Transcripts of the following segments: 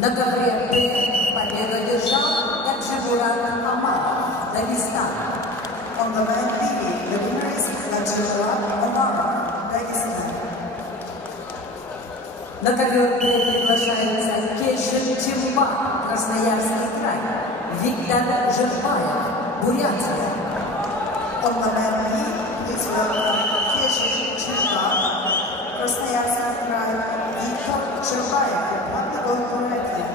На ковре победу держал Гаджимурат Амаров, Дагестан. On the man B, the winner is Гаджимурат Амаров, Дагестан. На ковер приглашается Кешин Чимба, Красноярский край, Виктор Жирбаев, Бурятия. On the man B, is Кешин Чимба, Красноярский край, Виктор Жирбаев, Republic of Бурятия.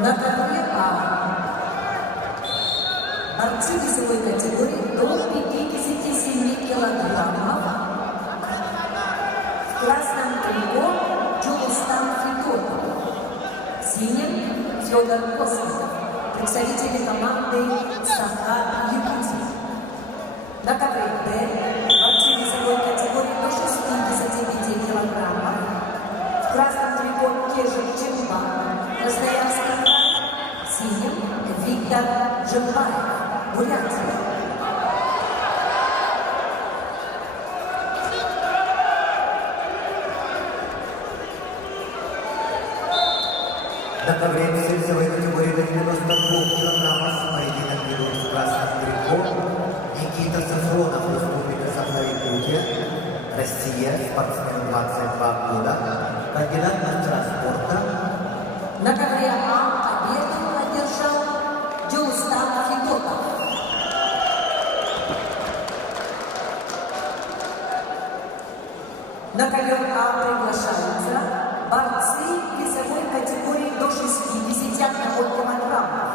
На ковре А борцы весовой категории до 57 килограммов. В красном трико Джулстан Федотов, в синем Федор Космов, представители команды Саха Якутия. На ковре Б борцы весовой категории до 65 килограммов. В красном трико Кежик Чимба, Красноярский край, синим Виктор Жирбаев, Бурятия. На ковре весовой категории до 92 килограммов поединок ведут в красном трико Никита Сафронов, Республика Саха-Якутия, Россия, спортсмен 22 года, кандидат мастера спорта. На ковре А победу одержал Джулстан Федотов. На ковер А приглашаются борцы весовой категории до 61 килограммов.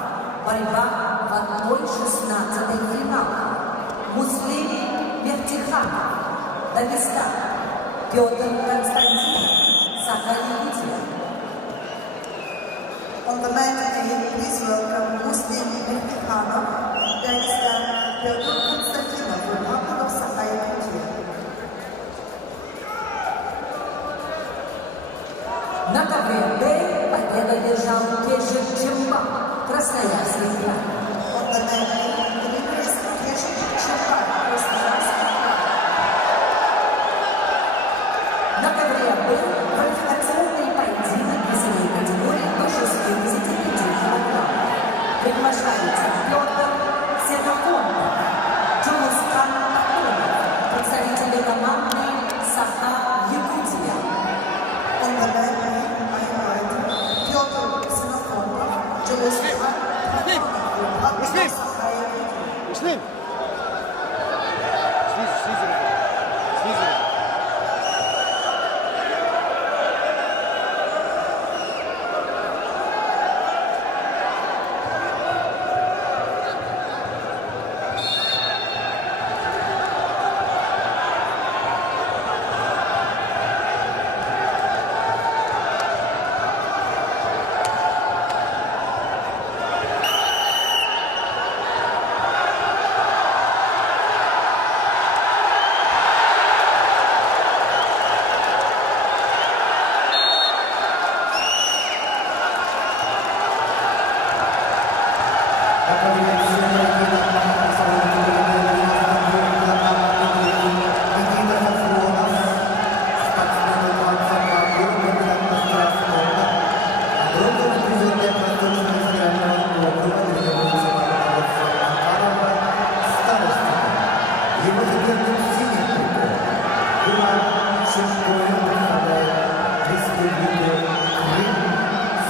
Борьба в 1/16 финала. Муслим Мехтиханов, Дагестан. Петр Константинов, Саха-Якутия. On the man A, please welcome Muslim Mehtikhanov, Dagestan, Pyotr Konstantinov, Republic of Sakha-Якутия. На ковре Б победу держал Кешик Чимба, Красноярский край. On the man A, the winner is Кешин Чимба, Красноярский край. На ковре Б квалификационный поединок весовой категории до 65 килограммов. Приглашается Петр Сетоконов, Узбекистан, Республика Саха-Якутия. Муслим! Снизу, снизу.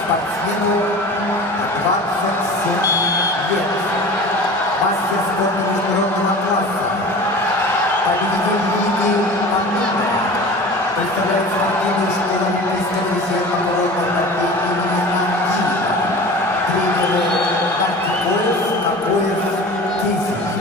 Спортсмену 27 лет. Мастер спорта международного класса. Победитель Лидии Аннуна. Представляет спортивную школу Олимпийского резерва народного имени Анчина. Тренеры Артикоев, Накоев, Тысяч.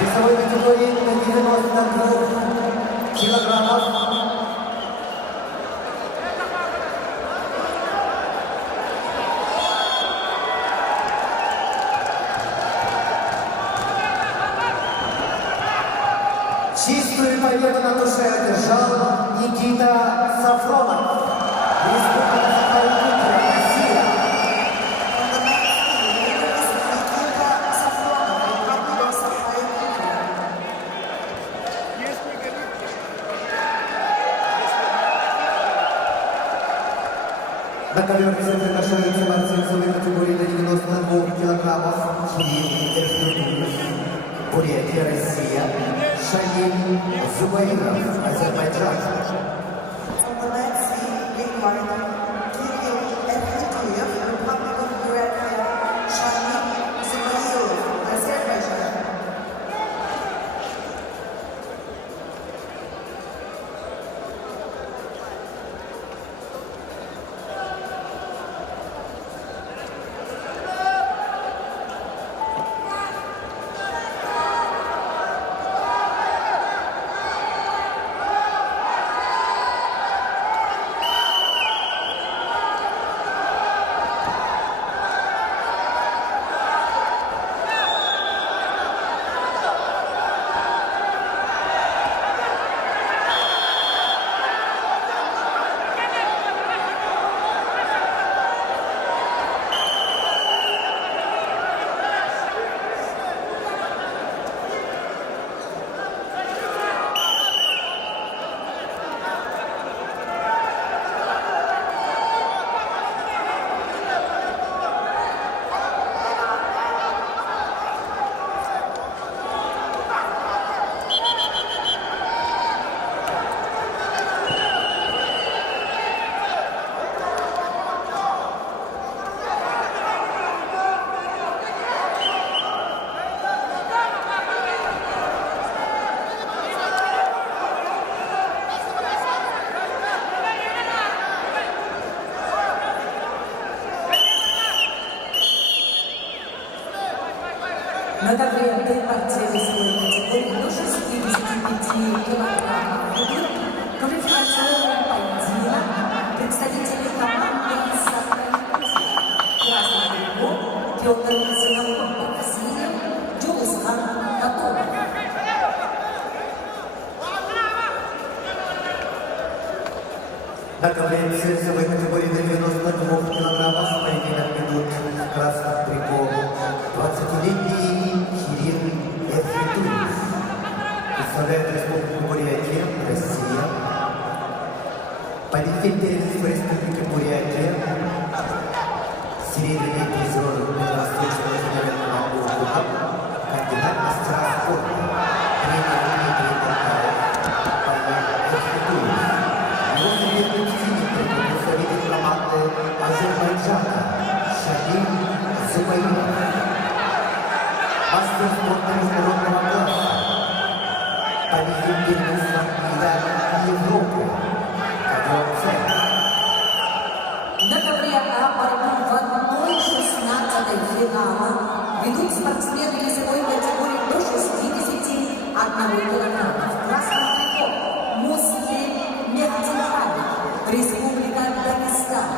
Весовой категории на 92 килограммов. Чистую победу на душе одержал Никита Сафронов. Республика Саха-Якутия, Россия. Никита Сафронов, Республика Саха-Якутия. На ковер приглашаются борцы весовой категории до 92 килограммов. Кирилл Эрфнутуллин, Бурятия, Россия. Шамиль Зубаиров, Азербайджан. Комбинации Ликвайт, Кирилл Эрфнутуллин, Республика Бурятия, Шамиль Зубаиров, Азербайджан. На ковре партии весовой категории до 65 килограммов квалификационного поединка представители команды из Сакраменто. Красный трикот Петр Синагогов, синий Джулускан Татов. На ковре весовой категории до 92 килограммов поединок ведут красным трикотом 20-летний Кирилл Эфритуев. Представляет Республику Бурятия, Россия. Победитель первенства Республики Бурятия, серебряный призер Восточного федерального округа, кандидат мастера спорта, тренер Дмитрий Таркаев, Павел Эфритуев. Его советник синий представитель команды Азербайджана Шахим Зубаилов. Мастер спорта международного класса, победитель первенства мира и Европы, КВЦ. На ковре А борьбу в 1/16 финала ведут спортсмены весовой категории до 61 килограмма. В красном трико Муслим Мехтиханов, Республика Дагестан.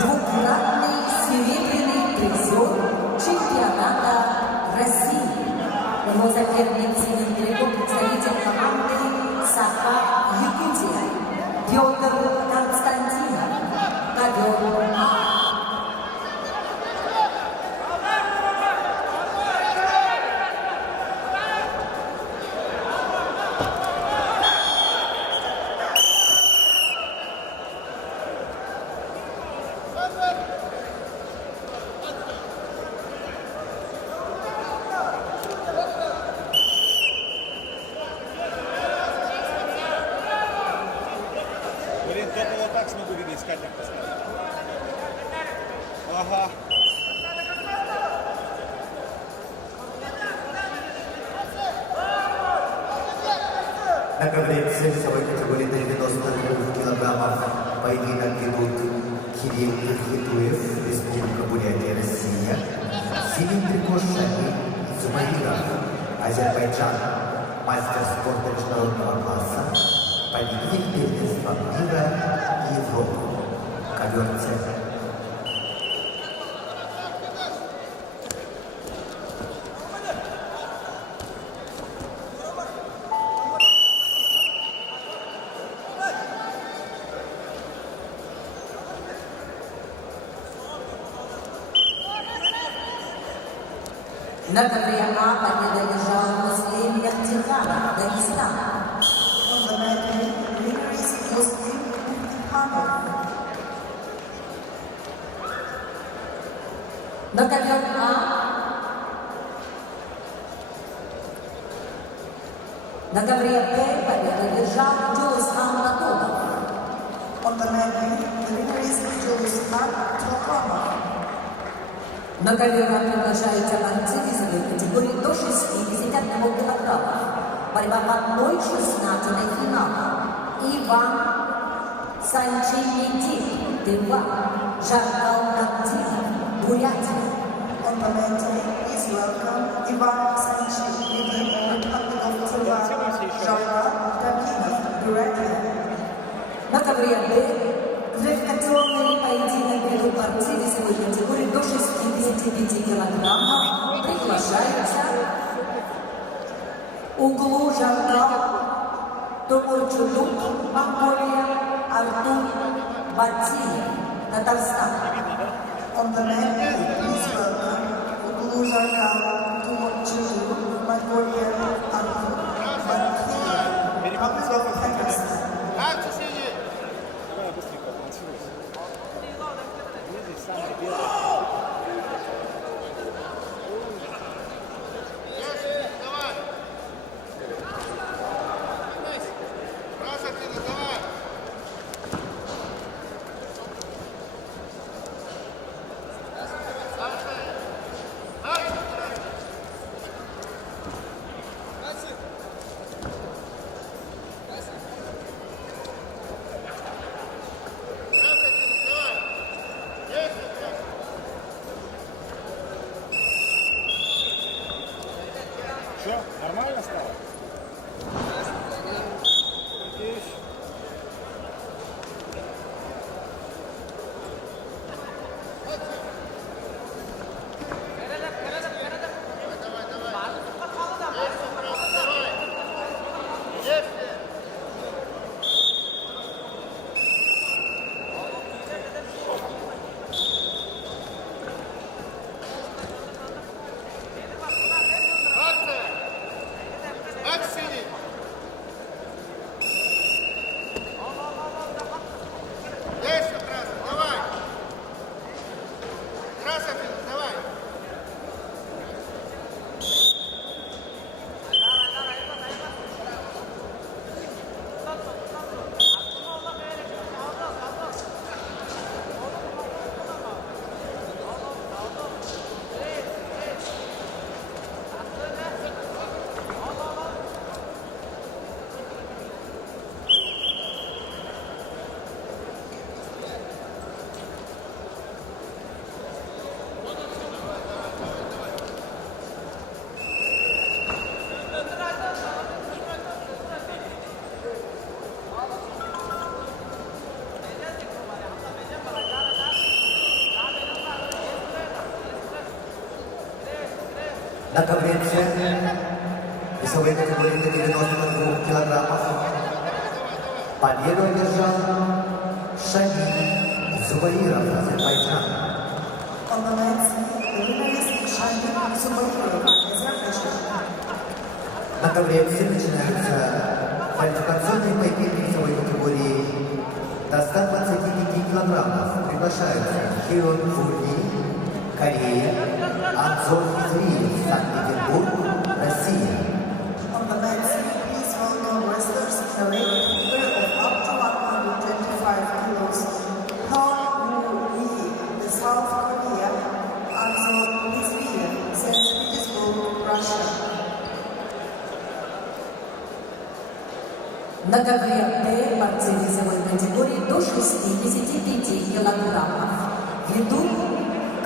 Двукратный серебряный призер чемпионата России. Его соперник синим триком представитель команды Саха Якутия Петр Константинов. Ковер А. Блин, только вот так смогу видеть, скатерть поставить. Ага. На ковре весовой категории до 92 килограммов поединок ведут Кирилл Эфритуев, Республика Бурятия, Россия. Синий трико Шахим Зубаилов, Азербайджан, мастер спорта международного класса, победитель первенства мира и Европы, КВЦ. На ковре А победа одержал Муслим Мехтиханов, Дагестан. On the mat, winner is Muslim Mehtikhanov. На ковер А. На ковре Б победу одержал Джулускан Татов. On the mat, winner is Juluskan Tatov. На ковер А приглашаются борцы весовой категории до 61 килограммов. Борьба в 1/16 финала. Иван Санчинидин, Тыва, Жаркал Кантинов, Бурятия. On the mat, please welcome Ivan Sanchin, of Tuva, Java, Takinov, Burятия. На ковре Б квалификационный поединок ведут борцы весовой категории до 65 килограммов. Приглашаются Углу Жаркал, Тумурчудук, Монголия, Артур Батиев, Татарстан. On the mat, please welcome Uglu Jarkal, Tumurchulu, Mongolia, Artur, Batkiyev, Republic of Pakistan. Давай быстренько, балансируйся. Видишь, самое белое. стало. Видишь? На таблице весовой категории до 92 килограммов победу одержал Шамиль Зубаиров, Азербайджан. On the men's, the winner is Shamil Zubairov, Azerbaijan. На таблице начинаются квалификационные поединки весовой категории до 125 килограммов. Приглашаются Хион Фурни, Корея, Анзор Хизриев, Санкт-Петербург, Россия. On the men's, please welcome wrestlers in the weight of up to 125 kilos. Hong Woo-Lee, the South Korea, Anzor Hizriyev, St. Petersburg, Russia. На ковре Д борцы весовой категории до 65 килограммов ведут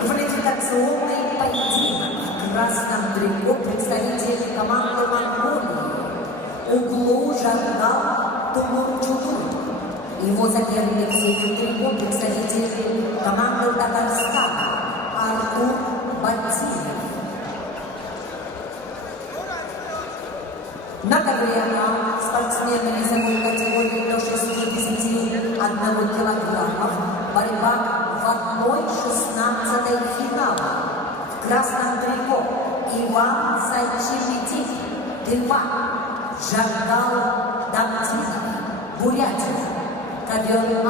квалификационный поединок. В красном трико представитель команды Монголии Углу Жаргал Тумурчуду. Его соперник в синем трико представитель команды Татарстана Артур Батиев. На ковре А спортсмены весовой категории до 61 килограммов борьба в 1/16 финала. В красном трико Иван Сайчевитин, Дыва, Жаргал Дактинов, Бурятия, ковер А.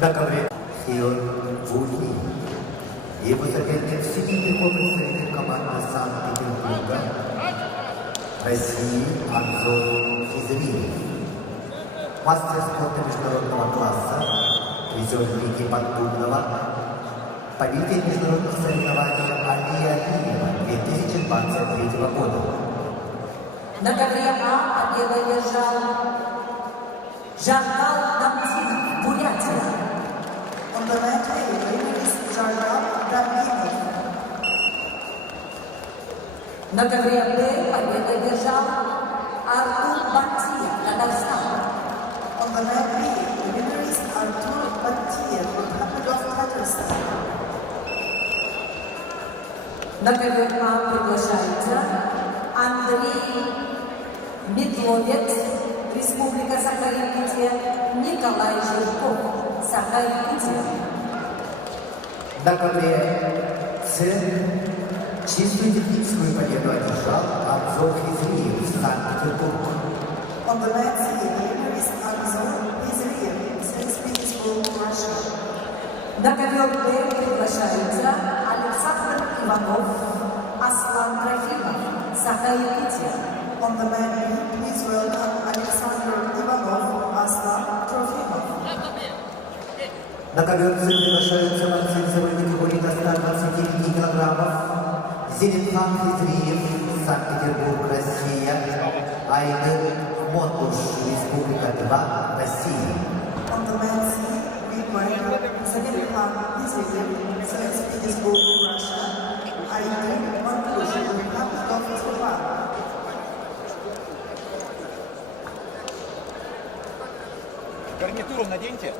На ковре Хион Вули. Его соперник сильный представитель команды Санкт-Петербурга России Анзор Хизриев. Мастер спорта международного класса, призер Лиги Поддубного, победитель международных соревнований Алия Алиева 2023 года. На ковре А победу одержал Жангал Дамтинов, Бурятия. On the mat A, winner is Jardal Damkinov. На ковре Б победу одержал Артур Батия, Татарстан. On the mat B, the winner is Artur Batiev, Republic of Tatarstan. На ковер А приглашается Андрей Медведев, Республика Саха-Якутия, Николай Жирков, Саха-Якутия. На ковре С чистую техническую победу одержал Анзор Хизриев, Санкт-Петербург. On the mat C, the winner is Anzor Hizriev, St. Petersburg, Russia. На ковер Б приглашается Александр Иванов, Аслан Трофимов, Саха-Якутия. On the mat B, please welcome Alexander Ivanov, Aslan Trofimov. На ковер С приглашаются борцы весовой категории до 125 килограммов Зелимхан Хизриев, Санкт-Петербург, Россия, Айныр Монтуш, Республика 2, Россия. On the mat C, we welcome Zagimkhan Hizriev, St. Petersburg, Russia, Aydir Mantush, Republic of Taiwan. Гарнитуру наденьте.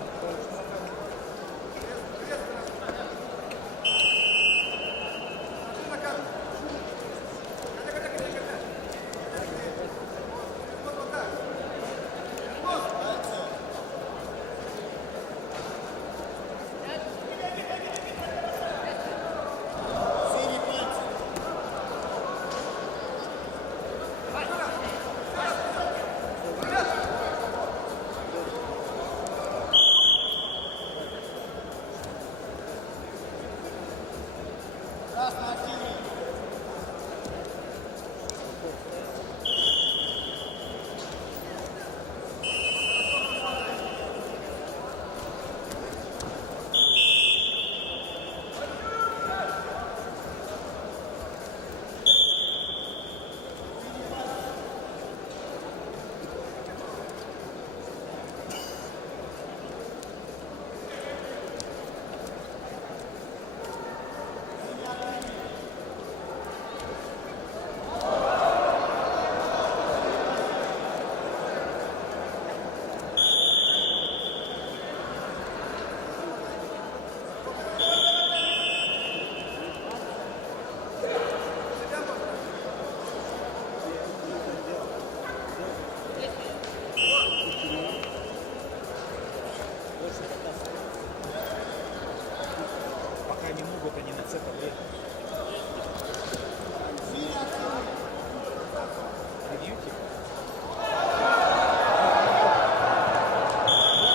Пока не могут, они на цепь влезут. Превьюте.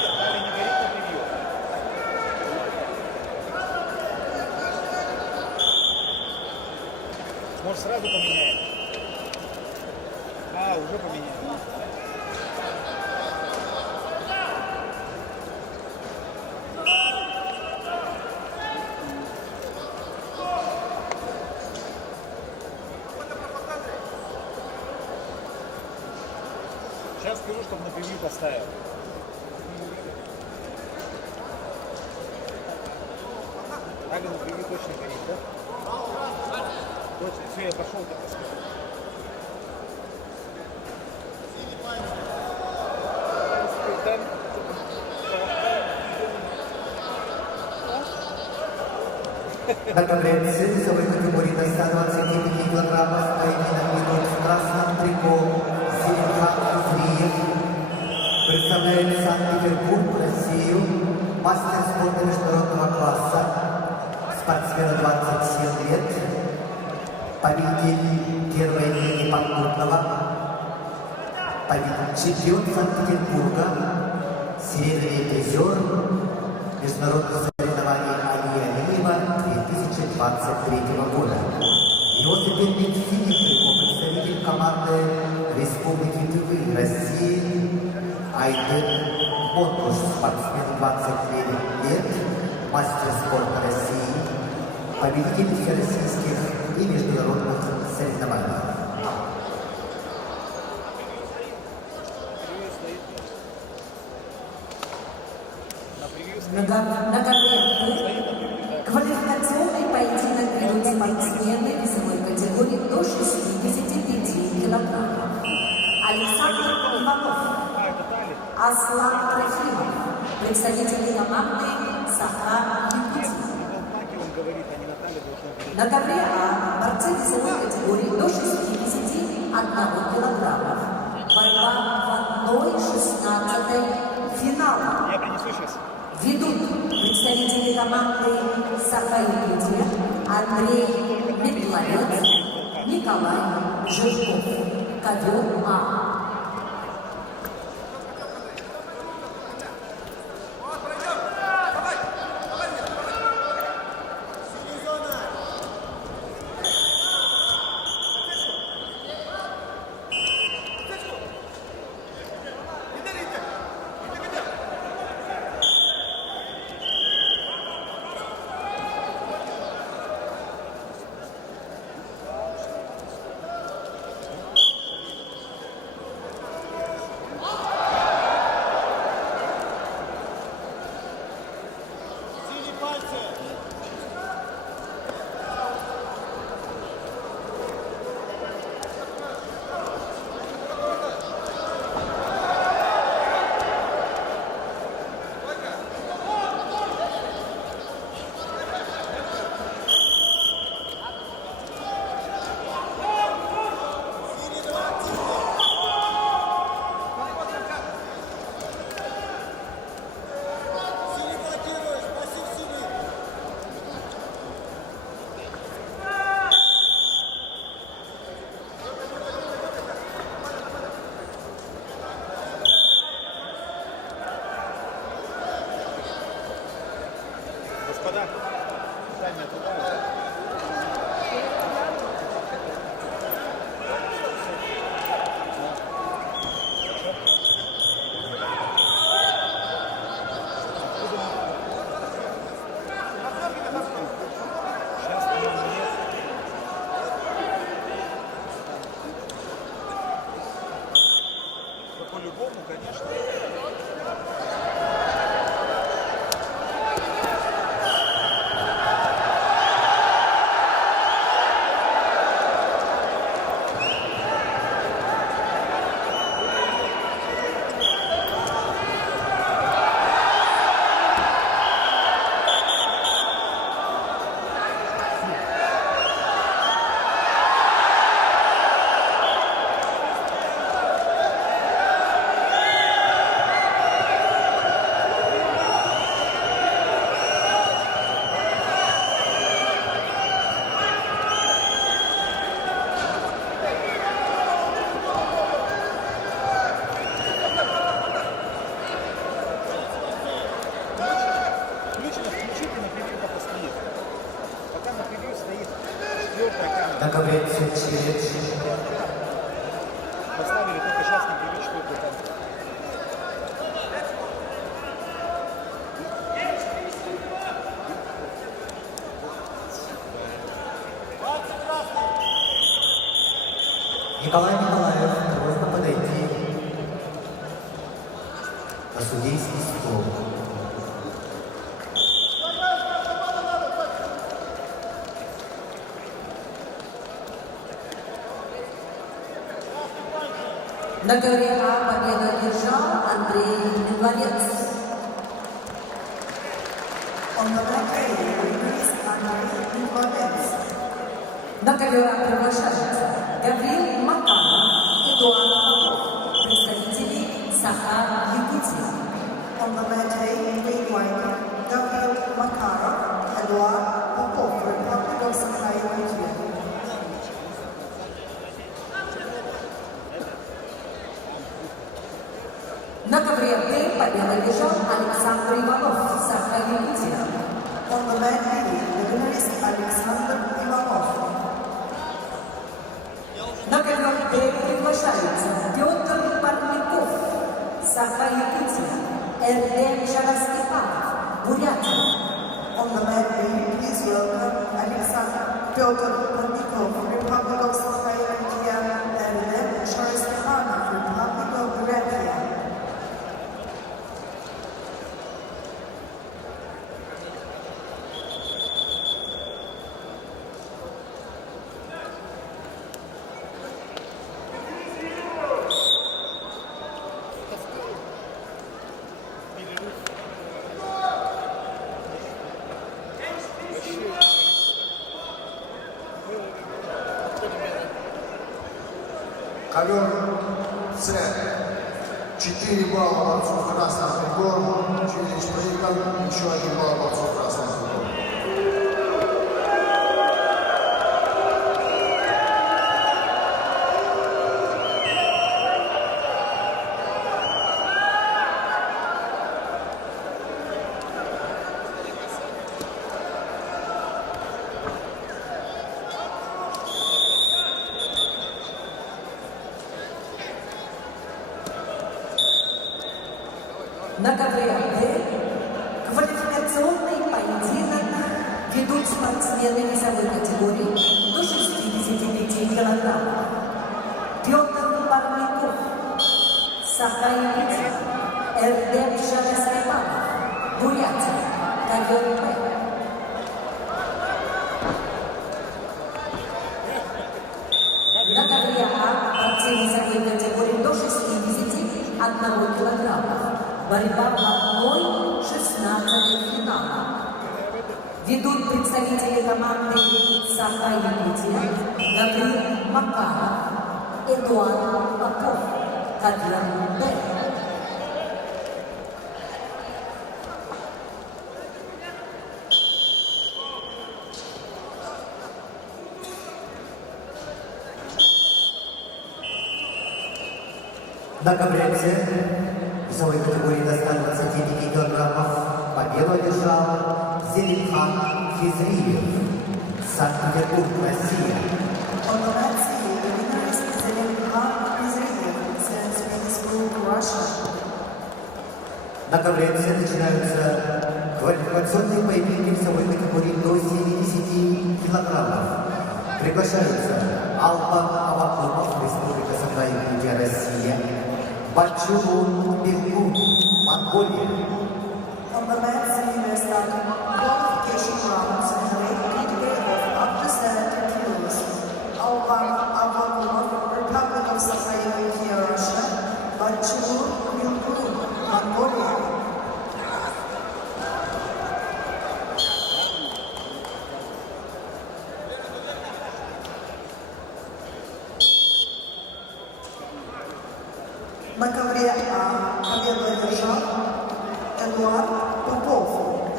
Если не горит, то превью. Может, сразу поменяем? А, уже поменяем. Сейчас скажу, чтобы на превью поставил. Ага, на превью точно горит, да? Точно, все, я пошел так сказать. На ковре С весовой категории до 125 килограммов поединок идут в красном трико Зелимхан Хизриев, представляет Санкт-Петербург, Россию, мастер спорта международного класса, спортсмену 27 лет, победитель первой лиги Поддубного, чемпион Санкт-Петербурга, серебряный призер международных соревнований Алия Алиева 2023 года. Его соперник Филипп Рыко, представитель команды Республики Тывы России, Айден Мотуш, спортсмен 29 лет, мастер спорта России, победитель всероссийских и международных соревнований. На ковре квалификационный поединок ведут спортсмены весовой категории до 65 килограммов. Александр Иванов, Аслан Трофимов, представители команды Сахар Якутия. На ковре А борцы весовой категории до 61 килограммов. Борьба в 1/16 финала. Я принесу сейчас. Ведут представители команды Саха-Якутия Андрей Метловец, Николай Жирков. Ковер А. Господа, питание туда. По-любому, конечно. На ковре Череч. Поставили только сейчас на превью четвертую камеру. Николай Николаев, просьба подойти на судейский стол. На ковре А победу одержал Андрей Метловец. On the mat A, winner is Andrei Metlovets. На ковер А приглашаются Гаврил Макаров, Эдуард Попов, представители Сахар Якутия. On the mat A, Wayne White, Gabriel Makarov, Eduard Popov, Republic of Sakha-Yakutия. На ковре Б победу одержал Александр Иванов, Саха-Якутия. On the mat B, the winner is Alexander Ivanov. На ковер Д приглашаются Петр Парников, Саха-Якутия, РД Шарастепанов, Бурятия. On the mat B, please welcome Alexander Pyotr Parnikov, Republic of Sakha-Yakutia, and then Sharastepanov, Republic of Buryatia. Ковер С. 4 балла борцов красных фигур. Чилич проиграл. Еще 1 балл борцов красных фигур. На ковре Д квалификационный поединок ведут спортсмены весовой категории до 65 килограммов. Петр Парников, Саха-Якутия, РД Шарастепанов, Бурятия, ковер Б. На ковре А борцы весовой категории до 61 килограммов. Борьба в 1/16 финала. Ведут представители команды Саха-Якутия Гаврил Макаров, Эдуард Попов, ковер Б. На ковре С весовой категории до 125 килограммов победу одержал Зелимхан Хизриев, Санкт-Петербург, Россия. On the mat C, the winner is Zelimkhan Izriyev, St. Petersburg, Russia. На ковре С начинаются квалификационные поединки весовой категории до 70 килограммов. Приглашаются Албан Авакумов, Республика Саха-Якутия, Россия, Бачулун Биргун, Монголия. On the mat C, we start qualification rounds in the weight category of up to 70 kilos. Alban Avakumov, Republic of Sakha-Yakutia, Russia, Bachulun Bilgun, Mongolia. На ковре А победу одержал Эдуард Попов,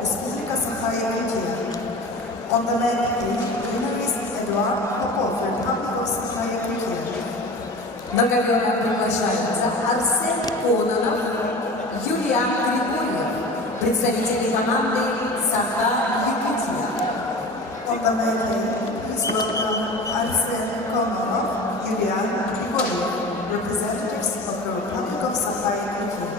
Республика Саха-Якутия. On the mat B, winner is Эдуард Попов, Republic of Sakha-Якутия. На ковер приглашаются Арсен Кононов, Юлиан Григорьев, представители команды Саха-Якутия. On the mat A, please welcome Arsen Kononov, Yulian Grigoriev, representatives of the Republic of Sakha-Yakutия.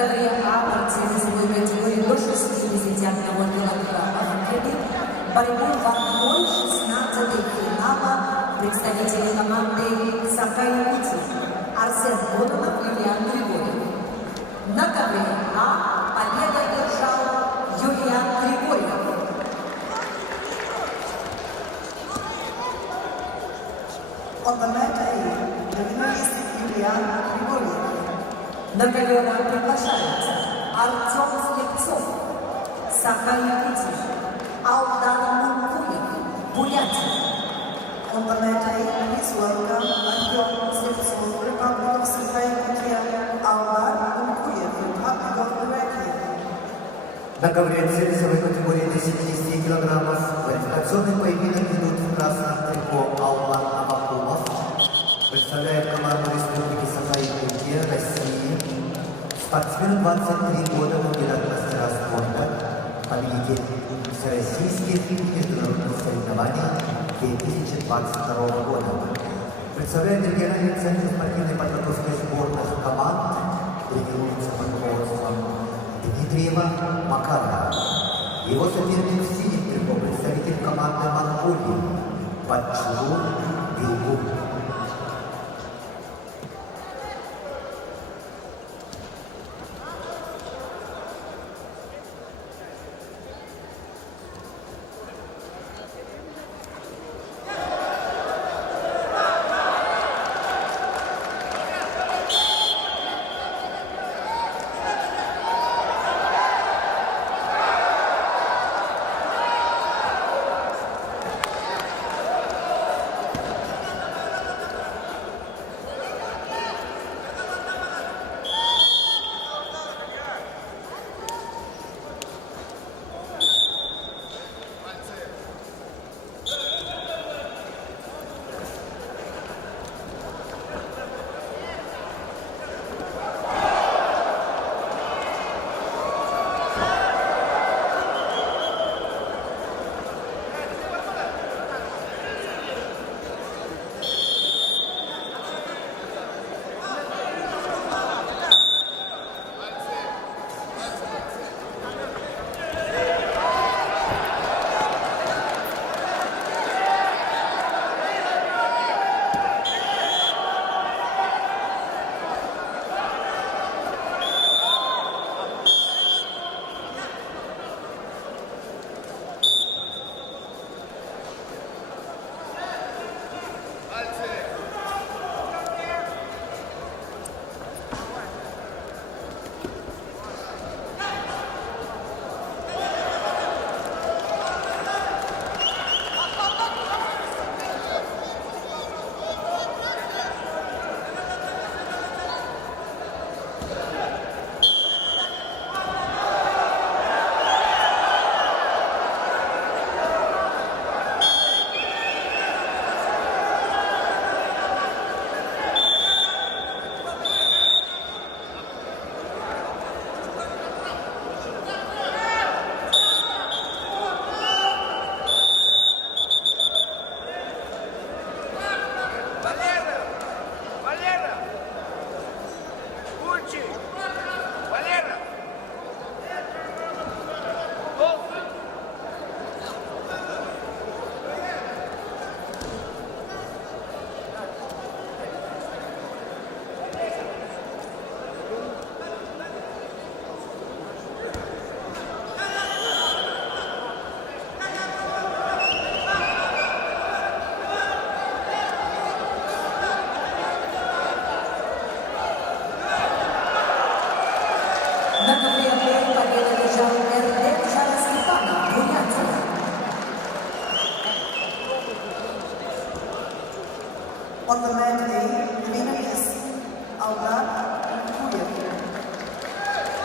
ковре А борцы весовой категории до 61 килограммов ведут борьбу в одной 16-й финала представители команды Сакай-Ути Арсен Годунов и Юлиан Григорьев. На ковре А победу одержал Юлиан Григорьев. On the mat A, the winner is Юлиан Григорьев. На ковре А приглашаются Артем Слепцов, Сакай-Ути, Алдан Мункуев, Бурятия. On the mat A, please welcome Артем Слепцов, Republic of Sakai-Ути, Алдан Мункуев, Republic of Бурятия. На ковре С весовой категории до 70 килограммов квалификационный поединок ведут в красном трико Алман Абакумов, представляет команду Республики Саха-Якутия, России. Спортсмен 23 года, кандидат в мастера спорта, победитель всероссийских и международных соревнований 2022 года. Представляет региональный центр спортивной подготовки сборных команд, тренируется под руководством Дмитриева Макарова. Его соперник в синем трико представитель команды Монголии Батчуру Билгу. On the mat A, the winner is Алдан Мункуев.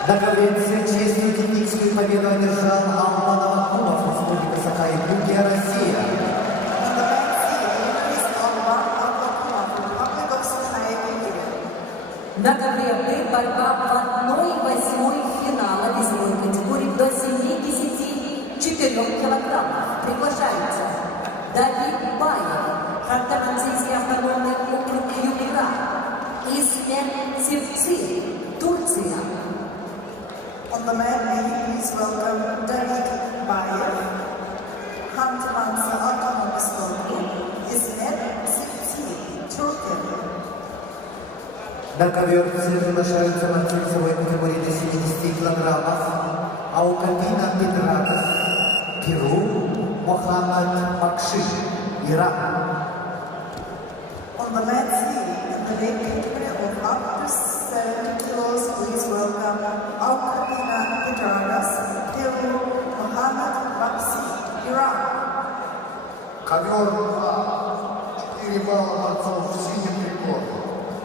На ковре С честную техническую победу одержал Алман Абакумов, Республика Саха-Якутия, Россия. On the mat C, the winner is Алдан Абакумов, Republic of Sakai-Якутия. На ковре Б борьба в 1/8 финала весовой категории до 74 килограммов. Приглашаются Давид Баев, Хартамансийский автономный округ, округ Югра, Ислам Севци, Турция. На ковре С борьба в 1/8 финала весовой категории до 74 килограммов. Приглашаются Давид Баев, Хартамансийский автономный округ, На ковре Д борьба в 1/8 On the mat, may you please welcome David Bayev, Hantman Autonomous Group, Ismet Sipti, Turkey. На ковер приглашаются на весовой категории до 70 килограммов Аукабина Петраков, Перу, Мохаммад Бакши, Иран. On the mat, in the weight category of up to 70 kilos, please welcome Aukabina Petragas, Peru, Mohammad Baksi, Iran. Ковер 4 балла борцов в синем трико.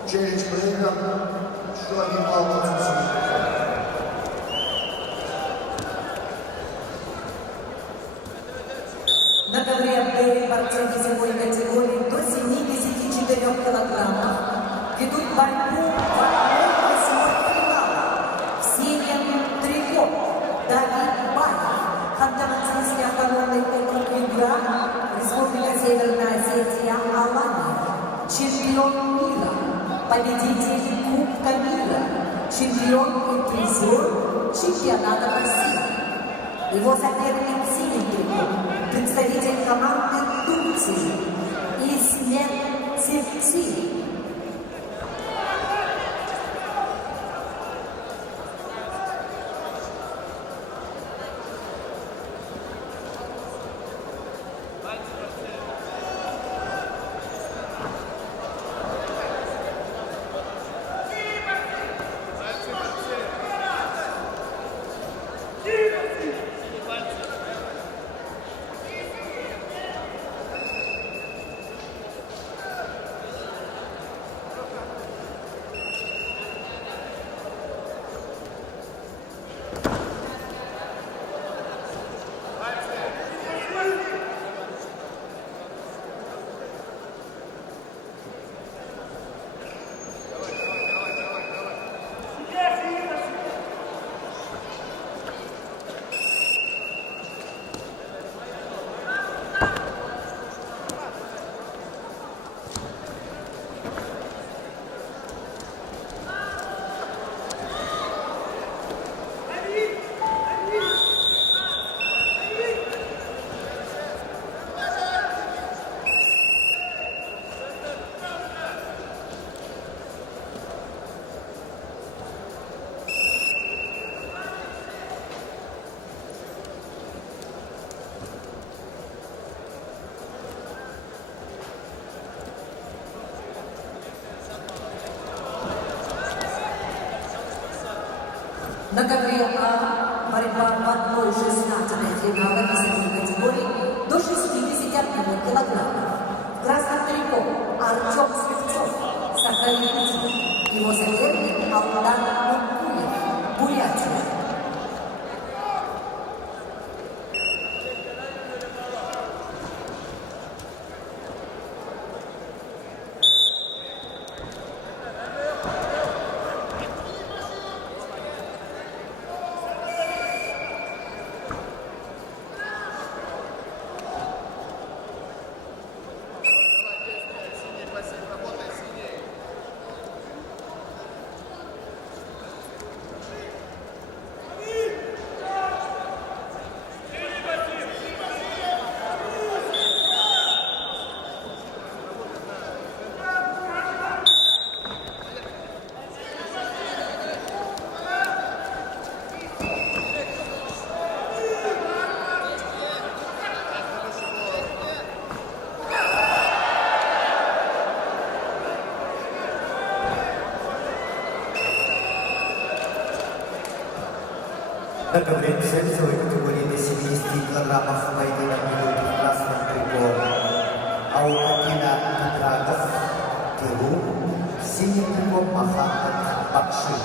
Челлендж проигран. Еще 1 балл борцов в синем трико. На ковре Б борцы весовой категории до 74 килограммов ведут борьбу в 1/8 финала в синем трико. Давид Баев, Ханты-Мансийский автономный округ Югра, Республика Северная Осетия, Алания, чемпион мира, победитель Кубка мира, чемпион и призер чемпионата России. Его соперник в синем трико, представитель команды Турции Исмет Сипти. На ковре А борьба в 1/16 финала весовой категории до 61 килограммов. В красном трико Артем Свивцов, Сахалин. Его соперник Алдан Мукуев, Бурятия. На ковре весовой категории до 70 килограммов поединок ведут в красном трико Аукабина Петраков, Перу, в синем трико Мохаммад Бакши,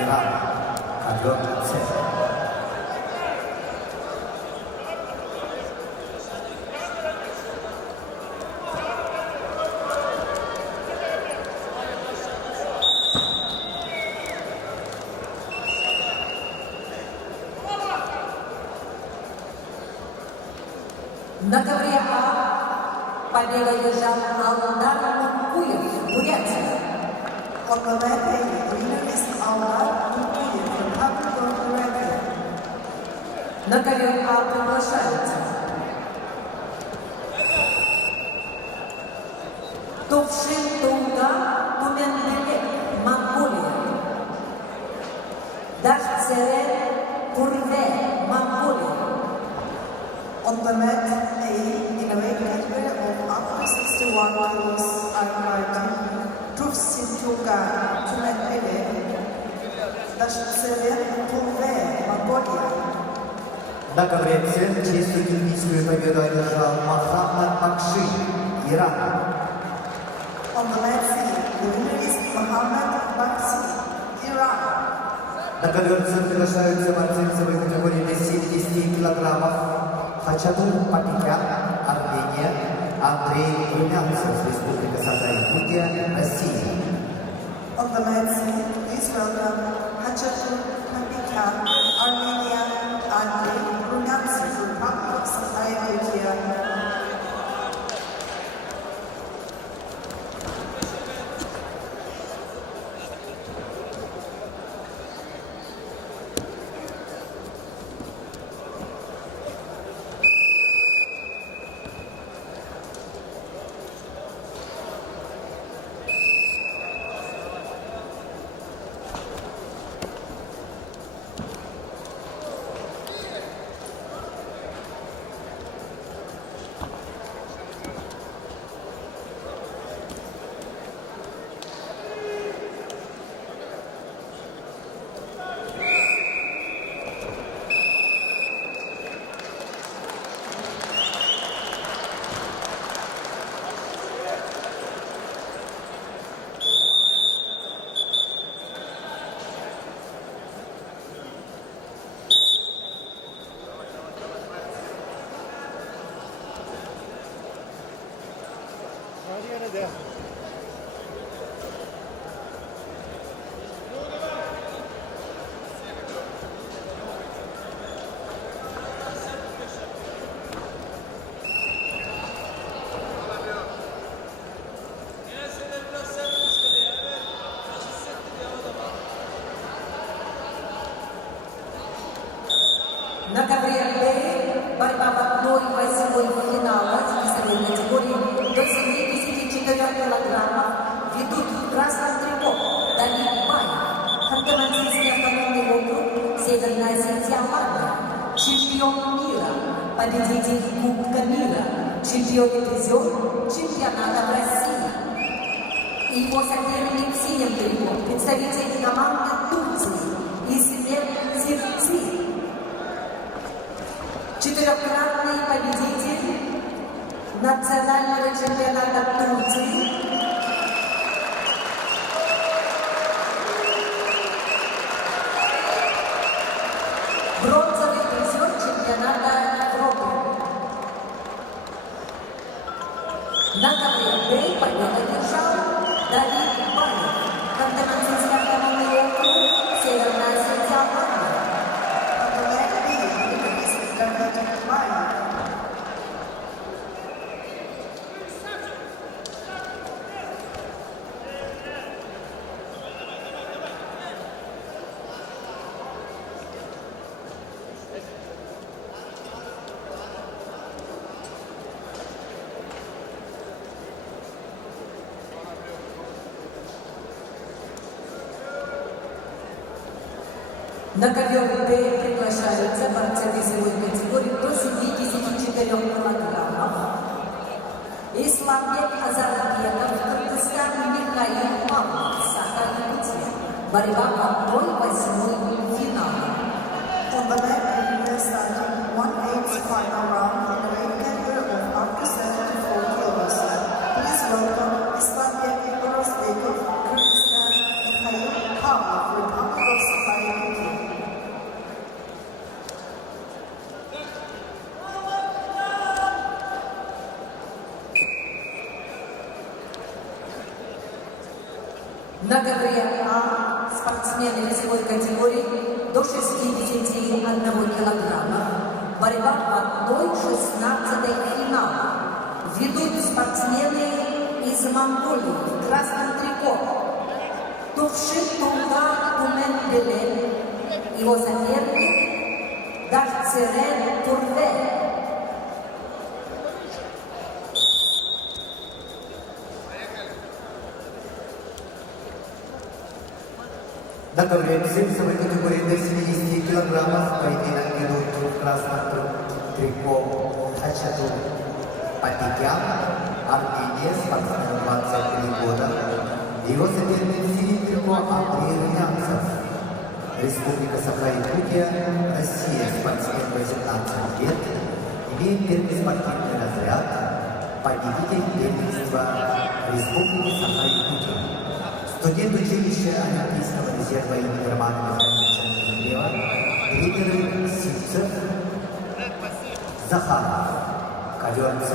Иран. Ковер С. На ковре А победа держал Алдан Мукуев, Бурятия. On the mat, winner is Aldan Mukуев, Republic of Buryatia. На ковер А приглашаются Товшин Тунга, Туменбелек, Монголия. Дашцерен Пурве, Mongolia. On the mat A, in a weight category of up to 61 kilos, are fighting Tufsin Tunga, Tumenbele, Dashtseren Purve, Mongolia. На ковре С чистую техническую победу одержал Мохаммад Бакши, Иран. On the mat C, the winner is Mohammad Bakshi, Iran. На ковер С приглашаются борцы весовой категории до 70 килограммов Хачатур Патикян, Армения, Андрей Румянцев, Республика Саха-Якутия, Россия. On the mat C, please welcome Hachatur Pamikyan, Armenia, Andrei Rumyancev, Republic of Saha-Yakutия. На ковре Б борьба в одной восьмой финала весовой категории до 74 килограммов ведут в красном трико Давид Баев, Ханты-Мансийский автономный округ, Северная Осетия, чемпион мира, победитель Кубка мира, чемпион и призер чемпионата в России. И его соперник в синем трико, представитель команды Турции, Исмет Зирци. Четырехкратный победитель национального чемпионата Турции, бронзовый призер чемпионата Европы. На ковре Б победу одержал Давид Баев, Ханты-Мансийский автономный округ, Северная Осетия, On the mat B, the winner is David Bayev. На ковер Д приглашаются борцы весовой категории до 74 килограммов. Исламбек Азарбеков, Кыргызстан, Михаил Павлов, Саха-Якутия. Борьба в одной восьмой финала. On the mat A, we are starting 1/8 final round in the weight category of up to 74 kilos. Please welcome Islamбек Оразбеков, Kyrgyzstan, Mikhail Pavlov, Republic of Saha-Yakutия. На ковре А спортсмены весовой категории до 61 килограмма. Борьба в одной 16-й финала. Ведут спортсмены из Монголии в красном трико. Товшин Тунга Туменбелек. Его соперник Дашцерен Сирен Турве. На ковре весовой категории до 70 килограммов поединок ведут в красном трико Хачату Патикян, Армения, спортсмен 23 года. Его соперник в синем трико Андрей Румянцев, Республика Саха-Якутия, Россия, спортсмен 18 лет, имеет первый спортивный разряд, победитель первенства Республики Саха-Якутия. Студент училища Олимпийского резерва имени Романа Михайловича Андреева, тренеры Сивцев, Захаров, ковер Ц.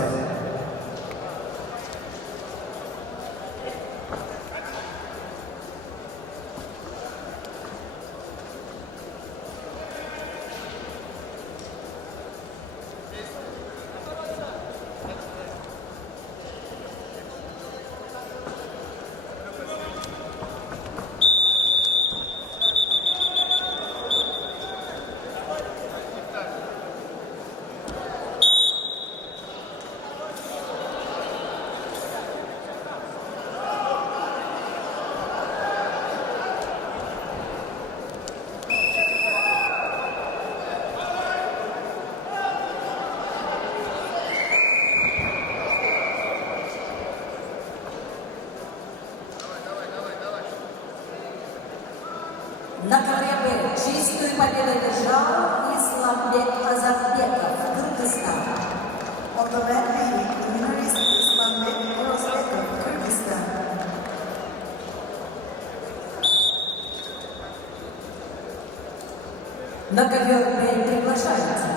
На ковре Б чистую победу одержал Исламбек Азатбеков, Кыргызстан. On the mat B, the winner is Islamбек Ozbekov, Kyrgyzstan. На ковер Б приглашается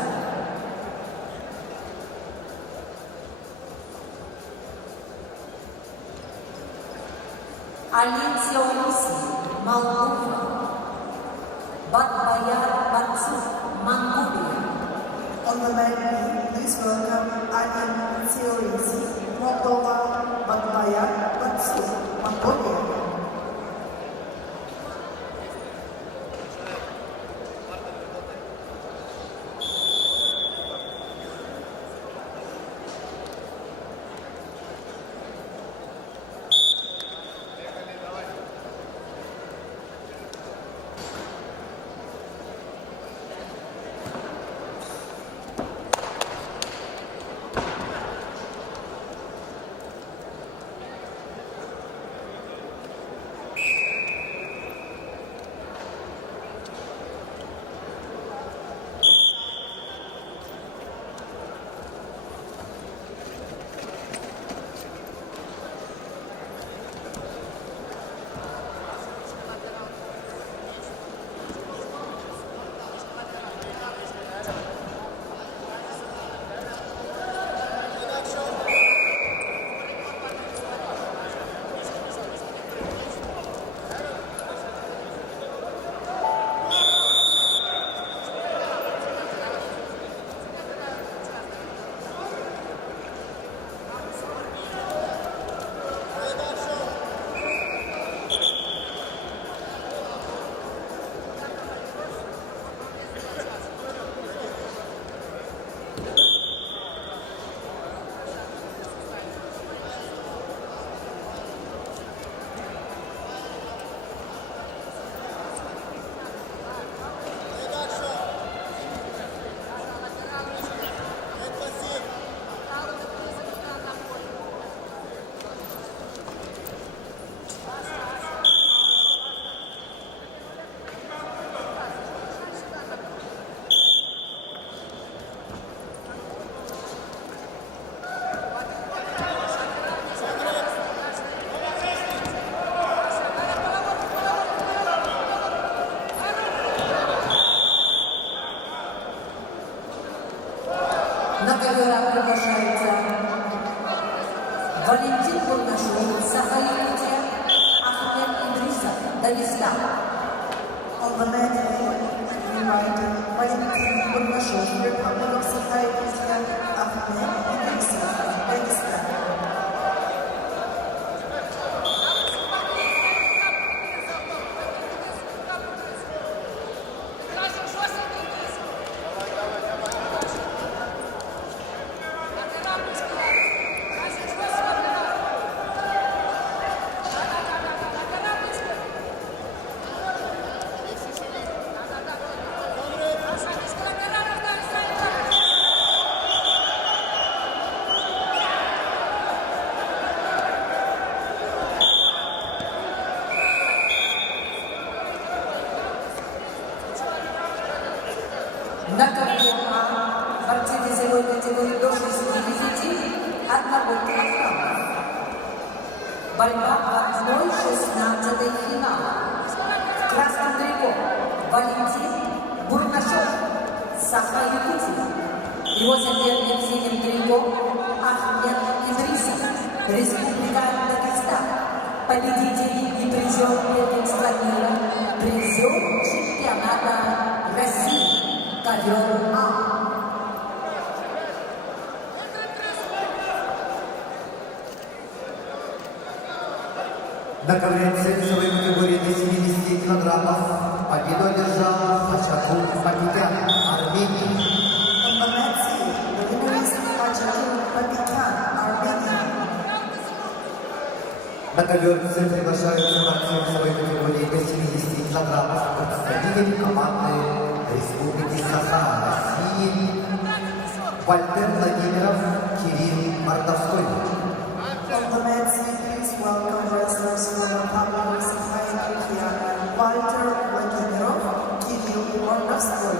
Алин Сеориси, Молдова. Батбаяр Батсуф, Монголия. On the mat B, please welcome Alin Tsiorisi, Moldova, Batbayan, Batsu, Mongolia. На ковер приглашается Валентин Бурнашов, Саха-Якутия, Ахмед Идрисов, Дагестан. On the mat A, invite Valentin Burnashov, Republic of Sakha-Yakutия, Ahmed Idrisov, Dagestan. На ковре А борцы весовой категории до 61 килограммов. Борьба в 1/16 финала. В красном трико Валентин Бурнашов, Саха-Якутия. Его соперник в синем трико Ахмед Идрисов, Республика Дагестан. Победитель и призер первенства мира, призер чемпионата России. Ковер А. На ковре весовой категории до 70 килограммов победу одержал Хачатур Папикян, Армения. On the men's scene, the winner is Hachatur Pabikyan, Armenia. На ковер приглашаются борцы весовой категории до 70 килограммов представители команды Республики Саха, России, Вальтер Владимиров, Кирилл Мордовской. On the men's scene, please welcome wrestlers from the Republic of Sakha-Yakutия, Walter Vladimirov, Kirill Mordovskoy.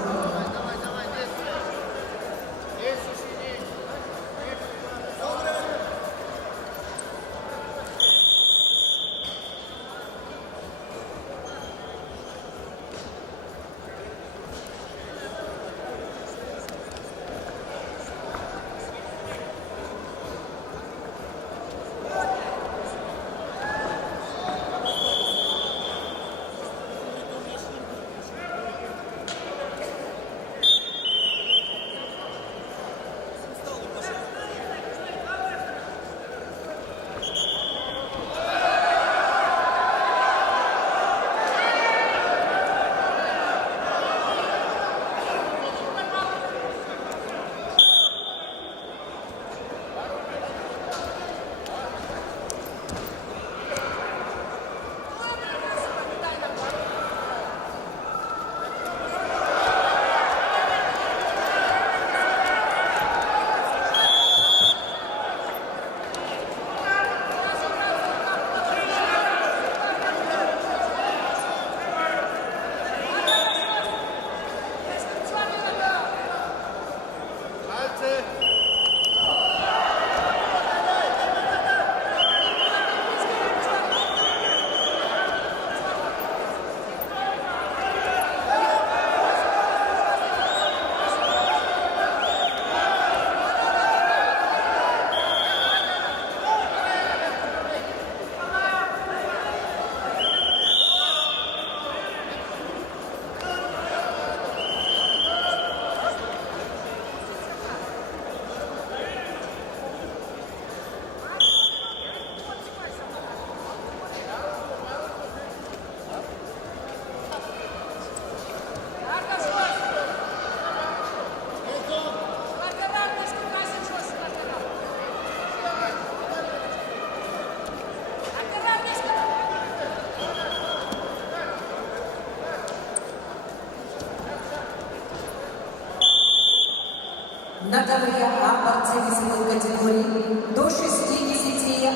На ковре А борцы весовой категории до 61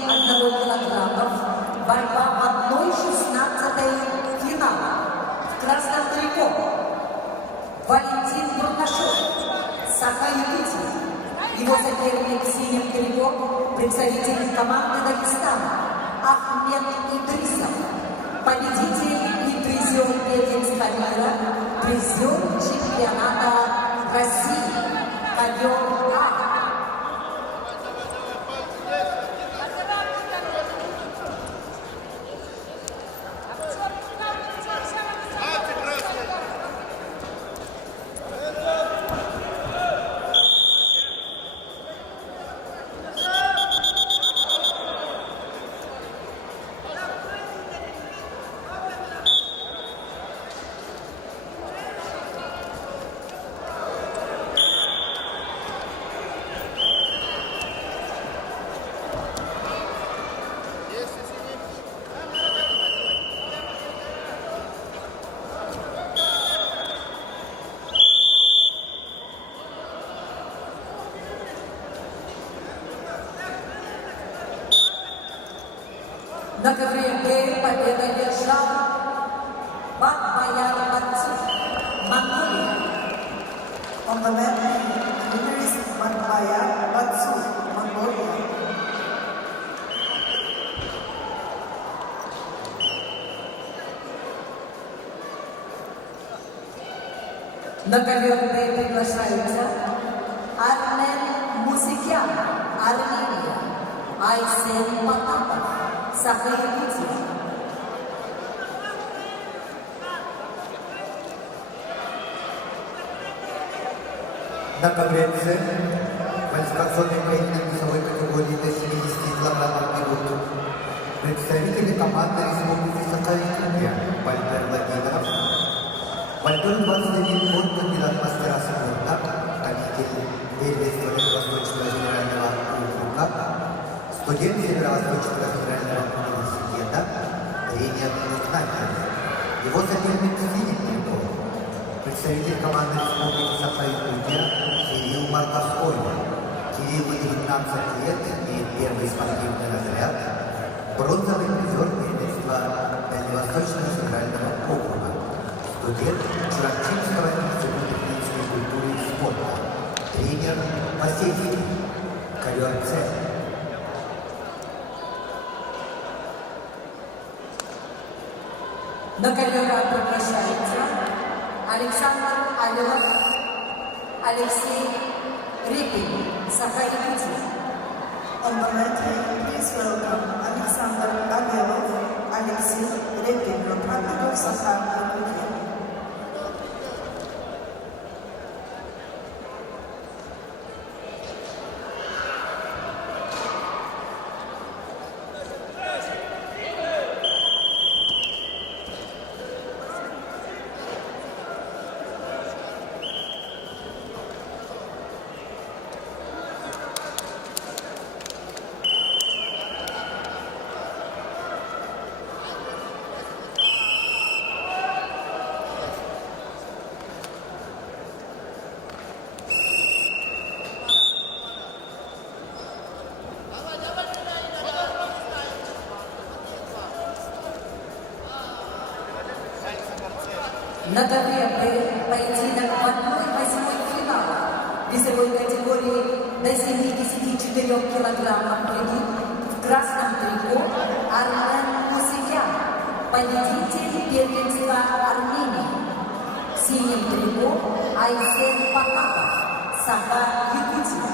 килограммов. Борьба в 1/16 финала. В красном трико Валентин Бурнашов, Саха-Якутия. Его соперник в синем трико представитель команды Дагестана Ахмед Идрисов. Победитель и призер первенства мира, призер чемпионата России. Ковер А. На ковре Б победа держал. Бакбаяр Батцов, Монголия. On the mat, the winner is Matbaya Batsu, Mongolia. На ковер приглашаются Армен Мусикян, Армения, Айсен Потапов, Саха-Якутия. На ковре квалификационный поединок весовой категории до 70 килограммов в минуту. Представители команды Республики Саха-Якутия Вальтер Владимиров, Вальтер 21 год, кандидат мастера спорта, победитель первенства Восточного федерального округа, студент Северо-Восточного федерального университета, тренер Лукнакер. Его соперник Филипп Лепов, представитель команды Республики Саха-Якутия Кирилл Марковской. Кириллу 19 лет, имеет первый спортивный разряд, бронзовый призер первенства Дальневосточного федерального округа, студент Чуракчинского института физической культуры и спорта, тренер Васильевский, ковер С. На ковер приглашаются Александр Алилов, Алексей Репин, Саха-Якутия. On the mat, please welcome Alexander Agelov, Alexei Repin, Republic of Sakha-Yakutия. На ковре поединок в 1/8 финала весовой категории до 74 килограммов в красном трико Армен Мусикян, победитель первенства Армении. В синем трико Айсен Потапов, Саха-Якутия.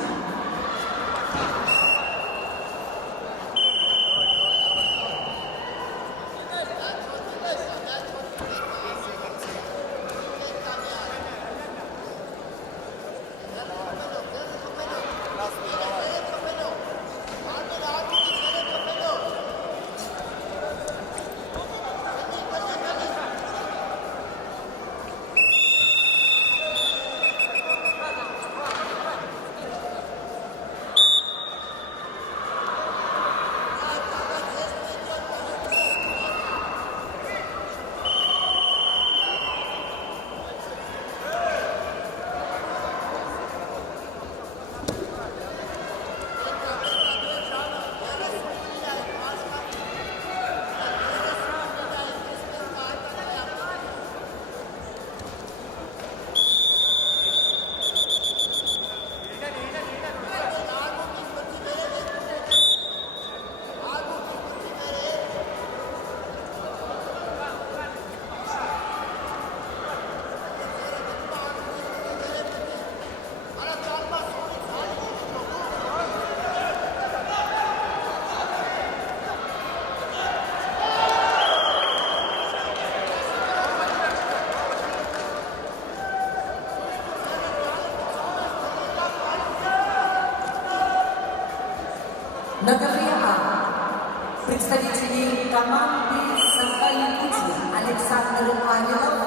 На ковре А представители команды Саха-Якутия Александр Авилов,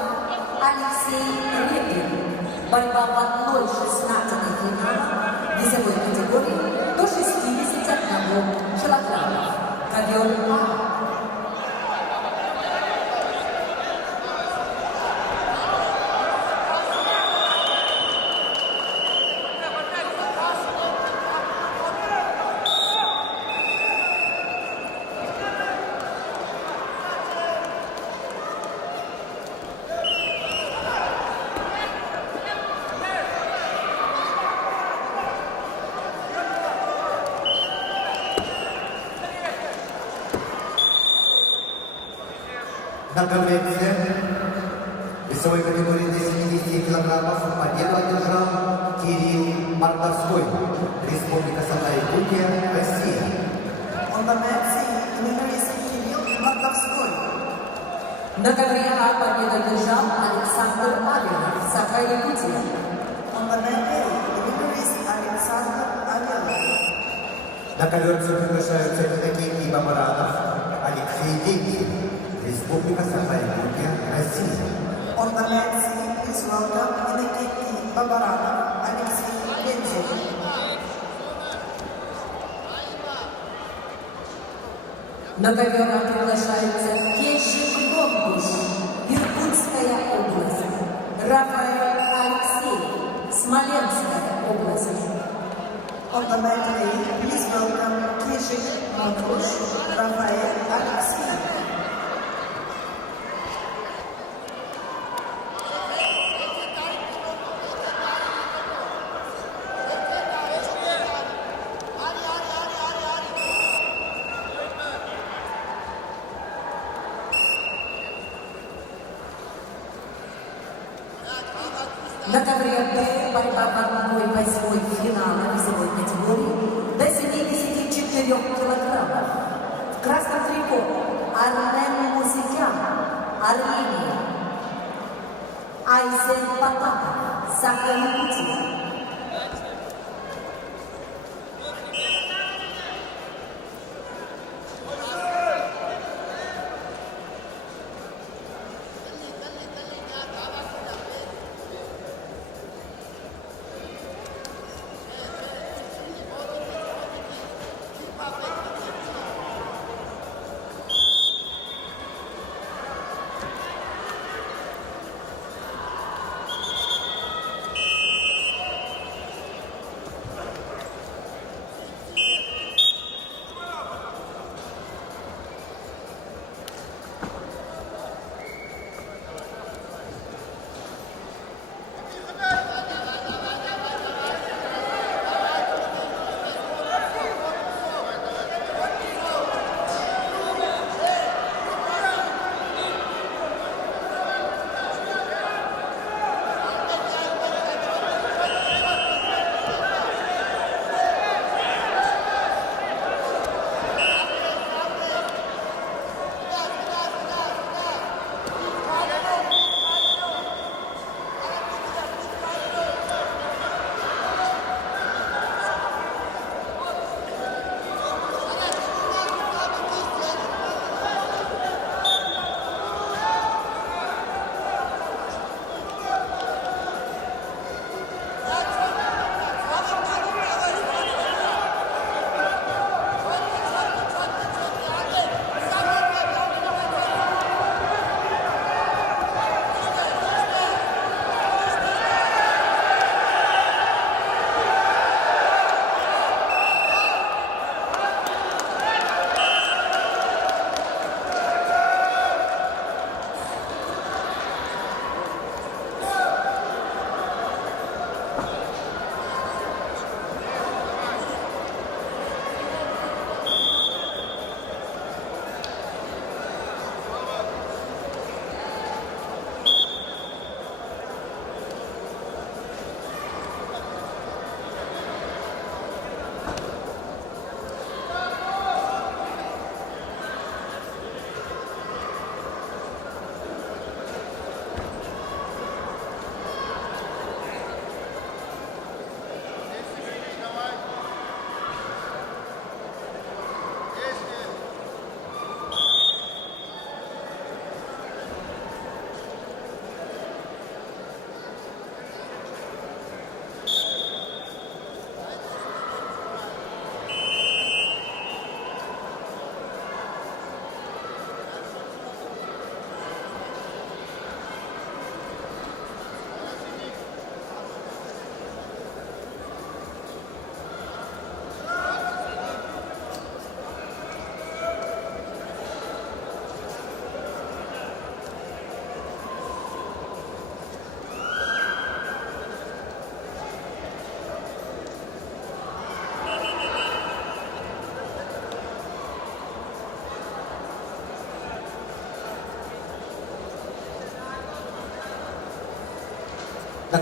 Алексей Репин. Борьба в 1/16 финала весовой категории до 61 килограммов. Ковер А. На коврице весовой категории до 70 килограммов победу одержал Кирилл Мартовской, Республика Саха-Якутия, Россия. On the mat, Dmitry Kirill Markovskoy. На ковре А победу одержал Александр Авелов, Саха-Якутия. On the mat A, Dmitry Alexander Avelov. На ковер приглашаются Никакий Бабаранов, Алексей Денькин, Республика Саха-Якутия, Россия. On the mat C, please welcome Nikiti Babaranov, Alexei Benzov. На ковер А приглашается Кешик Бомбуш, Иркутская область. Рафаэль Алексей, Смоленская область. On the mat A, please welcome Kishik Matrush, Rafael Alexei. На ковре Б борьба в 1/8 финала весовой категории до 74 килограммов. В красном трико Армен Мусикян, Армения. Айзен Потапов, Саха-Якутия.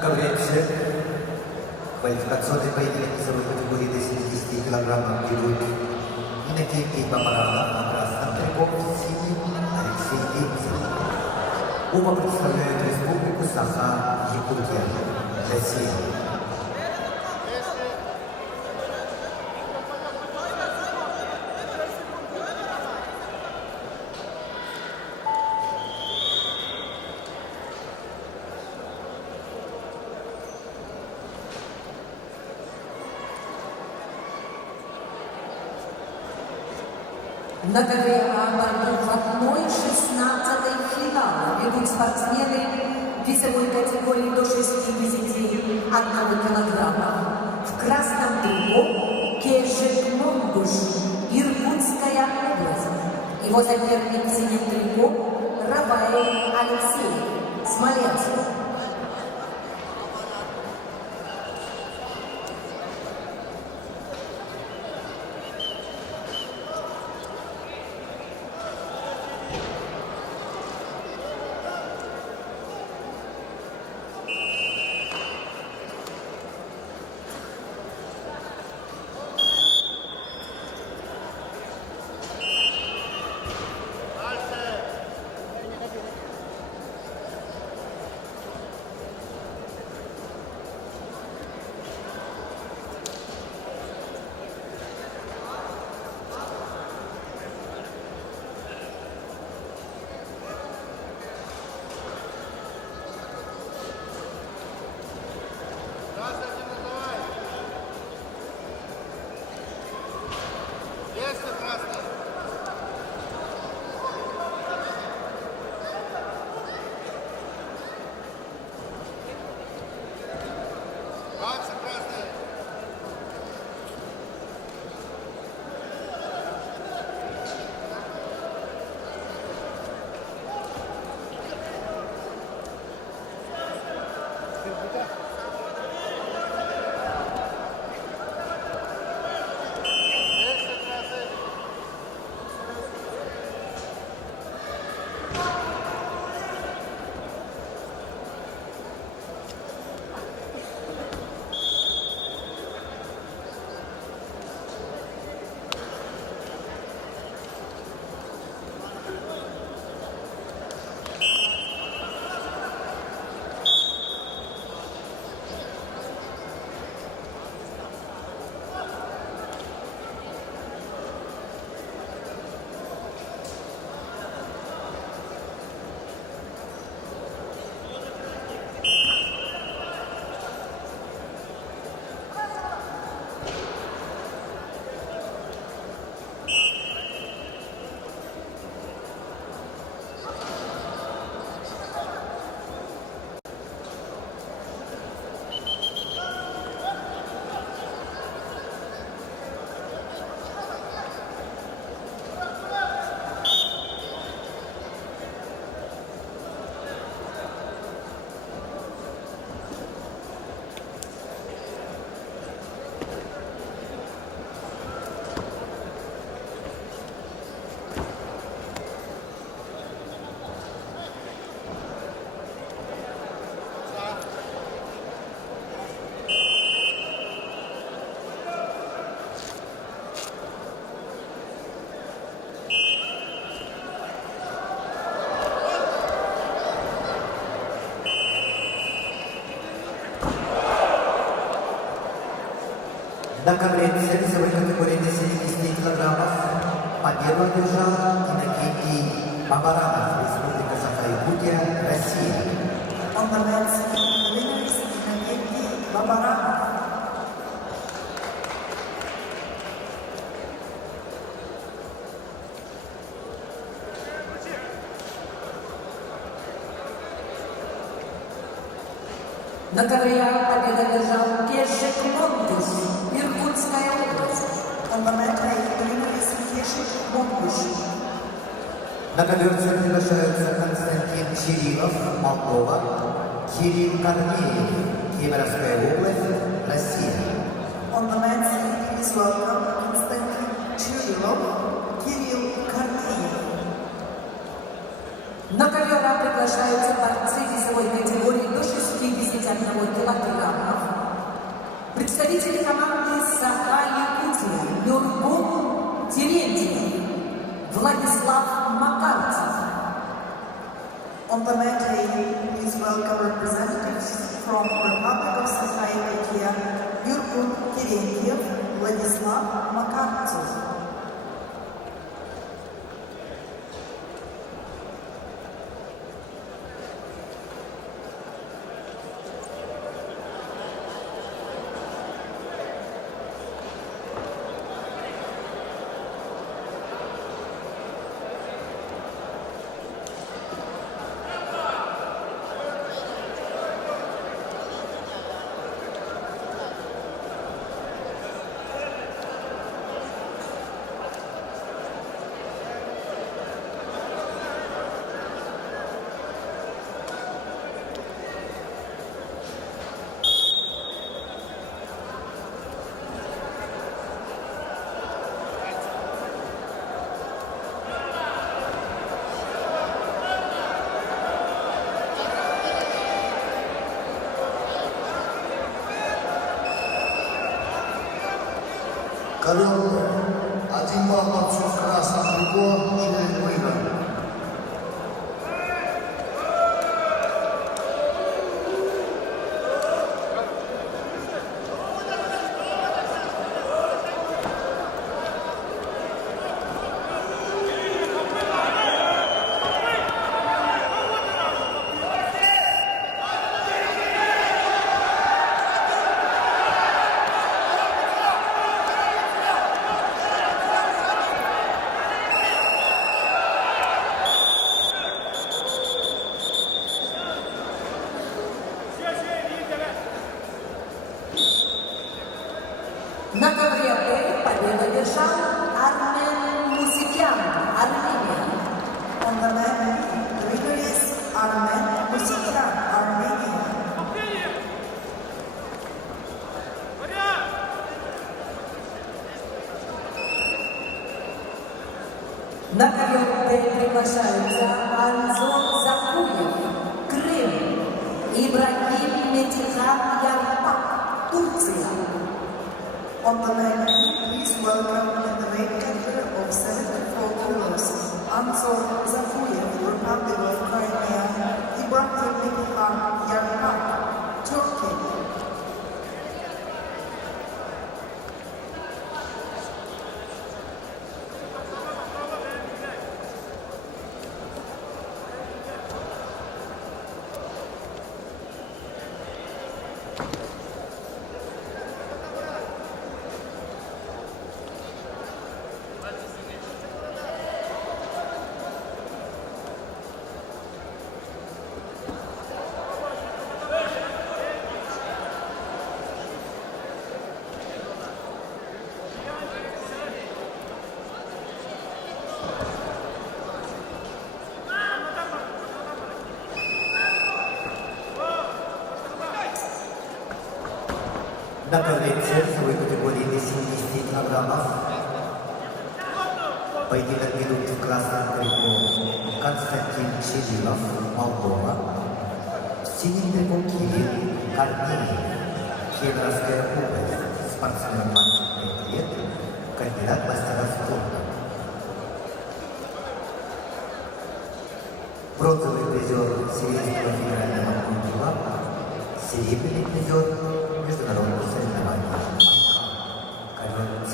ковре квалификационный поединок весовой категории до 70 килограммов идут Иннокентий Бабаранов на красном трико, синий Алексей Демцев. Оба представляют республику Саха-Якутия, Россия. На ковре борьбу в 1/16 финала ведут спортсмены весовой категории до 61 килограмма. В красном трико Кежик Монгуш, Иркутская область. Его соперник в синем трико Рабаев Алексей, Смоленск. На ковре весовой категории до 70 килограммов победу одержал Иннокентий Бабаранов, республика Саха-Якутия, Россия. On the men's winners, Inнокентий Бабаранов. На ковре победу одержал Кежик Монгуш, Иркутская область. On the men's winners, Кежик Монгуш. На ковер приглашаются Константин Чирилов, Молдова, Кирилл Корнеев, Кемеровская область, Россия. On the men's please welcome Konstantin Chirillov, Kirill Korneev. На ковер приглашаются борцы весовой категории до 60 килограммов представители команды Саха-Якутия Нургун Терентьев, Владислав Макарцев. On the mat, please welcome representatives from Republic of Sakha-Yakutia, Yurgun Terentьев, Vladislav Makartsov. Ковер 1 балл борцов красного трико, Челябинск выиграл. На ковре Б победу одержал Армен Мусикян, Армения. On the mat, the winner is Armen Musikyan, Armenia. На ковер Д приглашаются Анзор Закуев, Крым, Ибрагим Метихан Ярпак, Турция. On the mat, please welcome in the weight category of 74 kilos, Anzor Zafuyev, Republic of Crimea, Ibrahim Mikhan Yarpak, Turkey. На ковре С весовой категории до 70 килограммов поединок ведут в красном трико Константин Шевилов, Молдова, в синем трико Кирилл Корнеев, Кемеровская область, спортсмен 25 лет, кандидат в мастера спорта. Бронзовый призер Сирийского федерального округа, серебряный призер международного соревнования ковер С.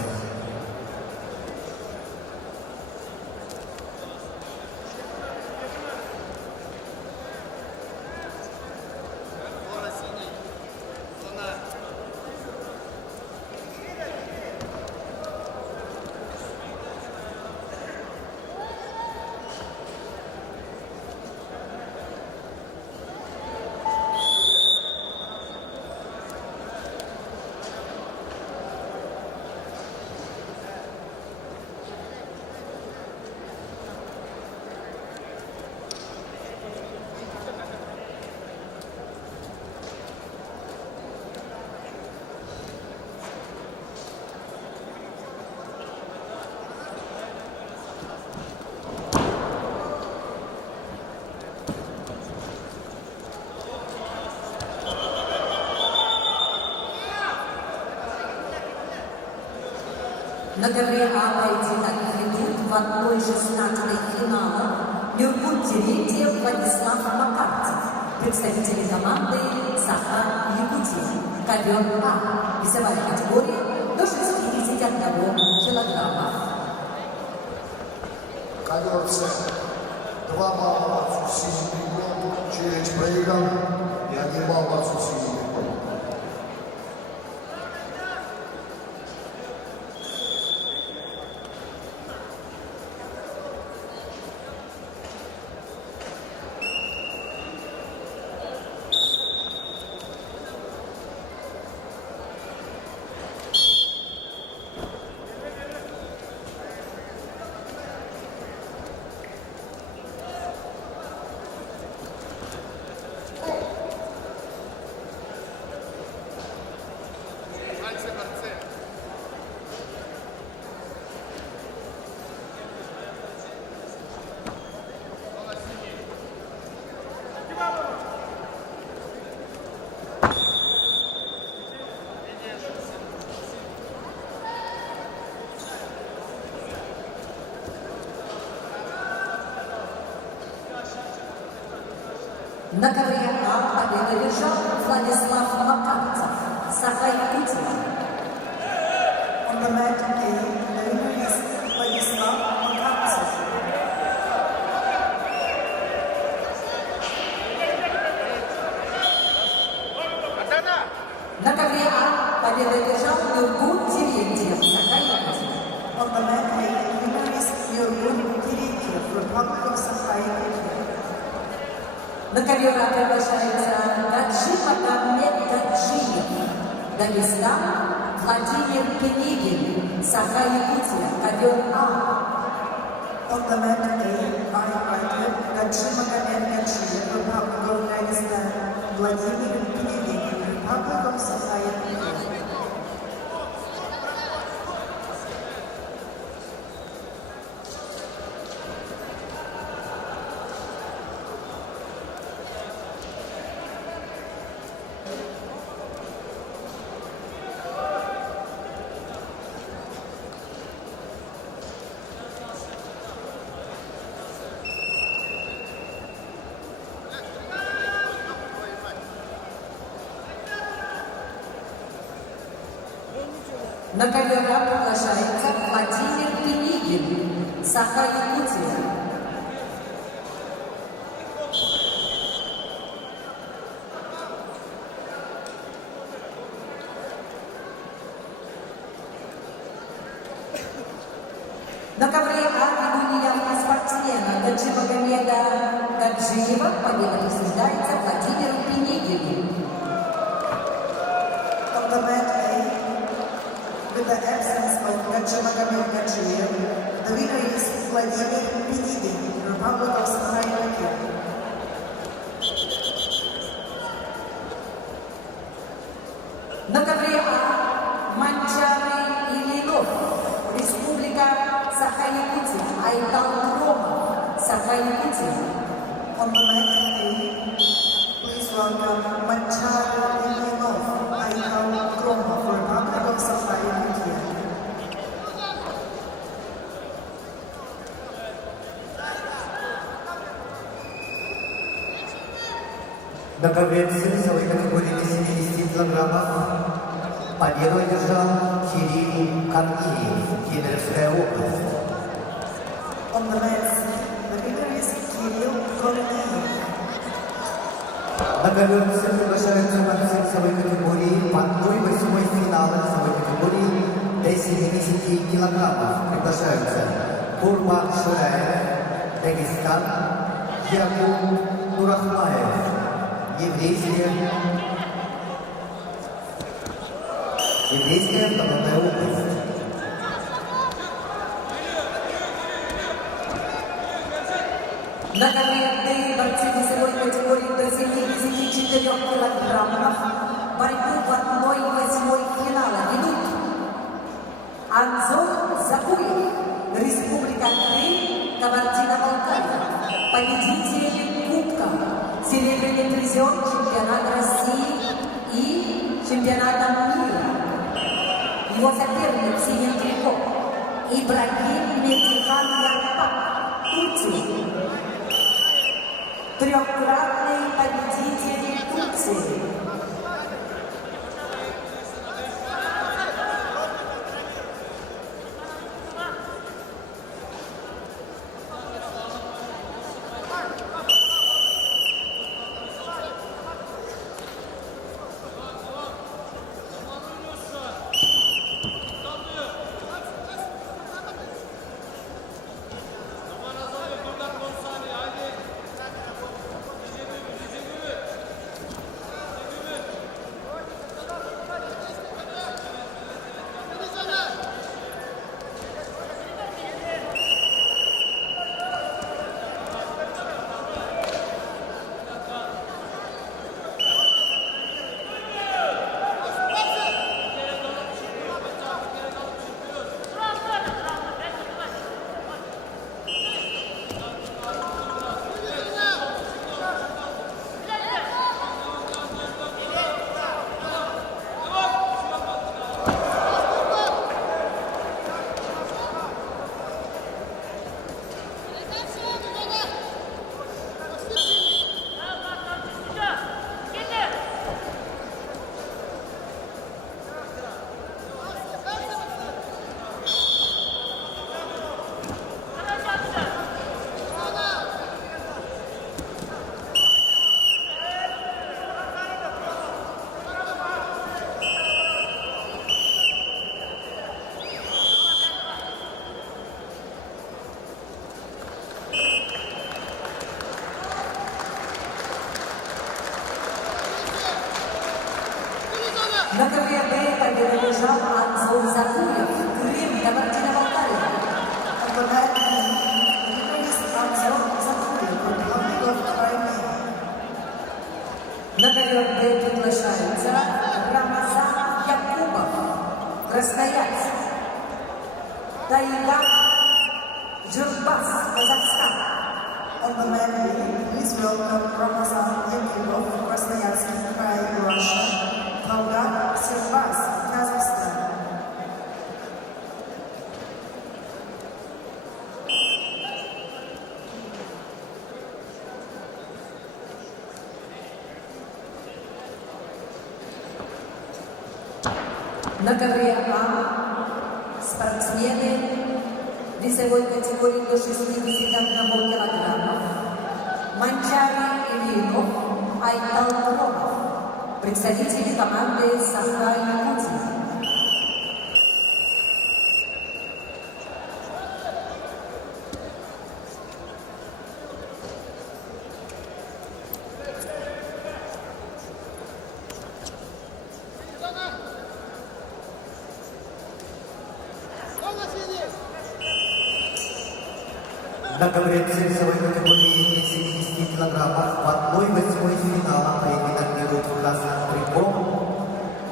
На ковре А поединок ведут в 1/16 финала Нюргут Терентьев, Владислав Макарцев, представители команды Саха-Якутия. Ковер А, весовая категория до 61 килограмма. Ковер С. 2 балла борцу с синим триком, Челич проиграл, и 1 балл борцу с синим триком. На ковре А победу держал Владислав Макарцев, Саха-Якутия. On the mat A, the winner is Vladislav Makantsev. На ковре А победу держал Нюргут Терентьев, Саха-Якутия. On the mat A, the winner is Nurgul Terentьев, Republic of Sakha-Якутия. На ковер А приглашается Гаджи Магомед Гаджиев, Дагестан, Владимир Пенигин, Саха-Якутия, ковер А. On the mat A, I invited Gadji Magomed Gadjiev, Republic of Dagestan, Vladimir Pinigin, Republic of Sakha-Якутия. На ковер А приглашается Владимир Пенигин, Саха-Якутия. На ковре А ввиду неявки спортсмена Гаджи Магомеда Гаджиева победа присуждается Владимиру Пенигину. On the mat A, with the absence of Gadji Magomed Gadjiev, the winner is Vladimir Pinigin, Republic of Sakha-Якутия. На ковре А Манчары Ильинов, Республика Саха-Якутия, Айтал Громов, Саха-Якутия. On the mat A, please welcome Manchar Ilinov, Aikal Gromov, Republic of Sakha-Якутия. На ковре С весовой категории до 70 килограммов победу одержал Кирилл Корнеев, Кемеровская область. On the mat C, the winner is Kirill Korneyev. На ковер С приглашаются борцы весовой категории по 1/8 финала весовой категории до 70 килограммов. Приглашаются Курбан Шураев, Дагестан, Якуб Нурахмаев, Еврейская автономная область. На ковре Д борцы весовой категории до 74 килограммов борьбу в 1/8 финала ведут Анзор Закуев, Республика Крым, Кабардино-Балкария, победитель Кубка, серебряный призер чемпионата России и чемпионата мира. Его соперник в синем трико Ибрагим Метихан Ярпак, Турция. Трехкратный победитель Турции. На ковре Б победу лежал Анзор Закуев, Крым, Кабардино-Балкария. On the mat B, the winner is Anzor Zakuyev from Republic of Crimea. На ковер Б приглашается Рамазан Якубов, Красноярск. Тайган Жирбас, Казахстан. On the mat B, please welcome Ramazan Yakubov from Krasnoyarsk Krai, Russia. Taugan Sirbas, Kazakhstan. На ковре А спортсмены весовой категории до 61 килограммов. Манчари Ильинов, Айтал Громов, представители команды Саха-Якутия. На ковре весовой категории 70 килограммов в 1/8 финала поединок в красном трико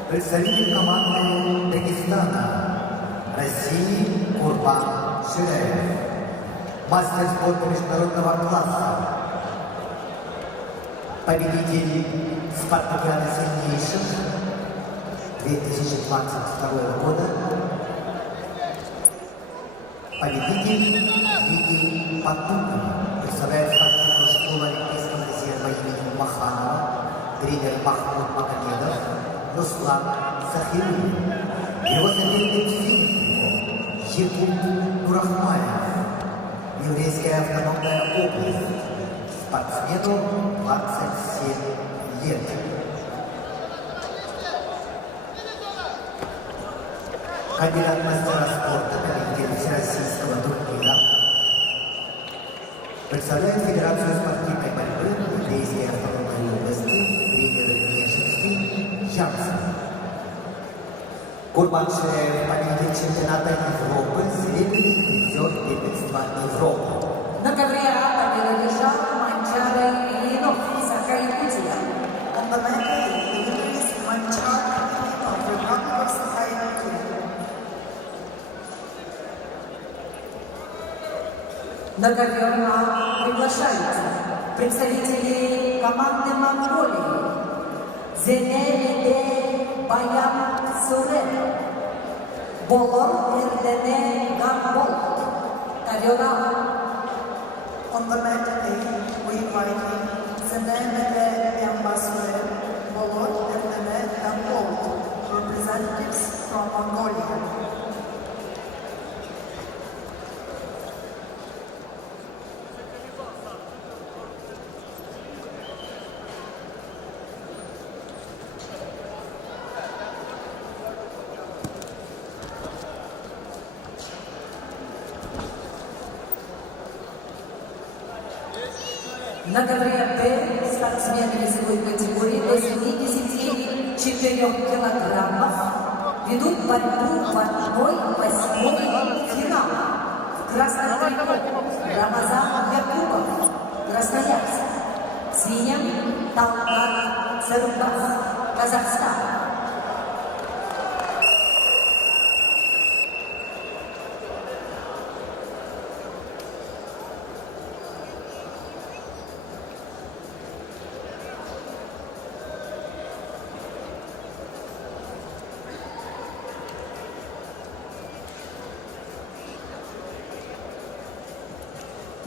представитель команды Дагестана России Курбан Ширеев, мастер спорта международного класса, победитель спартакиады сильнейших 2022 года, победитель Вики Потукова, представляет спортивную школу Олимпийского резерва имени Маханова, тренер Махмуд Магомедов, Руслан Сахиров. Его соперник Финнику Якуб Нурахмаев, еврейская автономная область, спортсмену 27 лет. Кандидат мастера спорта, победитель всероссийского турнира, представляет Федерацию спортивной борьбы еврейской автономной области, тренер Нежинский Янсен. Курбан Ширеев, победитель чемпионата Европы, серебряный призер первенства Европы. На ковре А победу лежал Манчари Ильинов, Саха-Якутия. On the mat A, the winner is Manchar Ильинов from Republic of Saha-Якутия. На ковер А приглашаются представители команды Монголии Зенелиде Баян Сурен, Болор Эрдене Гамбол, ковер А. On the mat A, we invite Zenemede Ambassador Volod Erdene Gambol, representatives from Mongolia. На ковре Б спортсмены весовой категории до 74 килограммов ведут борьбу в 1/8 финала. В красном трико Рамазан Якубов, Красноярск. В синем Талгат Цербас, Казахстан.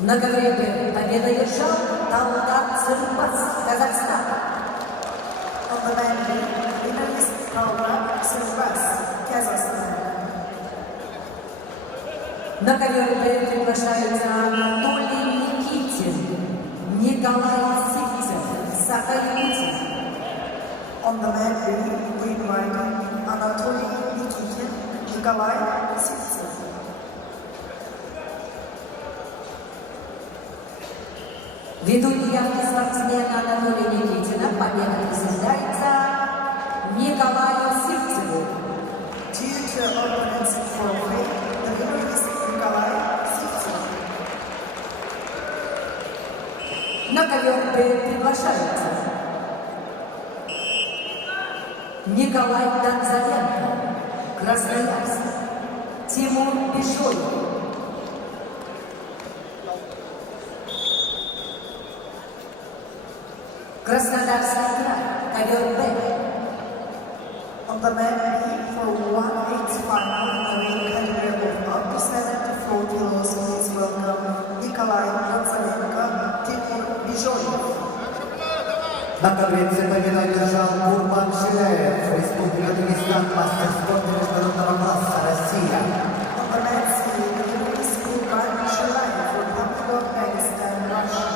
На ковре Б победа держал Талгат Цербас, Казахстан. On the mat B, winner is Talgат Цербас, Kazakhstan. На ковер Б приглашаются Анатолий Никитин, Николай Сивцев, Саха-Якутия. On the mat B, we invite Anatoly Nikitin, Nikolai Sivtsev. Ввиду неявки спортсмена Анатолия Никитина победа присуждается Николаю Сивцеву. Due to opponent's forfeit, the winner is Nikolai Sivtsev. На ковер Б приглашаются Николай Донзаленко, Красноярск, Тимур Бишоев. Краснодарский край, ковер Б. On the mat B, for 1/8 final, the main category of up to 74 kilos, please welcome Nikolai Донзаленко, Тимур Бишоев. На ковре С победу одержал Курбан Шиляев, Республика Дагестан, мастер спорта международного класса, Россия. On the mat C, the winner is Kurban Shalayev, Republic of Dagestan, Russia.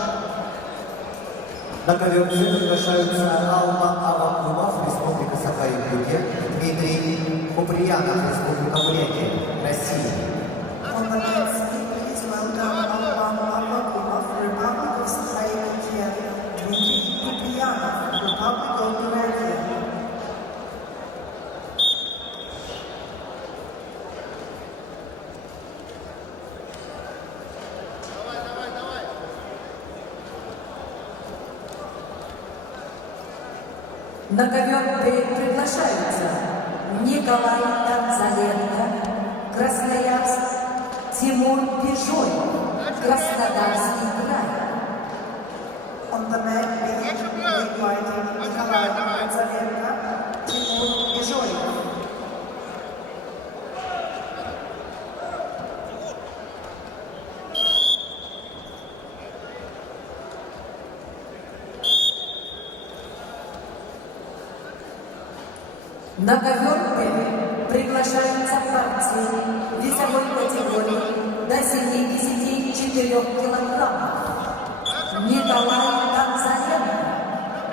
На ковер С приглашаются Алма Авакумов, Республика Саха-Якутия, Дмитрий Куприянов, Республика Бурятия, Россия. On the mat C, please welcome Alban Avakumov, Republic of Sakha-Yakutia, Dmitry Kupriyanov, Republic of Buryatia. На ковер Б приглашаются Николай Донзаленко, Красноярск, Тимур Бишоев, Краснодарский край. On the mat B, we invite Nikolai Донзаленко, Тимур Бишоев. На ковер Б приглашаются партии весовой категории до 74 килограммов. Николай Донзаленко,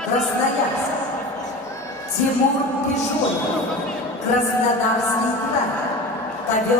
Красноярск, Тимур Бишоев, Краснодарский край, ковер Б.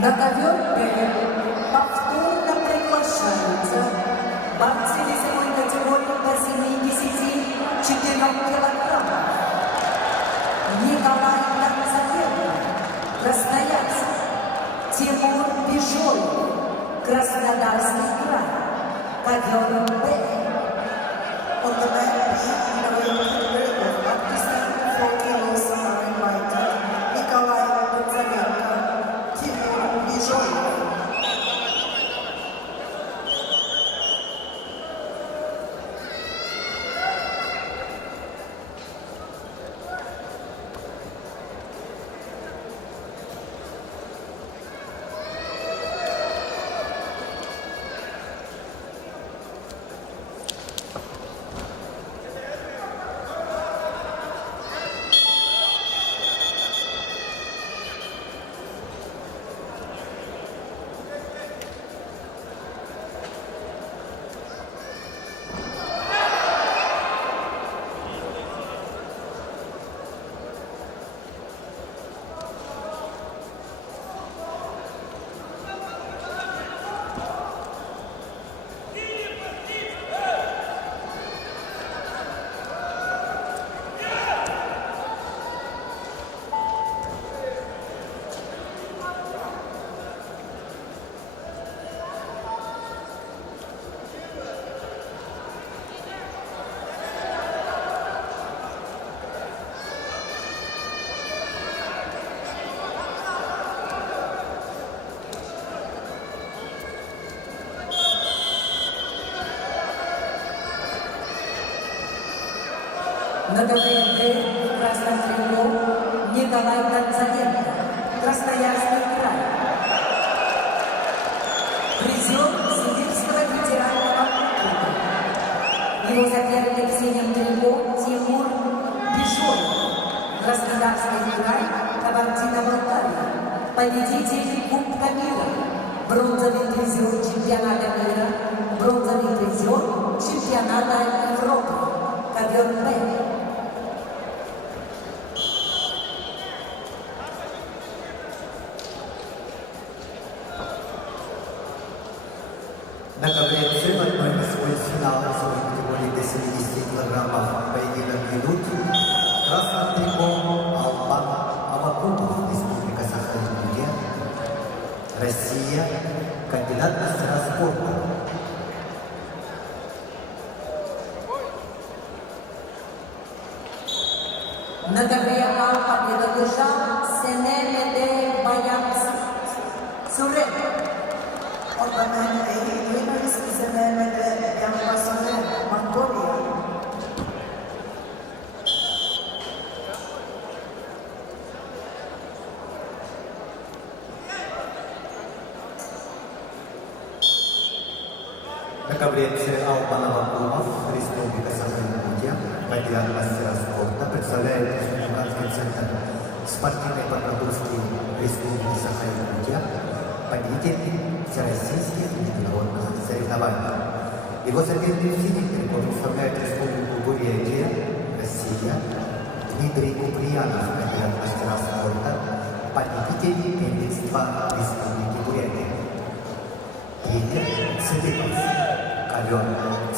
На ковер Б повторно приглашаются борцы весовой категории до 74 килограммов. Николай Танцаренко, Красноярск. Тимур Бежоев, Краснодарский край. Ковер Б. On the mat, the weight of up to 74 kilos are invited. Nikolai Tanzarенко, Timur Bежоев. На КВН в красном трико Николай Танцаренко, Красноярский край. Призер Сибирского федерального округа. Его соперник в синем трико Тимур Бежоев, Краснодарский край, Кабардино-Балкария. Победитель Кубка мира, бронзовый призер чемпионата мира, бронзовый призер чемпионата Европы. Ковер Б. На ковре С в одной из финала весовой категории до 70 килограммов поединок идут красным триком Албан Авакумов, Республика Саха-Якутия, Россия, кандидат в мастера спорта. На ковре А победу держал Сенемеде Баян Сурен. On the mat, the winner is Zenemede Yamasune, Mongolia. На ковре С Албан Авакумов, Республика Саха-Якутия, кандидат в мастера спорта, представляет Республиканский центр спортивной подготовки Республики Саха-Якутия, победитель всероссийских международных соревнований. Его соперник в синем трико представляет Республику Бурятия, Россия, Дмитрий Куприянов, кандидат в мастера спорта, победитель первенства Республики Бурятия. Тренер Цыдыков, ковер С.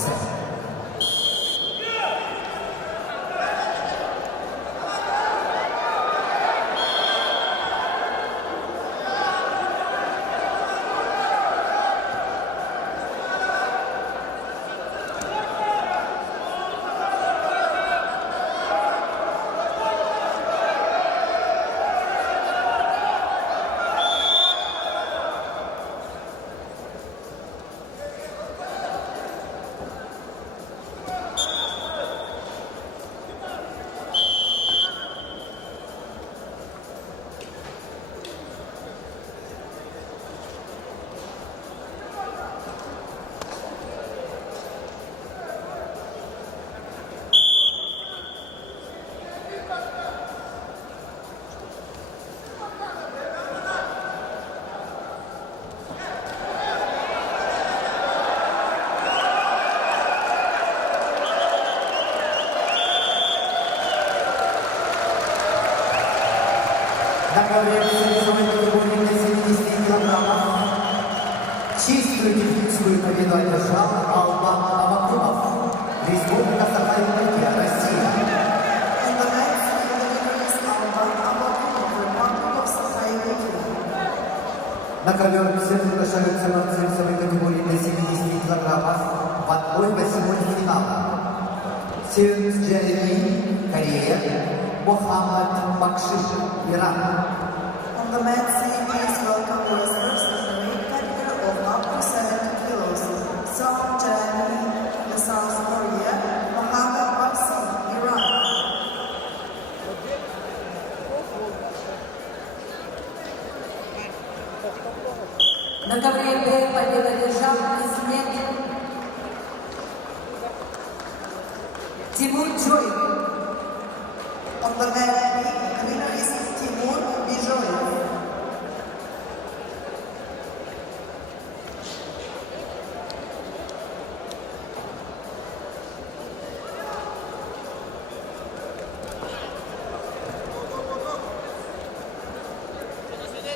На ковре весовой категории до 70 килограммов чистую техническую победу одержал Албан Авакумов, Республика Саха-Якутия, Россия. On the mat, the winner is Alban ковер все приглашаются борцы весовой категории до 70 килограммов в 1/8 финала. Северс Джереми, Корея, Мохаммад Бакши, Иран. On the men's scene, please welcome wrestlers in the weight category of up to 70 kilos. South Jeremy, South Korea, Mohammed Baksi, Iran. На ковре Б победа держал президент Тимур Джоев. On the men, the winner is Timur Bijoyev.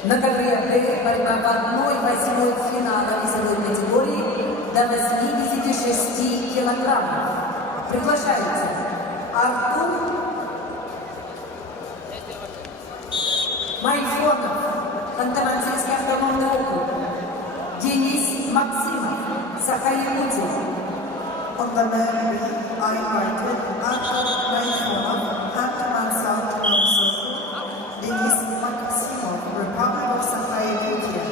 На ковре Б борьба в 1/8 финала весовой категории до 86 килограммов. Приглашаются Артур Майфонов, Ханты-Мансийский автономный округ, Денис Максимов, Саха-Якутия. On the men, I invited Artur Maifonov, Hantman Autonomous Circle, Denis Maksimov, Republic of Sakha-Yakutia.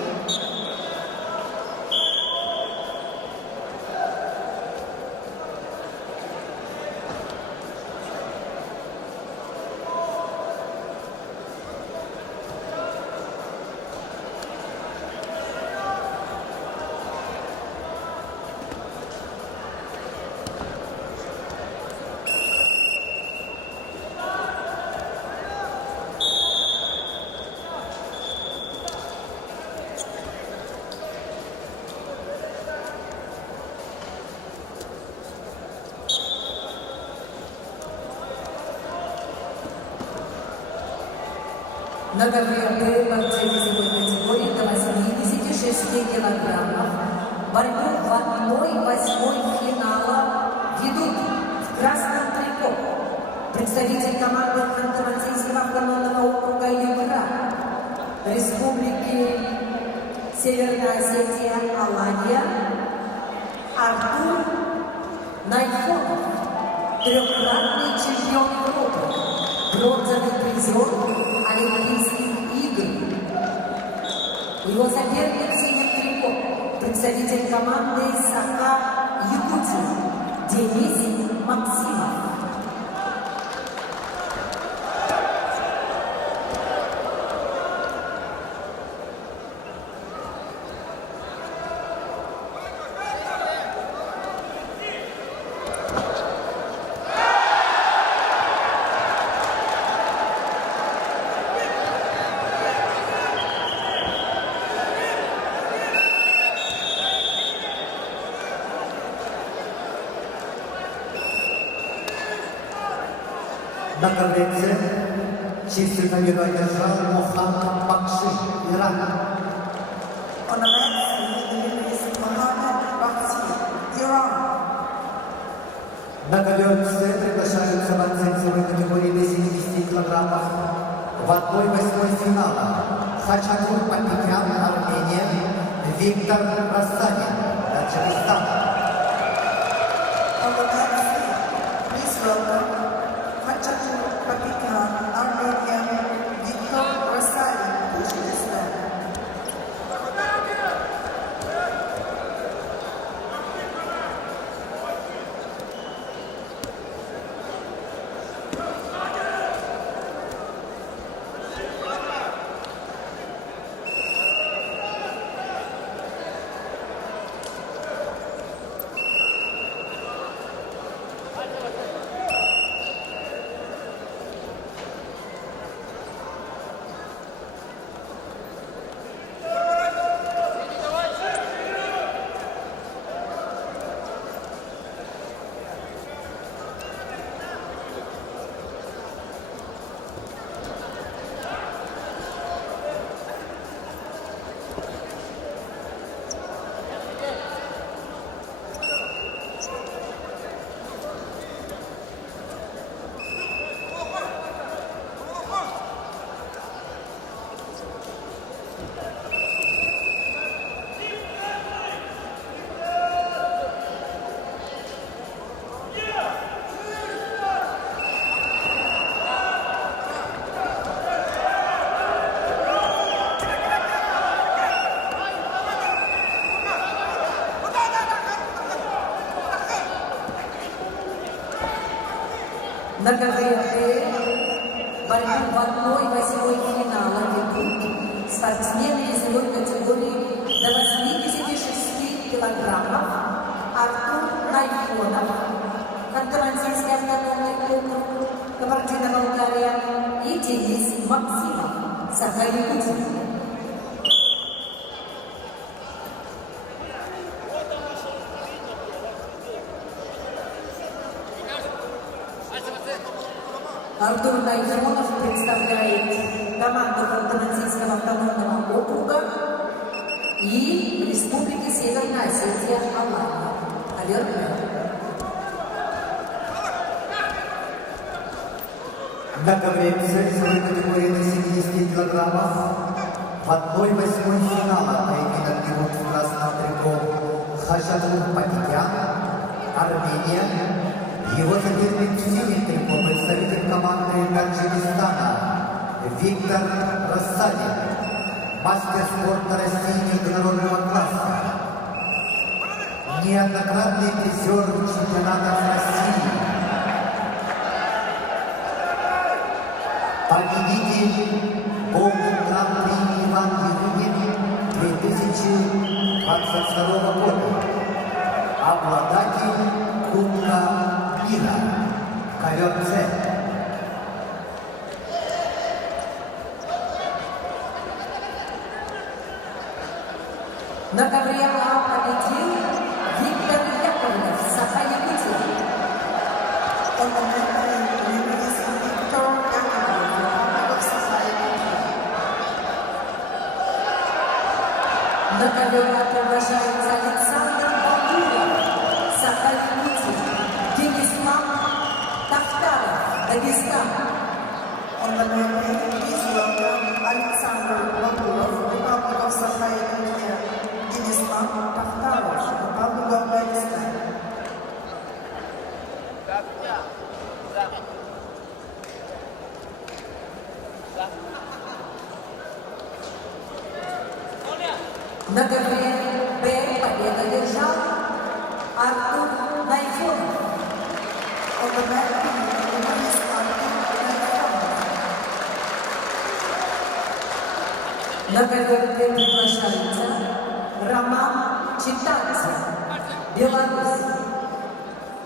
На ковре Б борцы весовой категории до 86 килограммов. Борьбу в 1/8 финала ведут в красном трико представитель команды Ханты-Мансийского автономного округа Югра, Республики Северная Осетия, Алания, Артур Найфонов, трехкратный чемпион Европы, бронзовый призер Олимпийских игр. Его соперник в синем трико, представитель команды Саха-Якутия, Денис Максимов. На ковре С чистую победу одержал Мохаммад Бакши, Иран. On the men's scene, the winner is Mohammed Baksi, Iran. На ковер С приглашаются борцы весовой категории до 70 килограммов в 1/8 финала. Хачатур Патикян, Армения, Виктор Растанин, Таджикистан. On the men's scene, please welcome Hachatur Papikan, Armenia, Viktor Rasari, Tajikistan. На КВП борьбу в 1/8 финала ведут спортсмены весовой категории до 86 килограммов Артур Найфонов, Ханты-Мансийский автономный округ, Кабардино-Балкария, и Денис Максимов, Саха-Якутия. Артур Найфонов представляет команду Ханты-Мансийского автономного округа и Республики Северная Осетия Алания. На ковре весовой категории до 70 килограммов в 1/8 финала поединок берут в красном трико Хашатур Патикян, Армения. Его соперник в синем трико представитель команды Таджикистана Виктор Рассадин, мастер спорта России международного класса, неоднократный призер чемпионатов России, победитель Голден Гран-при Иван Ерыгин 2022 года, обладатель Кубка мира, ковер С. На ковре А победил Виктор Яковлев, Саха-Якутия. On the mat, we release Victor Yakovlev of Saha-Yakutия. На ковер А приглашается Александр Бабуров, Саха-Якутия. Денислав Тахтаров, Дагестан. On the mat, please welcome Alexander Baburov, Republic of Saha-Yakutия, Denislav Takhtarov, Republic of Dagestan. На ковре Б победу держал Артур Найфонов. On the mat, we release Artur Найфонов. На ковер Д приглашается Роман Читанцев, Беларусь.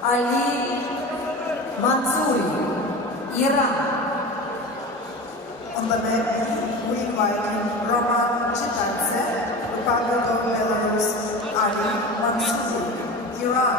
Али Мансури, Иран. On the mat, we invite Roman Chitadze, Republic of Belarus, Ali Mansour, Iran.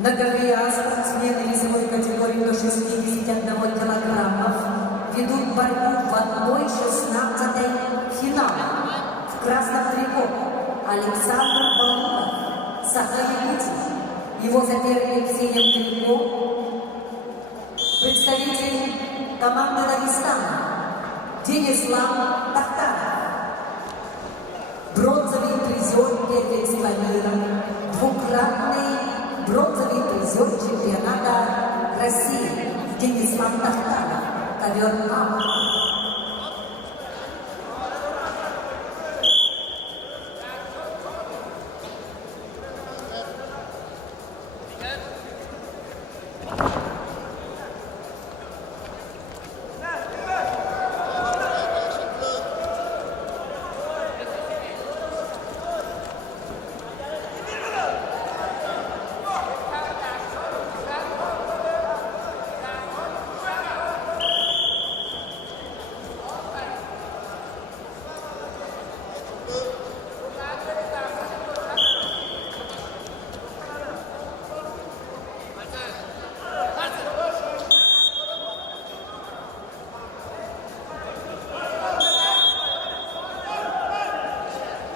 На ковре А спортсмены весовой категории до 61 килограммов ведут борьбу в 1/16 финала. В красном трико Александр Балунов, Саха-Якутия. Его соперник в синем трико представитель команды Дагестана Денислав Тахтаров. Бронзовый призер первенства мира, двукратный бронзовый призер чемпионата России Денислав Тахтаров, ковер А.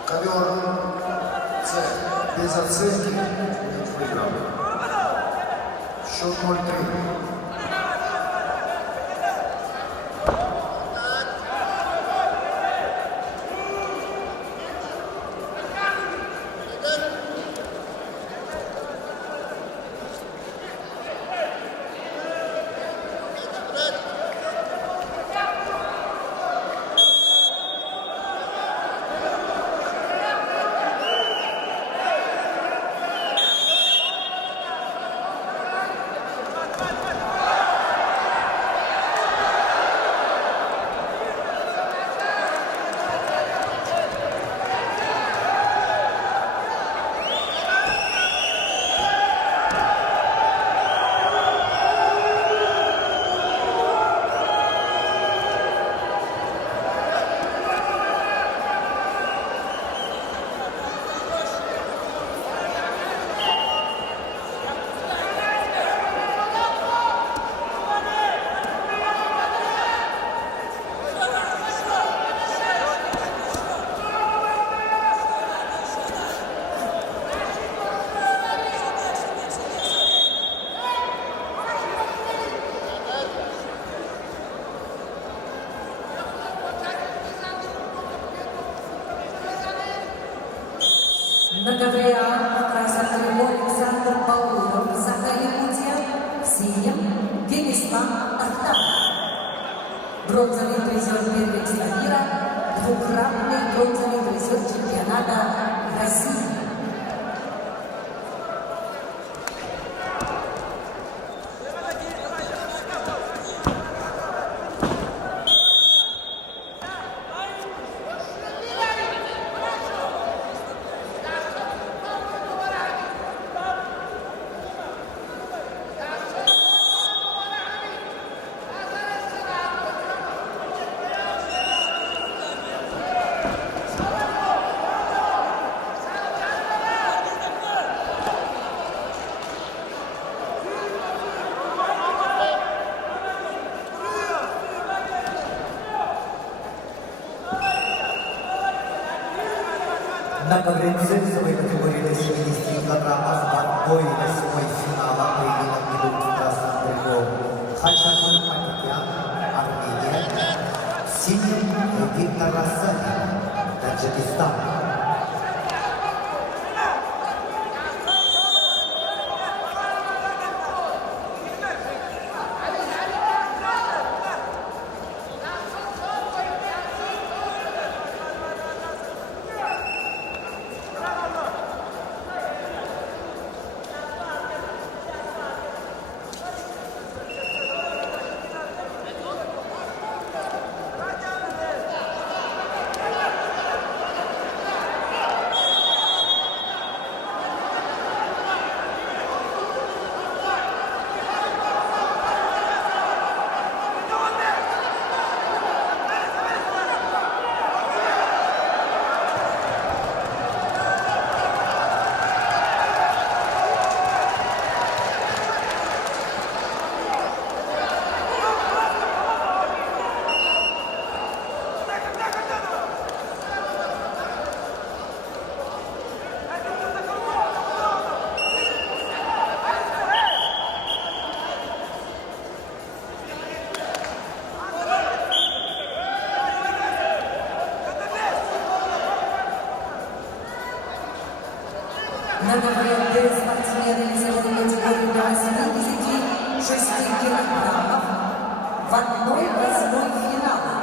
Ковер С без оценки выиграл. Счет 0-3. На ковре А красный трибун Александр Павлов, Саха Якутия, в синем Денислав Тахтар. Бронзовый призер первенства мира, двукратный бронзовый призер чемпионата России. На ковре весовой категории до 70 килограммов бой 8-й финала поединок идут в красном трикол Хачатур Патикян, Армения, в синем Виктор Рассадин, Таджикистан. На ковре спортсмены весовой категории до 86 килограммов в 1/8 финала.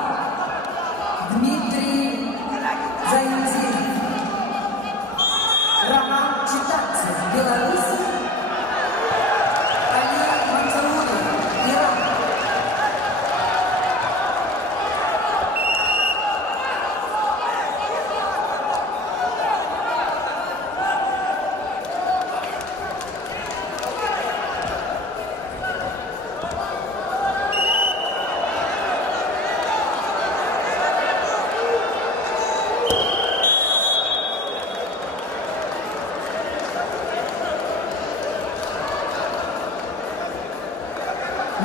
Дмитрий Заинзинов, Роман Читанцев, Беларусь, Али Мансурули, Иран.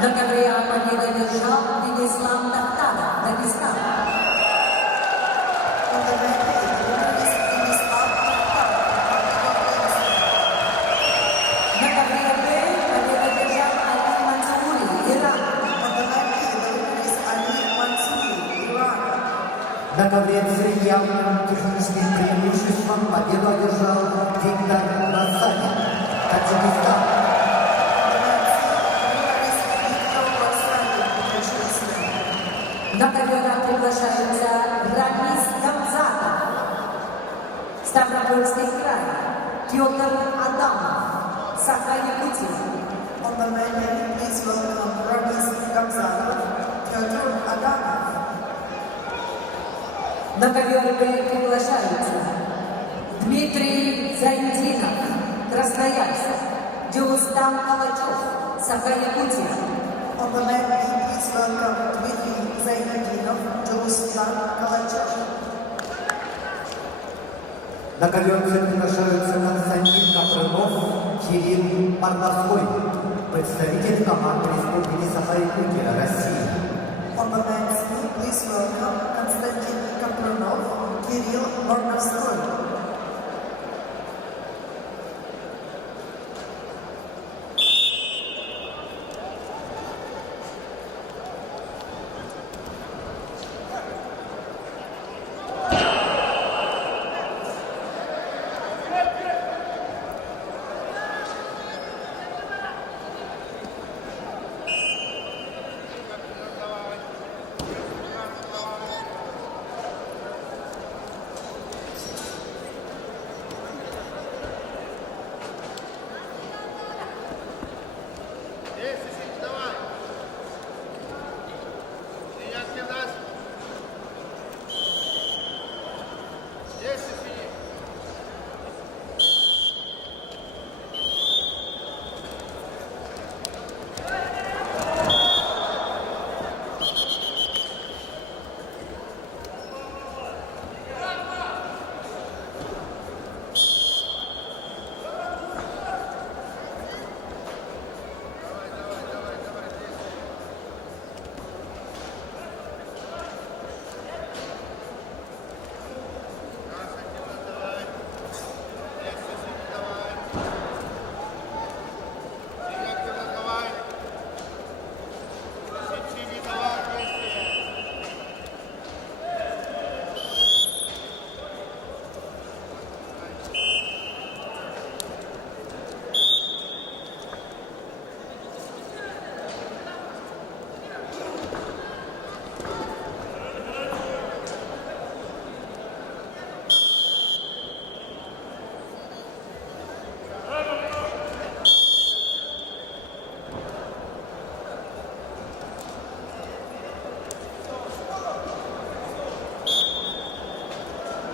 На ковре А победу одержал Денислав Тахтаров, Дагестан. On the red page, winner is Denислав Тахтар, На ковре Б победу одержал Али Мансурули, Иран. On the red page, the winner is Ali Mansouri, Iran. На ковре С явным техническим преимуществом победу одержал Виктор Рассадин, Таджикистан. На ковер приглашаются Рамис Гамзатов, Ставропольский край, Петр Адамов, Саха Якутия. On the red page, please welcome Ramis Gamzatov, Pyotr Adamov. На ковер Б приглашаются Дмитрий Зайдинов, Красноярск, Дюстам Калачев, Саха Якутия. On the red page, please welcome Dmitry Zainadinov, Jalustан Калачев. На ковер приглашаются Константин Капрынов, Кирилл Парновской, представитель команды Республики Саха-Якутия, России. On the men's team, please welcome Konstantin Kapranov, Kirill Barnovskoy.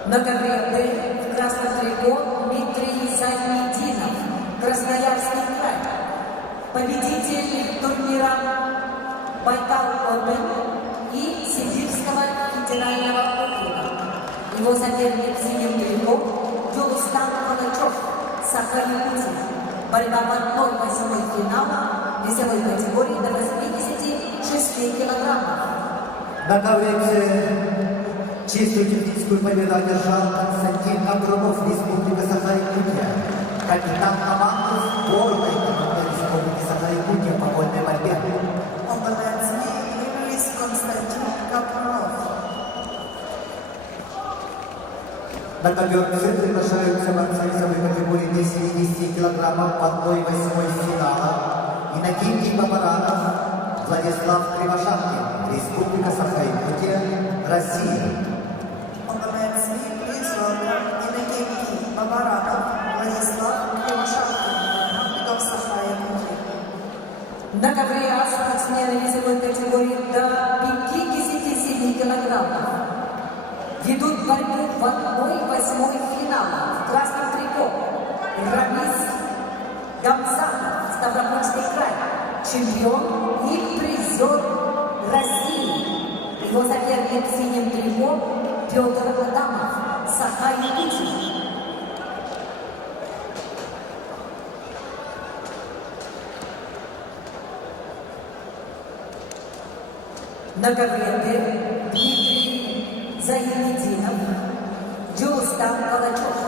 На ковре Д в красном трико Дмитрий Замединов, Красноярский край. Победитель турнира Байкал Опен и Сибирского федерального округа. Его соперник в синем трико Юлстан Палачев, Саха-Якутия. Борьба в 1/8 финала весовой категории до 86 килограммов. На ковре чистую техническую победу одержал Константин Абрамов, Республика Саха-Якутия. Капитан команды сборной команды Республики Саха-Якутия по вольной борьбе. On the men's knee, winner is Konstantin Kaprunov. На ковер приглашаются борцы весовой категории до 70 килограммов по 1/8 финала. Иннокентий Бабаранов, Владислав Кривошапкин, Республика Саха-Якутия, Россия. On the men's knee, please welcome Innokenty Babaranov, Vladislav Krivoshavkin, Republic of Sakha-Yakutия. На ковре А спортсмены весовой категории до 57 килограммов ведут борьбу в 1/8 финала в красном трико. Рамис Гамзанов, Ставропольский край, чемпион и призер России. Его соперник в синем трико Петр Адамов, Саха-Якутия. На ковре Д Дмитрий Замединов, Юлстан Палачев.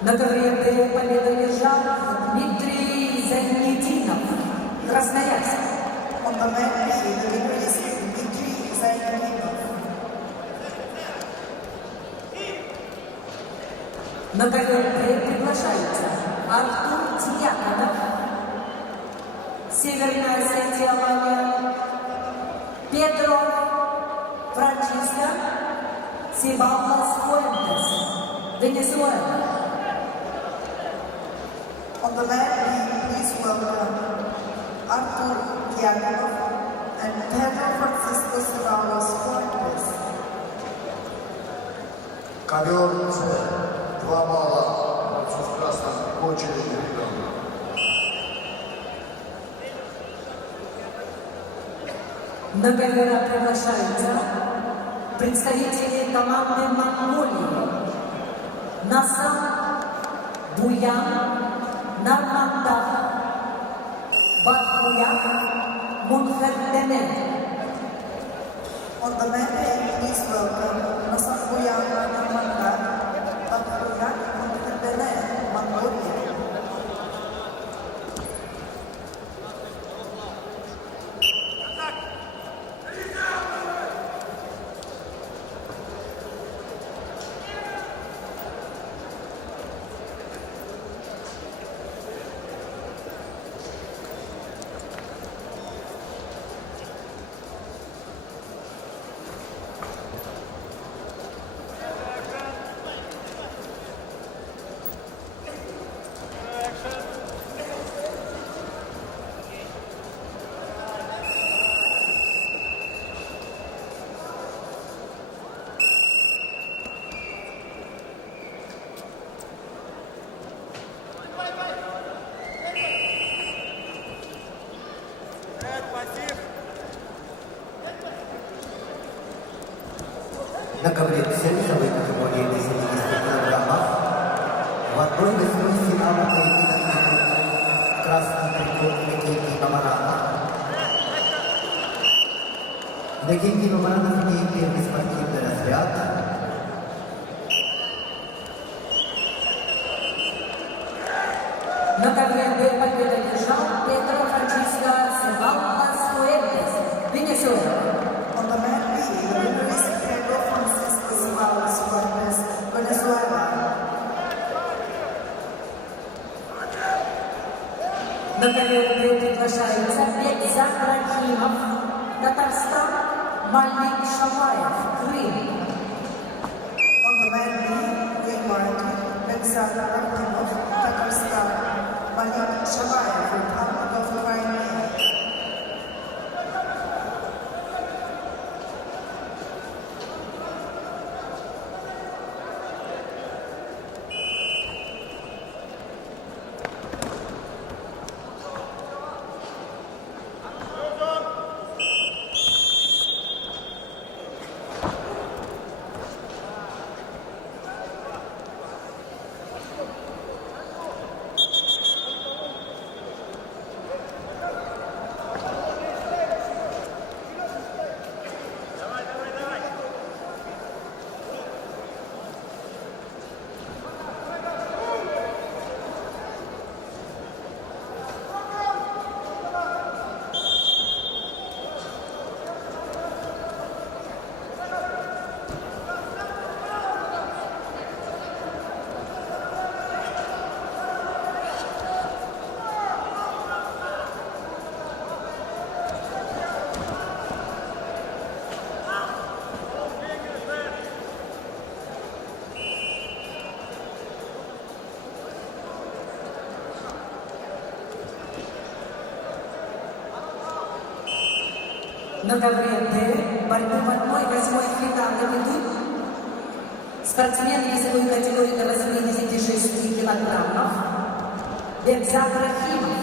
На ковре победу держал Дмитрий Замединов, Красноярск. On the men's knee, the winner is Dmitry Zainadinov. На ковер приглашаются Артур Дьяконов, Северная Осетия, Алания, Педро Франчиско Сибалас Фуэнтес, Венесуэла. On the mat, we please welcome Artur Diakonov and Pedro Francisco Ceballos Fuentes. Ковер С. 2 балла борцу в красном по очереди ребенка. На ковера приглашаются представители команды Монголии Насан Буян Нармандав Батхуян Мунхердене. On the mat, please welcome Nasabuyan Narmanda, Bathuyan Munterdene, Mongolia. На ковре весовой категории до 70 килограммов в одной восьмой финала поединок между красным трикотом Никитой Мамаранов. Никита Мамаранов имеет первый спортивный разряд. На ковре победу держал Педро Франчиско Сибалас Фуэнтес, Венесуэла. On the mat, the winner is Pedro Francisco Ceballos Fuentes, Venezuela. На ковер приглашаются Бекзат Рахимов, Татарстан, Малик Шаваев, Крым. On the mat, we invite Bexat Rakhimov, Tatarstan, Malik Shavayev, Republic of Crimea. На ковре Д борьбу в 1/8 финала ведут спортсмены весовой категории до 86 килограммов Бекзат Рахимов,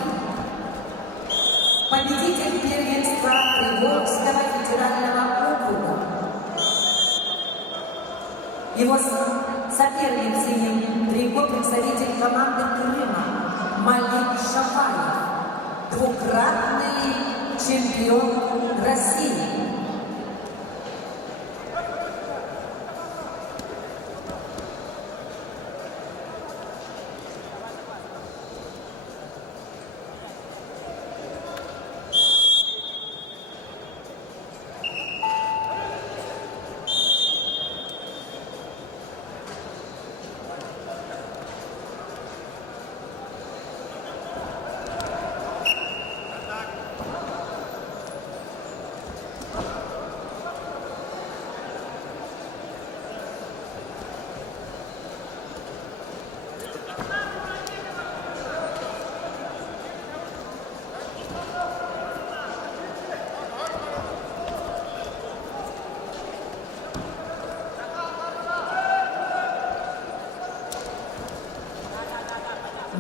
победитель первенства Приволжского федерального округа. Его соперник в синем трико представитель команды Крыма Малик Шаваев, двукратный чемпион России.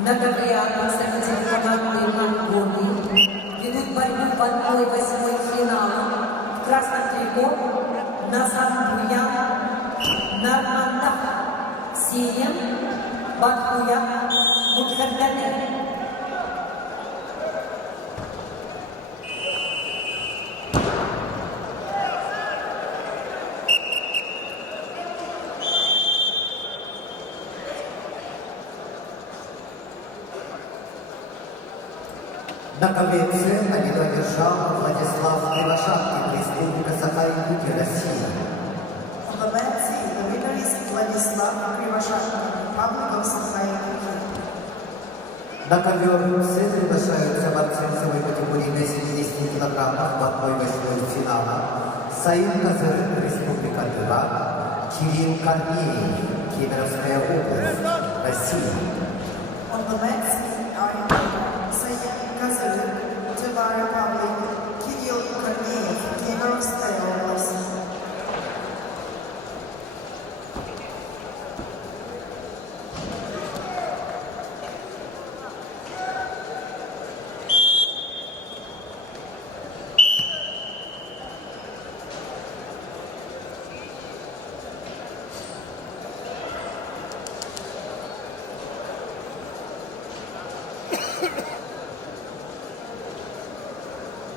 На ковре представители команды Монголии ведут борьбу в 1/8 финала. В красном трико Назар Буян, Нармандах, в синем Батхуя Мудхардане. На ковре С победу одержал Владислав Кривошапкин, Республика Саха-Якутия, Россия. On the men's scene, the winner is Vladislav Krivoshakin, Republic of Sakha-Yakutия. На ковер С приглашаются борцы весовой категории до 70 килограммов в 1/8 финала. Саид Казырык, Республика Тыва, Кирилл Корнеев, Кемеровская область, Россия. On the men's scene are Sayyid Kazaruk, Tver Republic, Kirill Korneev, Kemerovskaya область.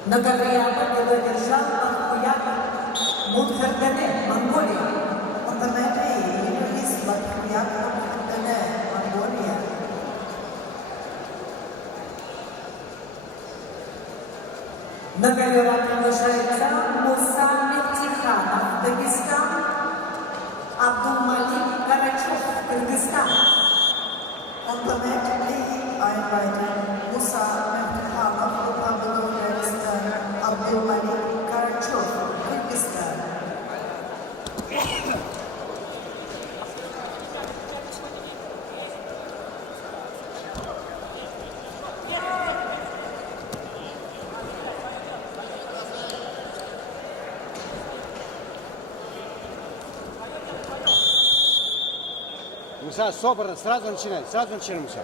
На ковре победу одержал Батхуя Мудхардане, Монголия. On the men's scene, the winner is Bathuya Mudhardane, Mongolia. На ковер приглашается Муса Мехтиханов, Дагестан, Абдулмалик Карачев, Кыргызстан. On the men's scene, I invited Musa Mehtikhanov, Republic of Dagestan, Abdulmalik Karachov, Kyrgyzstan. Муса, собрано, сразу начинай, Муса.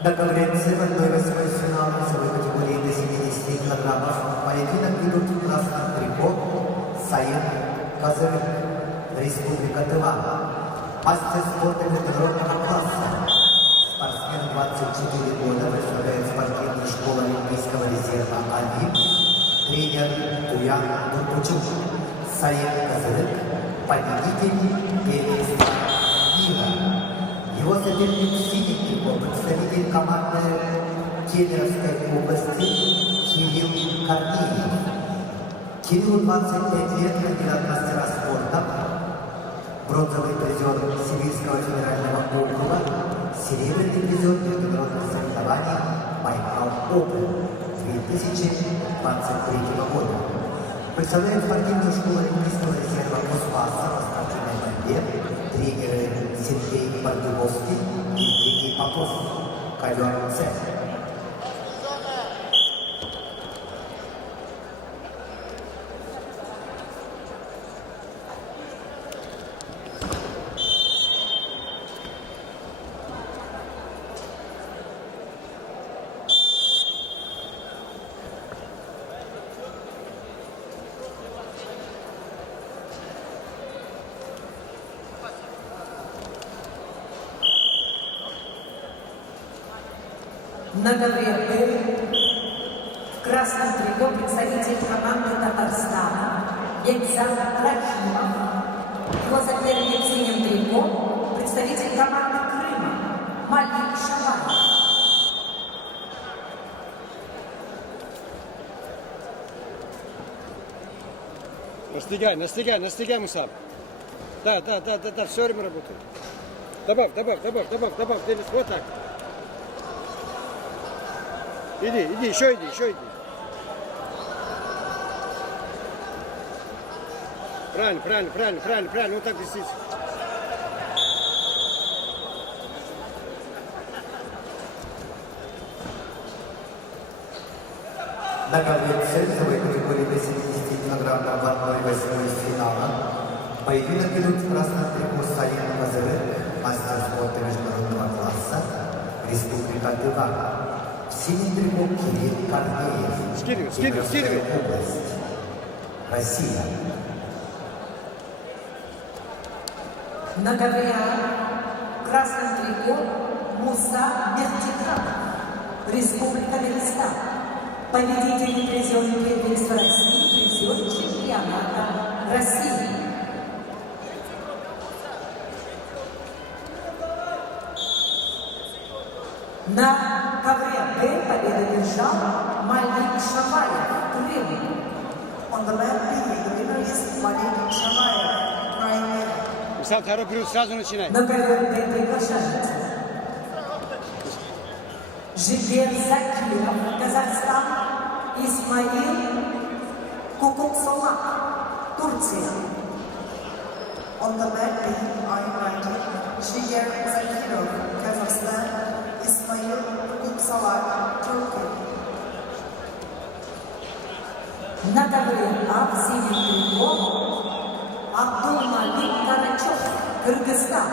На ковре С в 1/8 финала весовой категории до 70 килограммов поединок ведут в красном трико Саид Казырык, Республика Тыва. Мастер спорта международного класса. Спортсмен 24 года, представляет спортивную школу Олимпийского резерва «Алим», тренер Туян Туркучук. Саид Казырык, победитель первенства мира. Его соперник в синем трико, представитель команды Кемеровской области Кирилл Корнеев. Кириллу 25 лет, кандидат в мастера спорта, бронзовый призер Сибирского федерального округа, серебряный призер международных соревнований Байкал Опен 2023 года. Представляет спортивную школу Олимпийского резерва Кузбасса по спортивной борьбе, тренеры Сергей Бардюговский и Евгений Попов. Ковер С. На ковре Б в красном трико представитель команды Татарстана Бекзат Рахимов. Его соперник в синем трико представитель команды Крыма Малик Шабанов. Настигай, Муса. Да, все время работает. Добавь, Денис, вот так. Иди, еще иди. Правильно, вот так здесь. На ковре С весовой категории до 70 килограммов в 1/8 финала. Поединок идут в красном трико Салим Казырык, мастер спорта международного класса, Республика Тыва. В синем трико Кирилл Корнеев, Кемеровская область, Россия. На ковре в красном трико Муса Мехтиканов, Республика Дагестан. Победитель и призер первенства России, призер чемпионата России. На ковре Б победу держал Малик Шамаев, Крым. On the mat B, the winner is Malik Shamayev, Crimea. Михаил, второй период сразу начинай. На ковер Б приглашается Жигер Закиров, Казахстан, Исмаил Кукуксолак, Турция. On the mat B are invited Shiger Zakirov, Kazakhstan, Ismail Kuksalak, Turkey. На ковре А в синем трико Абдулмалик Карачев, Кыргызстан.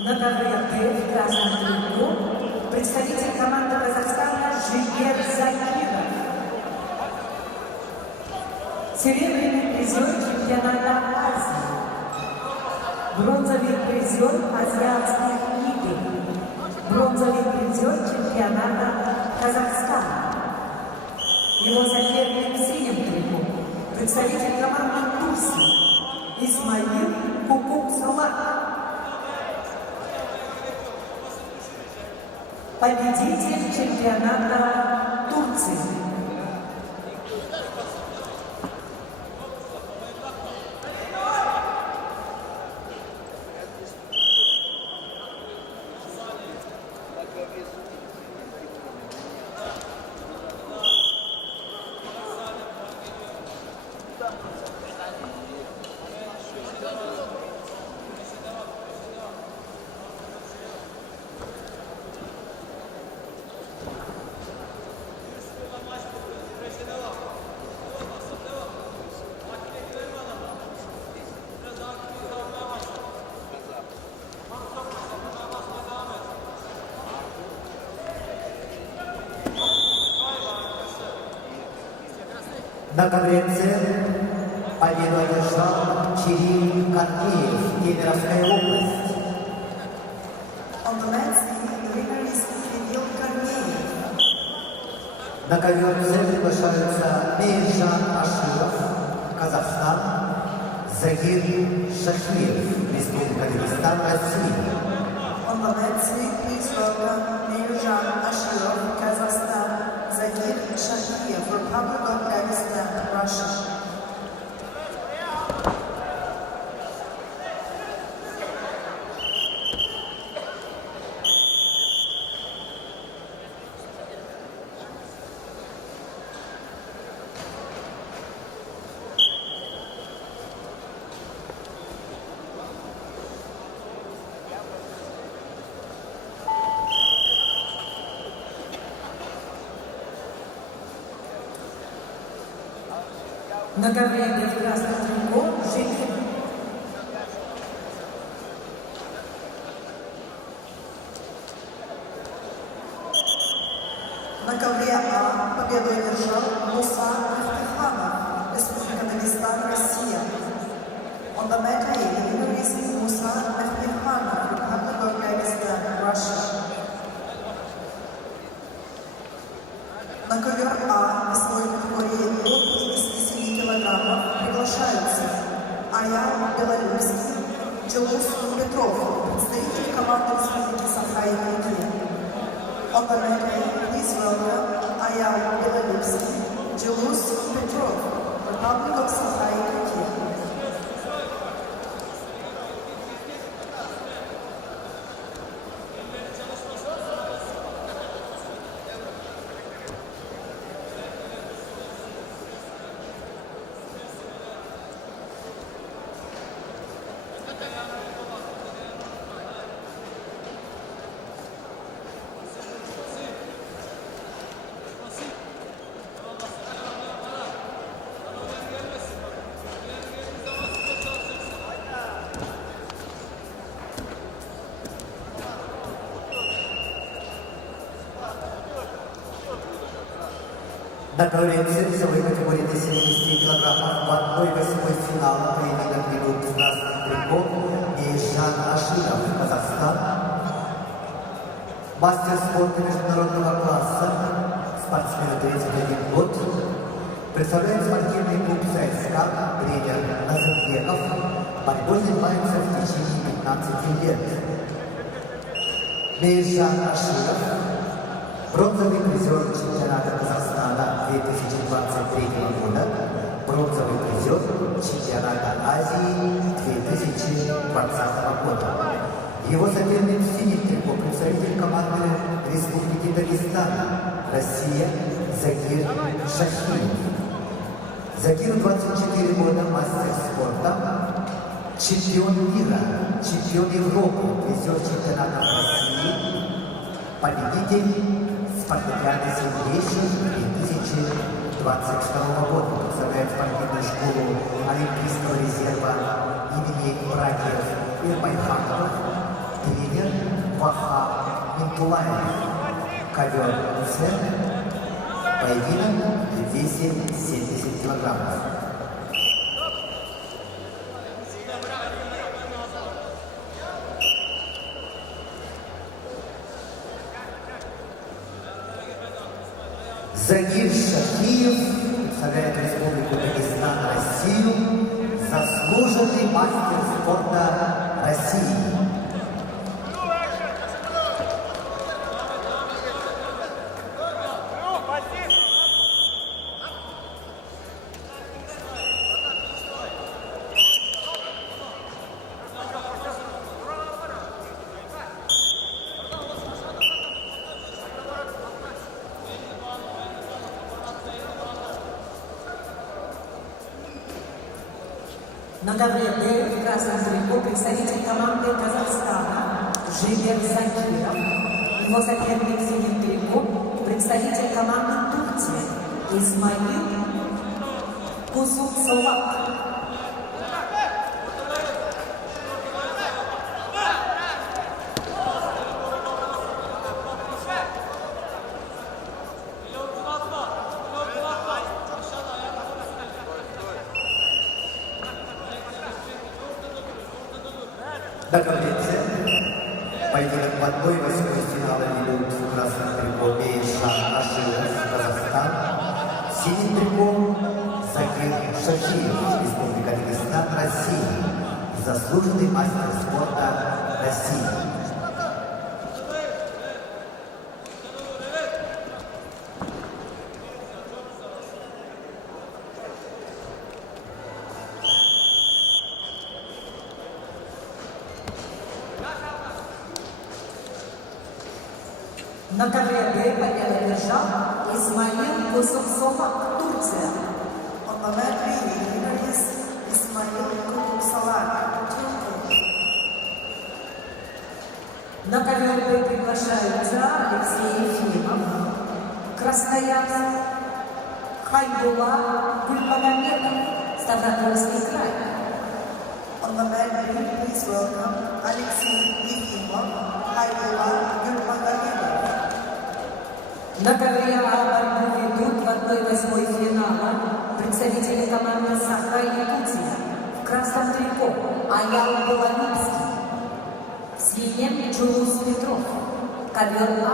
На ковре Д в красном трико представитель команды Казахстана Жигер Закиров. Серебряный призер чемпионата Азии. Бронзовый призер азиатских игр. Бронзовый призер чемпионата Казахстана. Его соперник в синем трико представитель команды Турции Исмаил Кукуксалак. Победитель чемпионата Турции. На ковре С победу одержал Кирилл Корнеев, Кемеровская область. On the mat C, the winner is Kirill Korneyev. На ковер С приглашаются Мейржан Аширов, Казахстан, Загир Шахиев, Республика Дагестан, Россия. On the mat C, please welcome Mirjan Ashirov, Kazakhstan, Zakir Shahiev, Republic of Dagestan, Russia. На ковре в красном трико Женя. На ковре А победу одержал Муса Мехтеханов, Республика Дагестан, Россия. On the mat A, the winner is Musa Mehmedhanov, Republic of Dagestan, Russia. На ковер А весовой категории до 57 килограммов приглашаются Аян Белорусский, Джелус Петров, представители команды Республики Саха-Якутия. On the mat A, please welcome Аян Белорусский, Джелус Петров, Republic of Saha-Якутия. На ковре весовой категории до 70 килограммов в 1/8 финала поединок ведут красным триком Мейшан Аширов, Казахстан. Мастер спорта международного класса, спортсмен 31 год, представляет спортивный клуб ЦСКА, тренер Назарбеков, борьбой занимается в течение 15 лет. Мейшан Аширов, бронзовый призер чемпионата Казахстана 2023 года, бронзовый призер чемпионата Азии 2020 года. Его соперник в синем трико, представитель команды Республики Дагестан, Россия, Закир Шахиев. Закир 24 года, мастер спорта, чемпион мира, чемпион Европы, призер чемпионата России, победитель спартакиады Celebration 2022 года, представляет спортивную школу Олимпийского резерва имени братьев Ирбайханова, тренер Вахаб Минтулаев, ковер С, поединок 270 килограммов. Закир Шахиев представляет Республику Дагестан, Россию, заслуженный мастер спорта России. На ковре Б в красном трико представитель команды Казахстана Жигер Закиров. Его соперник в синем трико представитель команды Турции Исмаил Кусуцовак. На ковре С поединок в 1/8 финала ведут в красном трико Мейшан Аширов, Казахстан, в синем трико Закир Шахиев, Республика Дагестан, Россия, заслуженный мастер спорта России. На ковре Б победу одержал Исмаил Кусуцовак, Турция. On the mat B, the winner is Ismail Kutuksalak, Turkey. На ковер Б приглашаются Алексей Ефимов, Красноярск, Хайбула Гульмагомедов, Ставропольский край. On the mat, please welcome Alexey Yefimov, Хайбула Гульмагомедов. На ковре А борьбу ведут в 1/8 финала представители команды Саха-Якутия. В красном трико Аял Белолипский. В синем Чулус Петров. Ковер А.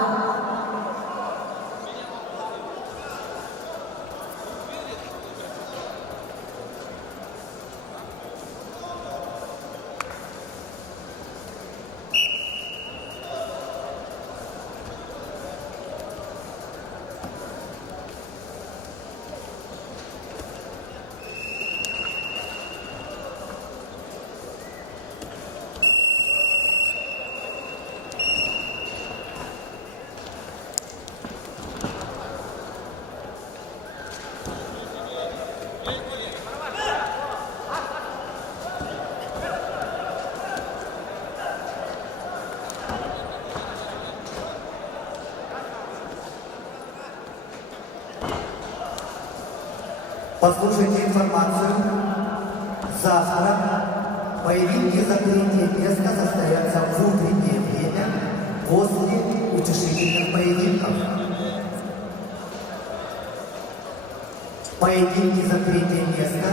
Послушайте информацию. Завтра поединки за третье место состоятся в утреннее время после утешительных поединков. Поединки за третье место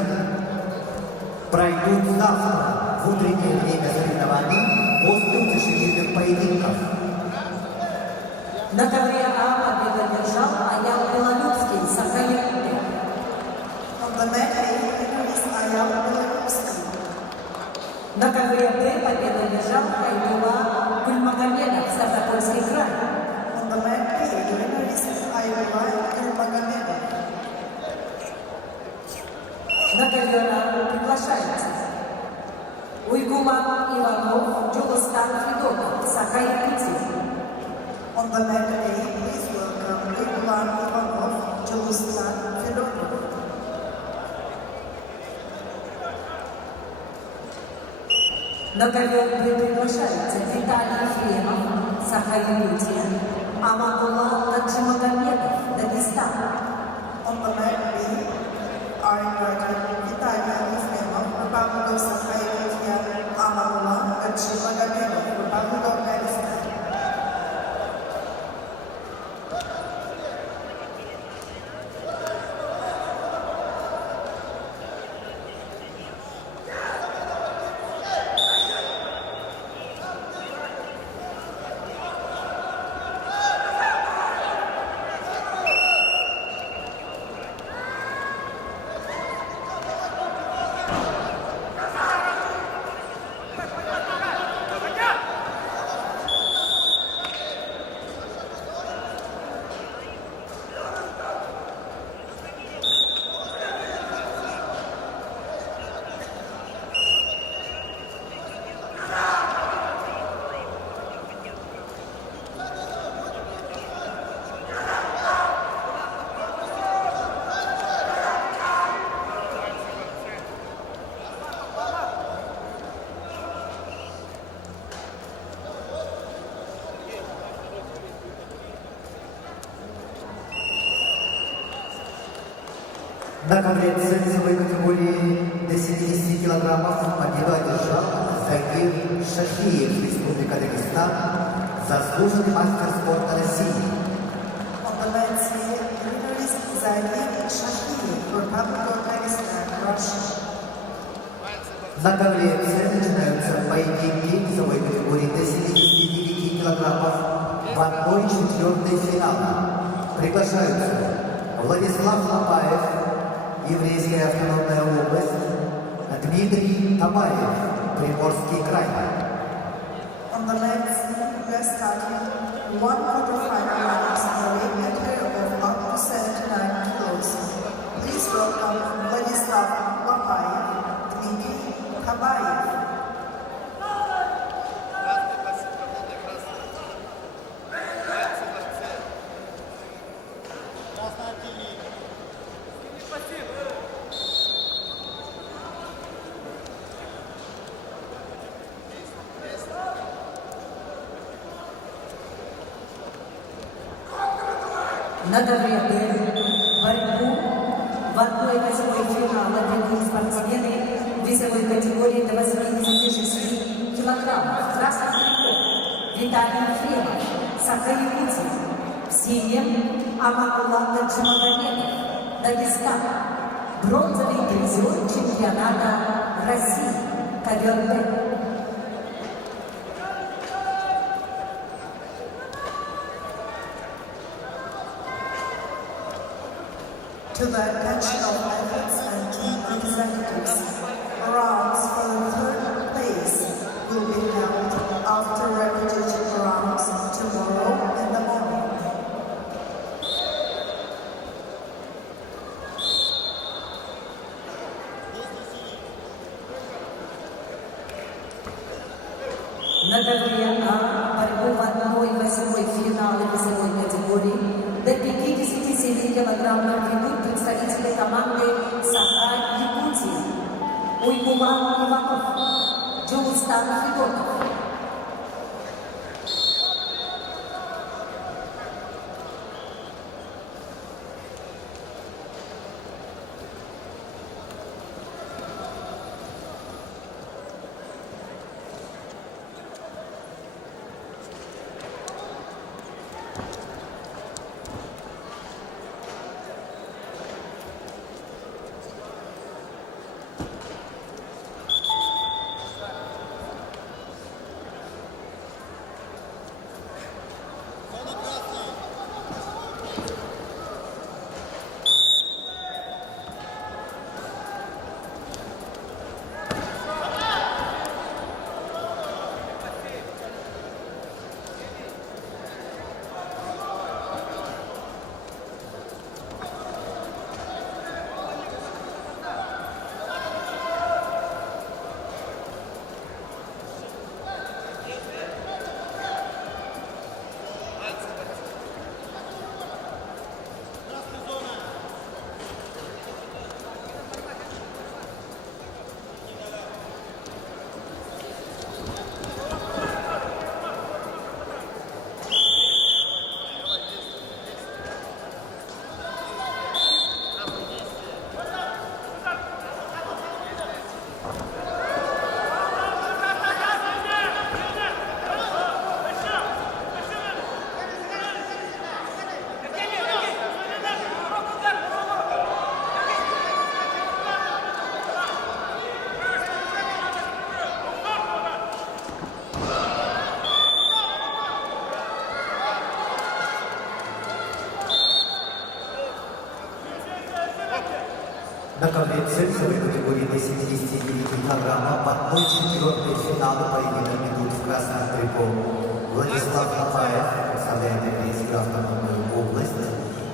пройдут завтра в утреннее время соревнований после утешительных поединков. На ковре А победу держал Аял Белолипский, Саха-Якутия. On the mat, is Аял Белолипский. На ковре Б победу держал Хайбула Гульмагомедов, Ставропольский край. On the mat, is Хайбула Гульмагомедов. На ковер А приглашается Уйгулан Иванов, Джулустан Федотов, Саха-Якутия. On the mat, please welcome Uygulain Ivanov, Julustan Fedotov. На ковер Б приглашается Виталий Ефремов, Саха-Якутия, Амадулла Таджимагомедов, Дагестан. On the mat, are invited Vitaly Yefremov, Republic of Sakha-Yakutia, Amadullah Taджимагомedov, Republic of Dagestan. На ковре весовой категории до 70 килограммов победу одержал Загир Шахиев, Республика Дагестан, заслуженный мастер спорта России. On the mat, winner is Zagir Shahiev, Republic of Dagestan, Russia. На ковре начинаются поединки весовой категории до 79 килограммов в 1/4 финала. Приглашаются Владислав Лопаев, Еврейская автономная область, Дмитрий Табаев, Приморский край. On the mat, we are starting 1/4 rounds in the weight category of up to 79 kilos. Please welcome Vladislav Lopayev, Dmitry Tabayev. На ковре Б борьбу в 1/8 финала ведут спортсмены весовой категории до 86 килограммов. Красный трикот Виталий Ефремов, Саха Якутия. В синем Амакулат Таджимагомедов, Дагестан. Бронзовый призер чемпионата России. КВН. To the attention of athletes and team representatives, rounds for the third place will be held after repetition rounds tomorrow in the morning. На КВН борьбу в 1/8 финала весовой категории до 57 килограммов ведут представители команды Саха Якутия. Уйгуман Иванов, Джулстан Федотов. На ковре весовой категории до 79 килограммов подбой 4-й финала поединок идут в красном трико. Владислав Лапаев, представляет Еврейскую автономную область,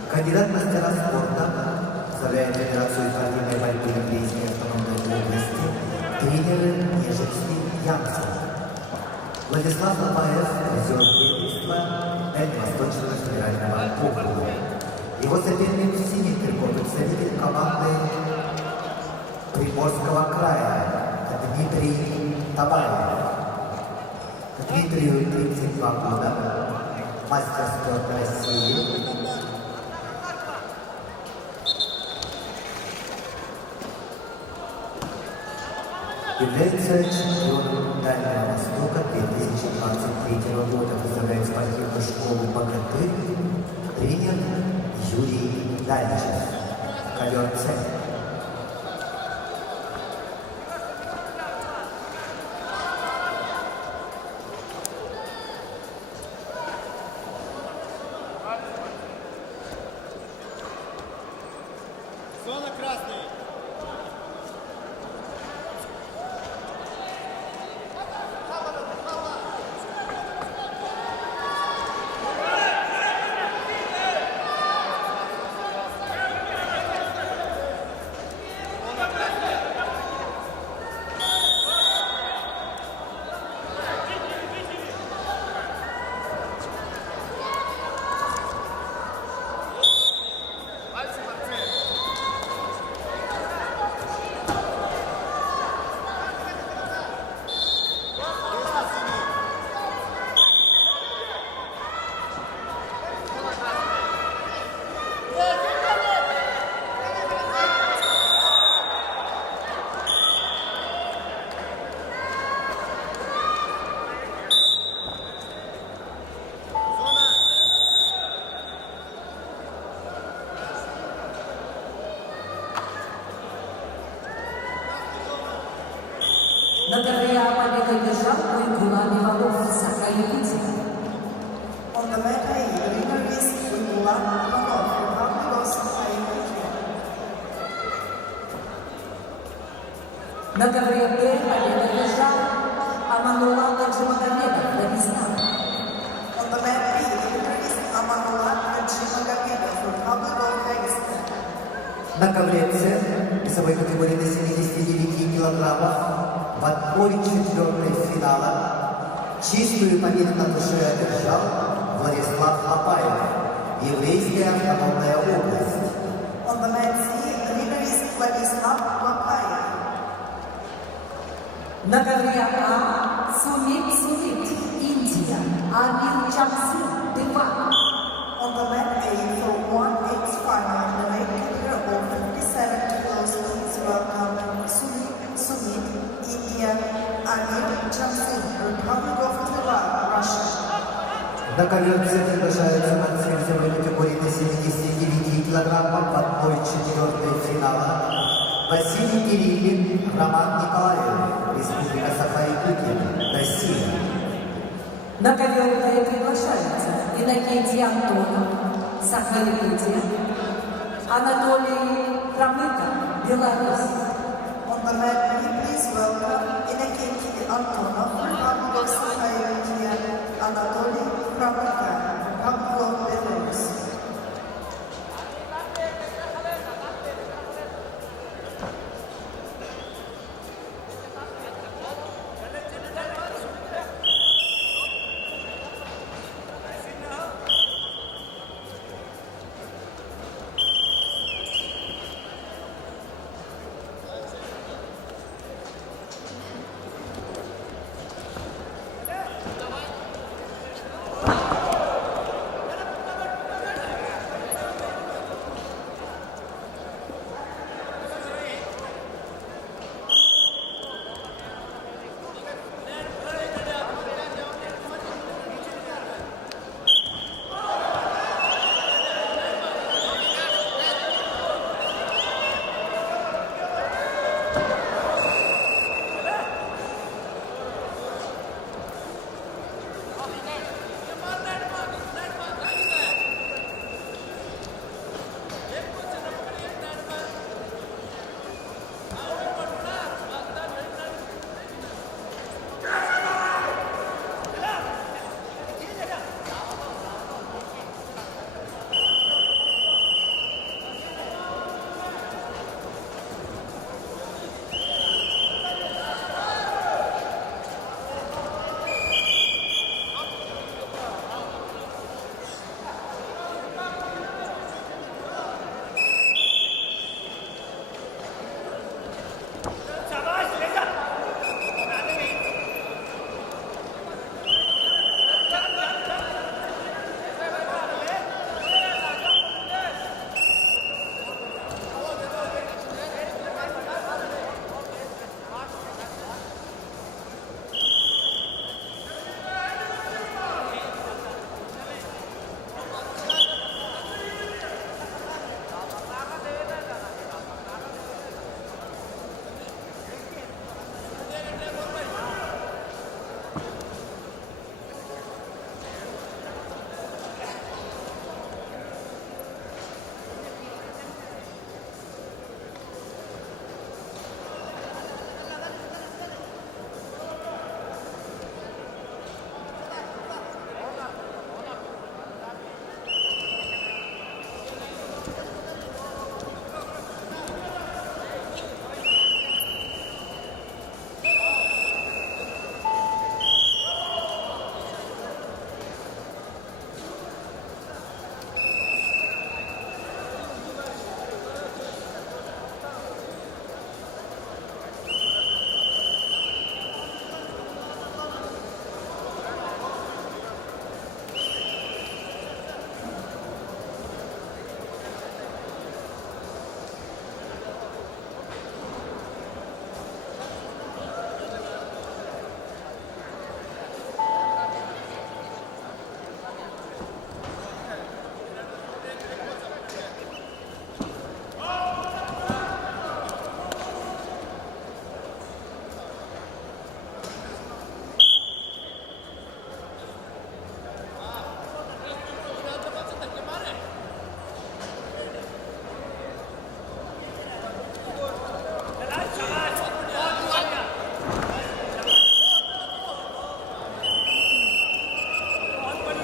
кандидат в мастера спорта, представляет Федерацию спортивной борьбы Еврейской автономной области, тренер Ежевский Янцев. Владислав Лапаев, призер первенства Дальневосточного федерального округа. Его соперник в синем трико, представитель команды Приморского края, Дмитрий Табаев. Дмитрию 32 года, мастер спорта России. Является чемпионом Дальнего Востока 2023 года, представляет спортивную школу «Богатырь», тренер Юрий Дальчев, ковер «Ц». Зона красный. На ковре Б победа лежал Аманулла Таджимагомедов, Дагестан. On the mat B, the winner is Amanullah Taджимагомедов, Republic of Dagestan. На ковре С весовой категории до 79 килограммов в отборе четвертой финала чистую победу на душе одержал Владислав Хапаев, еврейская автономная область. On the mat C, the winner is Vladislav Lapaya. На ковре А Сумит, Индия, Амир Чамси, Тыва. On the mat A, for 1x final in the weight category of 57 kilos, please welcome Sumit, India, Amir Chamsin, Republic of Tver, Russia. На ковер С приглашаются борцы весовой категории до 79 килограммов в отборе четвертой финала Василий Кириллин, Роман Николаев, Республика Саха-Якутия, Россия. На ковер Д приглашаются Иннокентий Антонов, Саха-Якутия, Анатолий Хромыко, Беларусь. On the mat B, please welcome Innokenty Antonov, Republic of Sakha-Yakutия, Anatoly Kramyka, Republic of Belarus.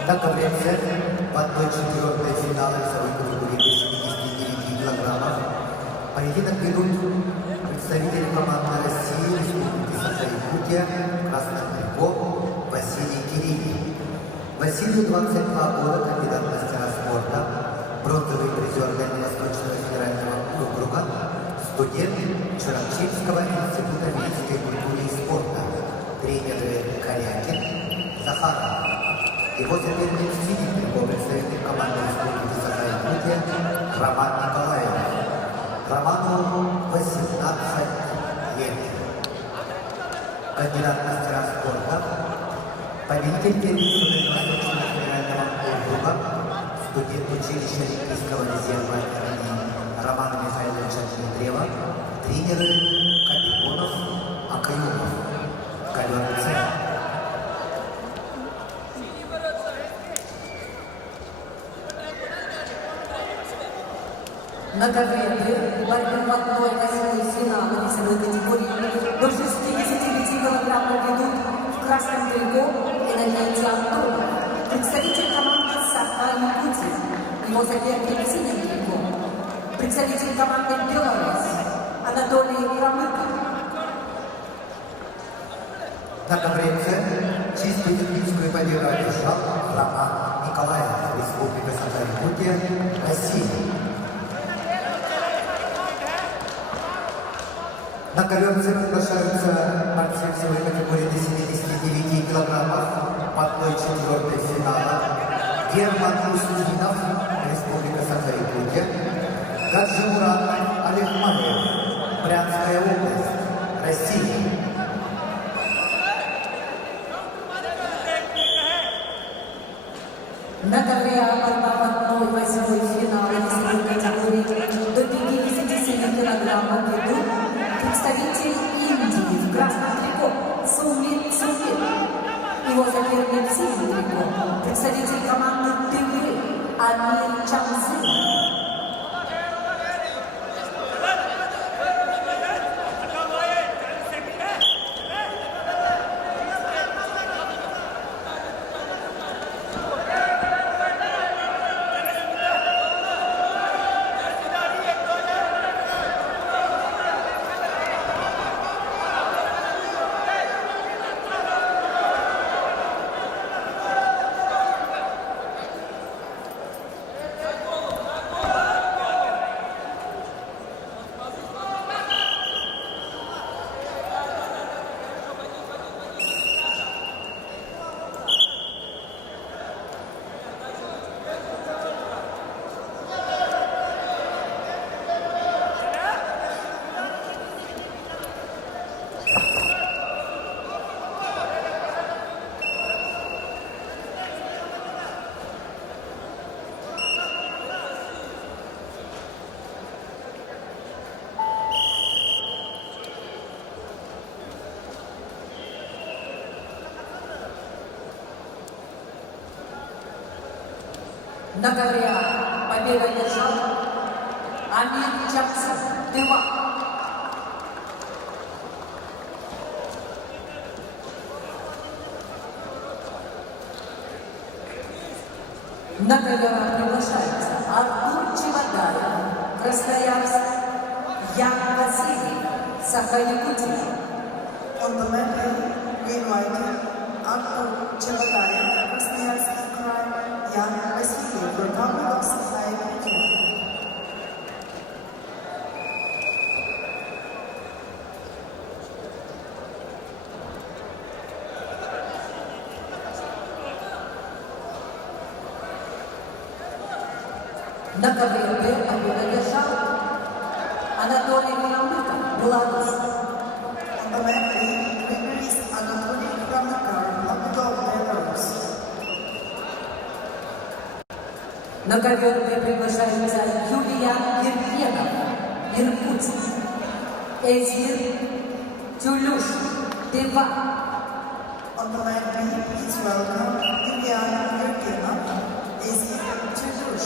На коврице в 1/4 финала весовой категории до 79 килограммов поединок ведут представители команды России, Республики Саха-Якутия, красное трико Василий Кириллов. Василию 22 года, кандидат в мастера спорта, бронзовый призер Дальневосточного федерального округа, студент Чуракчинского института физической культуры и спорта, тренеры Корякин, Захаров. Его соперник в синем трико представитель команды Республики Саха-Якутия Роман Николаев. Роману 18 лет. Кандидат в мастера спорта, победитель первенства Дальневосточного федерального округа, студент училища Олимпийского резерва имени Романа Михайловича Дмитриева, тренеры Капитонов, Акаюмов, ковер С. На ковре борьбы в 1/8 финала весовой категории до 65 килограммов ведут в красном трико Иннокентий Антонов, представитель команды Саха-Якутия. Его соперник в синем трико, представитель команды Беларусь Анатолий Хромыко. На ковре С чистую техническую победу одержал Роман Николаев, Республика Саха-Якутия, Россия. На ковер С приглашаются борцы весовой категории до 79 килограммов в 1/4 финала Герман Устинов, Республика Саха-Якутия, Гаджимурат Алихмаев, Брянская область, Россия. На ковре борьба в 1/8 финала весовой категории до 57 килограммов ведут представитель Индии в красном трико Сумит Сумит. Его соперник в синем трико, представитель команды Тывы Амир Чамзын. На ковре победу одержал Амир Чамзын, Тыва. На ковер приглашается Артур Чемодаев, Красноярск, Ян Васильев, Саха-Якутия. On the mat, green white, Artur Chevadayev, Krasnoyarsk Krai, Yan Vasiliyev, Republic of Sakha-Yakutия. На ковре победу одержал Анатолий Хромыко, Беларусь. On the mat, winner is Anatoly Kramyko, Republic of Belarus. На ковер приглашается Юлия Ерпенов, Иркутск. Эзир Тюлюш, Тыва. On the mat, please welcome Yulia Yerkina, Ezgi Tüdüş.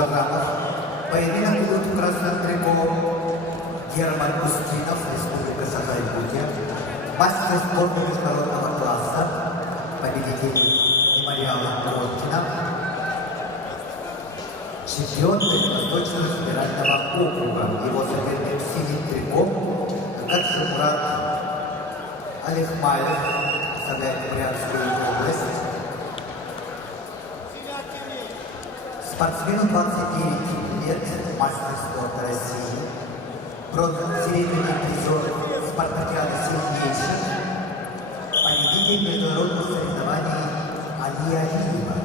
килограммов поединок идут в красном трико Герман Устинов, Республика Саха-Якутия, мастер спорта международного класса, победитель мемориала Короткина, чемпион Дальневосточного федерального округа. Его соперник в синем трико Гаджимурат Алихмаев, представляет Брянскую область. Спортсмену 29 лет, мастер спорта России, серебряный призер спартакиады сильнейших, победитель международных соревнований Алия Алиева,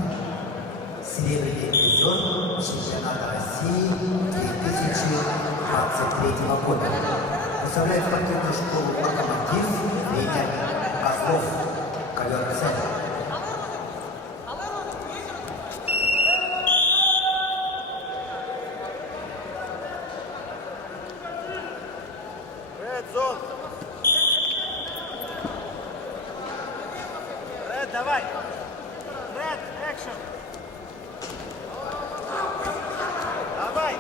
серебряный призер чемпионата России 2023 года. Представляет спортивную школу «Локомотив», тренер Козлов, ковер-центр. Red zone. Red, давай. Red, action. Давай.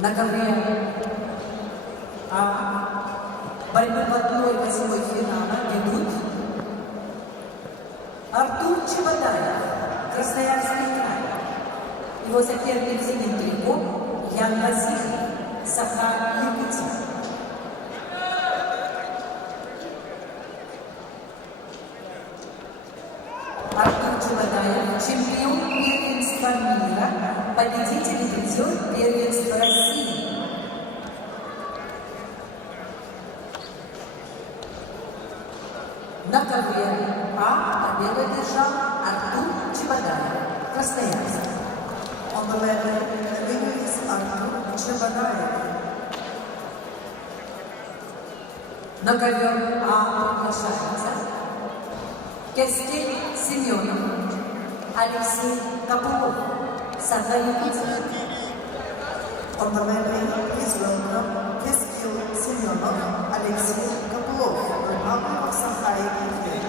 На ковре борьбы в 1/8 финала ведут Артур Чеботаев, Красноярский край. Его соперник в синем трико Ян Васильев, Саха-Якутия. Артур Чеботаев, чемпион первенства мира, победитель и призер первенства России. На ковре победу одержал Артур Чеботаев, Красноярск. On the level, the winner is Artur Chebadaev. На ковер приглашается Кестель Семенов, Алексей Копылов, Саха-Якутия. On the level, please welcome Keskil Semyonov, Alexei Kopylov, Republic of Saha-Якутия.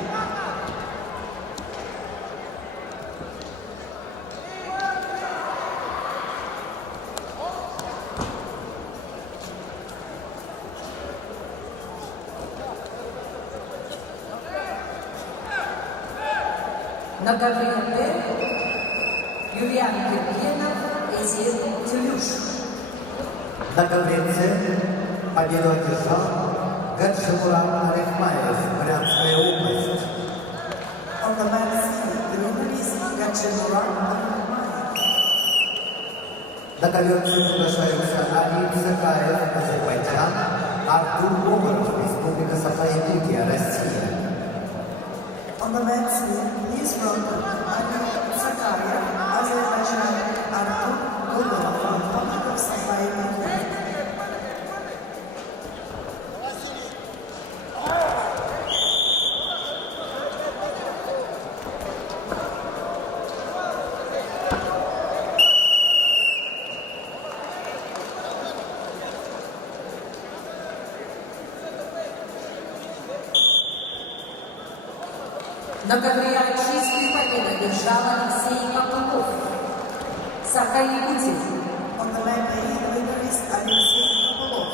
На ковре Юлиан Евгенов, Эзир Тюлюш. На ковре С победу одержал Гаджимурат Алихмаев, Брянская область. On the men's scene, the winner is Gadjimurat Alihmaev. На ковер С приглашаются Алик Закаев, Азербайджан, Артур Говоров, Республика Саха-Якутия, Россия. On the men's scene, please welcome Ali Zakayev, Azerbaijan, Artur Gogolov, Republic of Saha-Якутия. На ковре чистую победу одержал Алексей Копылов. Сакаи-Гути. On the mat A, the winner is Alexei Topolov.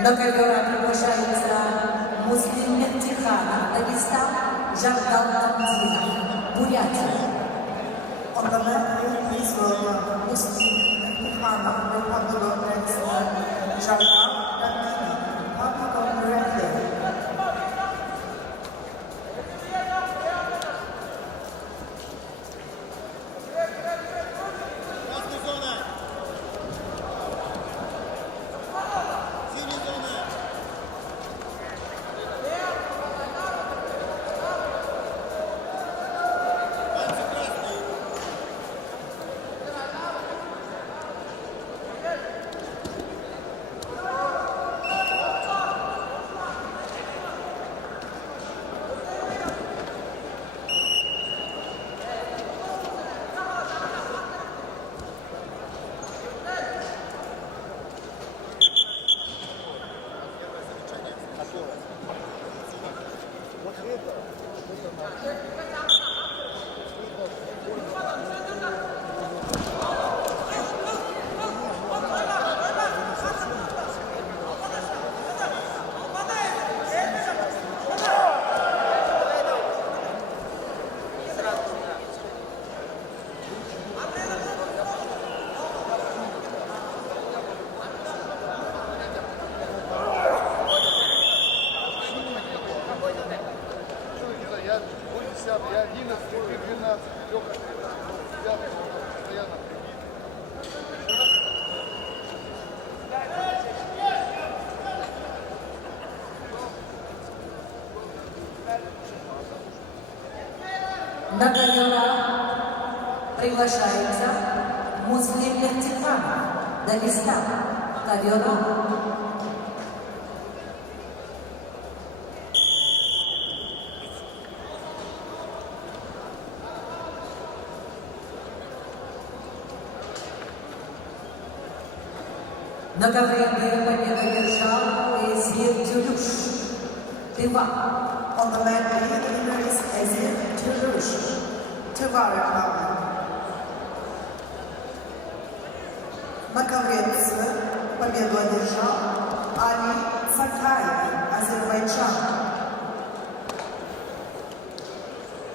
На ковер приглашается Муслим Мехтиханов, Дагестан, Жагдал Тамдинов, Бурятия. On the mat A, please welcome Muslim Mehtikhanov, Republic of Dagestan, Jagdal Tamdinov, Republic of Buryatia. Я 11, ты 12, Лёха, я постоянно. На ковера приглашается Муслим Мехтиханов, Дагестан, ковера. На ковре победу одержал Эзир Тюлюш. Тыва. On the mat B, the winner is Ezir Tulush, Tuva Republic. На ковре С победу одержал Али Цакаев, Азербайджан.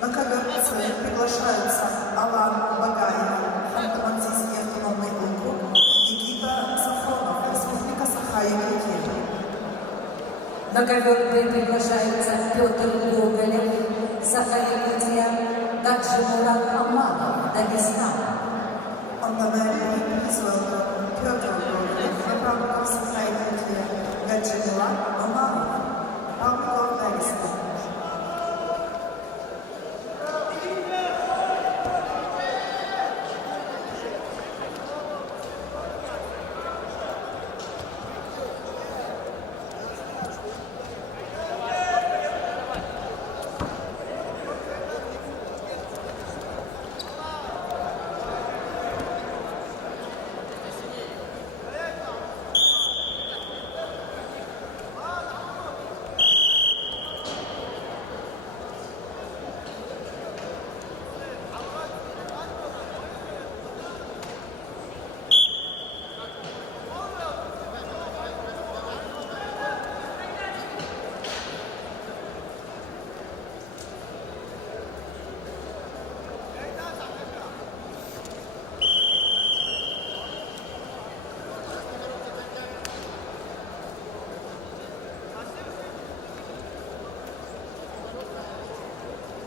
На ковер С приглашаются Алан Багаев, Ханты-Мансийский автономный округ, Никита Сафронов, Республика Саха-Якутия. На ковер приглашается Петр Гоголев, Саха-Якутия, также Мурат Аманов, Дагестан. On the mat A, please welcome Pyotr Gogolev, Republic of Sacha-Якутия, Гаджимула Аманов, Republic of Dagestan.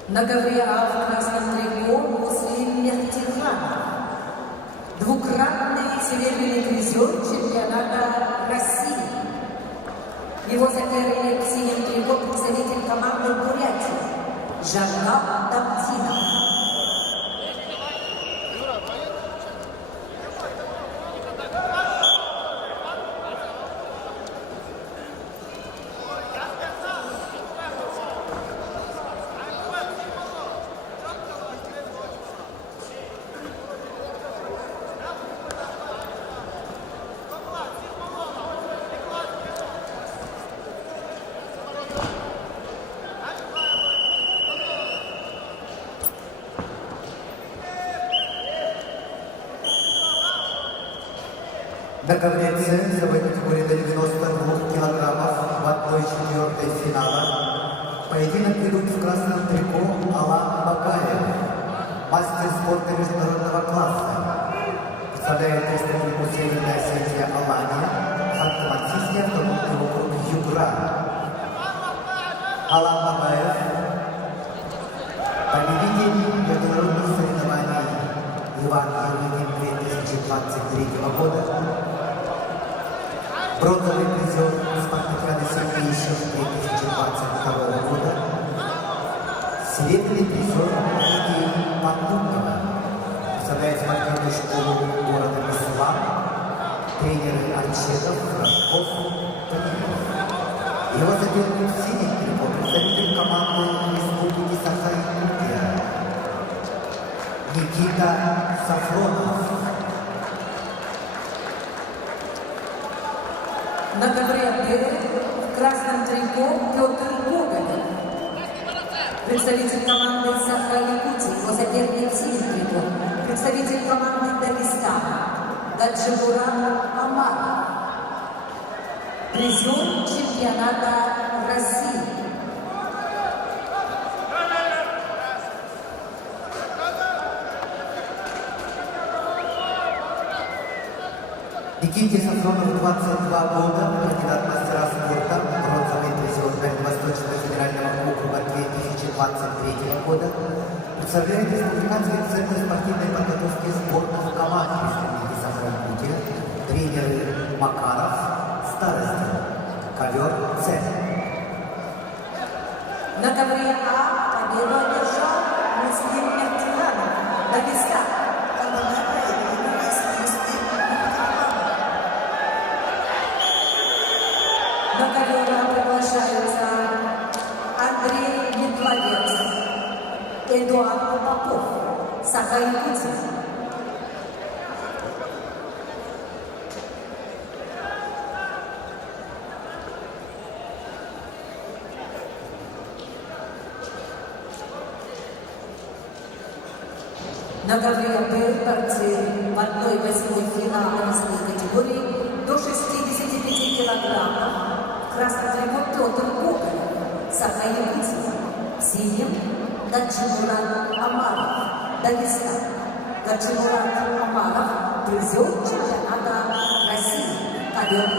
На ковре А в красном трико Муслим Мехтиханов, двукратный серебряный призер чемпионата России. Его соперник в синем трико представитель команды Бурятии Жагдал Тамдинов. На ковре С весовой категории до 92 килограммов в 1/4 финала поединок ведут в красном трико Алан Багаев, мастер спорта международного класса. Представляет Республику Северная Осетия Алания, Ханты-Мансийский автономный округ Югра. Алан Багаев, победитель международных соревнований Иван Ерминин 2023 года, бронзовый призер спартакиады сильнейших 2022 года, серебряный призер Лидии Панунова, представляет спортивную школу города Беслан, тренеры Арчедов, Рожков, Танилов. Его соперник в синем трико, представитель команды Республики Саха-Якутия Никита Сафронов. На ковре Д в красном трико Петр Гоголь, представитель команды Саха-Якутии, его соперник в синем трико, представитель команды Дагестана Гаджимурат Амаров, призер чемпионата России. Никите Сафронову 22 года, кандидат мастера спорта, бронзовый призер Дальневосточного федерального округа 2023 года, представляет Республиканский центр спортивной подготовки сборных команд Республики Саха-Якутия, тренеры Макаров, Старостин, ковер С. На ковре А победу одержал Муслим Мехтиланов, Дагестан. На ковер А приглашаются Андрей Ветловец, Эдуард Попов, Саха-Якутия. На ковре Б борцы в 1/8 финала весовой категории до 65 килограммов. В красном трико Петр Гоголь, Саха-Якутия. В синем Гаджимурат Амаров, Дагестан. Гаджимурат Амаров, призер чемпионата России. Ковер Б.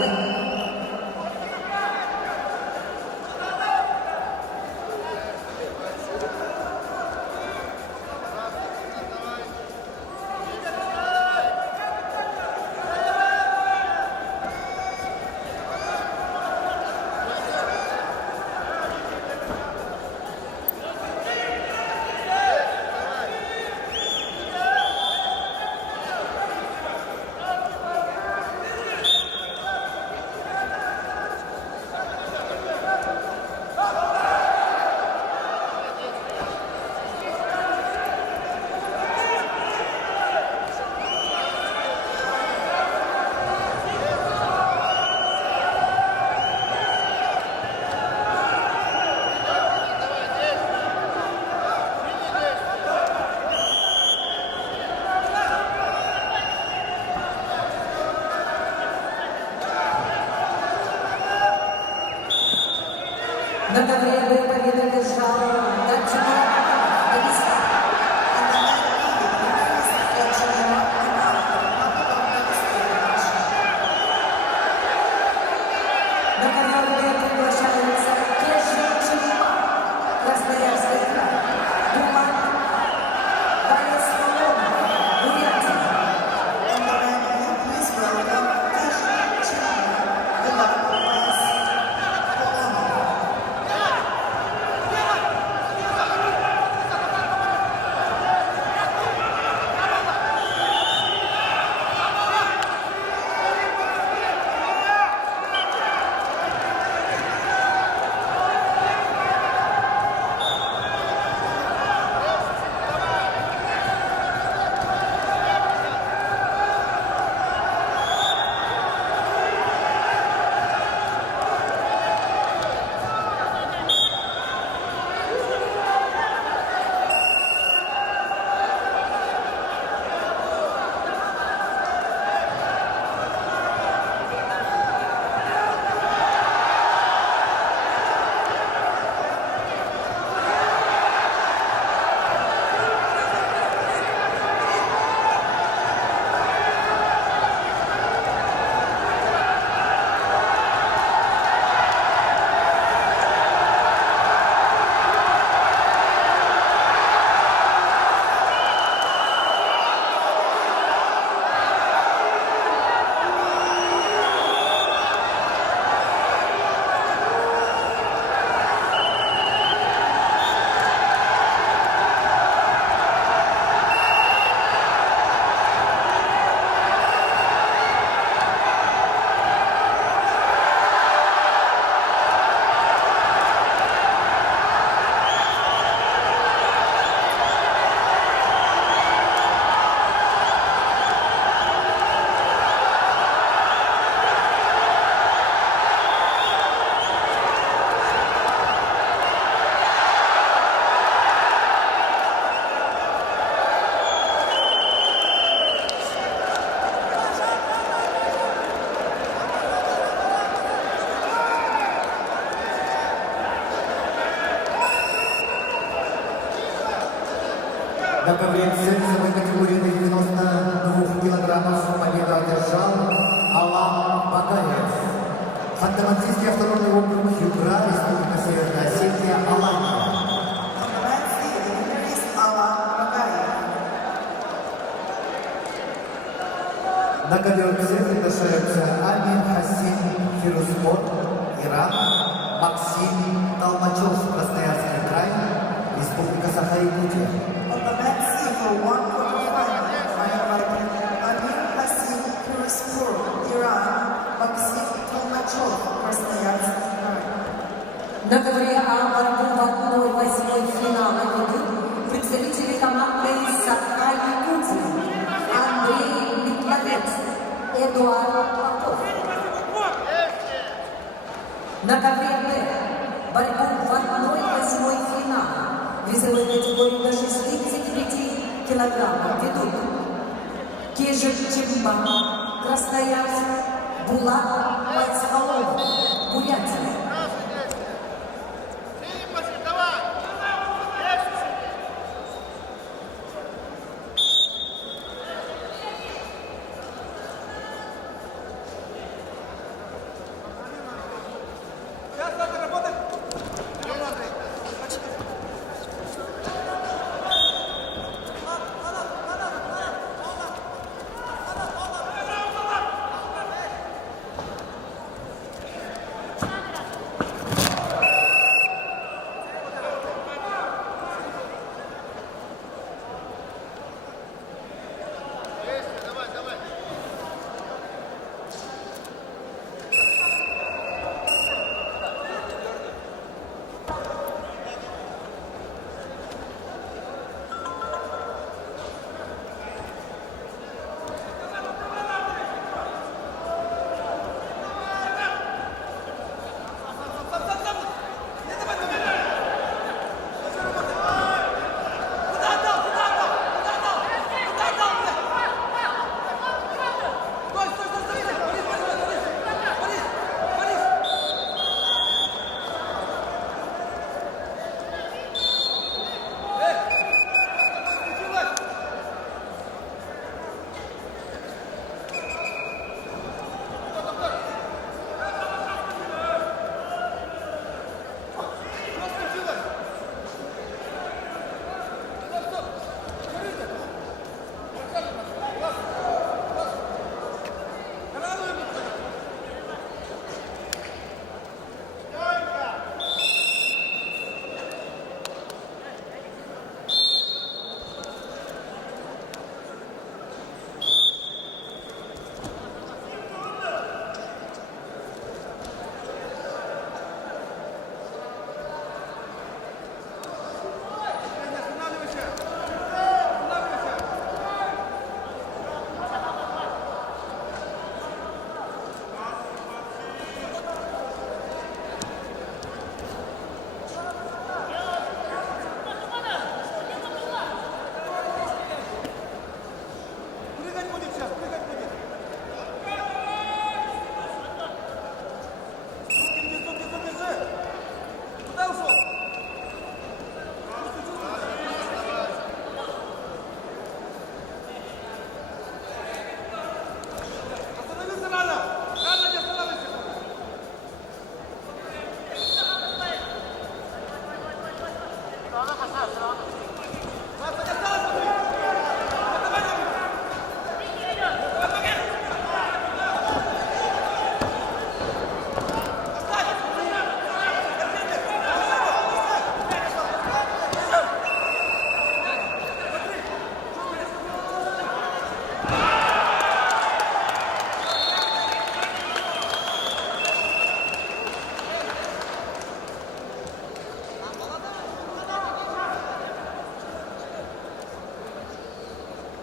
На ковре Б победу одержал Гаджимурат Амаров, Дагестан. На ковер Б приглашаются Кежи Чемпа, Красноярский край, Думан Валяславова, Бурятия. конвенции весовой категории до 92 килограммов победу одержал Алан Багаев. Ханты-Мансийский автономный округ Югра, Республика Северная Осетия, Алания. On the men's field, the winner is Alan Bagayev. На ковер приглашаются Амин Хасин Фирузпор, Иран, Максим Толмачев, Красноярский край, Республика Саха-Якутия. On the men's single, one quarterfinal, I invited Amir Hassim Firuzpur, Iran, Maxim Tolmachев, Красноярск край. На ковре А борьбу в 1/8 финала ведут представители команды Саха-Якутия Андрей Митловец, Эдуард Попов. На ковре Б борьбу в 1/8 финала весовой категории до 65 килограммов ведут Кежик Чембан, Красноярск, Булат Майцхалов, Бурятия.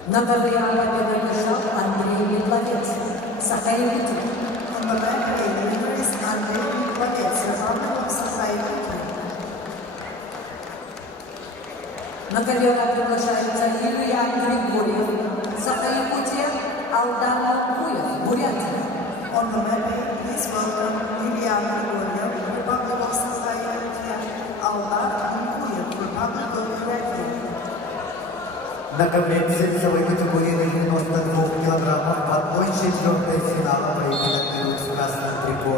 На ковре победу одержал Андрей Митловец, Саха-Якутия. On the men's field, the winner is Andrei Mitlovets, Republic of Sakha-Yakutия. На ковер приглашается Илья Григорьев, Саха-Якутия, Алдан Буев, Бурятия. On the men's field, please welcome Ilya Grigoryev, Republic of Sakha-Yakutia, Aldar Inkuyev, Republic of Buryatia. На ковре весовой категории до 92 килограммов в 1/4 финала поединок берут в красном трико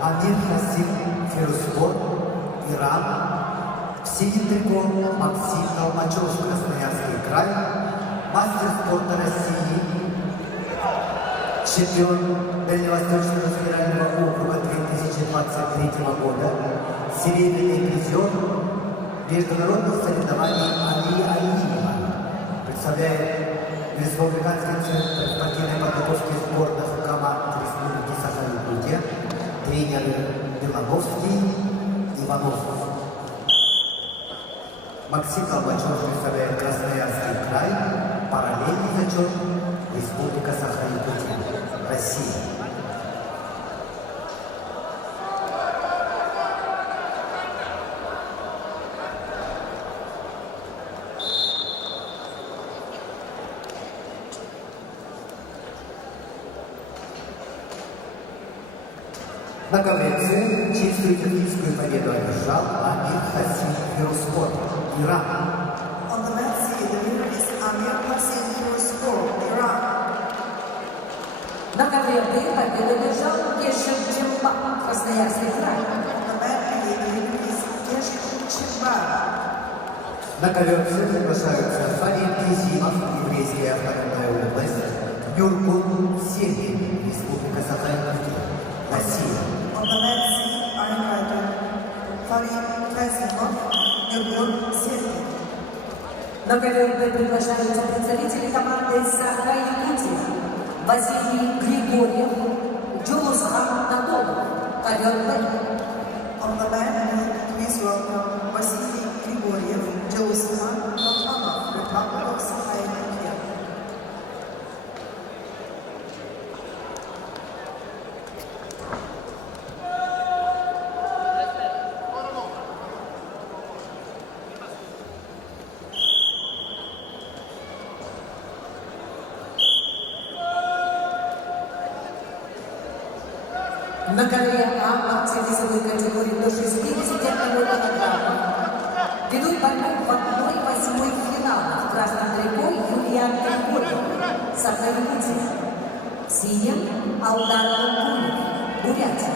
Амир Хасим Фирузпор, Иран. В синем трико Максим Толмачев, Красноярский край, мастер спорта России, чемпион Дальневосточного федерального округа 2023 года, серебряный призер международных соревнований Али Алиева, представляет Республиканский центр спортивной подготовки сборных команд Республики Саха-Якутия, тренеры Белановский, Иванов. Максим Толмачев представляет Красноярский край, параллельный зачет Республика Саха-Якутия, Россия. На ковре чистую техническую победу одержал Амир Хасим Фирузпор, Иран. On the men's side, the winner is Amir Hassan Firuzpor, Iran. На ковре Б победу одержал Кешев Чемба, Красноярский край. On the men's side, the winner is Keshik Chimba. На ковер приглашаются Фарид Кизимов, еврейская автономная область, Нюркун Сергей, Республика Саха-Якутия, Россия. On the men's side are invited Farid Kazimov, Yurgun Sergey. На ковер Б приглашаются представители команды Саха-Якутия, Василий Григорьев, Джулусхан Надолов, ковер Б. On the men's side, please welcome Vasily Grigoriev, Jelusman Notmanov, Republic of Saha-Yakutия. На ковре А акции весовой категории до 61 килограмма ведут борьбу в 1/8 финала в красном трико Юлиан Григорьев, Саха-Якутия, в синем Алдар Лугунов, Бурятия.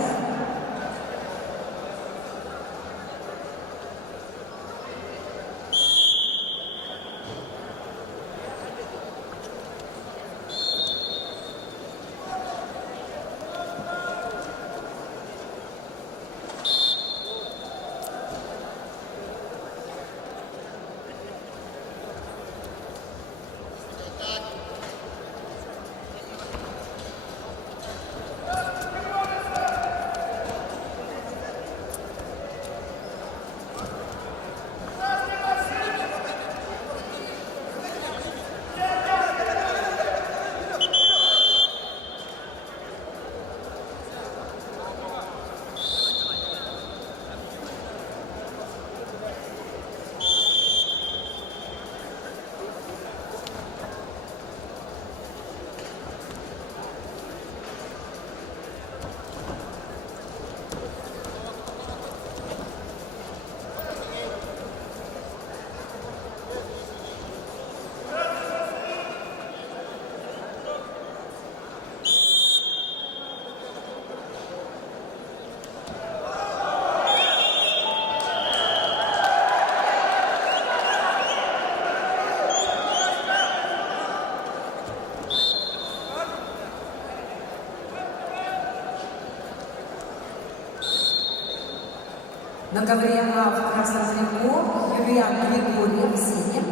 На ковре А в красном трико Юлиан Григорьев, в синем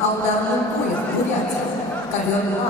Алдар Лугунов, Бурятия, ковер А.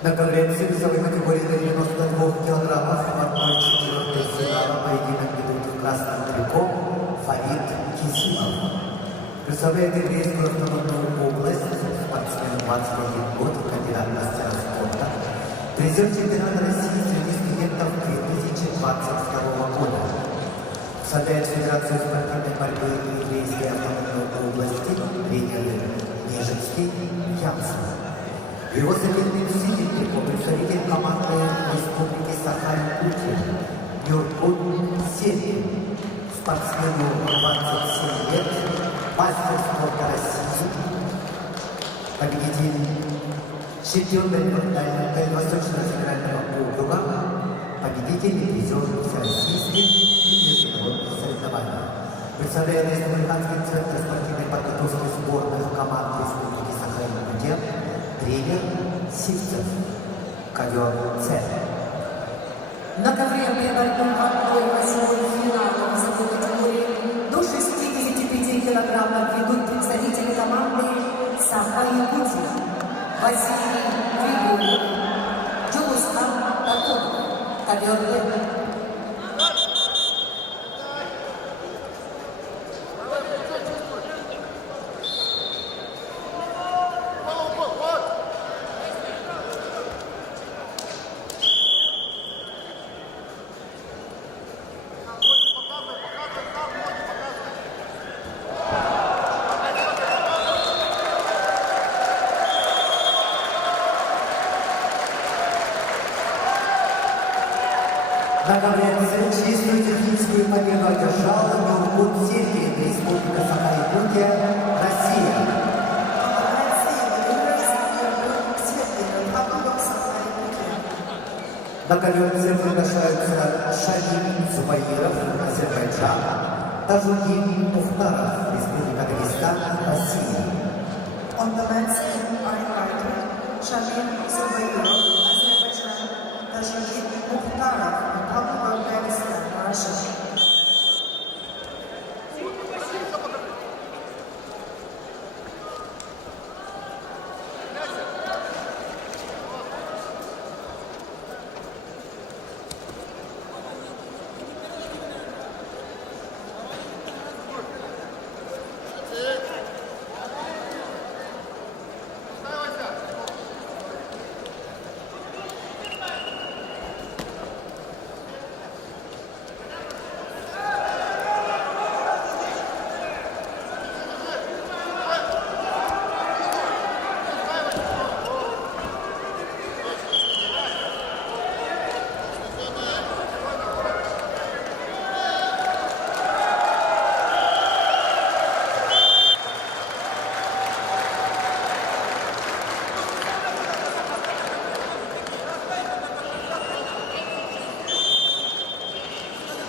На конференции весовой категории до 92 килограммов в 1/4 финала поединок ведут в красном трико Фарид Кисимов. Представляет еврейскую автономную область, спортсмен 21 год, кандидат мастера спорта, призер чемпионата России среди студентов 2022 года. Создает Федерацию спортивной борьбы еврейской автономной области тренер Нежинский Ямсов. Его советник Сидельников, представитель команды Республики Саха-Якутия, Юркут Сергей, спортсмену 27 лет, мастер спорта России, победитель чемпион Дальневосточного федерального округа, победитель и призер всероссийских и международных соревнований. Представляет Республиканский центр спортивной подготовки сборных команд Республики Саха-Якутия, тренер Сивцев, ковер С. На ковре приборном отбой 8-й финала весовой категории до 65 килограммов ведут представители команды Саха-Якутия Василий Григорьев, Джулускан Татонов, ковер Д. На конференции чистую техническую победу одержал Юркут Сергей, Республика Саха-Якутия, Россия. На конференции приглашаются Шадин Зубаиров, Азербайджан, Тажудин Мухтаров, Республика Дагестан, Россия. On the men's team are invited Shamil Zubairov, Azerbaijan, Tajudin Mukhtarov, Republic of Dagestan, Russia.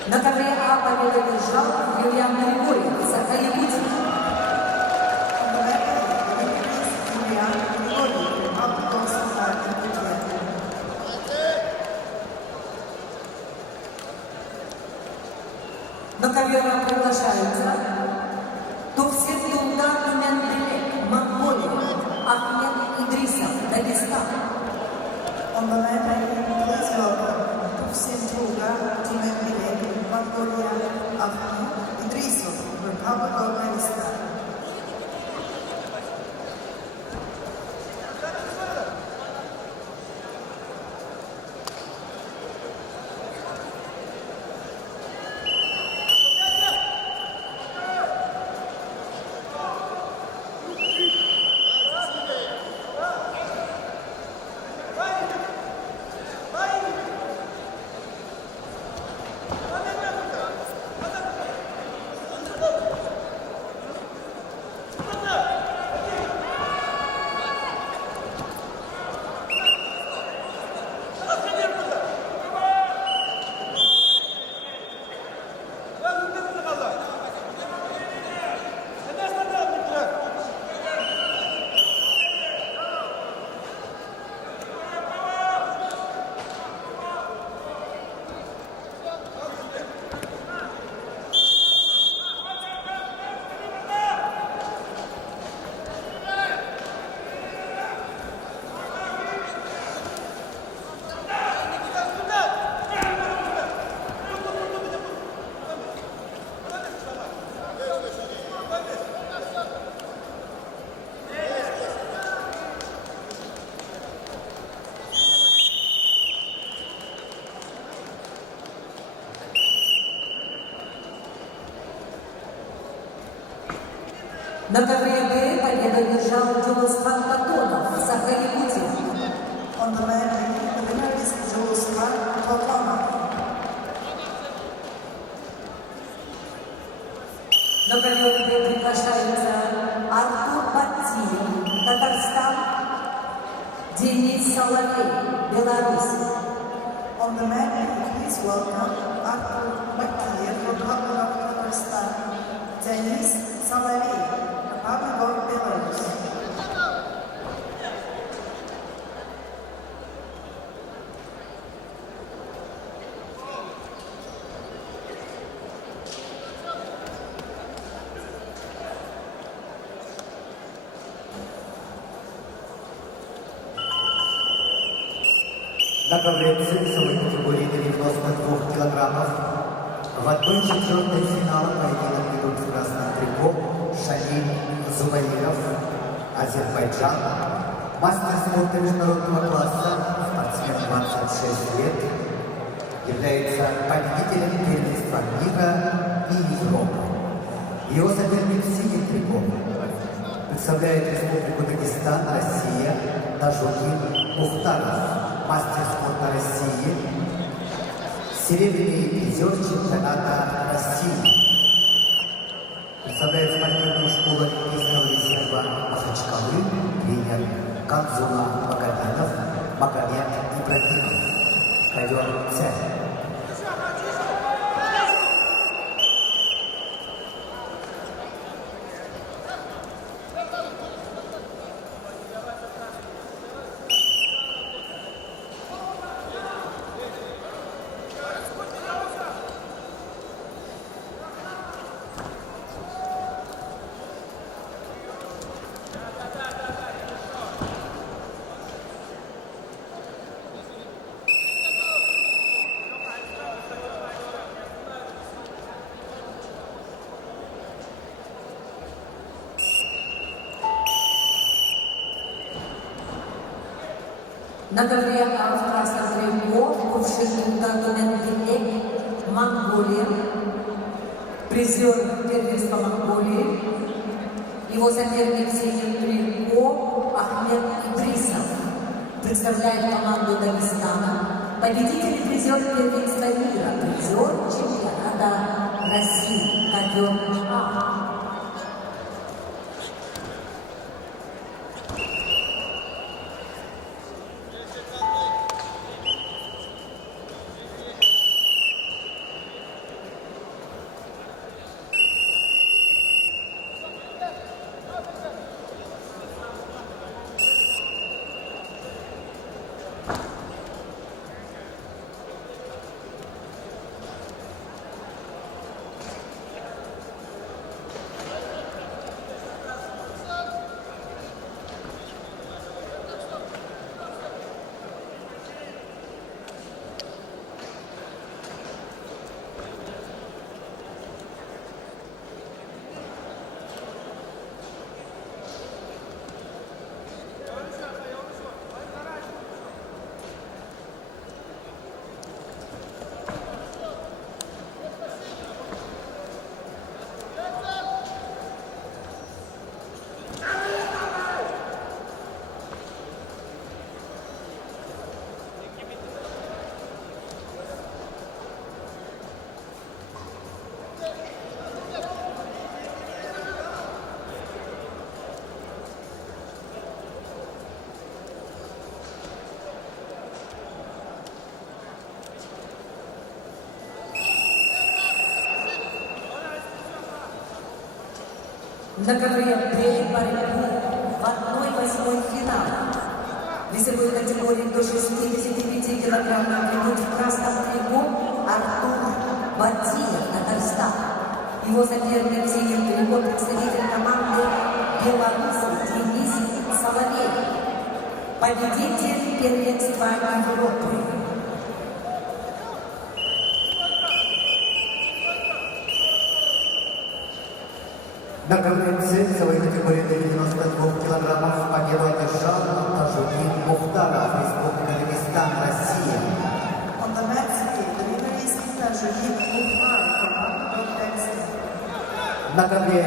На ковре А победу одержал Юлиан Григорьев, Саха-Якутия. On the men's team, Julian Grigoriev, Republic of Sakha-Yakutия. На ковер приглашаются Тувсетулда Тумянбелек, Монголия, Ахмед Идрисов, Дагестан. On the men's team, please welcome Tufsin Tulga, Tumenbilek, Mongolia, Ahmed Idrisov, Republic of Dagestan. На ковре Б победу одержал Джулс Фантатонов, Саха-Якутия. On the man ring, the winner is Jules Totonov. На ковер Б приглашается Артур Батиев, Татарстан, Денис Соловей, Беларусь. On the man ring, please welcome Artur Bakiev, Republic of Kazakhstan, Denis Solovey, Republic of Belarus. На ковре С весовой категории до 92 килограммов в 1/4 финала поединок ведут в красном трико Шалим Зубаиров, Азербайджан, мастер спорта международного класса, спортсмен 26 лет, является победителем первенства мира и Европы. Его соперник в синем трико представляет Республику Дагестан, Россия, Тажукин Мухтаров, мастер спорта России, серебряный призер чемпионата России. Представляет спортивную школу Олимпийского резерва Махачкалы, тренер Канзула Магомедов, Магомед Ибрагимов. Ковер С. На ковре А в красном трико кувшин Дагуменбек, Монголия, призер первенства Монголии. Его соперник в синем трико Ахмед Идрисов представляет команду Дагестана, победитель и призер первенства мира, призер чемпионата России. Ковер А. На ковре Б борьбу в 1/8 финала. Весовой категории до 65 килограммов ведут в красном трико Артур Батиев, Татарстан. Его соперник в синем трико представитель команды Беларуси Денис Соловей, победитель первенства Европы. На ковре С весовой категории до 92 килограммов победу одержал Тажукин Мухтаров, Республика Дагестан, Россия. On the men's field, the winner is Tajik Mukhtar from Republic of Dagestan. На ковре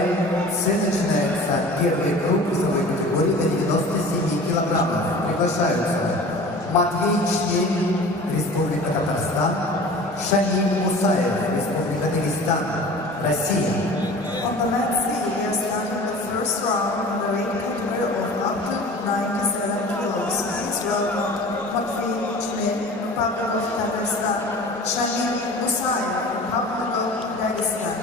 С начинается первый круг весовой категории до 97 килограммов. Приглашаются Матвей Чнель, Республика Татарстан, Шамиль Мусаев, Республика Дагестан, Россия. On the men's scale, we are starting the first round in the weight category of up to 97 kilos. Please welcome Matvey Chmel, Republic of Tatarstan, Shamil Musayev, Republic of Dagestan.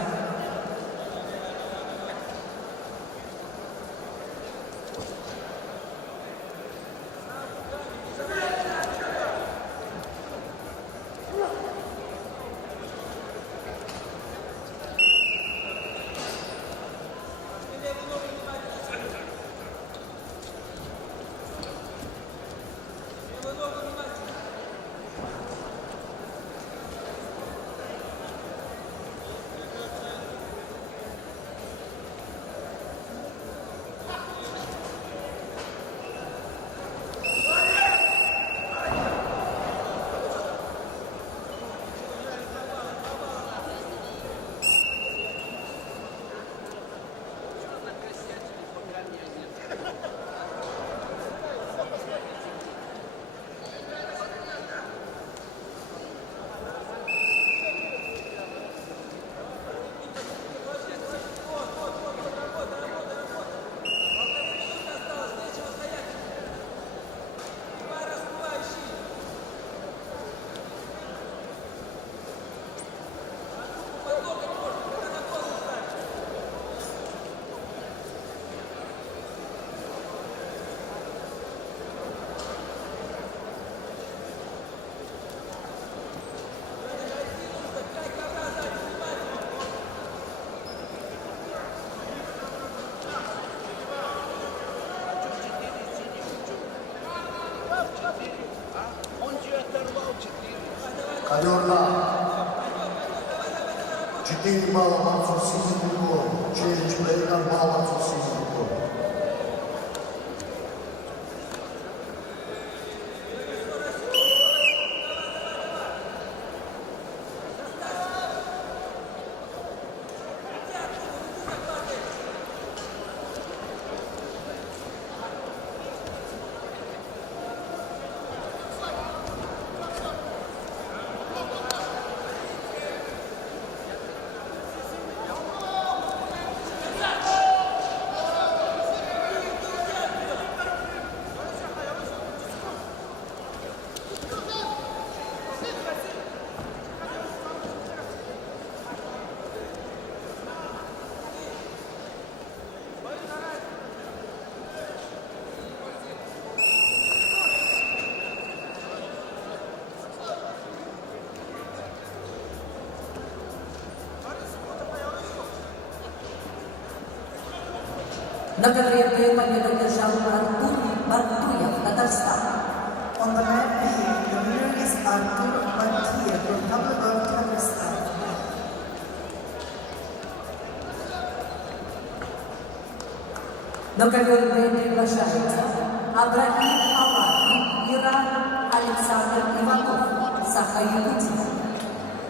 Ковер 4 балла Мансур Сизиков, челлендж проиграл балл Мансур Сизиков. На ковре Б победу одержал Артур Бартуев, Татарстан. On the man B, the winner is Artur Batiev, Republic of Tatarstan. На ковер Б приглашается Абрахим Аллахи, Иран, Александр Иванов, Саха-Якутия.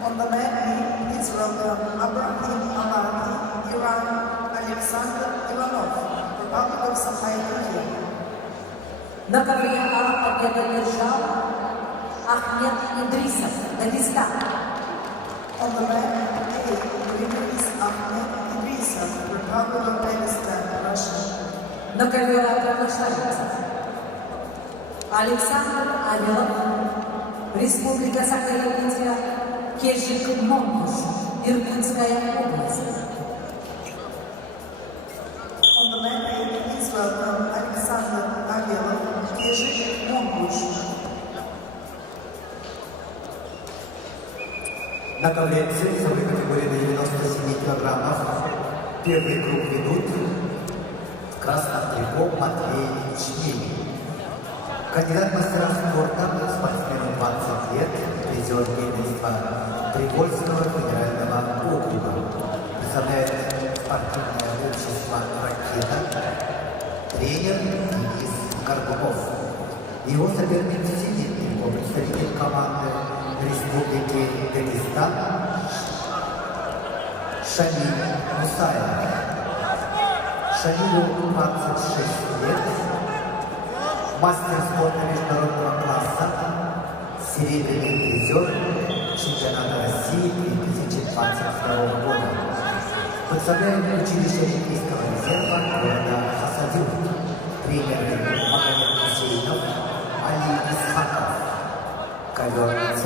On the man B, please welcome Abraham Alaki, Iran, Alexander Ivanov, Republic of Sakha-Якутия. На ковре А победу одержал Ахмед Идрисов, Дагестан. On the man A, the winner is Ahmed Idrisov, Republic of Dagestan, Russia. На ковер А приглашается Александр Авелов, Республика Саха-Якутия, Кежик Монгуш, Иркутская область. On the man A, please welcome Alexander Avelov, Kejik Mongush. На ковре С весовой категории до 97 килограммов первый круг ведут в красном трико Матвей Чнель. Кандидат в мастера спорта, спортсмену 20 лет, призер первенства Привольского федерального округа. Представляет спортивное общество «Ракета», тренер Денис Горбунов. Его соперник в синем трико, представитель команды Республики Дагестан Шамиль Мусаев. Шамилю 26 лет. Мастер спорта международного класса. Серебряный призер чемпионата России 2022 года. Представляет училище Олимпийского резерва города Хасавюрт. Тренеры Магомед Гусейнов, Али Исхаков. Ковер С.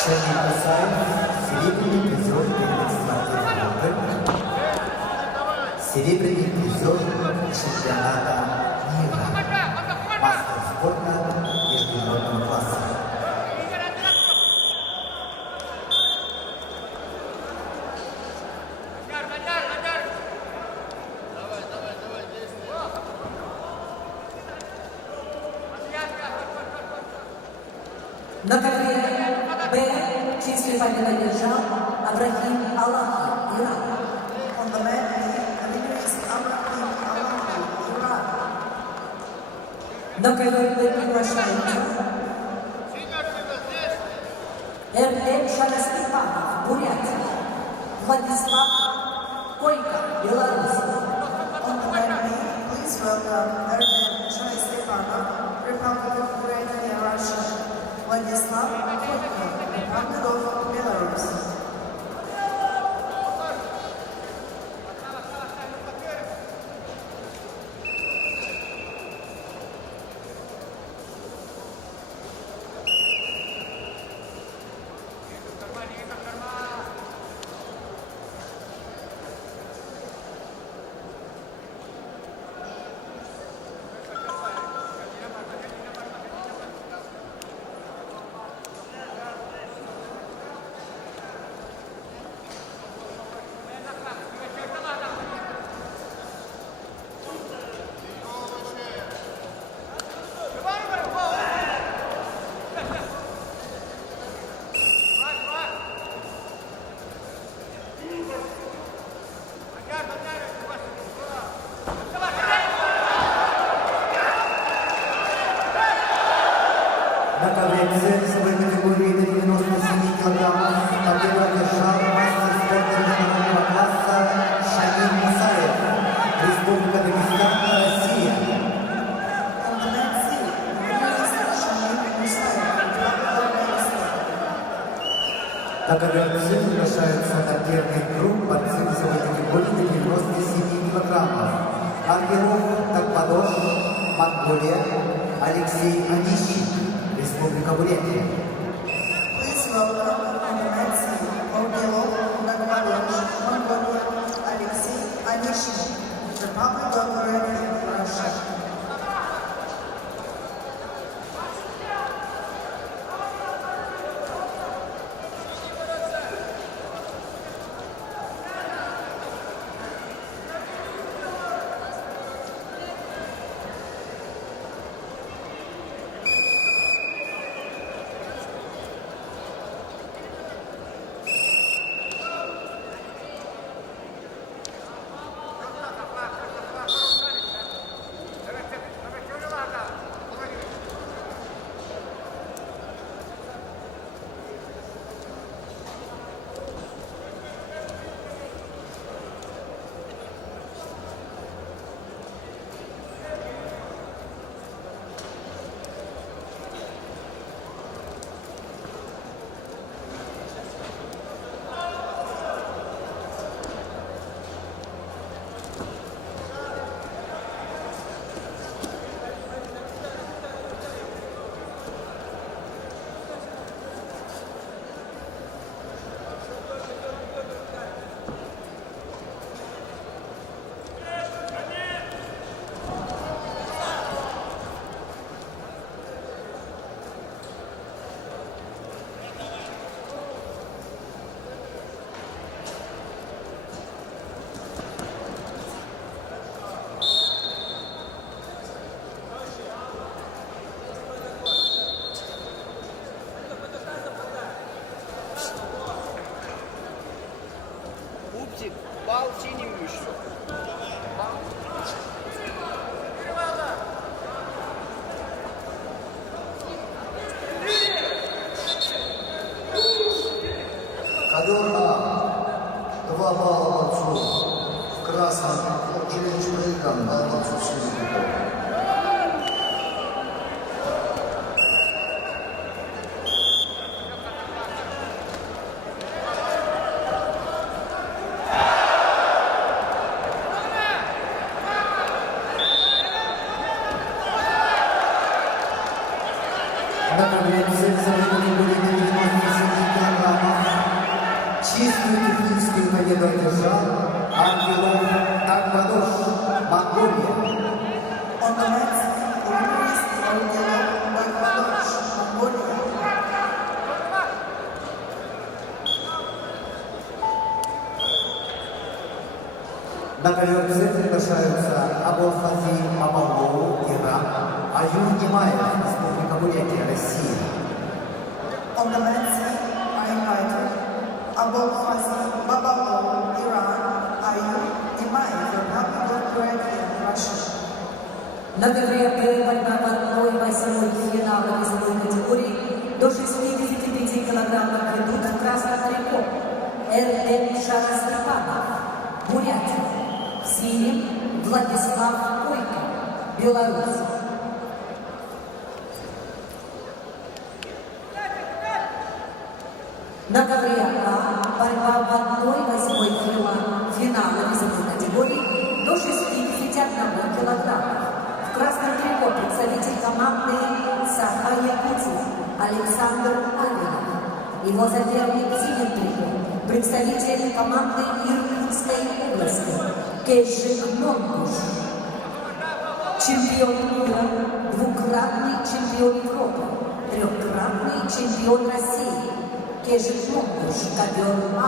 Шамиль Мусаев, серебряный призер первенства Европы, серебряный призер чемпионата мира, мастер спорта международного класса. На ковре Б чистую победу одержал Абрахим Аллахи, Иран. On the mat, the winner is Abraham Alahi, Iran. На ковре Б приглашается Эрдем Шаластепанов, Бурятия. Владислав Койко, Беларусь. On the mat, please welcome Erdem Shalistepanov, Republic of Buryatia, Russia. Владислав Койко, Republic of Belarus. На ковре С весовой категории до 97 килограммов победу одержал мастер спорта международного класса Шамиль Мусаев, Республика Дагестан, Россия. On the mat, the winner is Shamil Musayev, Republic of Dagestan. На ковре С приглашаются на первый круг борцы весовой категории до 97 килограммов. Аргиров, Такпадош, Монголия, Алексей Онищик, Республика Бурятия. Please welcome on the mat, Orgelov, Nagmadosh, Mongolia, Alexei Anishin, Republic of Buryatia, Russia. Бал синим еще. Ковер А. 2 балла борцу. В красном трикот Челлендж проигран. Балл борцу в синем трикот. На конвенции весовой категории до 97 килограммов чистую техническую победу одержал Ангелов Тагбадош, Монголия. On the mats, Ulris Angelov Bagbadosh, Mongolia. На ковер приглашаются Абулфази Мамалоу, Иран, Аюн Немаев, Республика Бурятия, Россия. On the mats, I invited Abul Fazi Babalo, Iran, Ayub Nimaev, Republic of Buryatia, Russia. На ковре борьба в 1/8 финала весовой категории до 65 килограммов ведут в красном трико Эрден Шарастепанов, Бурятия. В синем Владислав Койко, Беларусь. На ковре А борьба в 1/8 финала весовой категории до 61 килограмма. В красном трико представитель команды Саха-Якутия Александр Авелов. Его соперник в синем трико представитель команды Иркутской области Кежик Монгуш. Чемпион мира, двукратный чемпион Европы, трехкратный чемпион России Кежик Монгуш, ковер А.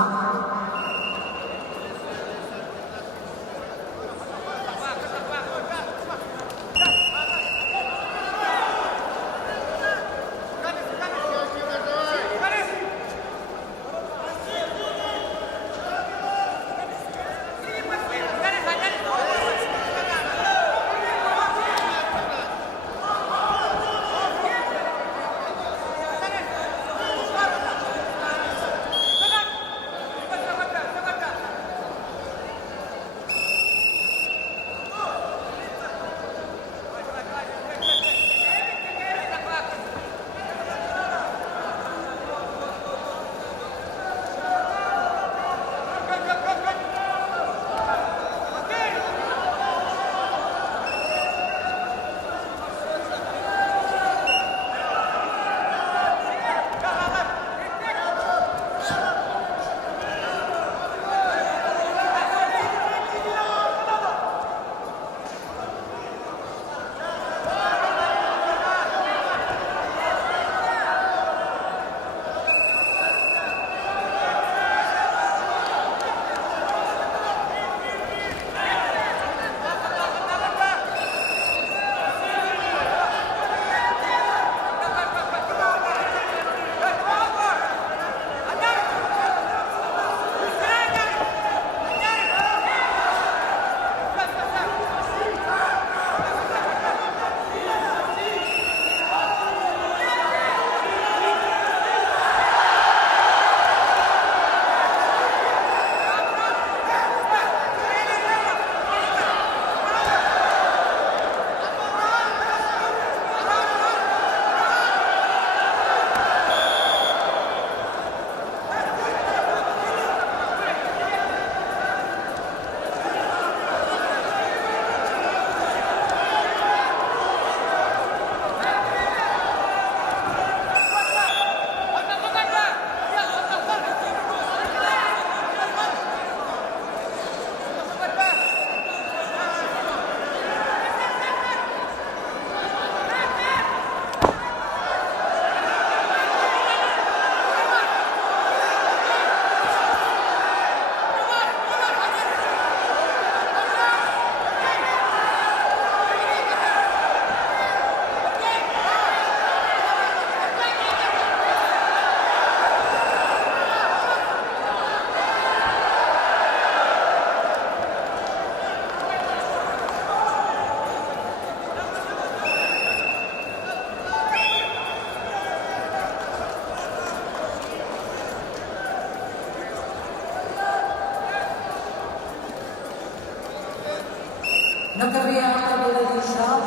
На ковре автомобиля лежал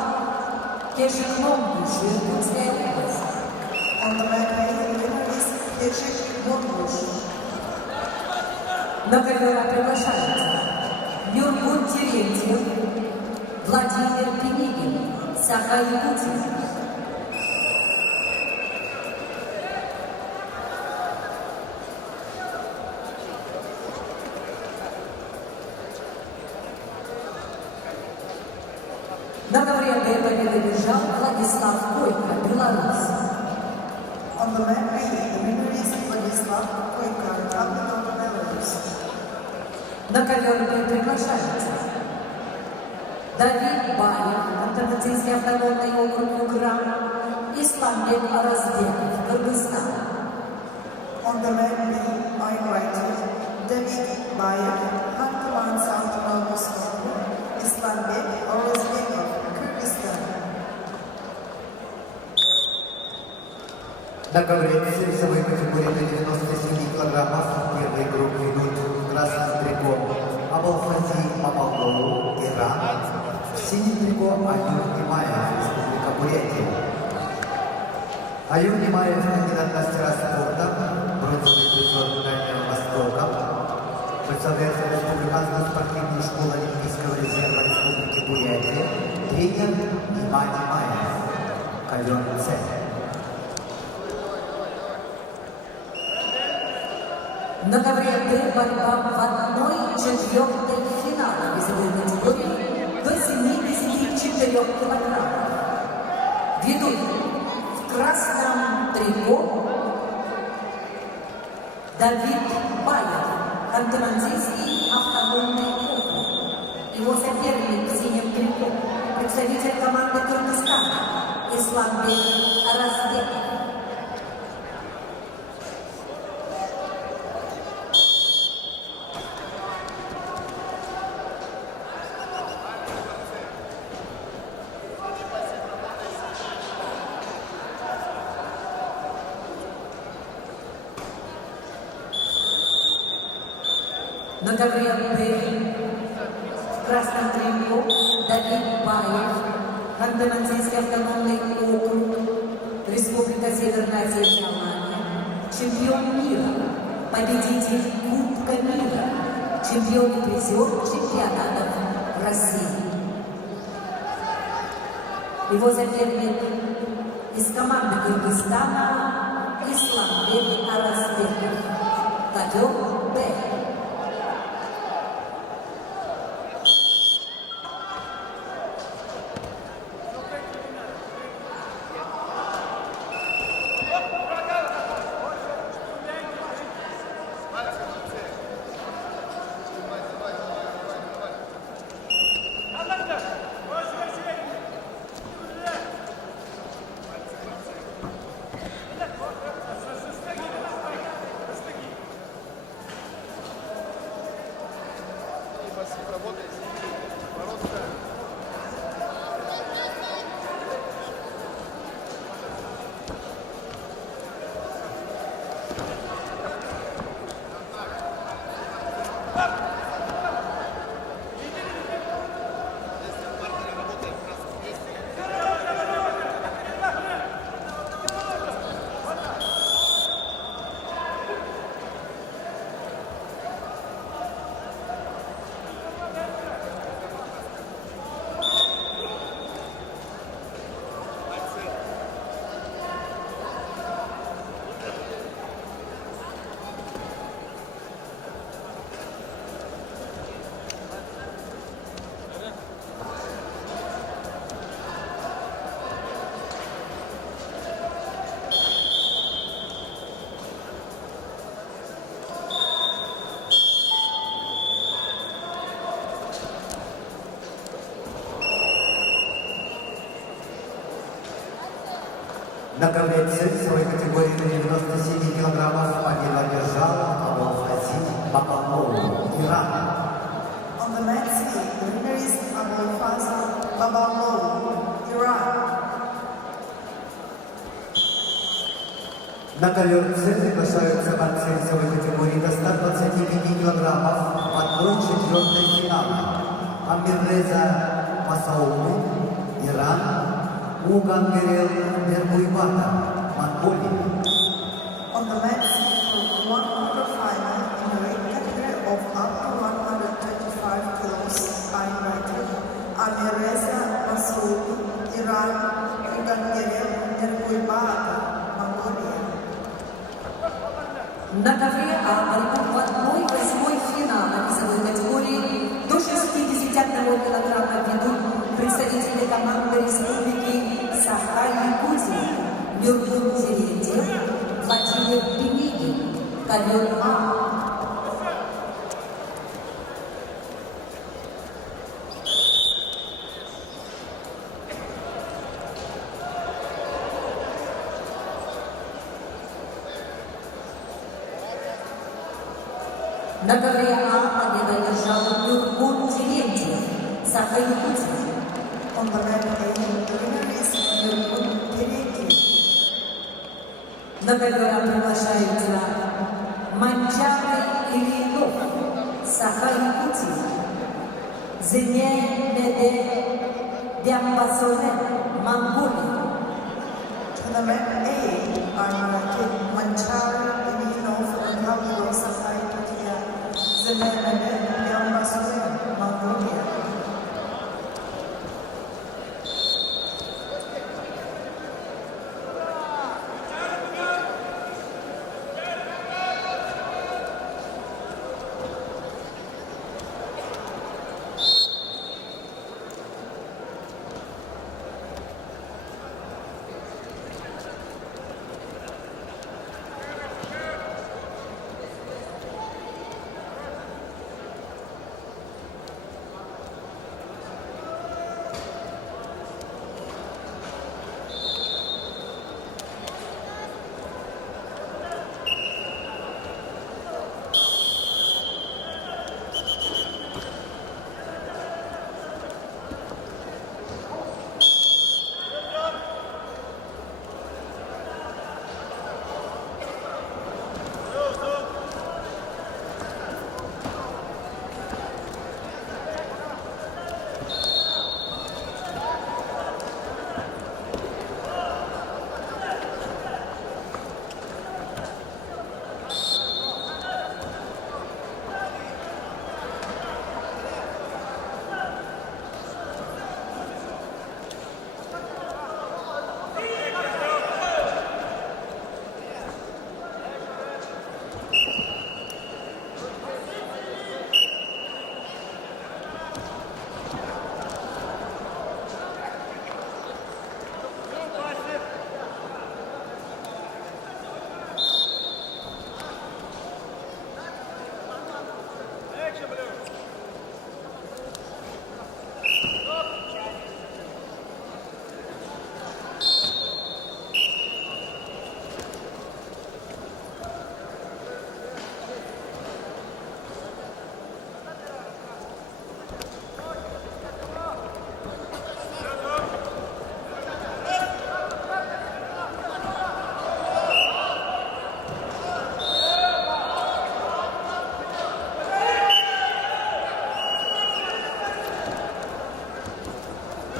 Кешик Момбуш, Иркутская область. On the mat weight, the winner is Keshik Monbush. На ковер приглашаются Юргун Терентьев, Владимир Пенигин, Саха-Якутия. На ковре победы бежал Владислав Койко, Беларусь. On the mat weight, the winner is Vladislav Koika, Republic of Belarus. На ковер приглашаются Давид Баев, Антарктический автономный округ Укра, Исламбек Аразбеков, Кыргызстан. On the mat weight, I invited David Bayev, Hantaman Autonomous Okrug, Islanbek Orazbekov, Kyrgyzstan. На ковре весовой категории до 97 килограммов первой группы идут красным трико Абалфази Мамалову, Иран, синий трико Аюр Немаев, Республика Бурятия. Аюр Немаев, кандидат мастера спорта, бронзовый призер Дальнего Востока, представляет республиканскую спортивную школу Олимпийского резерва Республики Бурятия, тренер Иман Немаев, ковер С. На ковре борьба в 1/4 финала весовой категории до 74 килограммов. Ведут в красном трико Давид Баев, Ханты-Мансийский автономный округ. Его соперник в синем трико представитель команды Кыргызстана Исламбек Аразбеков. На ковре в красном трико Давид Баев, Ханты-Мансийский автономный округ, Республика Северная Осетия, чемпион мира, победитель Кубка мира, чемпион и призер чемпионатов России. Его соперник из команды Кыргызстана Исламбек Аразбеков, ковер Б. На ковре весовой категории до 97 килограммов победу одержал Абалфази Мамалову, Иран. On the men's field, the winner is Abulfazl Babalov, Iran. На ковер С приглашаются борцы весовой категории до 125 килограммов в 1/4 финала. Амирреза Масауми, Иран, Угангерел Дербуйбата, Монголия. On the men's for one quarterfinal in the weight category of up to 125 kilos, I'm rated Amireza Masoudi, Iran, Ugangerel Nerguibata, Mongolia. На ковре А борьбу в 1/8 финала весовой категории до 61 килограмма ведут представители команды Республики Саха-Якутия Нюрбун Терентьев, Владимир Пенегин, ковер А. На ковре А победа одержал Нюрбун Терентьев, Саха-Якутия. On the red A, the winner is Nurgun Terentьев. На ковер А приглашаются Манчары Ильинов, Саха-Якутия, Зене Меде Дямбасоне, Монголия. To the men A, I'm rated Manchar Ilinov, Republic of Sakai-Yakutia, Zemene Yambasue, Mongolia.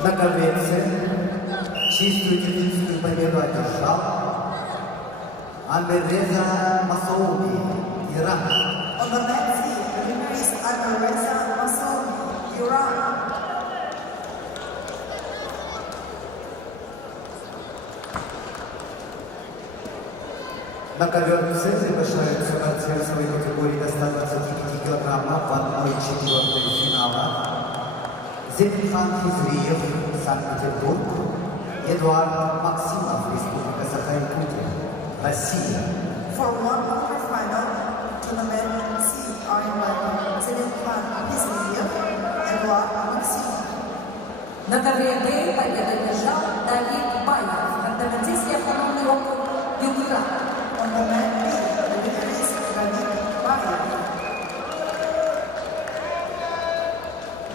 На ковре чистую техническую победу одержал Амиреза Масауди, Иран. On the men's field, the winner is Amireza Masoudi, Iran. На ковер С приглашаются борцы весовой категории до 125 килограммов в 1/4 финала. Зелимхан Хизриев, Санкт-Петербург, Эдуард Максимов, Республика Саха-Якутия, Россия. For one quarterfinal to the men C, I'm rated Zelensky Hizriyev, Eduard Максимов. На ковре Б победу одержал Давид Баев, Артематический автономный округ Югра. On the men B, the winner is David Bayev.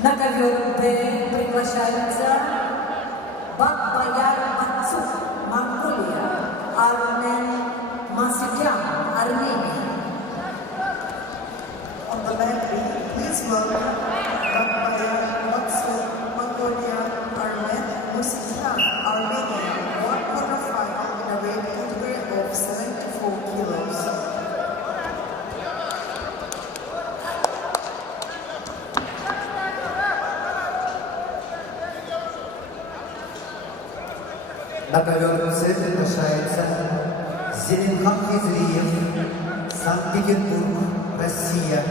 На ковер Б приглашаются Бакбаяр Мацук, Монголия, Армен Масюкян, Армения. On the men B, please welcome Bakbaya Matsuk, Mongolia. На ковер С приглашается Зеленхан Хизриев, Санкт-Петербург, Россия.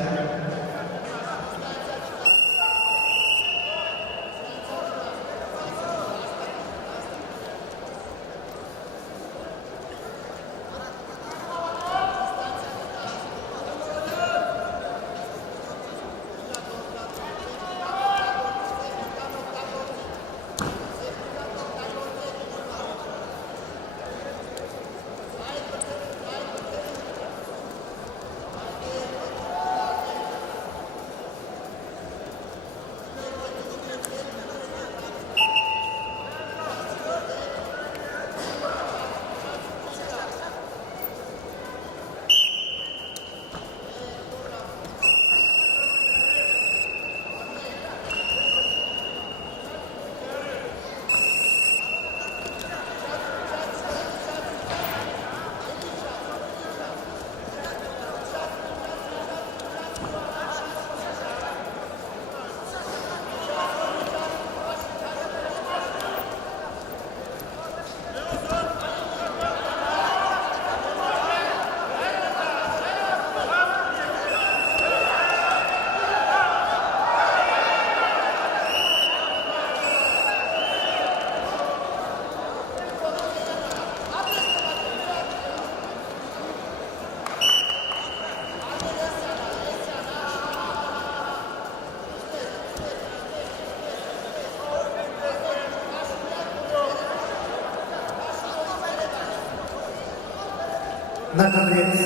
На ковре С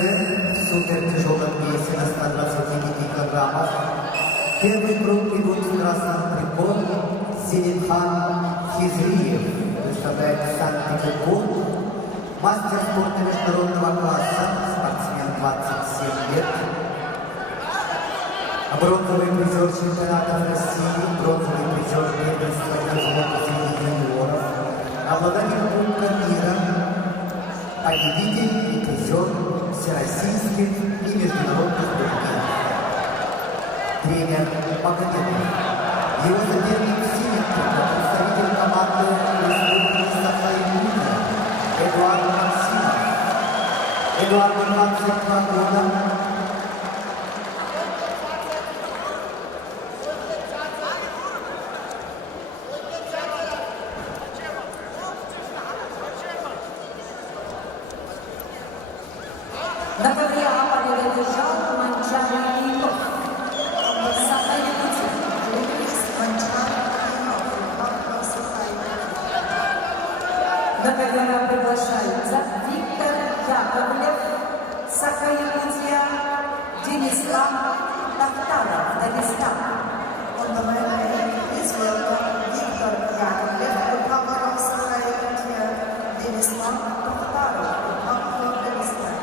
в супертяжелом весе на 125 килограммов первый круг идут в красном трико Зеленхан Хизриев, представляет Санкт-Петербург, мастер спорта международного класса, спортсмен 27 лет, бронзовый призер чемпионатов России, бронзовый призер первенства Европы среди юниоров, обладатель Кубка мира, победитель и призер всероссийских и международных турниров. Тренер Магомедов. Его соперник в синем трико, представитель команды Республики Саха-Якутия Эдуард Максимов. Эдуарду 22 года. На ковре А побежал Манчан Ильинов. Саха-Якутия. На ковер приглашаются Виктор Яковлев, Саха-Якутия, Денислав Тахтаров, Дагестан. On the red, please welcome Viktor Yakovlev, Republic of Sacha-Yakutия, Denislav Takhtarov, Republic of Dagestan.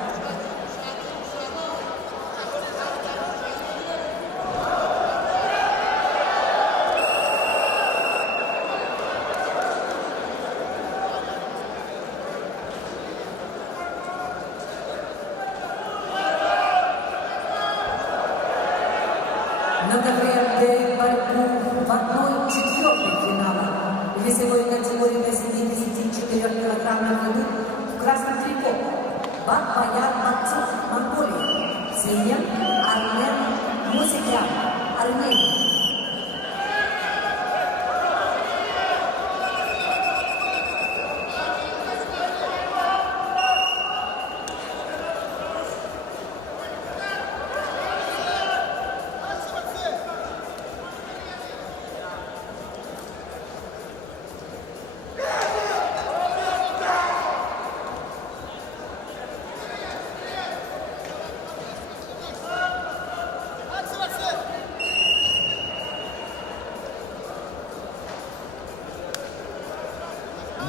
На ковре борьбу в 1/4 финала весовой категории до 74 килограммов идут в красном трико Бакбаяр Макцов, Монголия, в синем Армен Мусикян, Армения.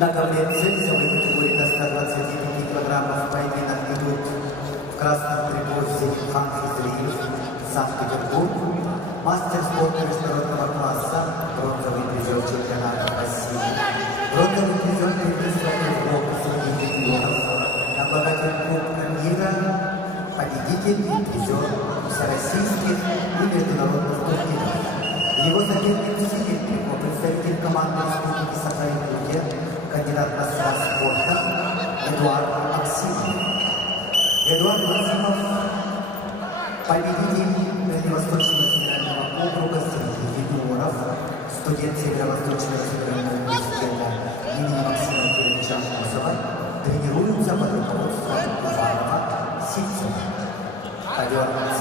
На ковре С весовой категории до 125 килограммов поединок идут в красном трико Зеленхан Хизриев, Санкт-Петербург, мастер спорта международного класса, бронзовый призер чемпионата России, бронзовый призер первенства Европы среди юниоров, обладатель Кубка мира, победитель и призер всероссийских и международных турниров. Его соперник в синем трико, представитель команды Республики Саха-Якутия, кандидат на Эдуард Максимов. Эдуард Максимов – победитель Дальневосточного федерального округа среди юниоров, студент Северо-Восточного федерального университета имени Максима Кирилловича Амосова, тренируется под руководством Иванова Сильцева. Ковер С.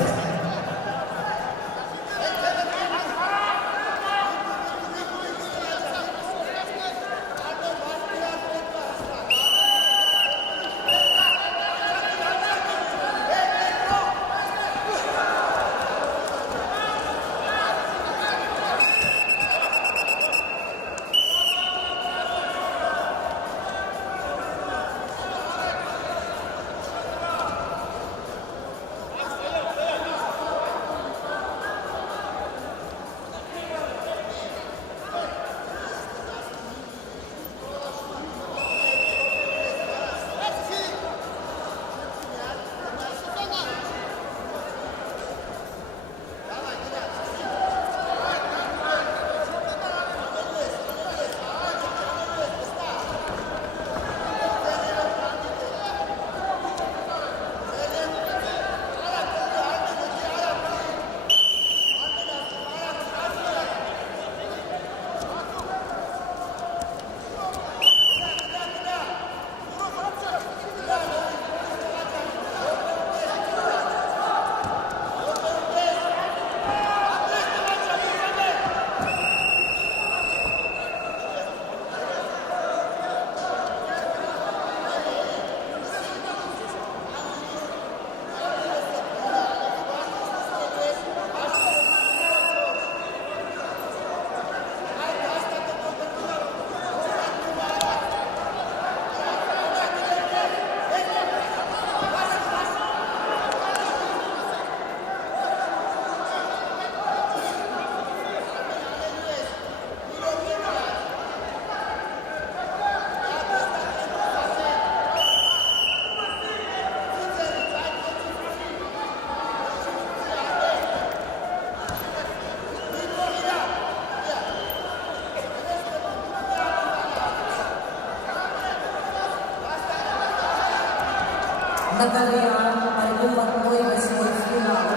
На галере борьбы в 1/8 финала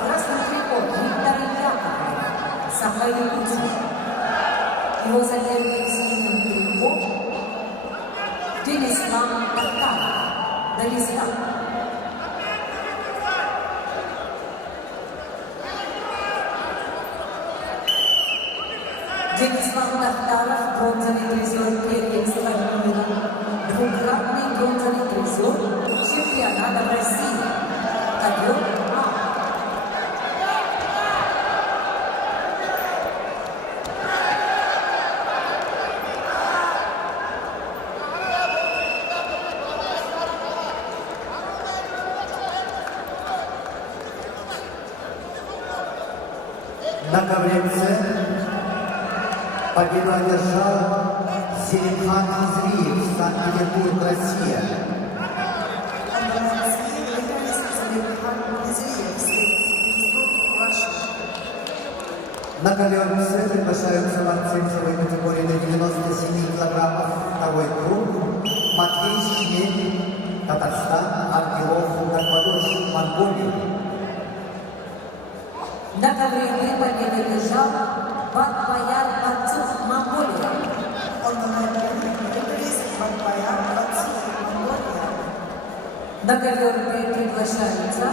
красный трикот Виктор Яковлев, Сахалин. Его соперник с синим трикот Денислав Тахтаров, Дагестан. Денислав Тахтаров, бронзовый призер первенства мира, двукратный бронзовый призер чемпионата России. Ковер А. На ковре С победу одержал Селимхан Изриев, Санкт-Петербург, Россия. На ковер С приглашаются борцы весовой категории до 97 килограммов, второй круг, Матвей Шмель, Татарстан, Ангелов, Нагвадош, Монголия. На ковре Б победу одержал Батбаяр Батцов, Монголия. На ковер Б приглашается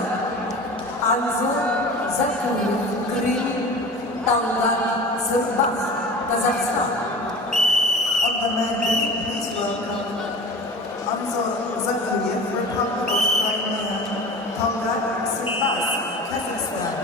Анзор Закуев, Крым, Талгат, Сырбас, Казахстан. On the man, please welcome Anzor Zaguyev, Republic of Crimea, Talgat, Sivas, Kazakhstan.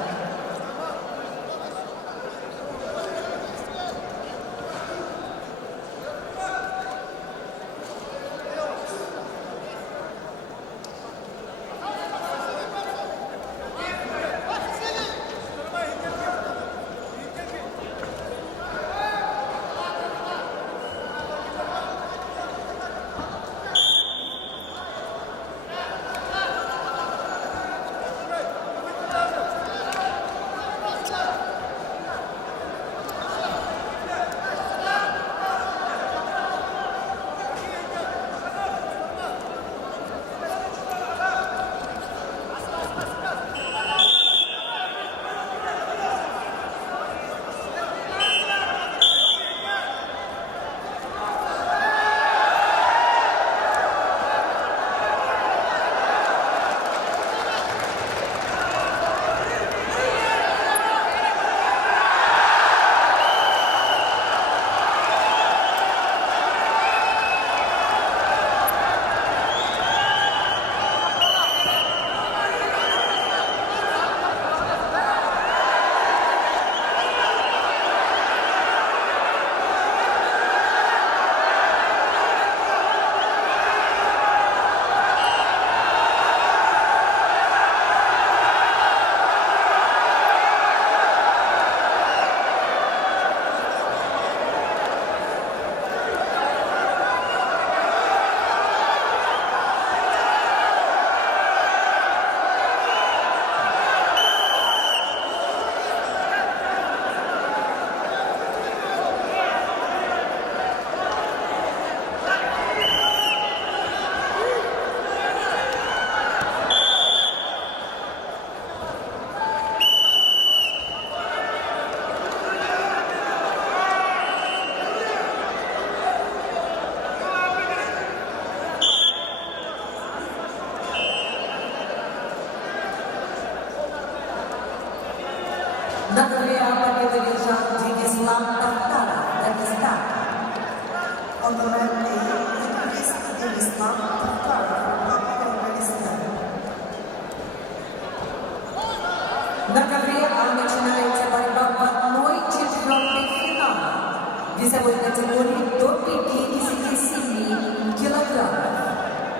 весовой категории до 57 килограммов.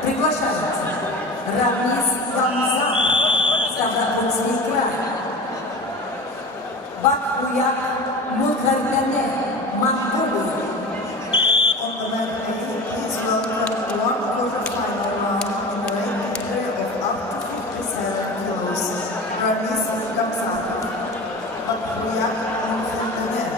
Приглашается Рамис Гамзан, Ставропольский край. Бакуяк Мукардане, Монголия. On the mat, please welcome one quarter-final round in the weight category of up to 57 kilos. Ramis Gamzat, Bacuriac Mokhardane.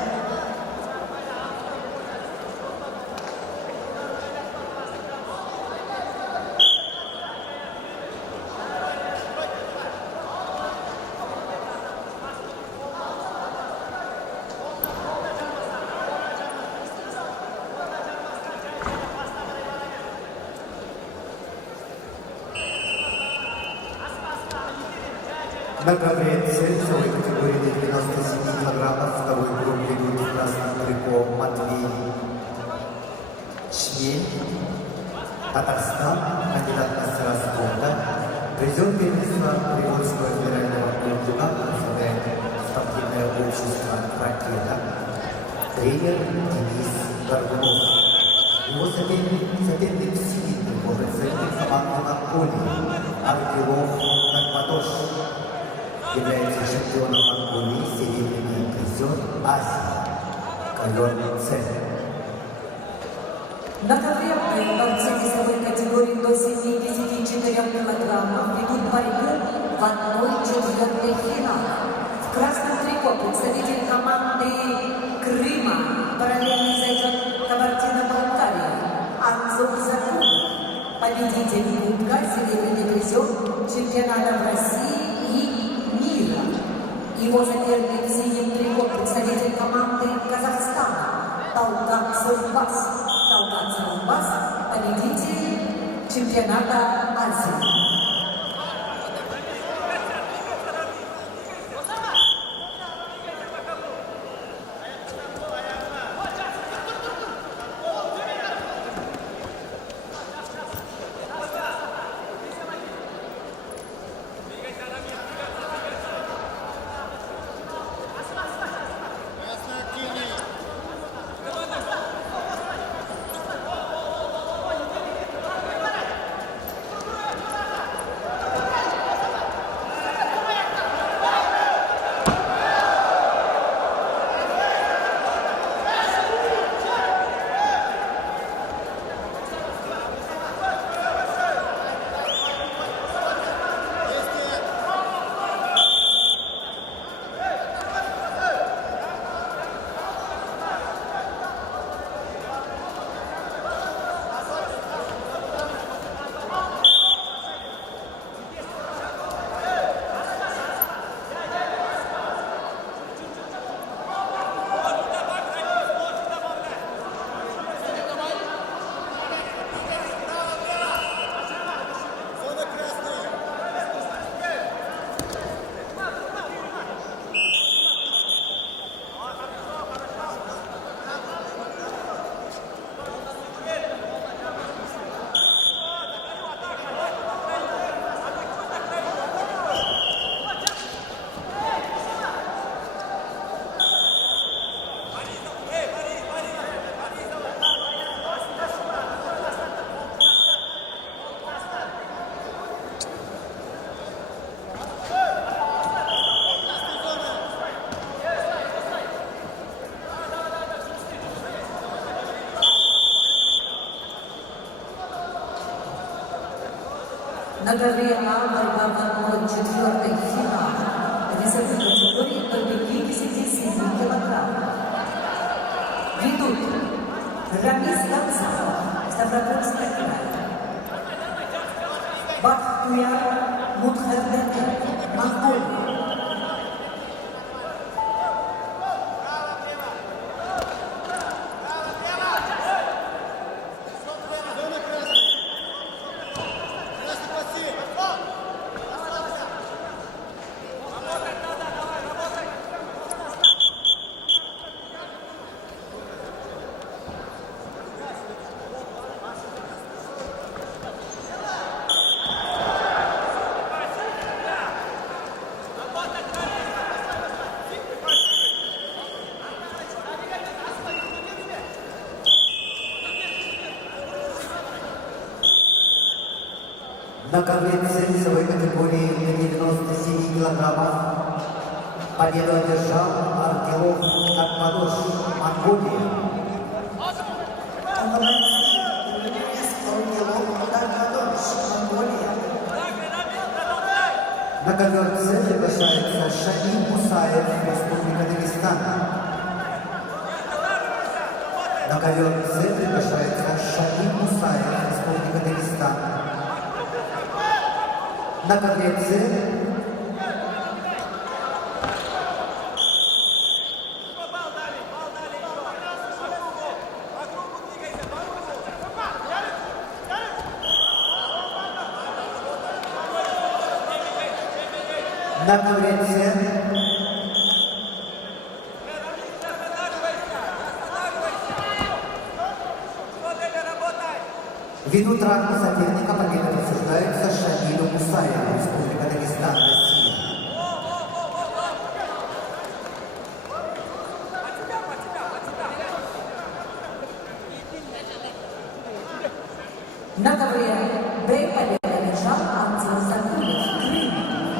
На конкуренции весовой категории до 97 килограммов второй группе идут в красном трико Матвей Шмель, Татарстан, кандидат мастера спорта, призер первенства Привольского федерального округа, представляет спортивное общество «Ракета», тренер Денис Горбунов. Его соперник в синем трико, представитель команды Монголии Ардилов Карпатош. Является чемпионом Монголии, серебряный призер Азии, ковер С. На ковре борцы весовой категории до 74 килограммов ведут борьбу в 1/4 финала. В красном трико представитель команды Крыма, параллельный зайчик Кабардино-Балкарии, Анзор Закунов, победитель Кубка, серебряный призер чемпионата России и мира. Его соперник в синем трико представитель команды Казахстана Талгат Сорбас. Талгат Сорбас, победитель чемпионата Азии. На ковре А борьба в 1/4 финала. Весовой категории до 57 килограммов. Ведут Рамис Гамзан, Ставропольский край. Бакуяк Мукардане, Монголия. На конвенции весовой категории на 97 килограммов победу одержал Ангелов Акмадош, Монголия. On the men's team, the winner is Orgelov Dagmadosh, Mongolia. На ковер С приглашается Шахин Мусаев, Республика Дагестан. На ковер С приглашается Шахин Мусаев, Республика Дагестан. На ковер С на ковре ввиду травмы соперника победа присуждается Шамилю Мусаеву, Республика Дагестан, Россия. На ковре Б победу одержал Антон Закулев, Крым.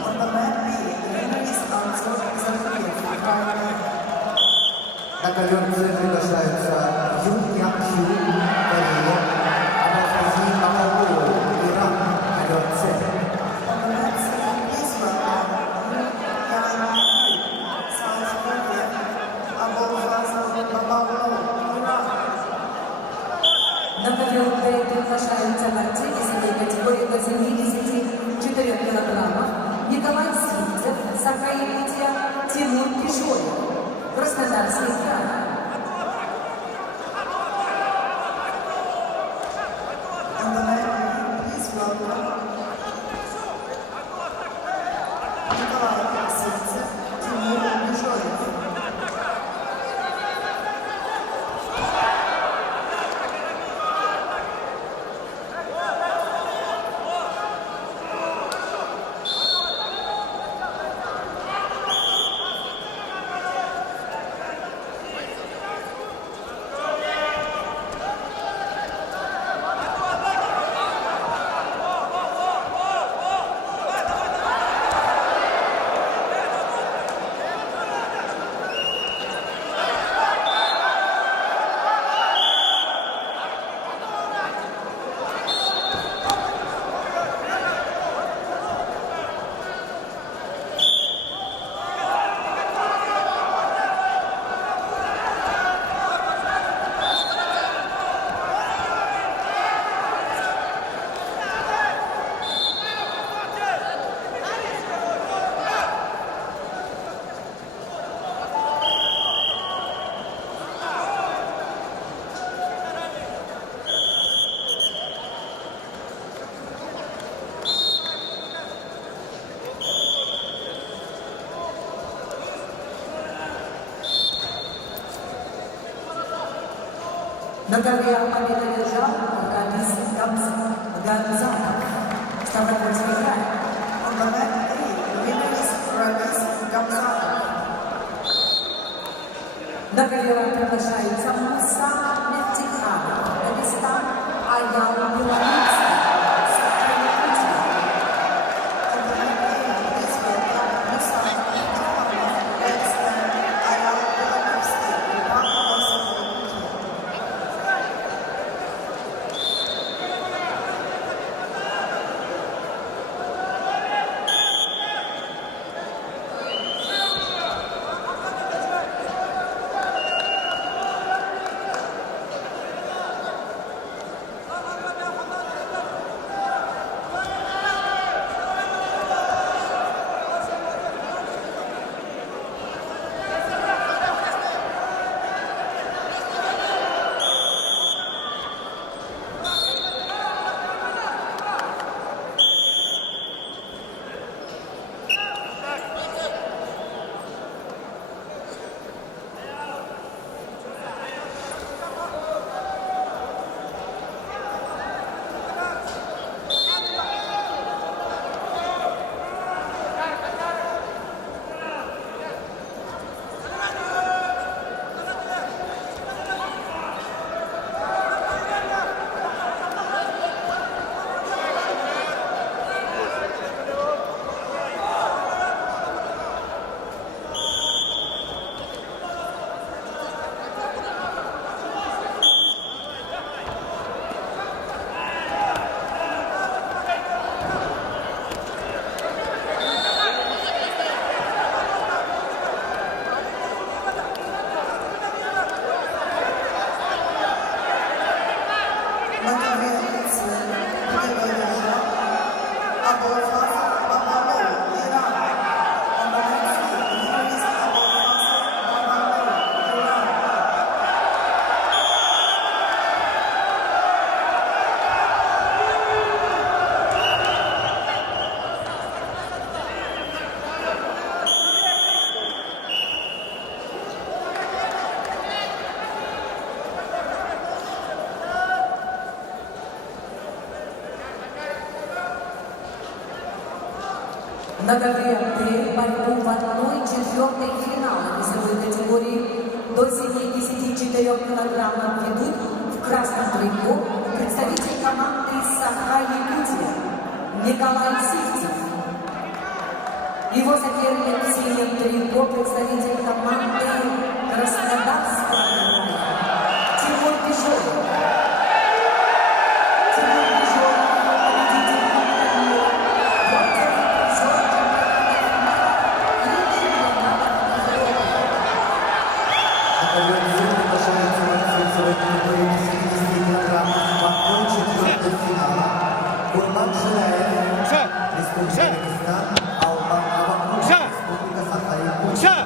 On the man B, the winner is Anzor Zakuyev, Ukraine. На ковер С приглашаются Юн Ян Хью, Корея, Абалфази Абалгоу, Иран, ковер С. On the men's team, please welcome Yan Yu, South Korea, Abulfaz Babalo, Iran. На ковер Д приглашаются борцы весовой категории до 74 килограммов Николай Сивцев, Саха-Якутия, Тимур Кишоев, Краснодарский край. On the man B, please welcome Nikolai Sivtsev, Timur Nishoyev. На ковре победу одержал Рамис Гамзатов, Ставропольский край. On the man A, the winner is Ramis Gamzatov. На ковер приглашается Муса Нефтиханов, Дагестан, Аял Белорусский, Саха-Якутия. On the man A, please welcome Musa Neftikhanov, Dagestan, Ayal Belarusky, Ivan Osipov. На ковре Б борьбу в 1/4 финала весовой категории до 74 килограммов ведут в красном трико представитель команды Саха-Якутия Николай Сивцев. Его соперник в синем трико представитель команды Краснодарского района Тимур Бежоев. Тимур Бежоев, победитель турнира, бронзовый призер чемпионата мира и чемпионата Европы. На ковре приглашается весовой категории 70 килограммов в 1/4 финала Курбан Шираев, Республика Дагестан, Алман Авакумов, Республика Саха-Якутия.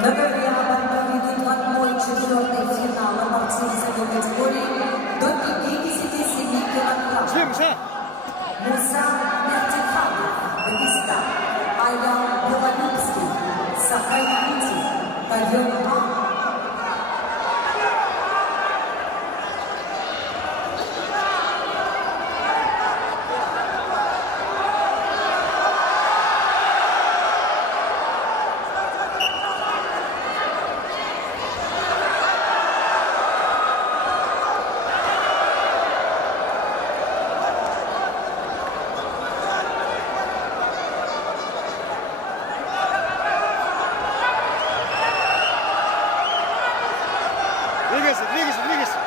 На ковре борьбу ведут в 1/4 финала борцы весовой категории до 57 килограмм. Муса Мертиханов, Дагестан, Аян Белолюбский, Саха-Якутия, ковер А. Двигайся, двигайся, двигайся.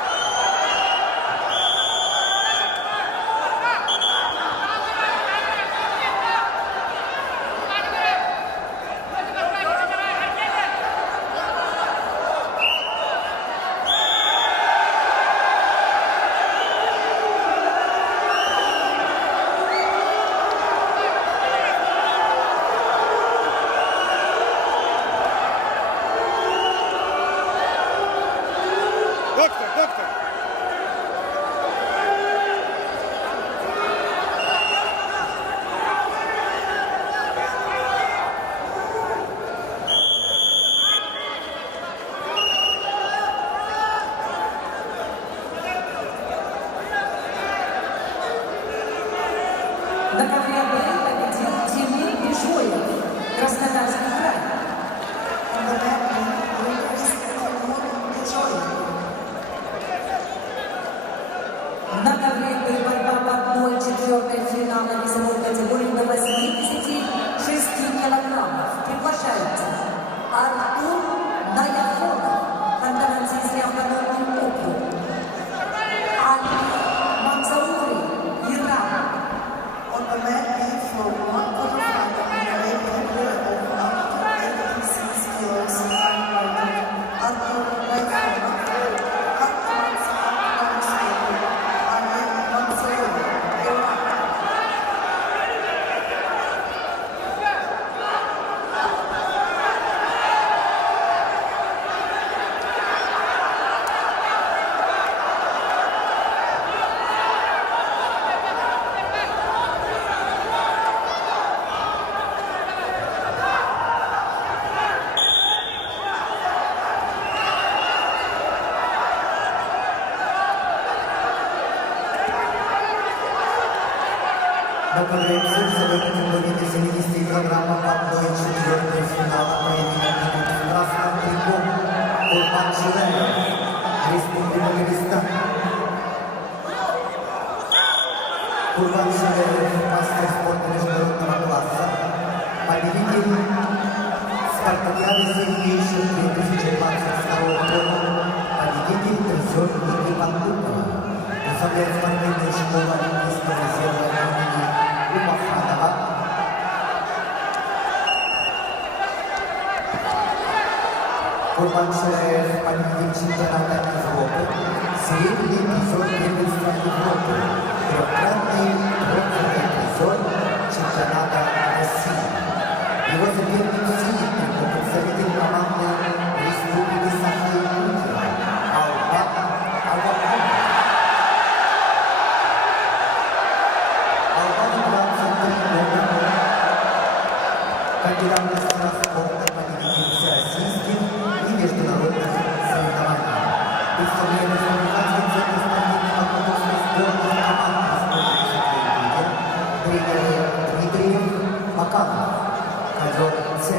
Доктор. На ковре Б победил Тимур Бежоев, Краснодарский край. На ковре Б борьба в 1/4 финала весовой категории до 86 килограммов. Приглашаются Артур Наяхонов, Ханты-Мансийский автономный округ, Али Мансаури, Иран. On the mat beat for 1 quarterfinal in the weight category of up to 86 kilos, борец весовой категории до 70 килограммов в 1/4 финала поединок минут в красном трико Курбан Шираев, Республика Дагестан. Курбан Шираев, мастер спорта международного класса, победитель спартакиады сильнейших 2022 года, победитель призер Лиги Бандукова, представляет спортивную школу олимпийского резерва имени Умаханова. Курбан Шираев, победитель чемпионата Европы, средний призер первенства Европы, трехкратный бронзовый призер чемпионата России. Его соперник синий трико, представитель команды Республики Саха-Якутия, Алмат Авакумов. Алмат 23 года, кандидат в мастера спорта, победитель всероссийских и международных соревнований. Представляет республиканский центр спортивной подготовки сборной команд Республики Саха-Якутия, тренер Дмитриев Маканов. Ковер С.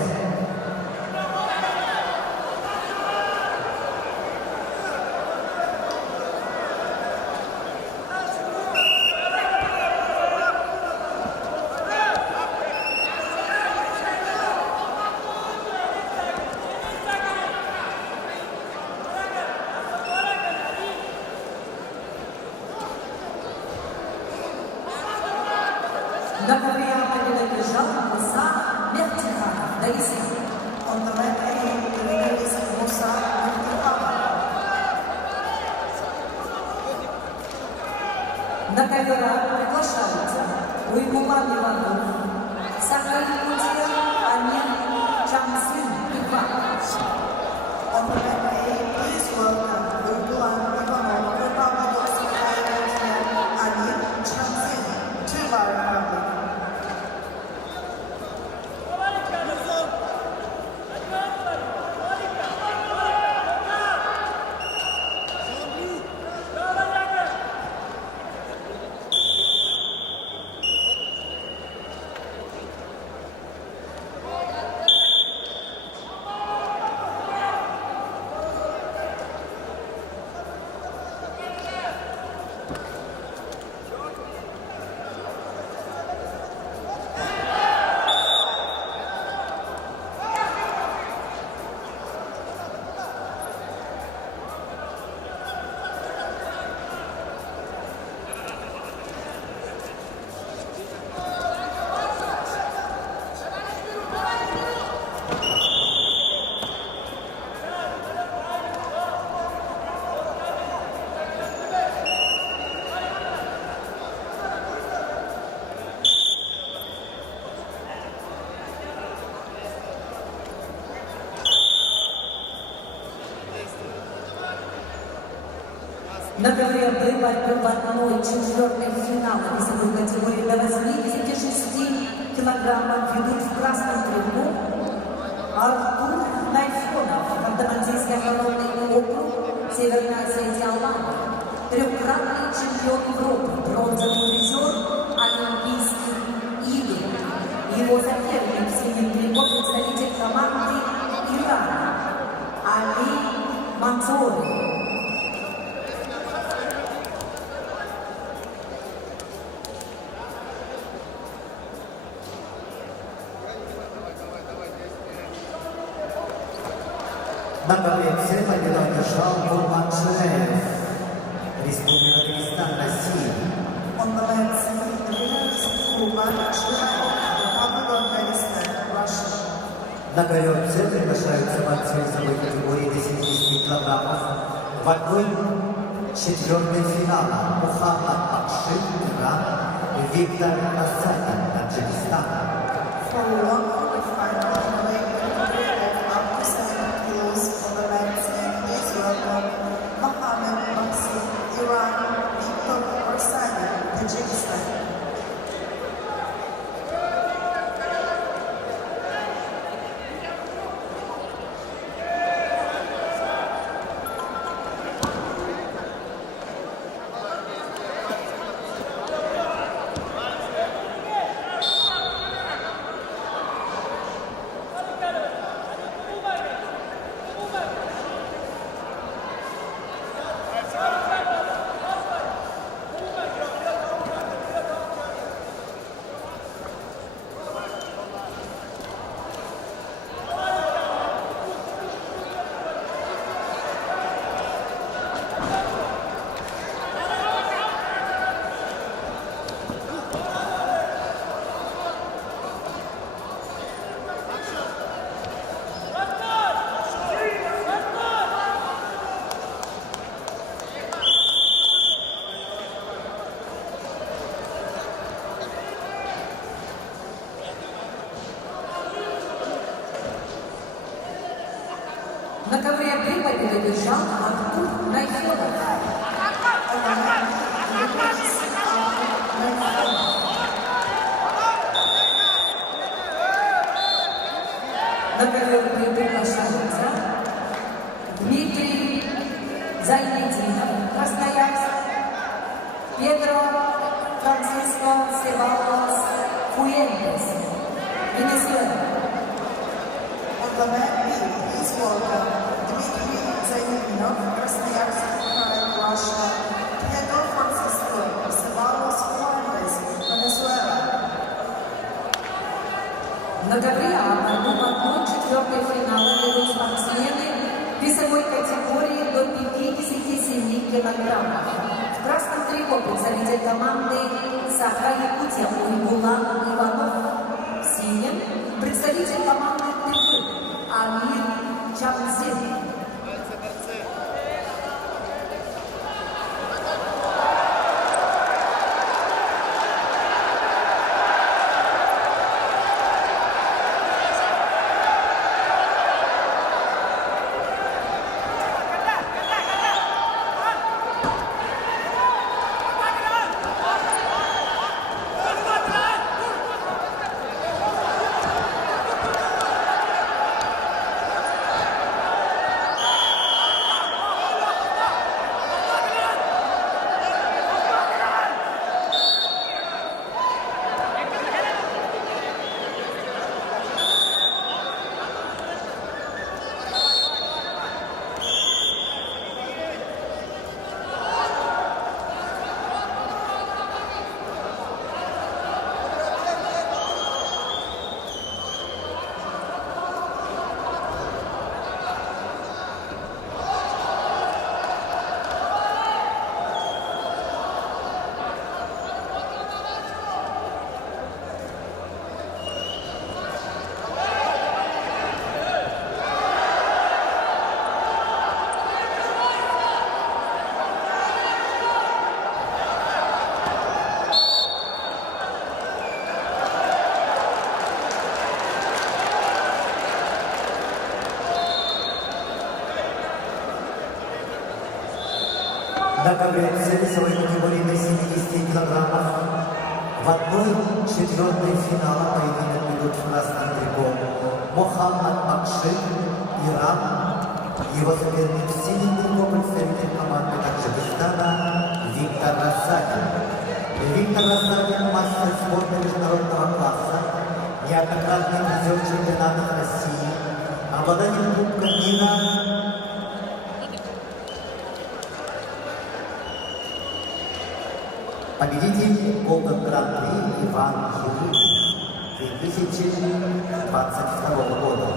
На ковре победа бежал Муса Мехтиханов, Дагестан. On the red lane, the winner is Musa Mehdihanov. На ковера приглашаются Уймулан Иванов, Саха-Якутия, Амин Чамсын, Иван. On the red lane, please welcome Uygulain Ivanov, Republic of Sacha-Yakutия, Amin Chamzin, Tver Republic. На ковре борьбы в 1/4 финала весовой категории до 86 килограммов ведут в красном трико Артур Найфонов, Ханты-Мансийский автономный округ, Северная Осетия, Алания, трехкратный чемпион Европы, бронзовый призер Олимпийских игр. Его соперник в синем трико представитель команды Ирана Али Мансори. На ковре С победу одержал Курбан Шираев, Республика Дагестан, Россия. On the red side, the winner is Kurban Shirayev, Republic of Dagestan, Russia. На ковер С приглашаются борцы весовой категории до 70 килограммов в 1/4 финала Мухаммад Бакши, Иран, Виктор Асадин, Таджикистан. For one quarterfinal in the weight category of up to 70 kilos on the red side, please welcome Mohammed Baksi, Iran, Viktor Arsani, Tajikistan. На ковре B победу одержал Артур Найфедов. На ковер B приглашается Дмитрий Зайнетдинов, Красноярск, Педро Франциско Себалос Фуэнтес, Венесуэла. On the mat B, please welcome Dmitry Zayurinov, Krasnoyarsk, Russia, Pedro Francisco Ceballos Fuentes, Venezuela. На ковре А борьбу в 1/4 финала ведут спортсмены весовой категории до 57 килограммов. В красном трико представитель команды Саха-Якутия Уйгулан Иванов. В синем представитель команды Тывы Амир Чамзин. На ковре весовой категории до 70 килограммов в 1/4 финала поединок ведут в красном трико Мохаммад Бакши, Иран. Его соперник в синем трико представитель команды Таджикистана Виктор Рассадин. Виктор Рассадин – мастер спорта международного класса, неоднократный призер чемпионатов России, обладатель Кубка мира. Победитель Голден Гран-при Иван Юрий 2022 года.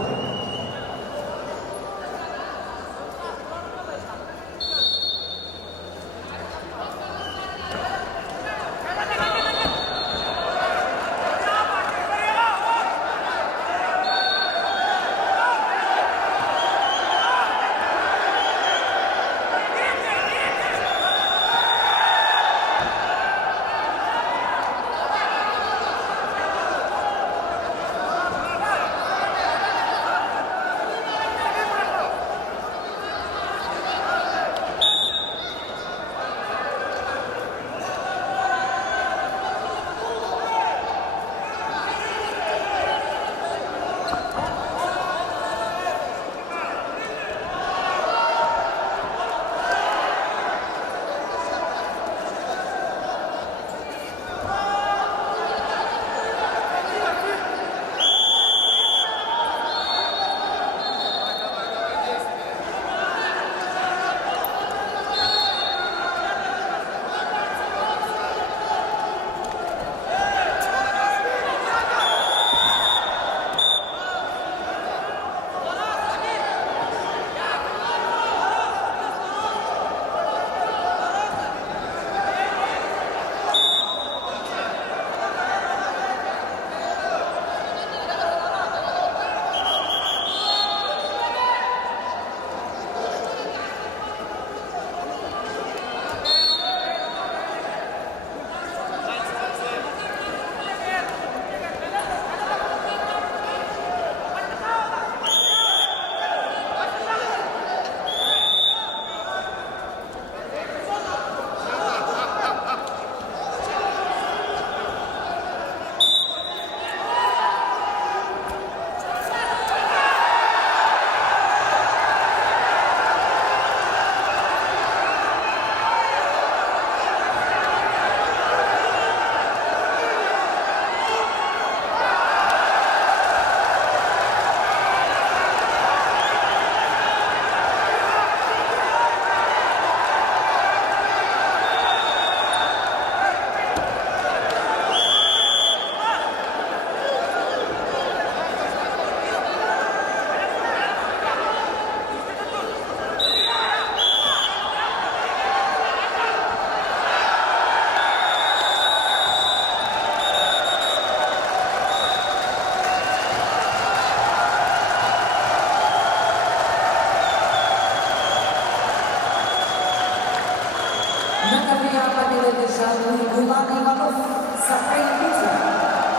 килограммов Сахаевича.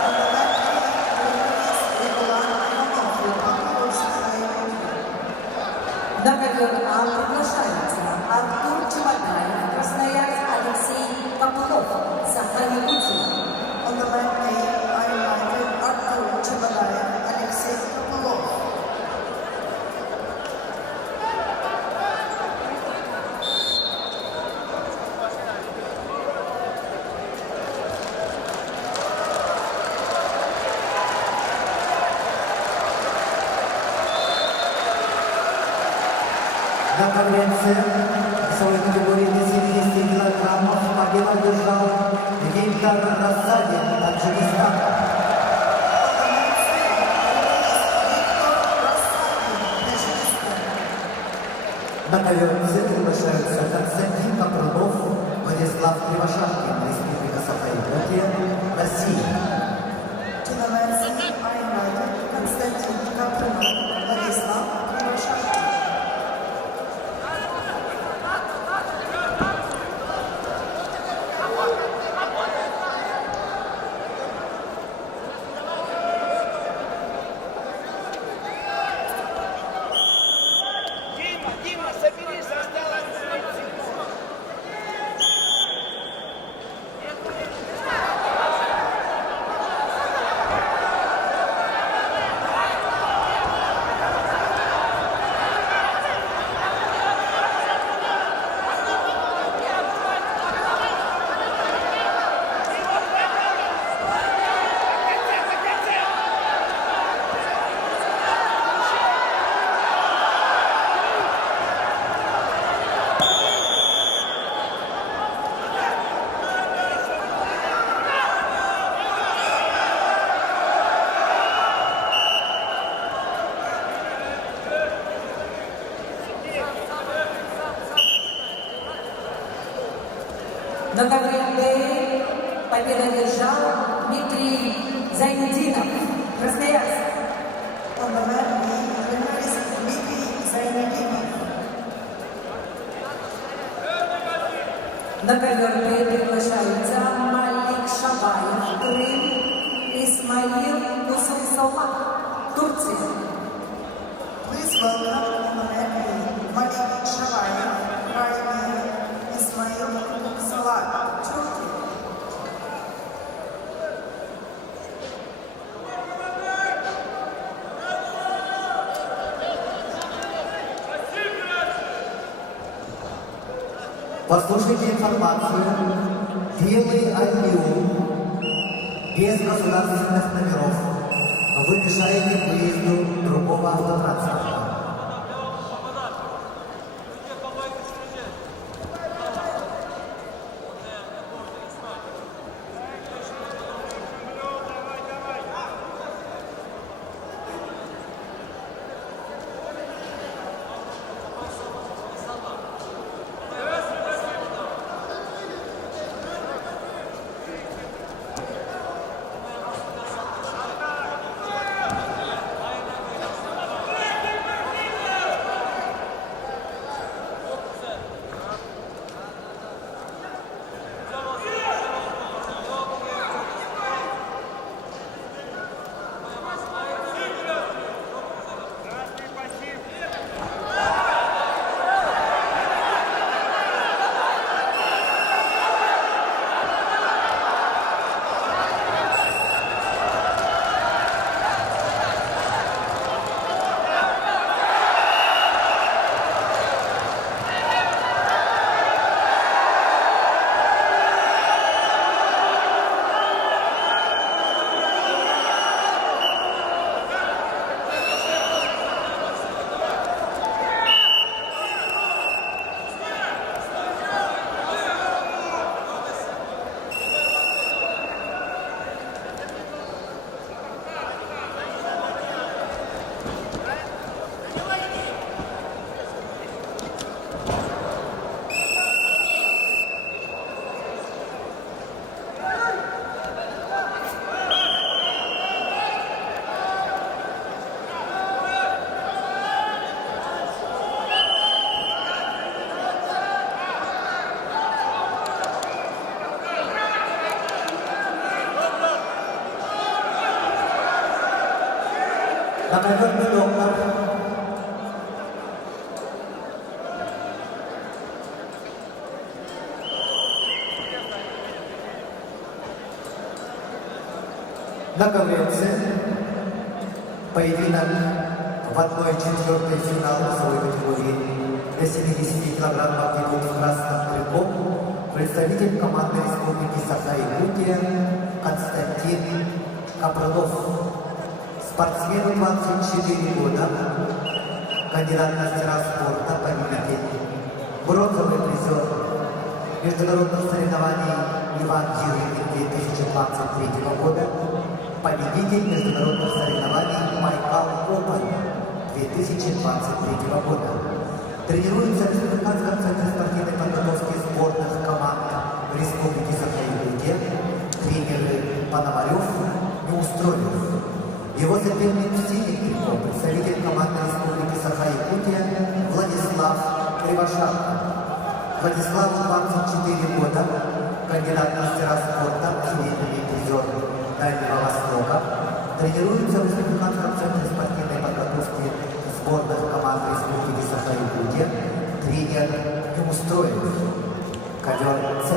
On the left hand, Regular Ivanov, Republic of Sahaia. На ковер А приглашаются Артур Чемодаев, Красноярск, Алексей Попылов, Сахаевича. On the left hand, I invited Artur Chebadaev, Alexei Kopolov. На конвенции весовой категории до 70 килограммов победу одержал Виктор Рассадин, Таджикистан. На конвенции приглашаются Константин Капрунов, Владислав Кривошапкин, Республика Саха-Якутия, Россия. To the left hand, I invited Konstantin Kaprunov, Vladislav Krivoshavkin. Дима, соберись, осталось. На ковре Б победу одержал Дмитрий Зайнудинов, Красноярск. On the left hand, referees Dmitry Zainudinov. На ковер Б приглашаются Малик Шабаев, Крым, Исмаил Кусумсалах, Турция. Please welcome on the left hand, Malik Shavayev, Crimea, Ismail Salat, Turkey. Послушайте информацию. Белый альбион без государственных номеров. Вы мешаете выезду другого автотранспорта. На ковер доктор. На ковре поединок в 1/4 финала весовой категории до 70 килограммов ведут в красном триком представитель команды Республики Саха-Якутия Константин Капралов. Спортсмену 24 года, кандидат в мастера спорта, победитель, бронзовый призер международных соревнований Иван Жирин 2023 года, победитель международных соревнований Байкал Опен 2023 года. Тренируется в Республиканском центре спортивной подготовки сборных команд в Республике Саха-Якутия, тренеры Пономарев, Неустроев. Его соперник в синем трико, представитель команды Республики Саха-Якутия Владислав Кривошапка. Владиславу 24 года, кандидат в мастера спорта, ювелирный призер Дальнего Востока, тренируется в Республиканском центре спортивной подготовки сборных команд Республики Саха-Якутия, тренер Неустроев, ковер С.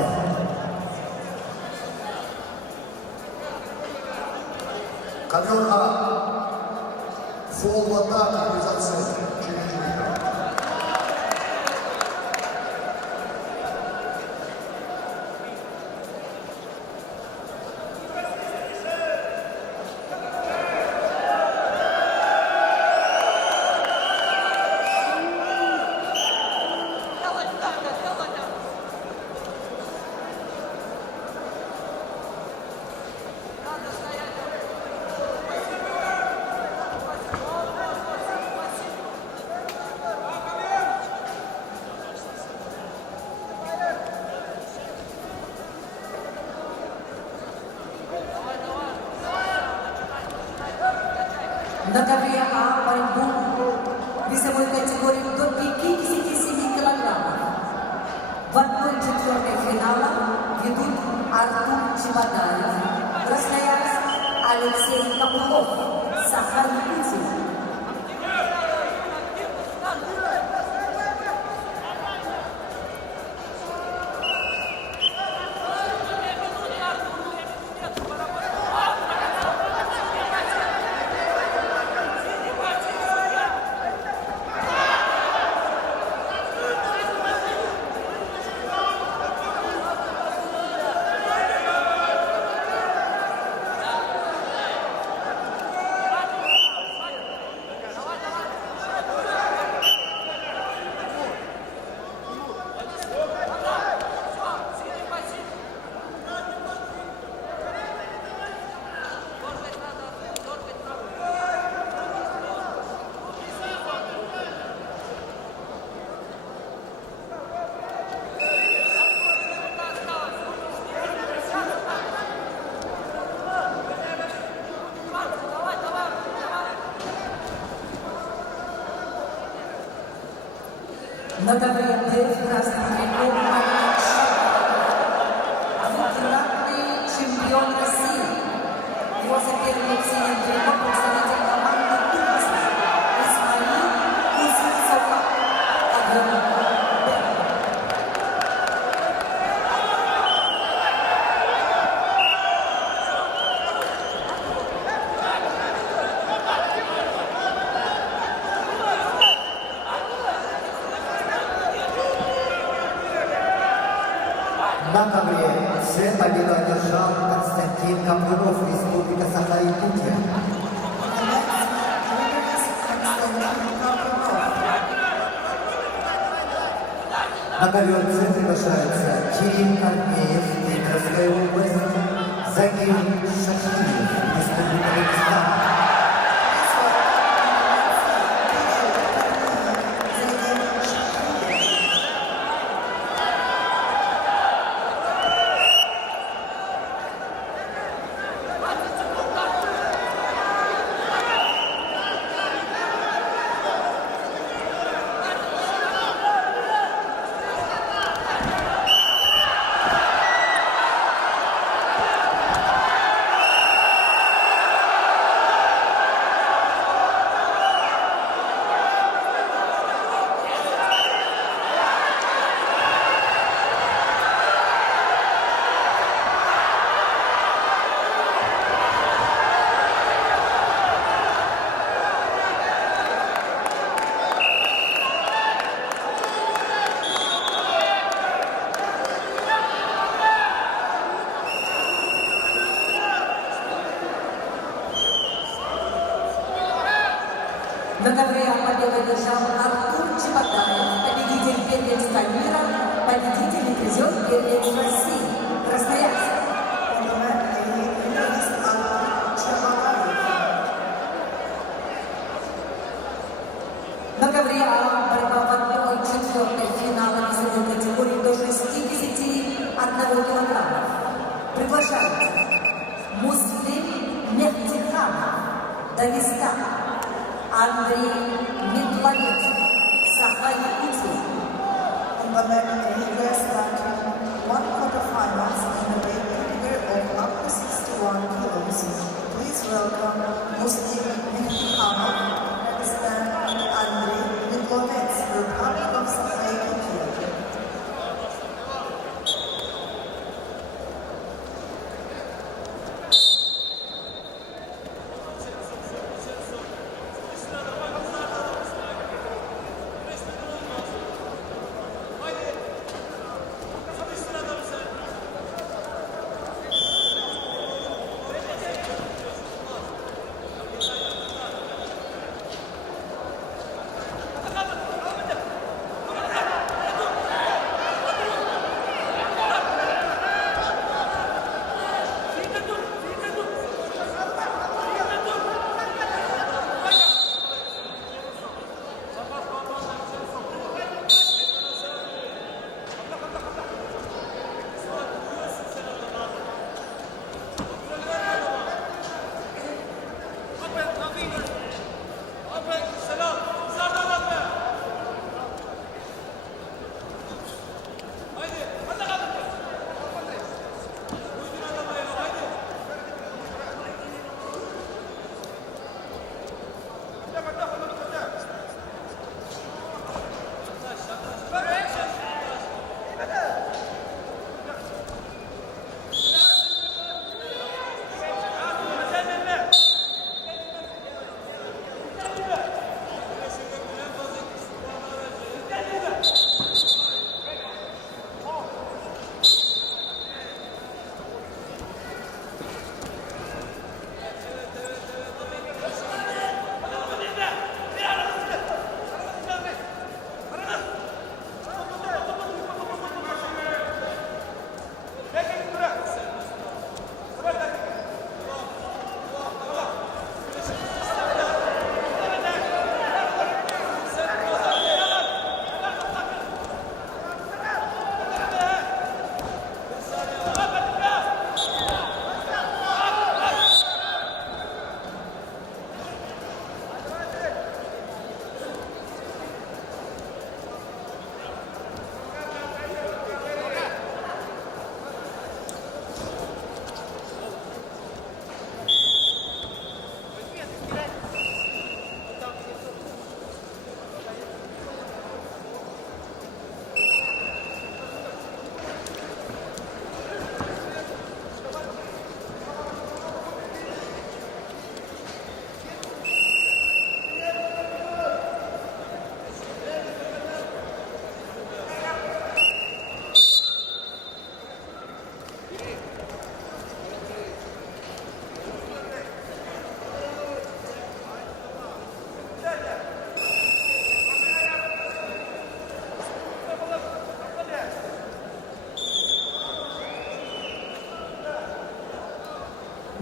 Ковер А. Фол в атаке без оценки. Через выигрыш. На ковре А борьбу весовой категории до 57 килограммов. В 1/4 финала ведут Артур Чебадаев, Красноярск, Алексей Капулов, Саха-Якутия. На ковре Д в красном трико двукратный чемпион России. Его соперник в синем трико представитель команды Турции Исмаил Кузнецова. Ковер Д. На ковре С победу одержал Константин Капралов, Республика Саха-Якутия. На ковер С приглашаются Кирилл Корнеев, Ленинградская область, Загир Шахиев, Республика Дагестан. На ковре победу держал Артур Чеботаев, победитель первенства мира, победитель и призер первенства России. Красноярск. На ковре А борьба в 1/4 финала весовой категории до 61 килограмма. Приглашается Муслим Мехтиханов, Дагестан, Андрей Медловец, Саха-Якутия. On the men, he was starting 1 quarterfinals in the weight category of up to 61 kilos. Please welcome Muslim Mehdihanov, Pakistan, and Andrei Medlovets, Republic of Saha-Yakutия.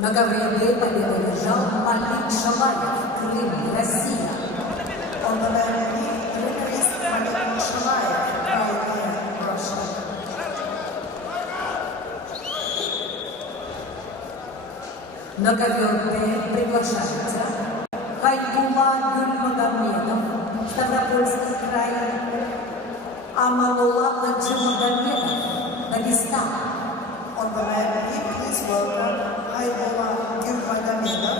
На ковре Б победу одержал Мalik Шалаев, Крым, Россия. On the men, he is Malik Shalayev, Crimea, Russia. На ковер Б приглашается Хайдула Гюльмагомедов, Ставропольский край, Аманулла Наджимагомедов, Дагестан. On the men, he please welcome Haydullah Gülmagomedov,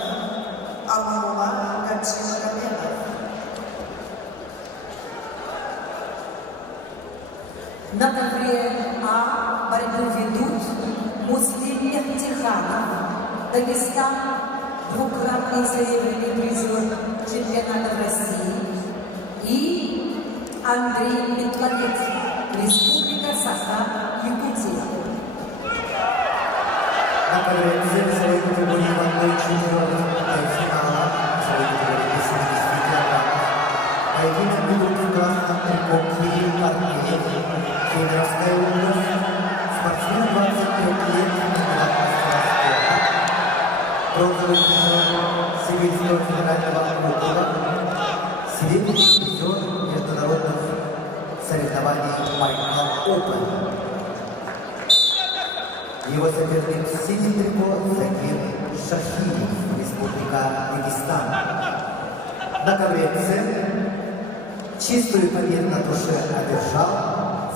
Amanullah Naджимагомедов. На ковре А борьбу ведут Муслим Мехтиханов, Дагестан, двукратный заявленный призер чемпионата России, и Андрей Медловец, Республика Саха-Якутия. На ковре С весовой категории в 1/4 финала весовой категории до 70 килограммов Латвийского федерального округа, средний дивизион международных соревнований Байкал Опен. Его соперник в синем трико Закир Шахиев, Республика Дагестан. На ковре С чистую победу на душе одержал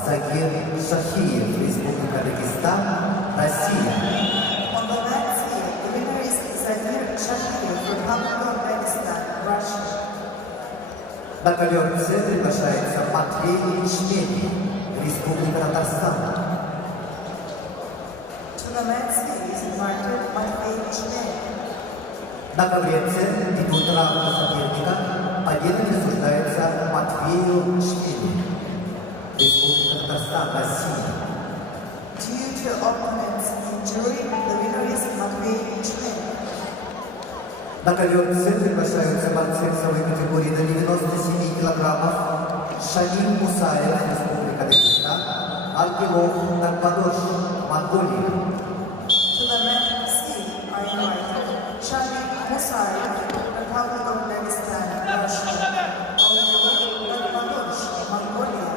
Закир Шахиев, Республика Дагестан, Россия. On the mat C, the winner is Zakir Shakir, Republic of Dagestan, Russia. На ковер С приглашается Матвей Ичмени, Республика Татарстан. To the mat C is invited Matvey Chinen. На ковре С идут равные соперника. Победа присуждается Матвею Ичмени, Республика Татарстан, Россия. Due to opponent's injury, the winner is Matvey Chinen. На ковер С приглашаются борцы весовой категории до 97 килограммов Шамиль Мусаев, Республика Дагестан, Аргелов Такбадош, Монголия. To the mat C are invited Shamil Musayev, Republic of Dagestan, Russia. Argilov Takbadosh, Mongolia.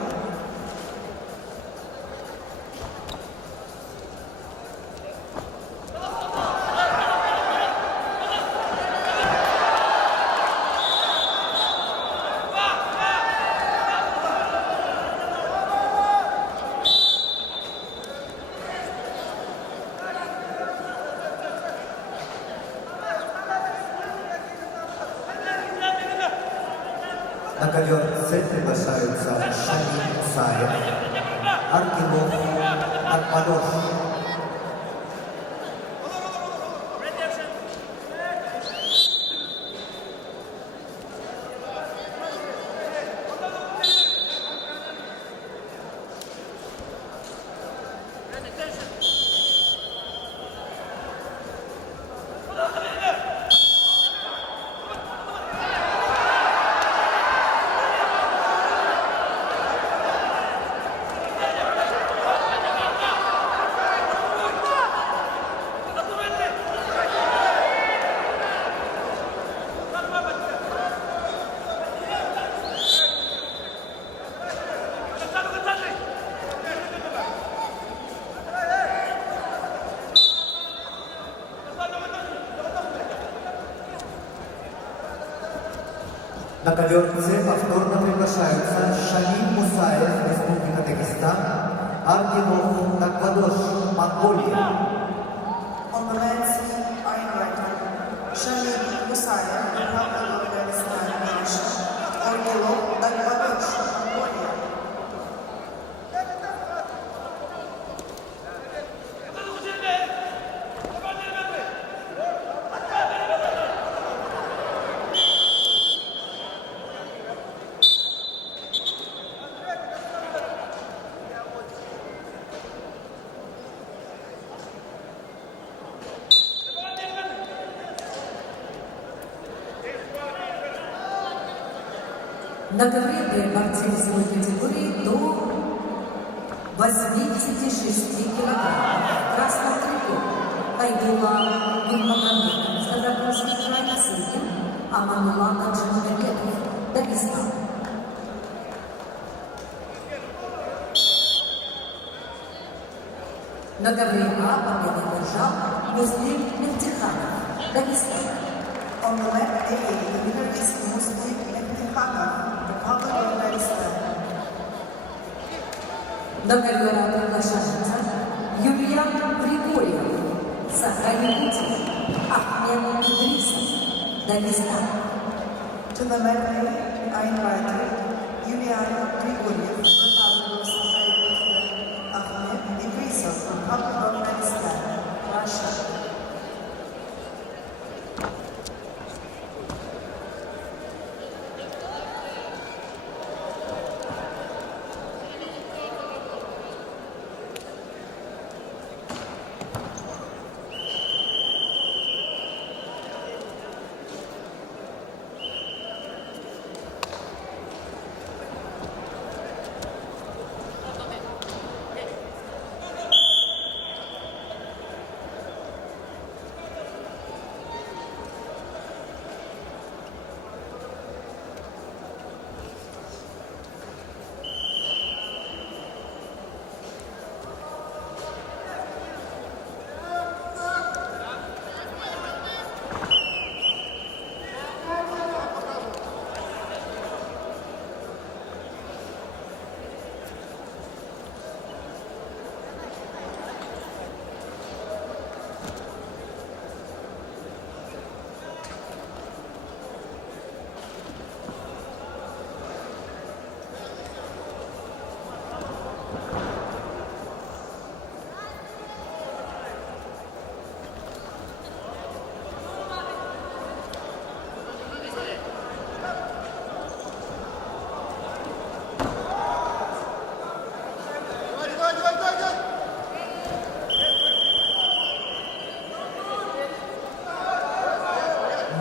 На ковер С приглашаются Шамиль Мусаев, Аргелов Такбадош. На ковер С повторно приглашаются Шамиль Мусаев, Республика Дагестан, Аргелов Такбадош, Монголия. On the mat C are invited Shamil Musayev, Republic of Dagestan, Russia. Argilov Takbadosh, Mongolia. На ковре Д борцы весовой категории до 86 килограммов. Красный трико Айдула Гульмагомедов, Ставропольский край на среднем, а Манулан Таджимагомедов, Дагестан. На ковре А победу одержал Муслим Мехтиханов, Дагестан. On the mat A, the winner is Muslim Mehtikhanov, Republic of Dagestan. На ковер А приглашается Юлиан Григорьев, Саха-Якутия, Ахмед Идрисов, Дагестан. To the mat A are invited Yulian Grigoriev, Republic of Sakha-Yakutia, Ahmed Idrisov, Republic of Dagestan, Russia.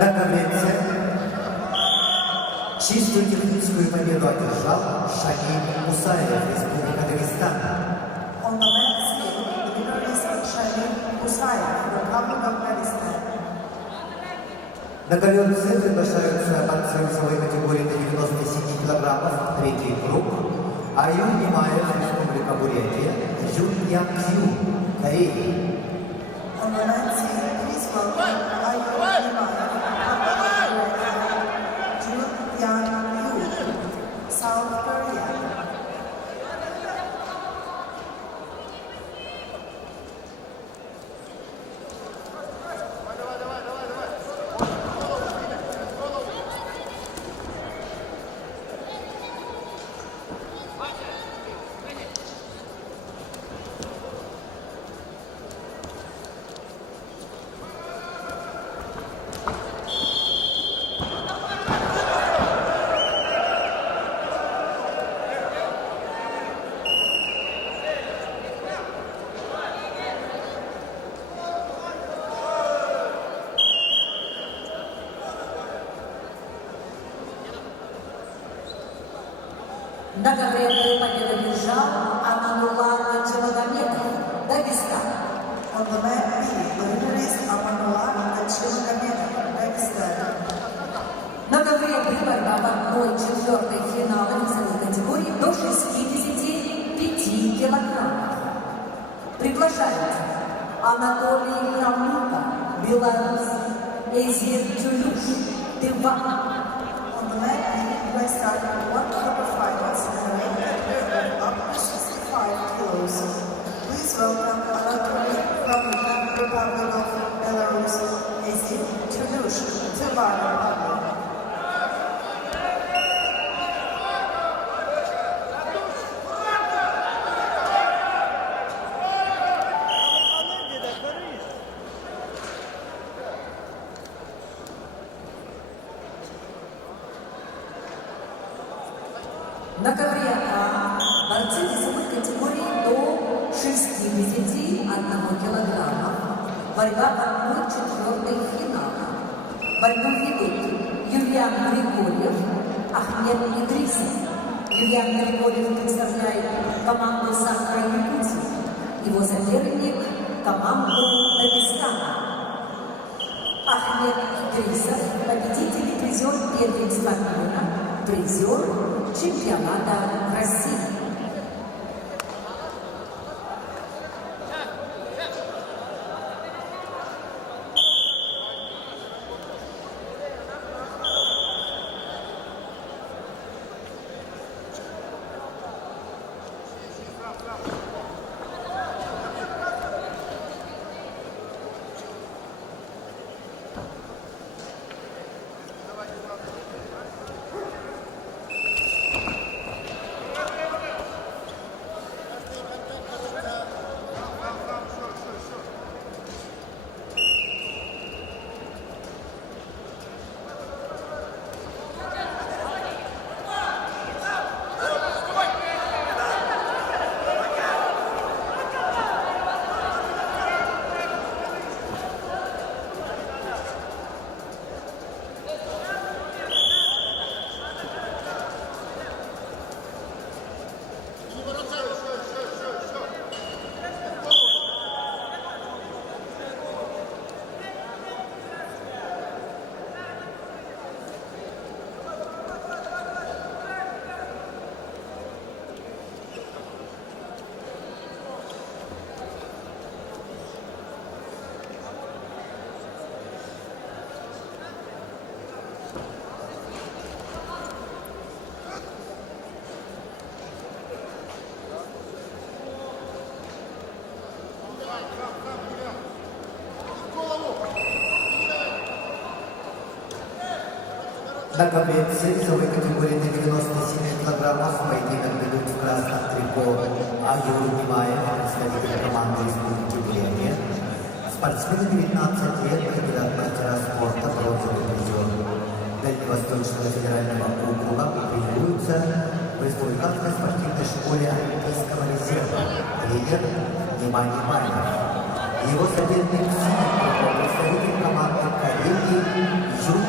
На коврице чистую техническую победу одержал Шахид Мусаев, Республика Дагестан. On the men's team, the winner is Shahid Musayev, Republic of Dagestan. На коврице приглашаются борцы весовой категории до 97 килограммов, третий круг. Аюн Немаев, Республика Бурятия, Юн Ян Кью, Корея. On the men's team, please welcome Ayun Nimayev, Jun Yan Yu, South Korea. Многовременную победу держал Аманулла Челогомедов, Дагестан. On the men B, the winner is Amanullah Chilgamedov, Dagestan. Многовременная борьба в 1/4 финала весовой категории до 65 килограммов. Приглашают Анатолий Храмука, Беларусь, Эзир Тюлюш, Тыва. On the men B, US start 1/4 finals in the weight category up to 65 kilos. Please welcome Anatoly Hramuka, Republic of Belarus, Ezin Tulush, Tver Republic. На ковре А борцы весовой категории до 61 килограмма. Борьба в 1/4 финала. Борьбу ведут Юлиан Григорьев, Ахмед Идрисов. Юлиан Григорьев представляет команду Сахара-Якутии. Его соперник – команду Дагестана. Ахмед Идрисов – победитель и призер первенства мира, призер чемпионата России. На коврице весовой категории до 97 килограммов поединок ведут в красном трико Аюн Немаев, представитель команды Республики Бурятия. Спортсмены 19 лет, кандидат в мастера спорта, бронзовый призер Дальневосточного федерального округа, тренируются в республиканской спортивной школе Олимпийского резерва. Тренер Немай Немаев. Его соперник в синем трико, представитель команды Кореи Юн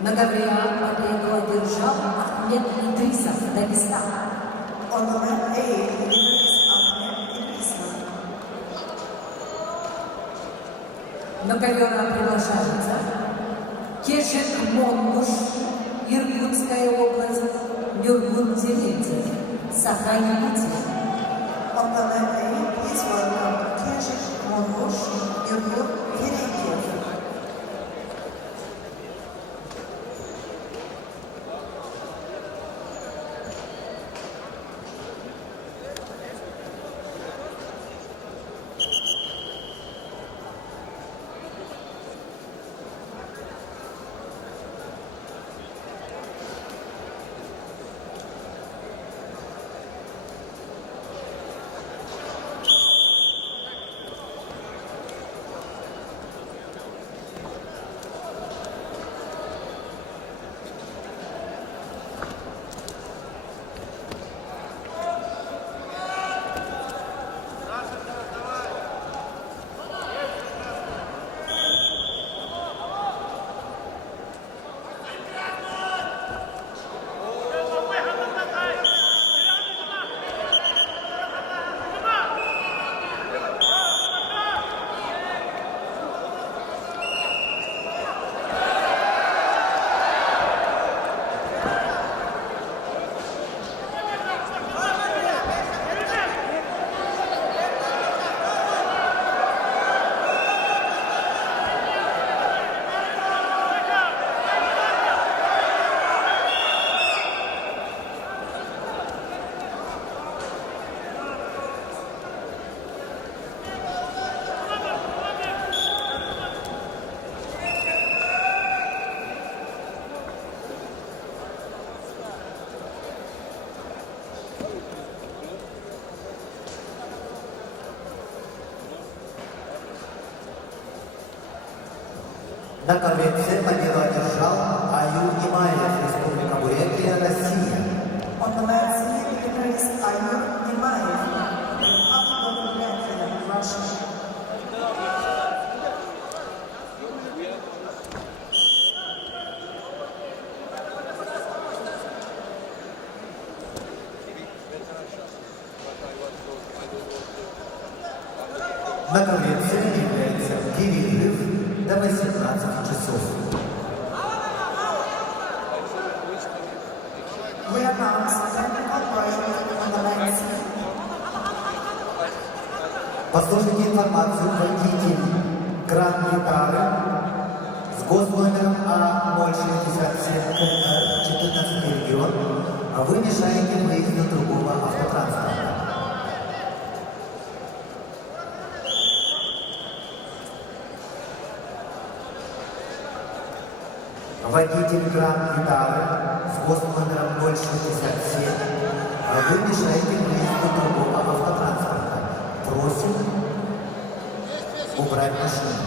На ковре А победу одержал Ахмед Идрисов, Дагестан. On the mat A, the winner is Ahmed Idrisa. На ковер А приглашается Кешек Монгуш, Иркутская область, Нюргун-Терентьев, Саха-Якутия. On the mat A, please welcome Keshik Mongush, Yurgur, Terentiev. На ковре С победу одержал Аюр Имаев, Республика Бурятия, Россия. On the mat C, the winner is Ayur Nimaev, Republic of Buryatia, Russia. На ковре С является перерыв до 18 часов. We announce technical break on the mat C. Послушайте информацию водитель гранд-гитары с госномером А067КР 14 регион, а вы мешаете выезду другого автотранспорта. Водитель гранд-гитары с госномером 067, а вы мешаете выезду другого автотранспорта. Просим убрать машину.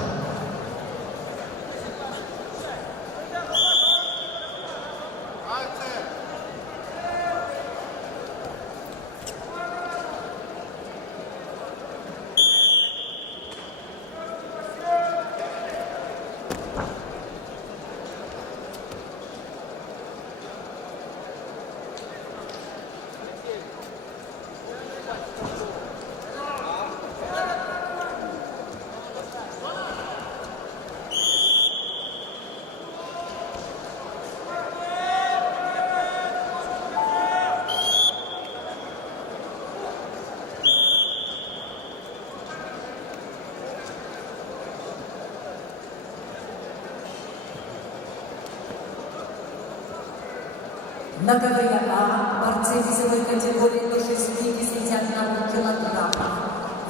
На ковре А борцы весовой категории до 61 килограммов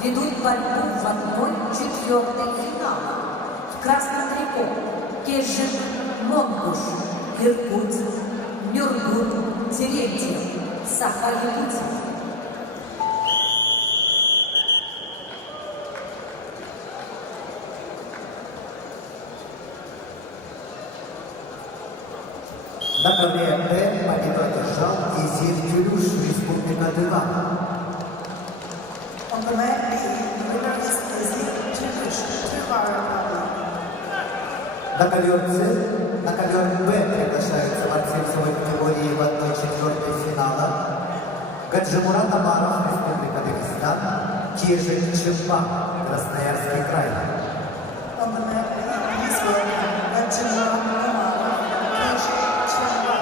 ведут борьбу в 1/4 финала. В красном трико Кешик Монгуш, Иркут, Нюргун, Терентьев, Саха-Якутия. На ковре Д победу одержал Изир Тюлюш, Республика Тыва. On the mat B, the winner is Izir Tüluş, Tüva Republic. На ковер С На ковер Б приглашаются борцы весовой категории в 1/4 финала. Гаджимурат Амаров, Республика Дагестан, Кежик Чемпа, Красноярский край. On the mat, please welcome Gadjimurat Amarov, Keshik Chemba.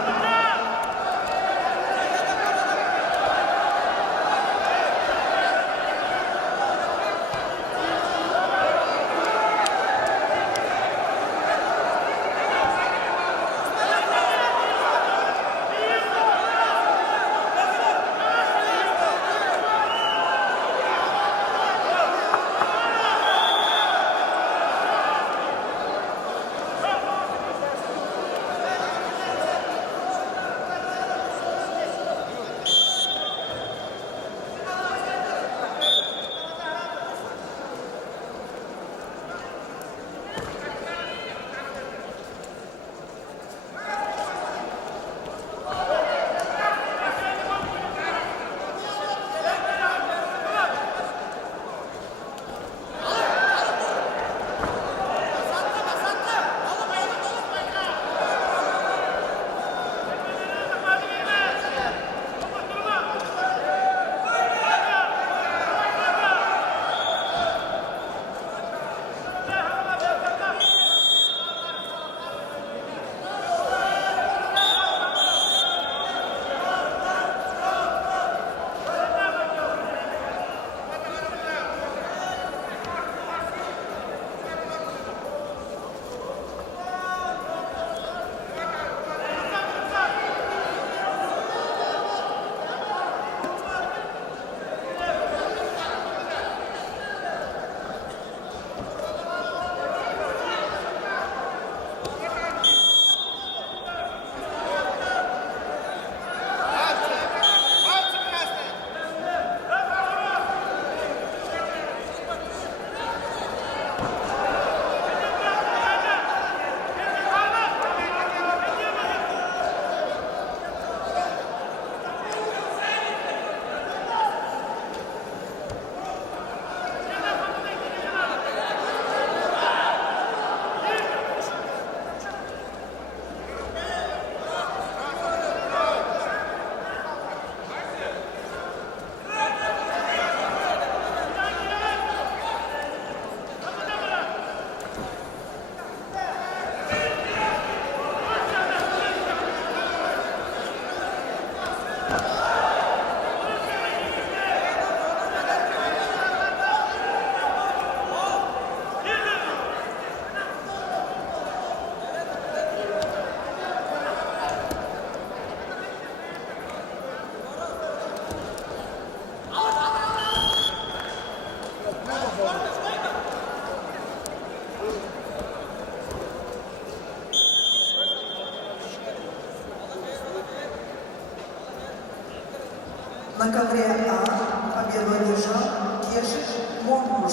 На ковре А победу одержал Кешик Монгуш.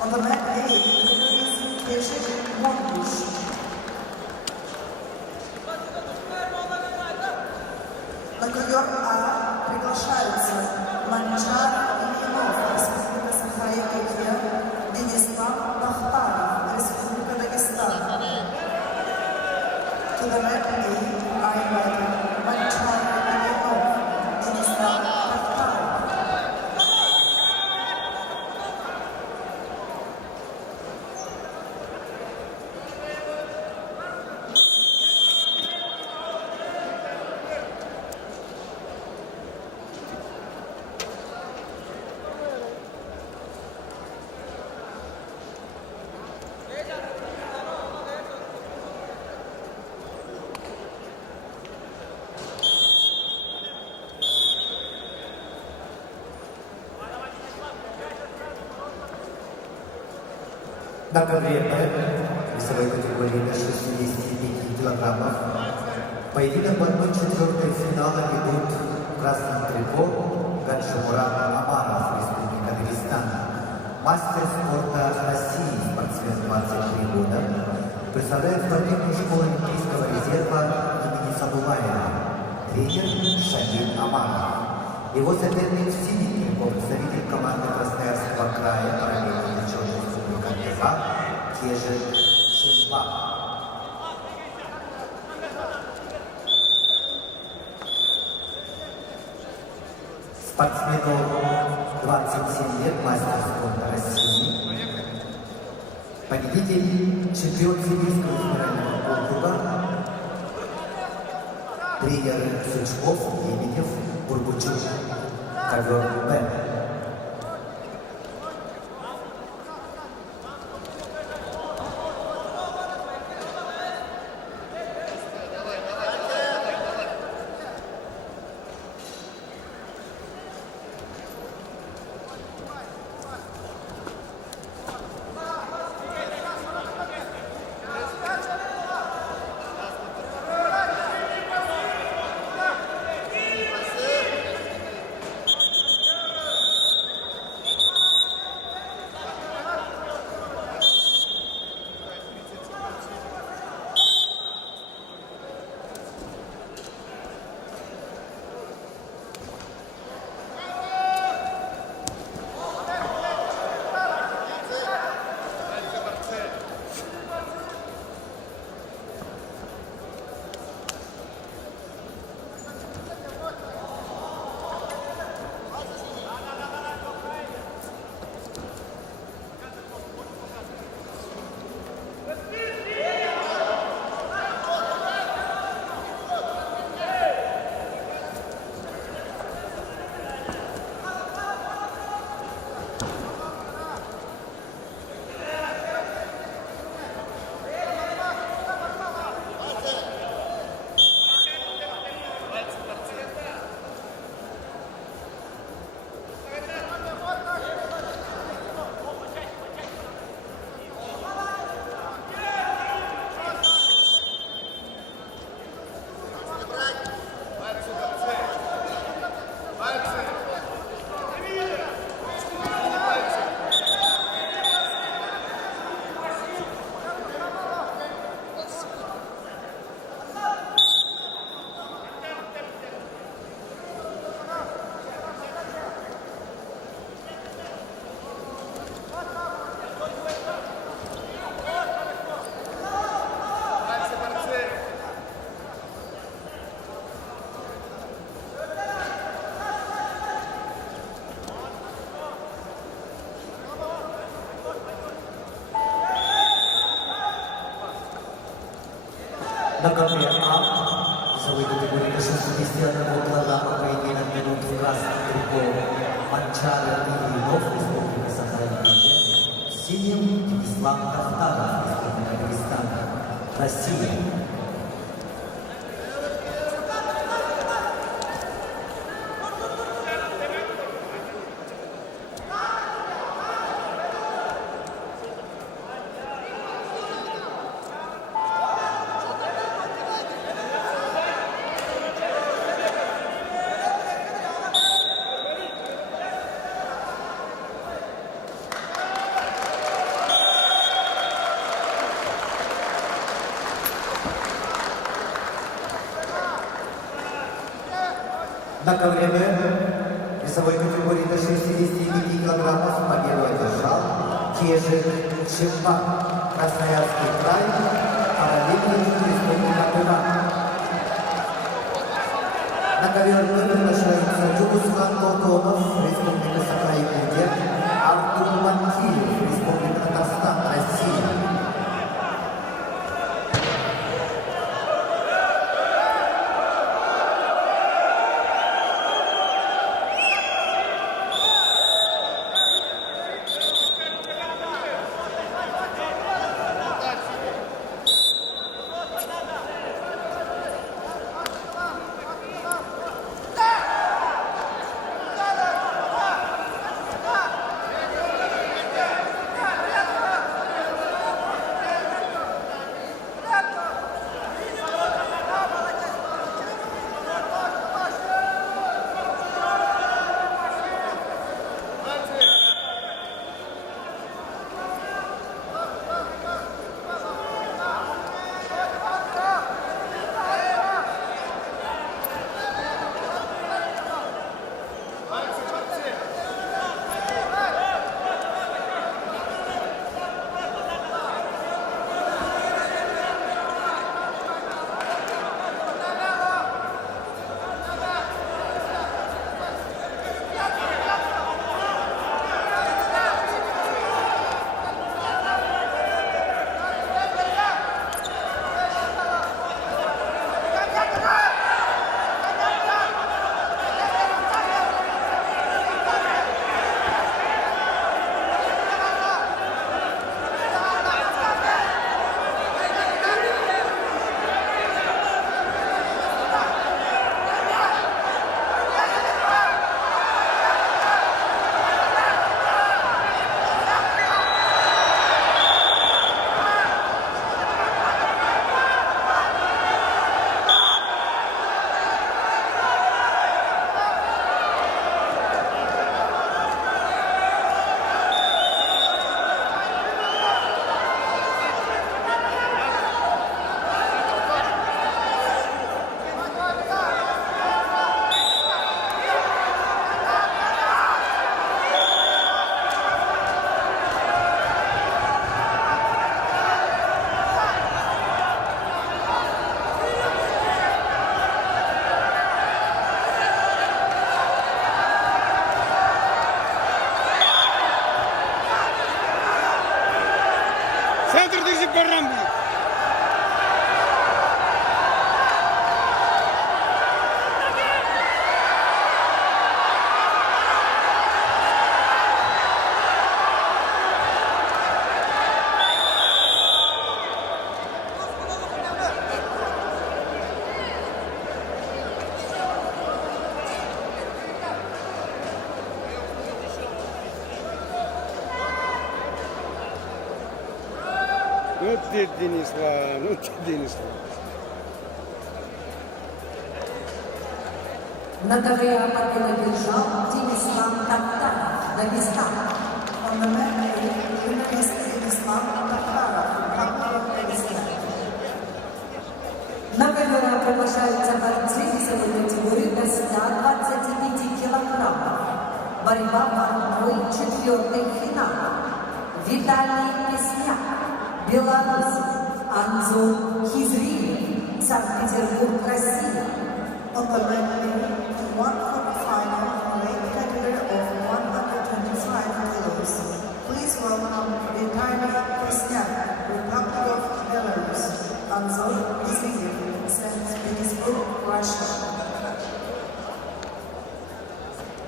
On the mat A, Кешик Монгуш. На ковер А приглашаются Манчар Ильинов, Республика Саха-Якутия, Денислав Бахтаров, Республика Дагестан. To the mat A, I invite Manchar Ильинов, Денислав Бахтаров. На ковре Б весовой категории до 65 килограммов поединок в 1/4 финала ведут в красном трико Гаджимурат Амаров, Республика Дагестан, мастер спорта России, спортсмен 23 года, представляет спортивную школу Олимпийского резерва имени Садулаева, тренер Шамиль Амаров. Его соперник в синем трико, представитель команды Красноярского края, параллельно Республика Кежик Чемпа. спортсмену 27 лет, мастер спорта России, победитель, чемпион Сибирского федерального округа, тренер Сучков, Лебедев, Бурбучук, ковер Б. На ковре А весовой категории до 61 килограмма поединок минут в красном трико Манчара и Ильинов, Республика Саха-Якутия, в синем Ислам Тавтаров, Республика Дагестан, Россия. На ковре Б весовой категории до 65 килограммов победу одержал Кежик Чемпан, Красноярский край, параллельный Республика Тыва. На ковер Б приглашаются Джугусхан Толтонов, Республика Саха-Якутия, Артур Мантиев, Республика Татарстан, Россия. ты, Денислав, ну ты, Денислав. На ковре победу держал Денислав Тактаров, Дагестан. On the mat, winner is Islam Takharov, Republic of Dagestan. На ковер приглашаются борцы весовой категории до 125 килограммов. Борьба в 1/4 финала. Виталий Песняк, Беларусь. Анзор Хизриев, Санкт-Петербург, Россия. On the red ring, one quarterfinal weight category of 125 kilos. Please welcome Vitaly Pesnyak, Republic of Belarus, Anzor Iziev, St. Petersburg, Russia.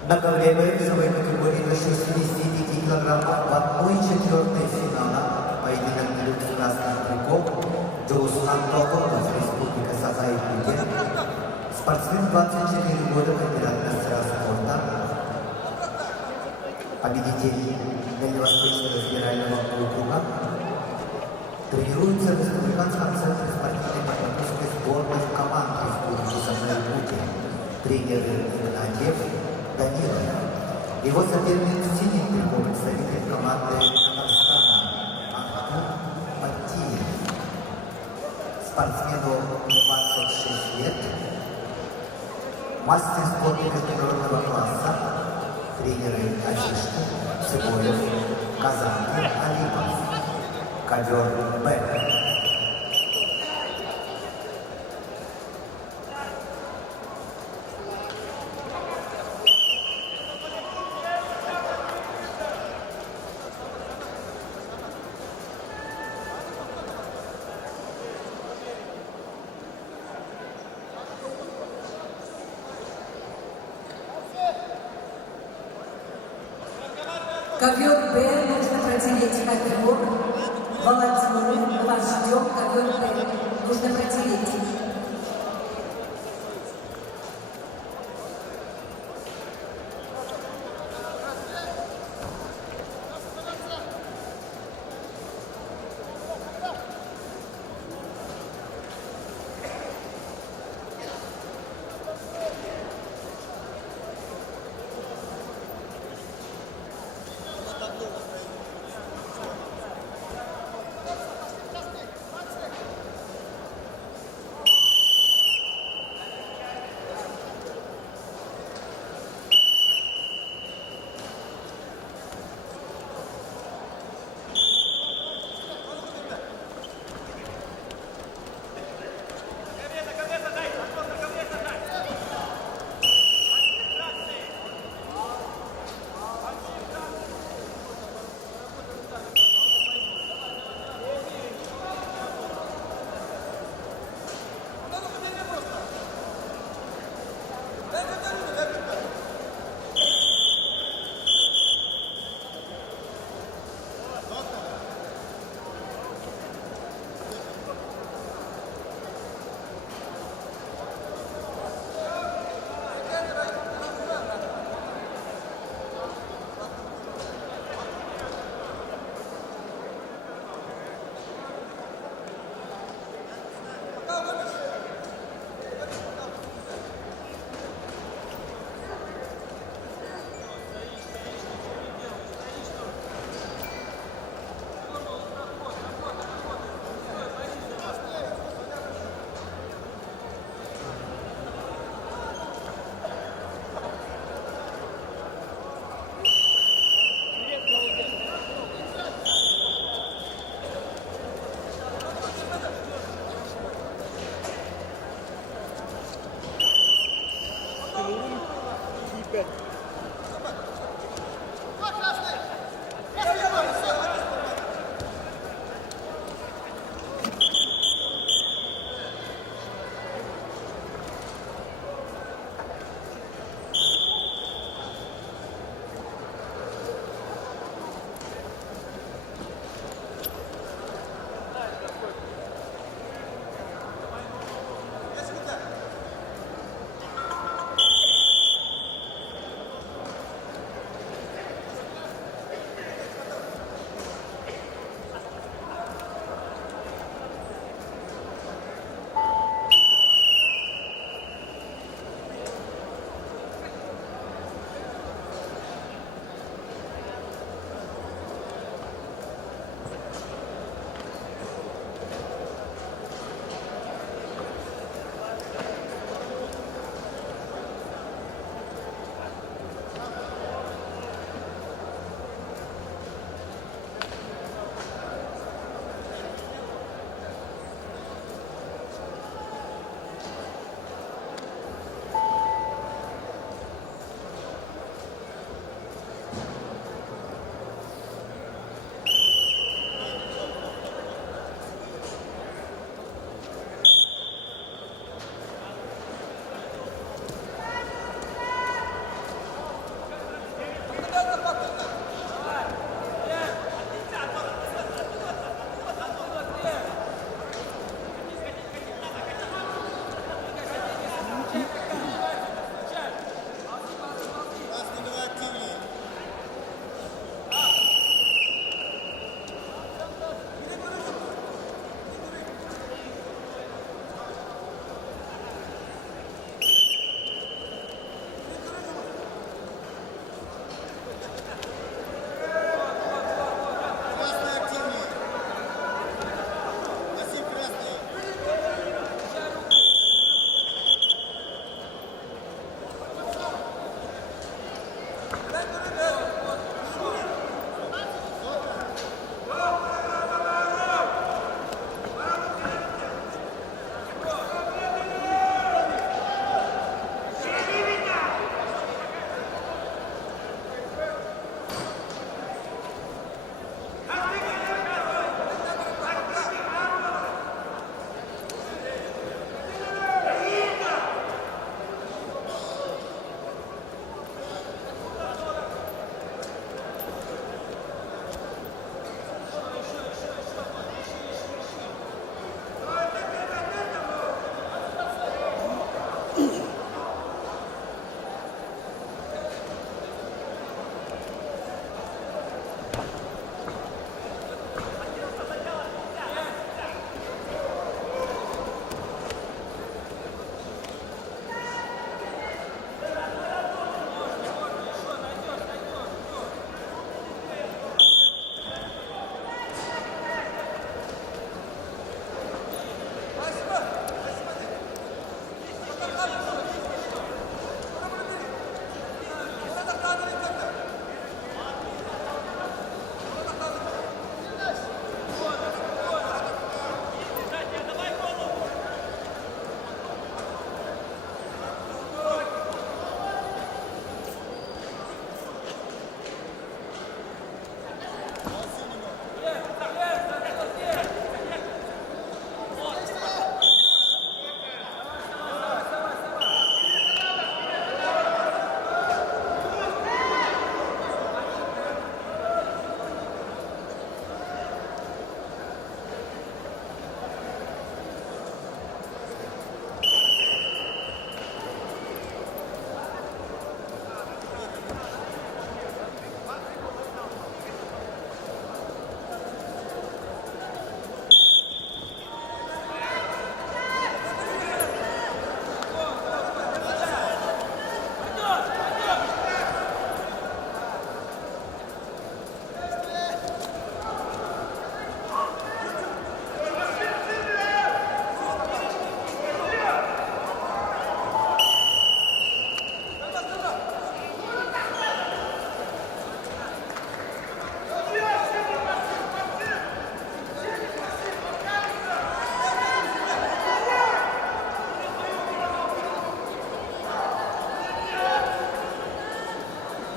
На ковре весовой категории до 65 килограммов в 1/4 финала поединок длит красных триков Джоус Антоков из Республики Саха-Якутия. Спортсмен 24 года, кандидат мастера спорта, победитель Дальневосточного федерального округа, тренируется в Республиканском центре спортивной подготовки сборных команд Республики Саха-Якутия, тренер Игнатьев Данила. Его соперник в синем трико представитель команды Казахстана Антон Матиев. Спортсмену 26 лет. Мастер спорта международного класса, тренеры Азишко, Цыбоев, Казанки, Алипов, ковер Б. Ковер Б нужно протереть ковер. Волонтеры, вас ждем, ковер Б. Нужно протереть.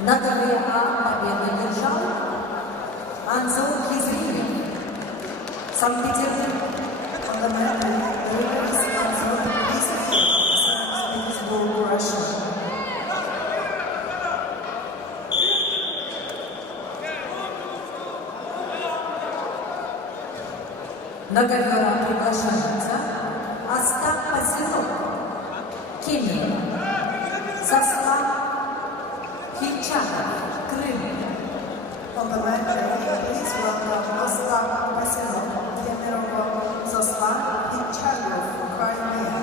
На ковре А победу держал Антон Кизрин, Санкт-Петербург. On the mat, the winner is Anton Kizrин, St. Petersburg, Russia. На ковер приглашается Остап Пасилов, Кемерово, Заслав Хильчаков, Крым. On the mat, please welcome Ostap Pasilov, Kemerovo, Zaslav Hichalov, Crimea.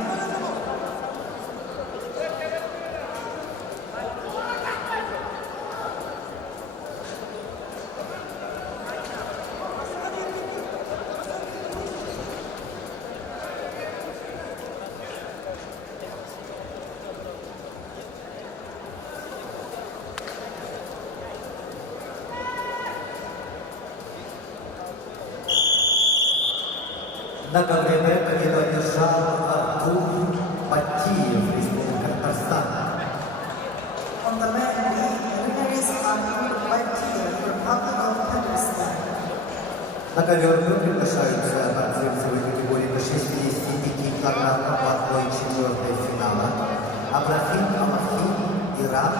На ковре Б победу одержал Артур Батиев, Республика Татарстан. On the mat, the winner is Artur Batiev, Republic of Kazakhstan. На ковер Б приглашаются борцы весовой категории до 65 килограммов в 1/4 финала. Абрахим Амахи, Иран,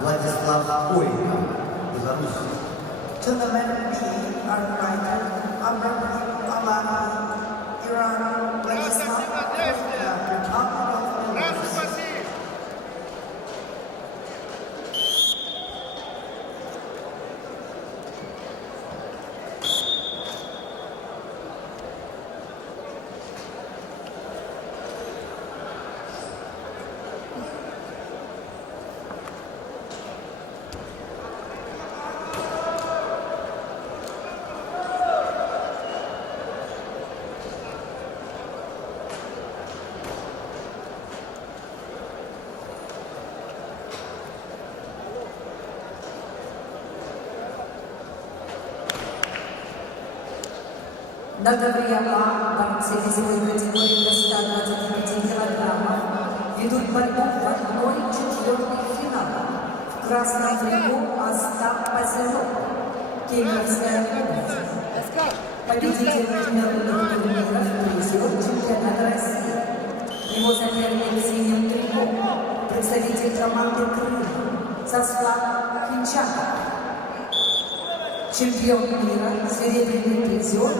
Владислав Койко, Беларусь. To the mat B are invited Abraham Alahi, Iran, Vladisław Koryka, Republic of Belarus. На ковре А борцы весовой категории до 125 килограммов ведут борьбу в 1/4 финала. В красном ряду Остап Пасилов, Кемеровская область. Победитель международного турнира призер чемпионата России. Его соперник в синем трико, представитель команды Крыма, Заслав Хильчаков. Чемпион мира, серебряный призер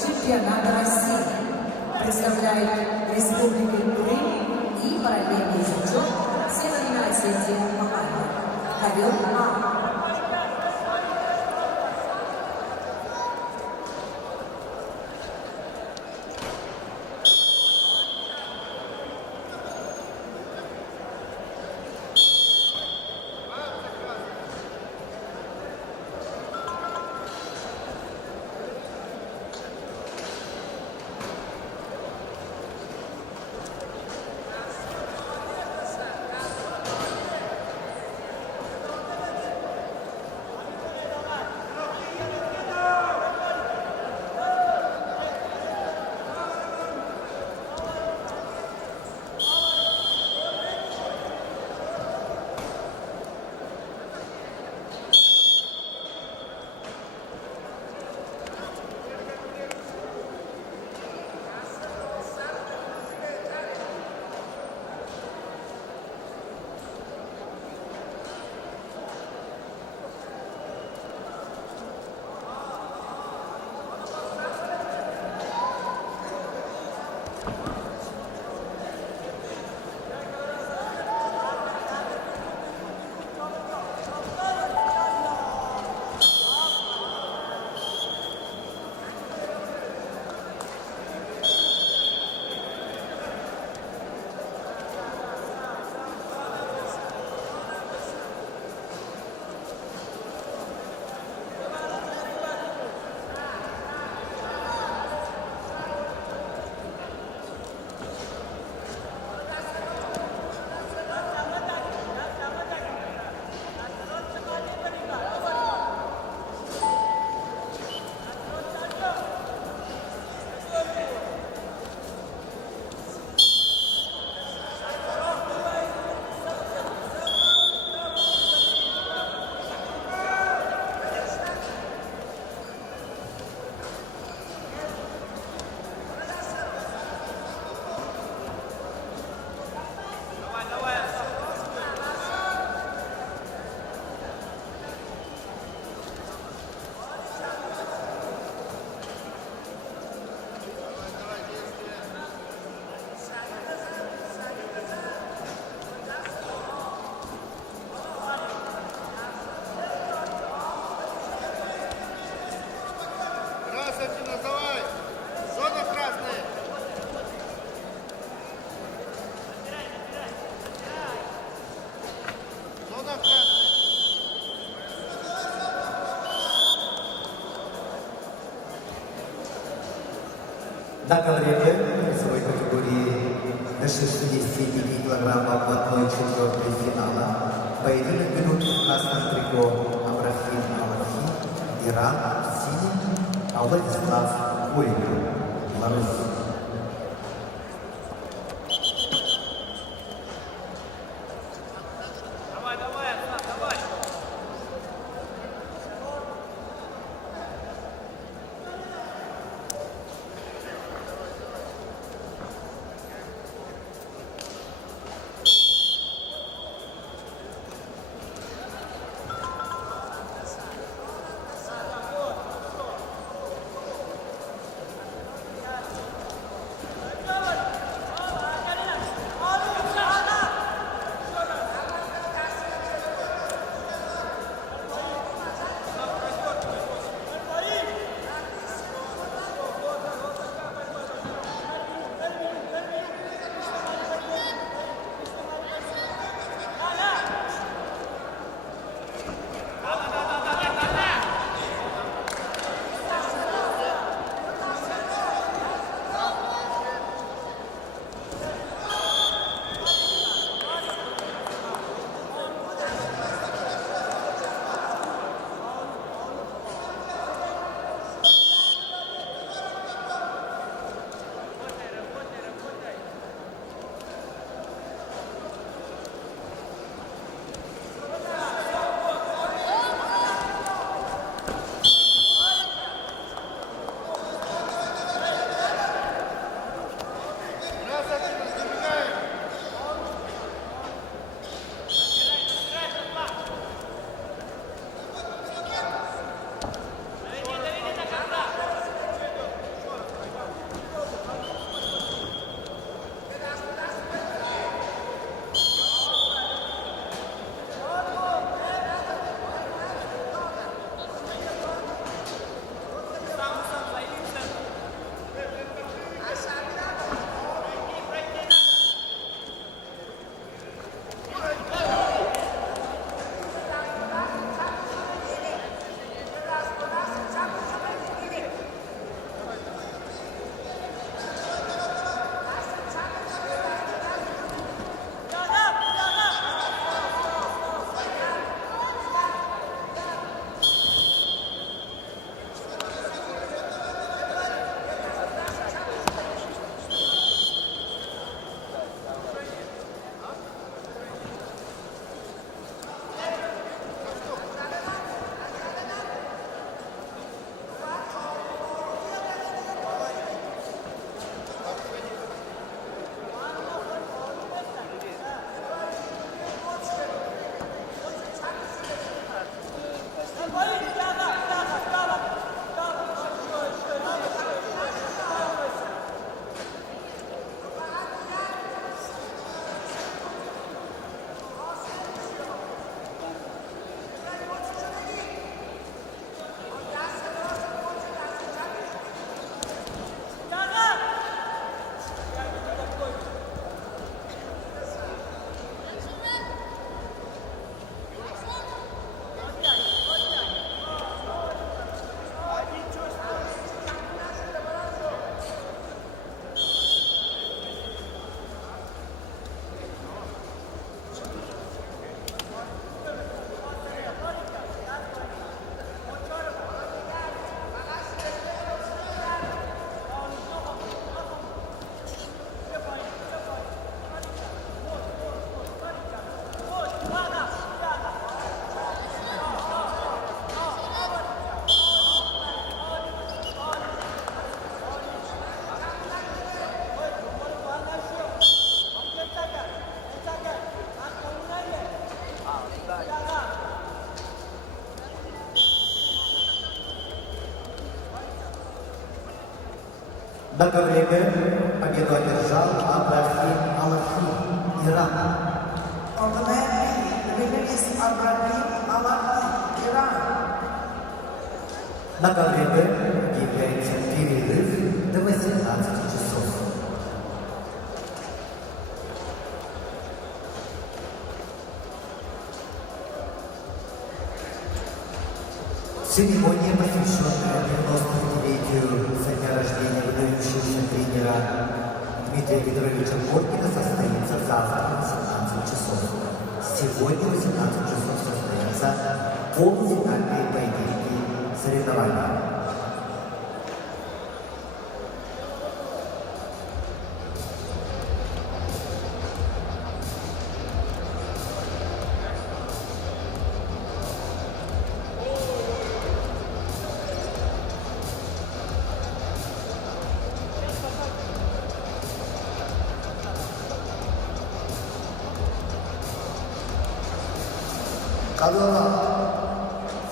чемпионата России. Представляет Республику Крым и параллельный зачет Северная Осетия Махалия. Ковер А. На ковре весовой категории до 69 килограммов в 1/4 финала поединок ведут в красном трико Абрахим Алахи, Иран, в синем, а Владислав Воин, Беларусь. На ковре победу одержал Абрахим Алахи, Иран. On the man B, the winner is Abrahim Alahi, Iran. На ковре объявляется перерыв до 18 часов. Церемония, посвященная 99-ю со дня рождения выдающегося тренера Дмитрия Федоровича Коркина состоится завтра в 18 часов. Сегодня в 18 часов состоятся полуфинальные поединки соревнований. Ковера.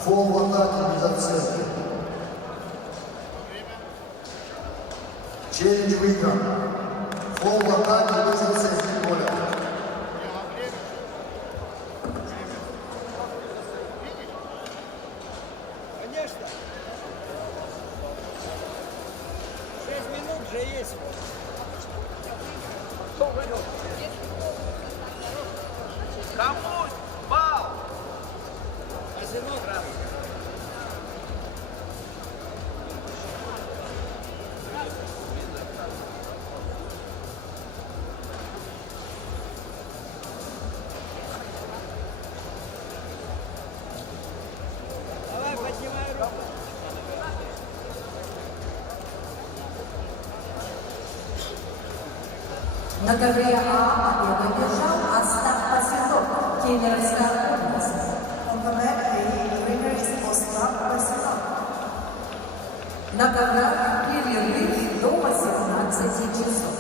Фол в атаке без оценки. Челлендж выигран. Фол в атаке без оценки. Коля. Конечно. 6 минут же есть. Кому бал? Казино грав. Давай, поднимай руку. На ковре А победу одержал Остап Пасюков, Кемеровская область. On the mat A, the winner is Ostap Basilov. На коврах перерыв до 18 часов.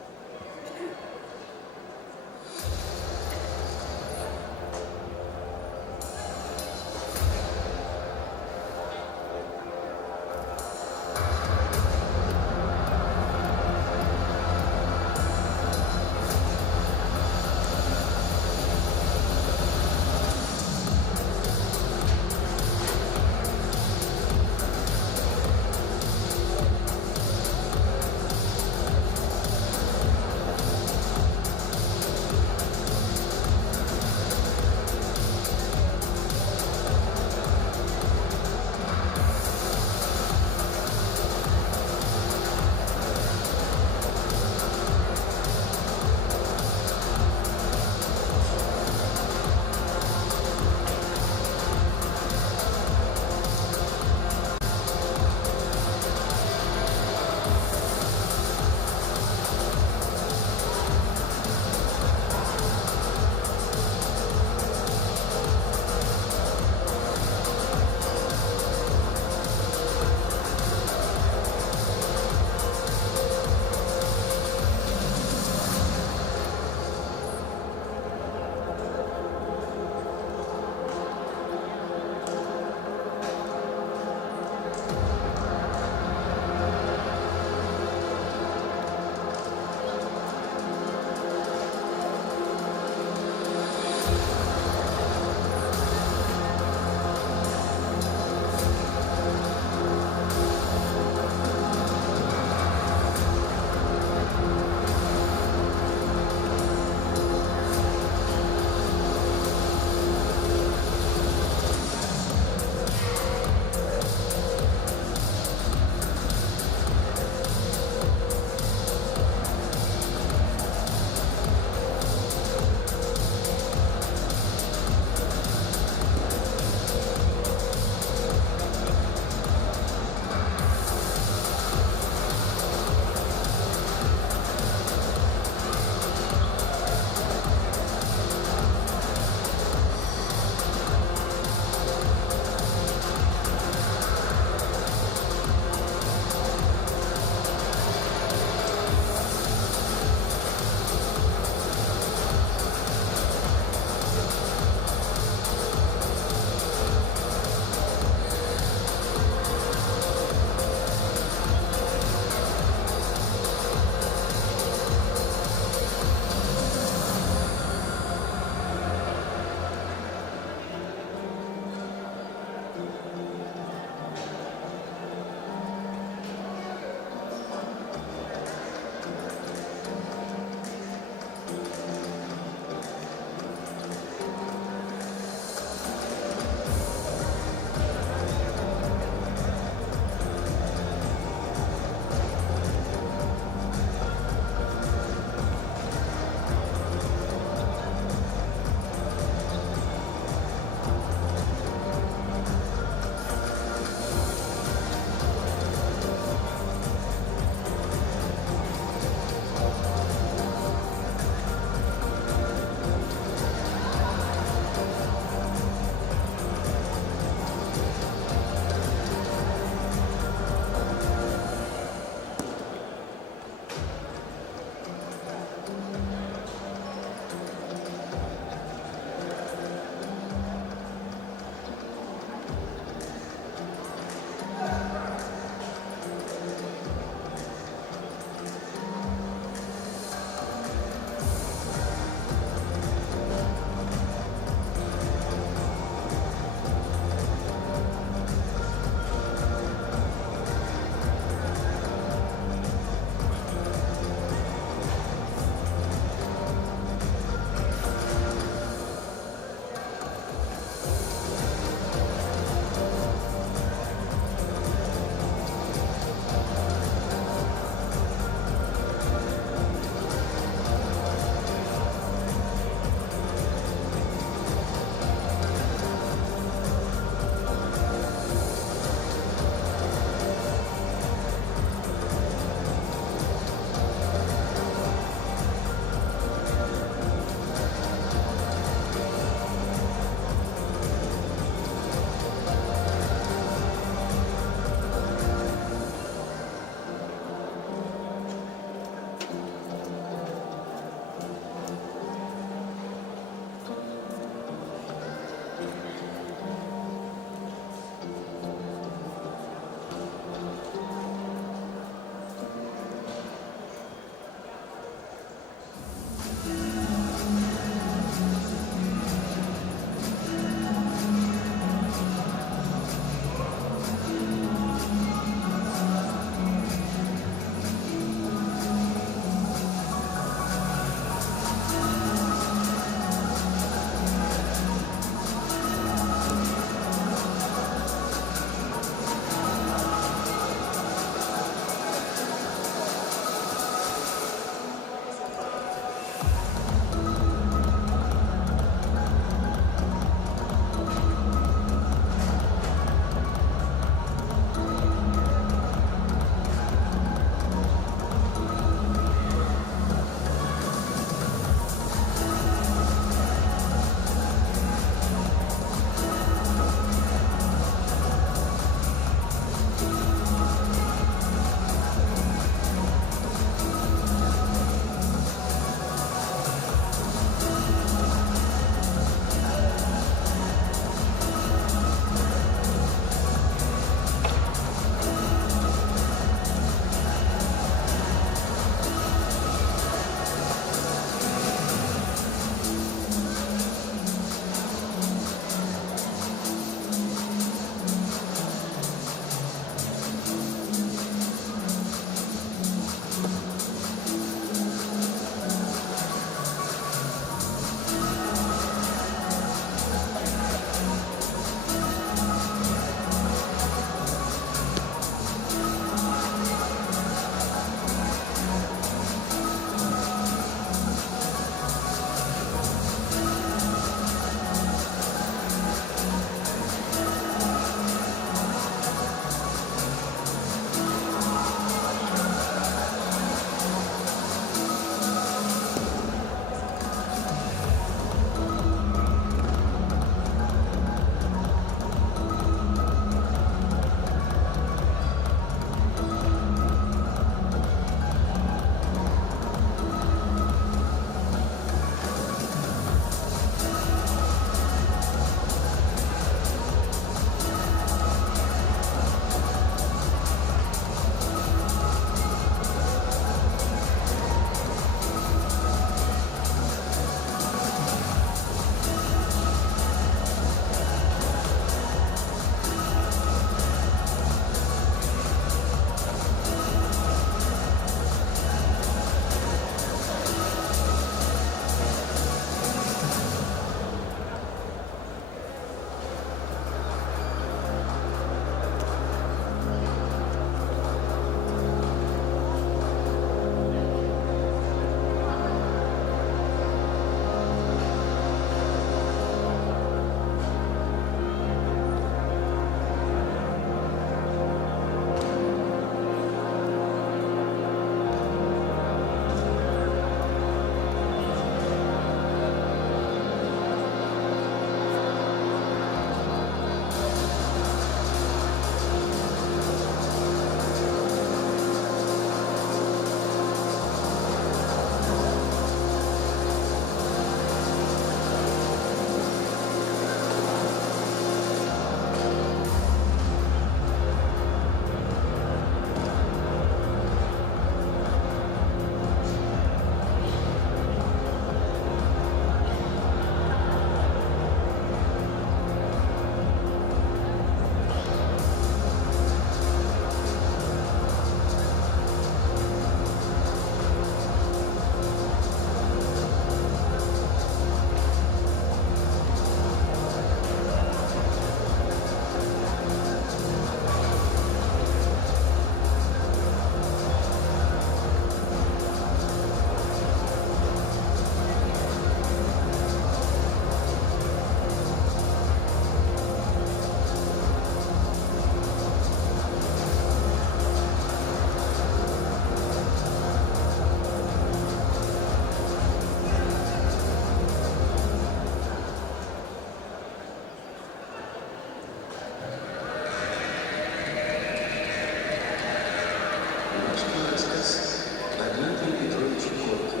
рассказ о Дмитрии Петровиче Корке,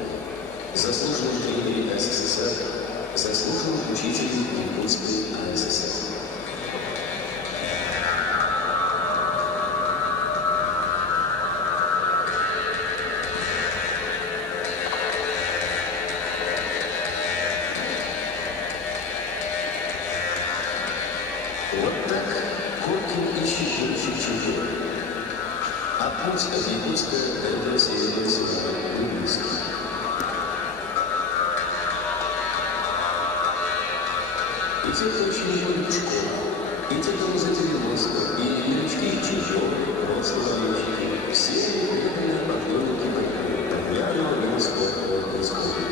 заслуженном тренере СССР, заслуженном учителе Якутской АССР. Вот так Коркин ищет будущих чемпионов. А путь от Якутска до этого следуется не близко. И те, кто очень не любит школу, и те, кому за 90, и новички, и чемпионы, рослые все преданные поклонники борьбы, популярного вида спорта республики.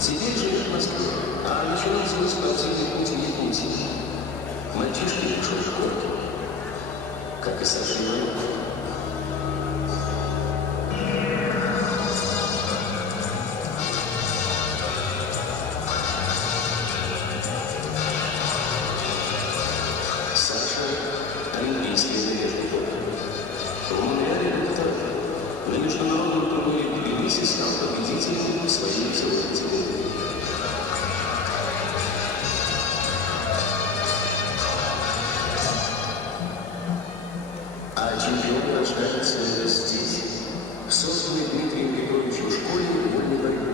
Теперь живет в Москве, а начинал свой спортивный путь в Якутии. Мальчишки пришел в город, как и Саша Иванов. Саша – олимпийский заряженный город. В Монреале был второй. На международном турнире в Тбилиси стал победителем своей целой категории. А чемпион рождается здесь, в созданной Дмитрием Петровичем школе вольной борьбы.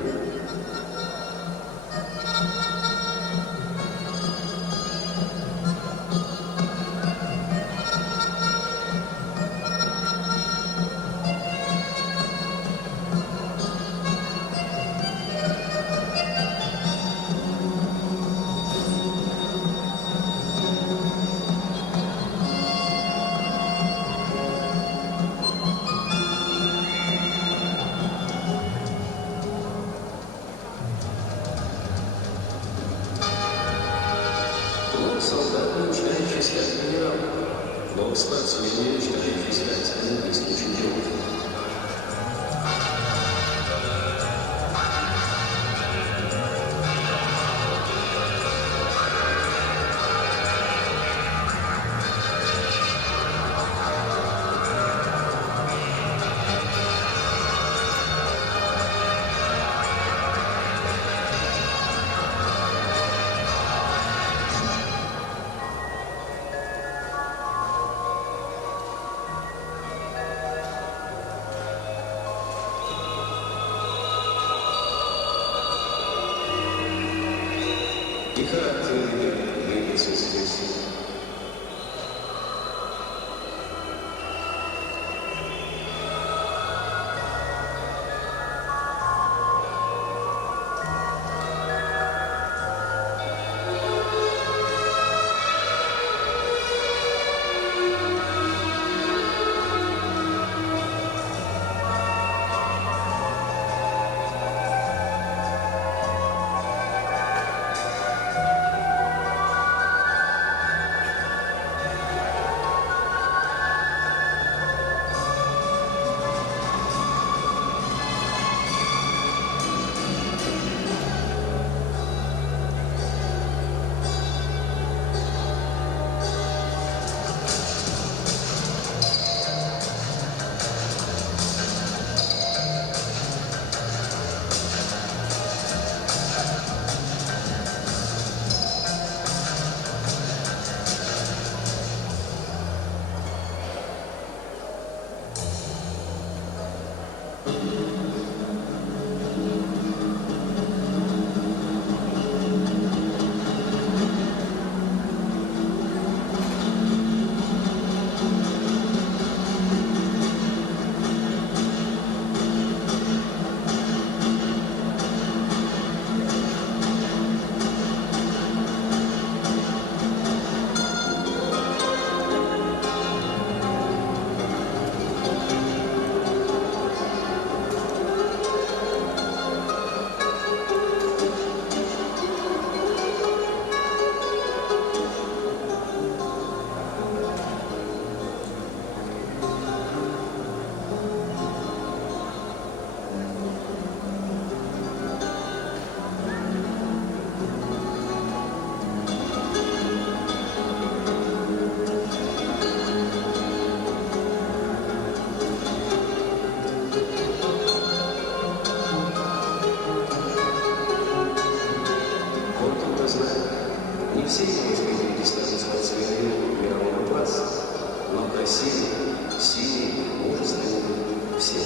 Солдат, мечтающий стать генералом, но спортсмен, мечтающий стать олимпийским чемпионом. И характер двигается здесь. Не все девушки станут спортсменами мирового класса, но красивые, сильные, мужественные все.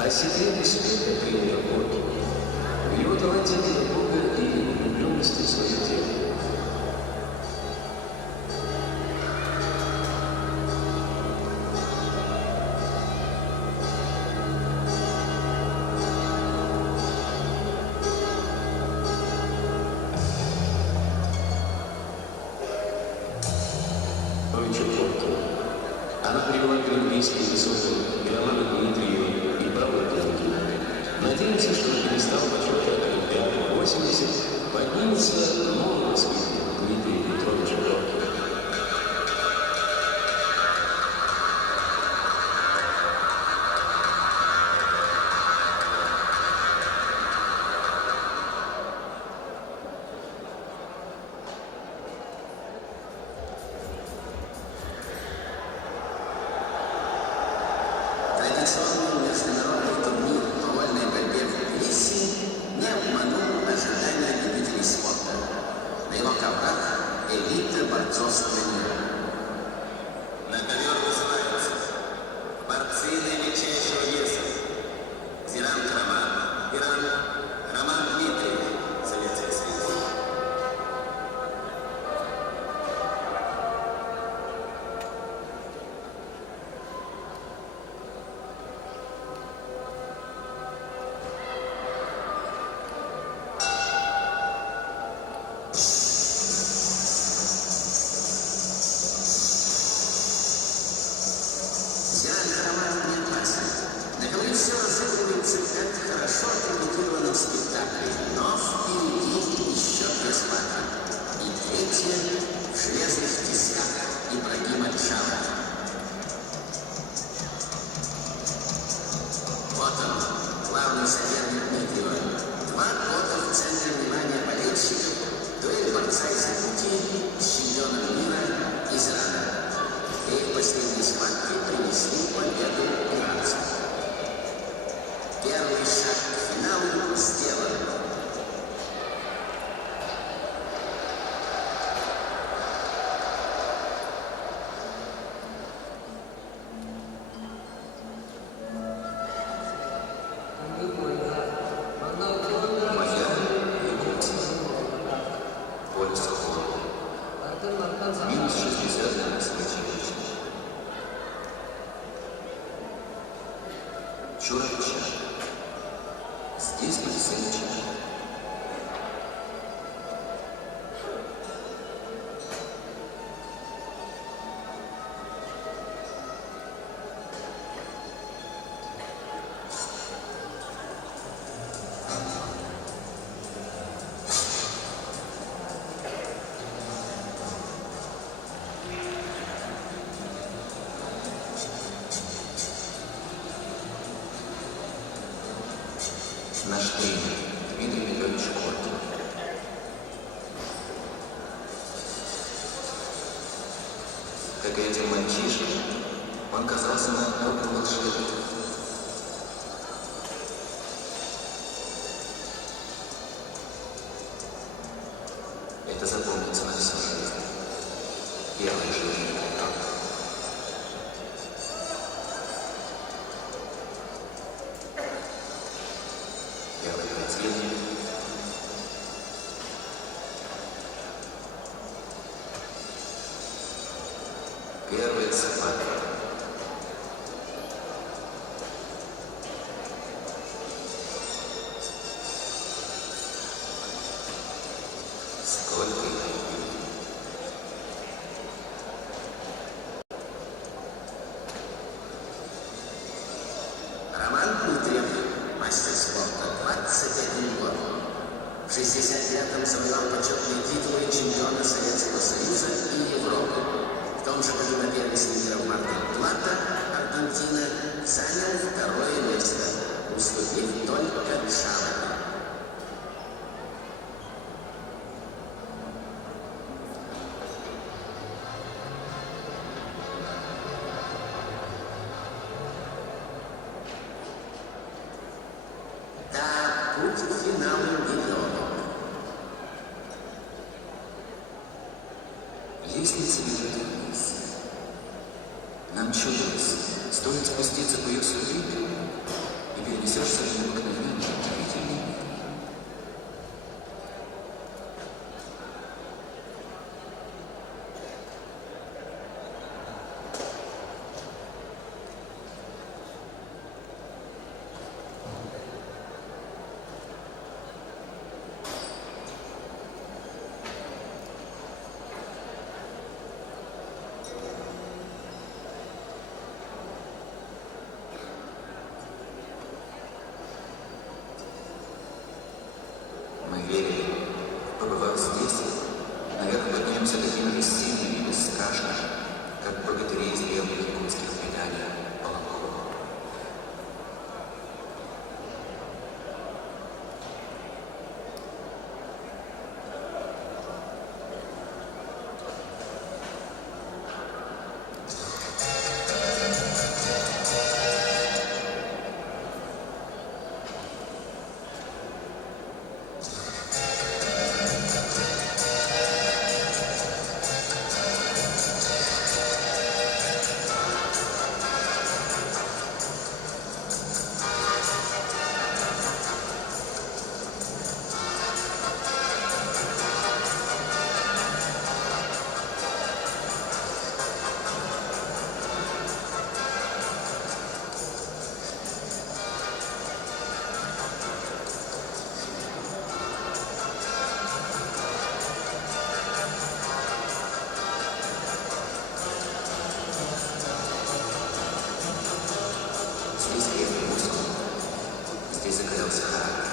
А секрет успеха тренера Горки в его таланте для Бога и влюбленности в свое тело. Ровичек Горки. Она привела к английским высоким Роману Дмитриеву и Павлу Петрикину. Надеемся, что перестал почетный Олимпиаду 80 поднимется новый воспитанник Дмитрий Петрович Горки. Традиционный международный турнир по вольной борьбе в Тбилиси не обманул ожидания любителей спорта. На его коврах элита борцовского мира. На ковер вызываются борцы наивысочайшего веса. Зиран Роман, Иран, Роман Дмитриев, Советский Союз. Зиран Роман не опасен. На ковре все разыгрывается как в хорошо отрепетированном спектакле, но впереди еще две схватки. И третья в железных тисках Ибрагима Джала. Вот он, главный соперник Дмитриева. 2 года в центре внимания болельщиков. Дуэль борца из Якутии с чемпионом мира из Ирана. И последние схватки принесли победу иранцам. Первый шаг к финалу сделан. Моя Якутия. Поле Сахова. Минус 60 на скачивание. Чурача. Здесь Писарича. Наш тренер Дмитрий Петрович Горки. Как и один мальчишка, он казался нам только волшебником. Это запомнится на всю жизнь. Первая жизнь. Первый противник. Первая схватка. 1 Сколько их убили? Роман Дмитриев, мастер спорта, 21 год. В 65-м завоевал почетные титулы чемпиона Советского Союза и Европы. В том же году на первенстве мира в Мар-дель-Плата, Аргентина, занял второе место, уступив только Шавану. Да, путь к финалу нелегок. Лестница ведет вниз. Нам чудилось, стоит спуститься по ее ступенькам, и перенесешься в необыкновенный удивительный мир. Мы верили, побывав здесь, наверх поднимемся такими же сильными и бесстрашными, как богатыри из древних якутских преданий Балаболова. Здесь крепкий мускул, здесь закалялся характер.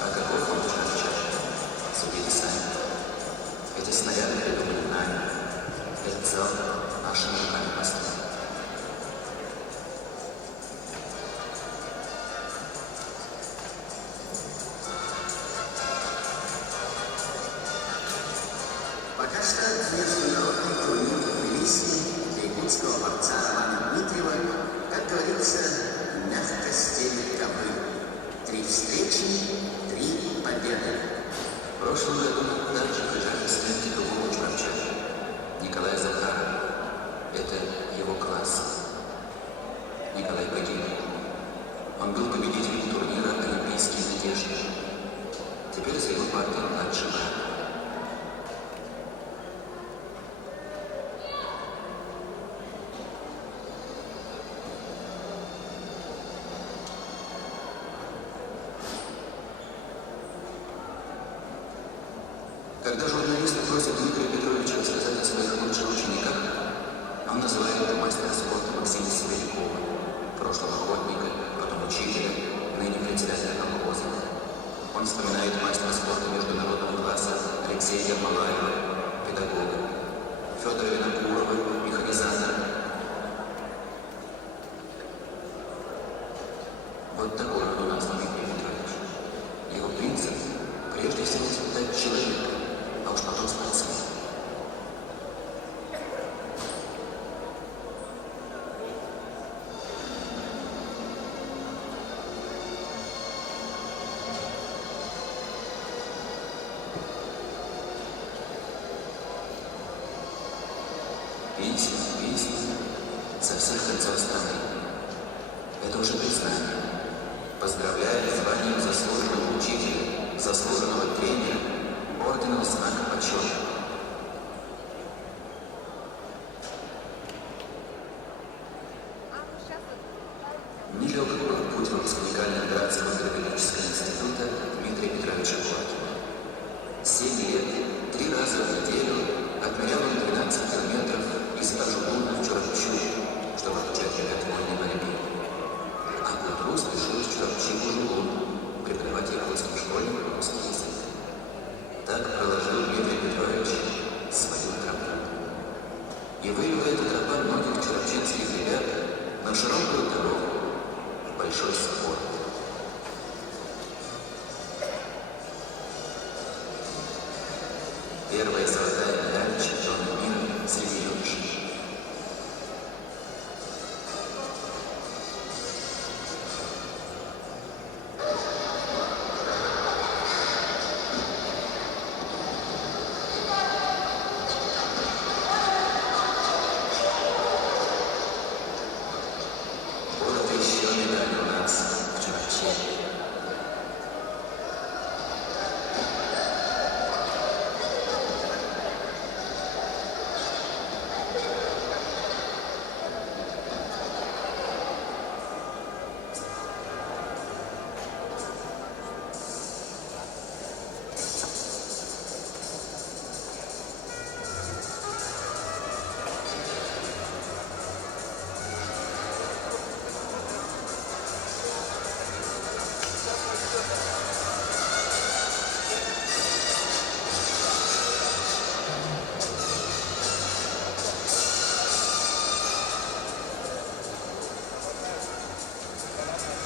А каков он чаще? Судите сами. Эти снаряды придумали нами. Этот зал нашими руками построен. Пока что международный турнир в Тбилиси для якутского борца Романа Дмитриева, как говорится, мягко стелит ковры. 3 встречи, 3 победы. В прошлом году также прижали к смерти другого чувача, Николая Захарова. Это его класс. Николай погиб. Он был победителем турнира «Олимпийские надежды». Теперь за его партой младший брат. Когда журналисты просят Дмитрия Петровича рассказать о своих лучших учениках, он называет мастера спорта Максима Сибирякова, прошлого охотника, потом учителя, ныне председателя колхоза. Он вспоминает мастера спорта международного класса Алексея Ермолаева, педагога, Федора Винокурова, механизатора. Вот такой он у нас Дмитрий Петрович. Его принцип – прежде всего воспитать человека, а уж потом спортсмена. Письма со всех концов страны. Это уже признание. Поздравляю с званием заслуженного учителя, заслуженного тренера, орденом знака почета. Нелегко путь выпускника Ленинградского педагогического института Дмитрия Петровича Горького. 7 большой спорт. Первая золотая медаль чемпиона мира среди юношей. Вот еще медаль у нас в Чуваче.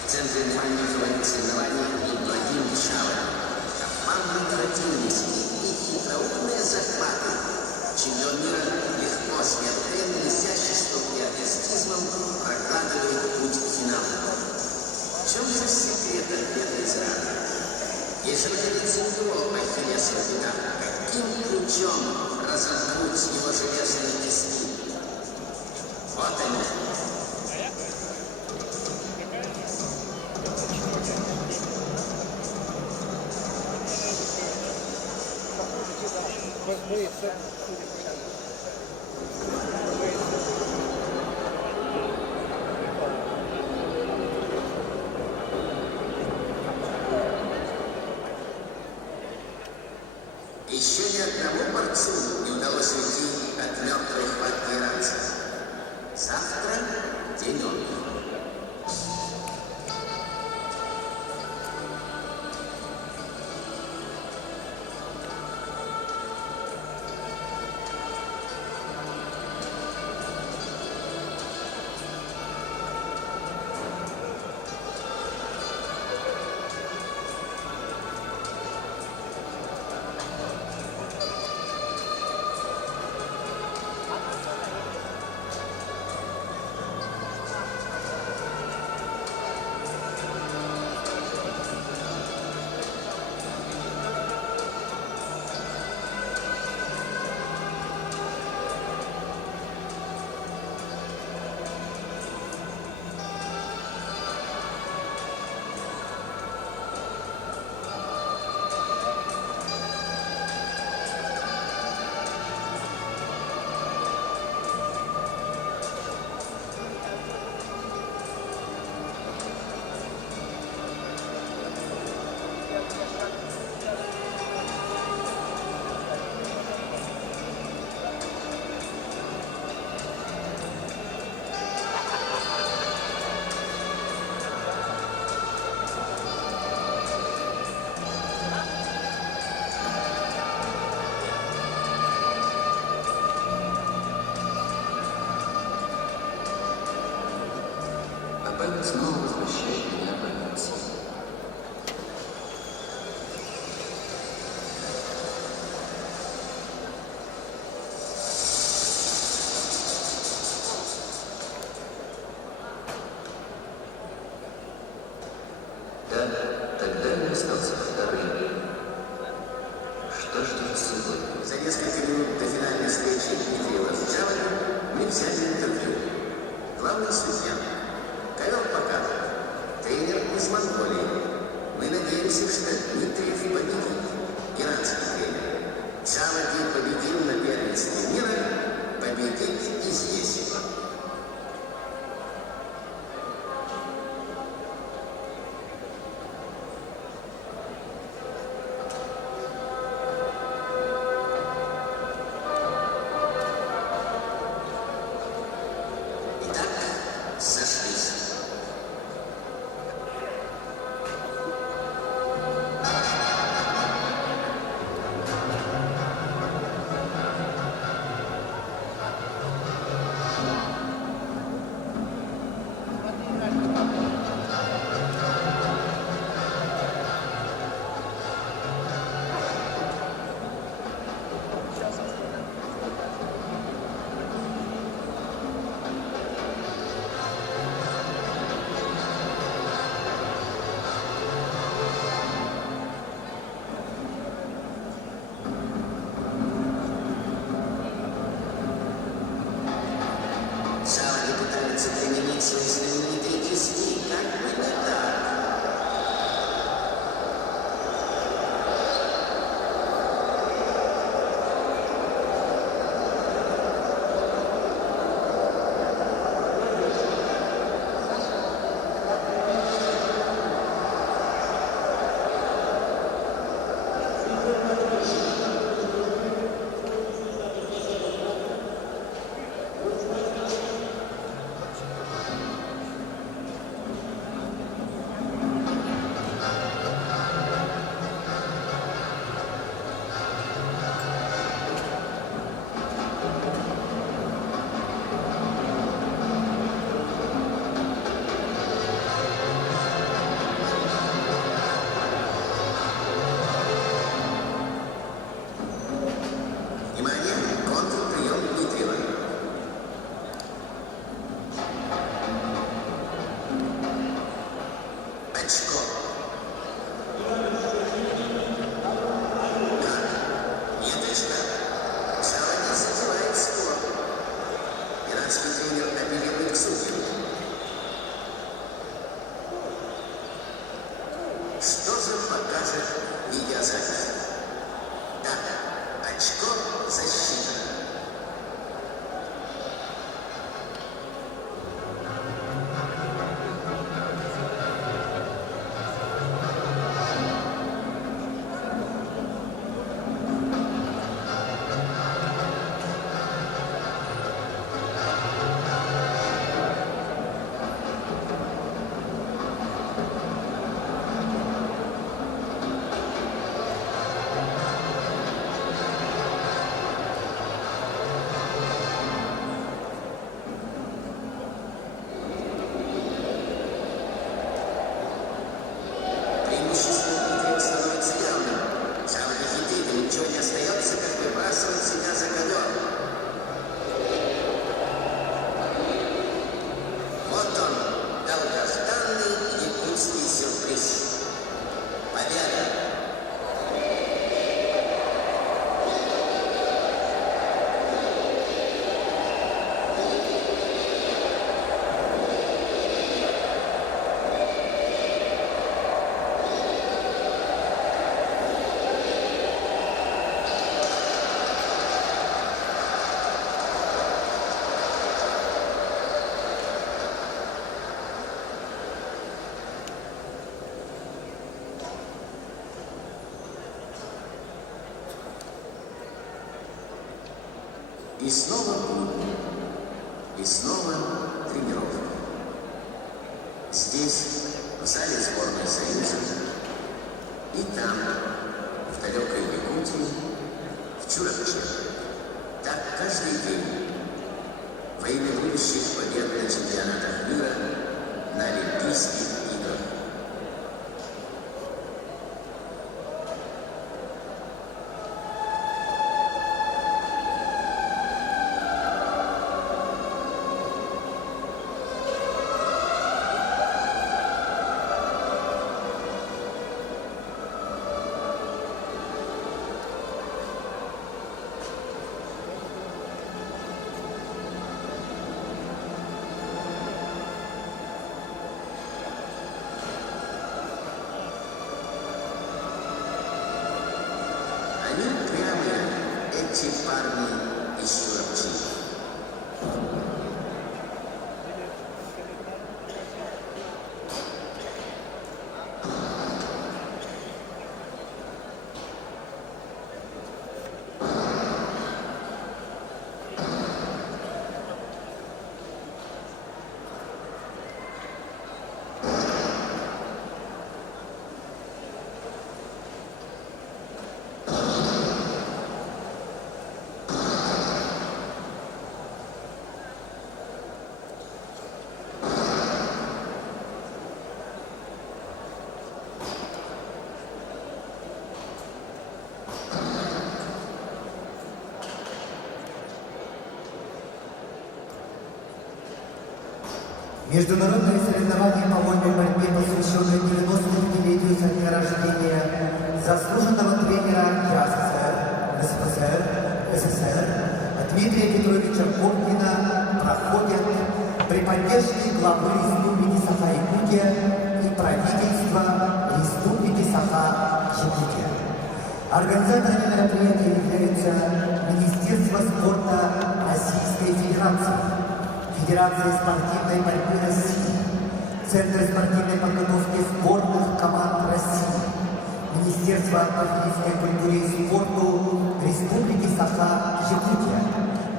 В центре внимания проводит соревнования Ибрагим Чава. Командный противник и хитроумные захваты. Чемпион мира легко, с необыкновенно блестящей ступней артистизмом прокладывает путь к финалу. В чем же секрет ответа из раны? Если находится его Ахиллесова пята, каким ключом разомкнуть его железные тиски? Вот они. Боится. Еще ни одному борцу не удалось уйти от мертвой хватки иранцев. Завтра день отдыха. Память снова возвращает меня в больницу. Да, тогда я остался вторым. Что ждет сегодня? За несколько минут до финальной встречи Дмитриева с Джавой мы взяли интервью. Главный судья. Ковер показывает. Тренер из Монголии. Мы надеемся, что Дмитриев победит. Иранский тренер. Джавади победил на первенстве мира, победит и здесь. Итак, сошлись. Что же покажет видеозапись? Да, очко засчитано. Преимущество битвы становится явным. Самый хитрый, ничего не остается, как выбрасывать себя за ковер. Вот он, долгожданный якутский сюрприз. Победа! И снова будни, и снова тренировка. Здесь, в зале сборной Союза, и там, в далекой Якутии, в Чурапче. Так каждый день во имя будущих побед на чемпионатах мира, на Олимпийских играх. Они упрямые, эти парни из Чурапчи. Международные соревнования по вольной борьбе, посвященные 95-летию со дня рождения заслуженного тренера ЯССР, СССР, СССР Дмитрия Петровича Коркина, проходят при поддержке главы Республики Саха-Якутия и правительства Республики Саха-Якутия. Организаторами мероприятия являются Министерство спорта Российской Федерации, Федерация спортивной борьбы России, Центр спортивной подготовки сборных команд России, Министерство по физической культуре и спорту Республики Саха-Якутия,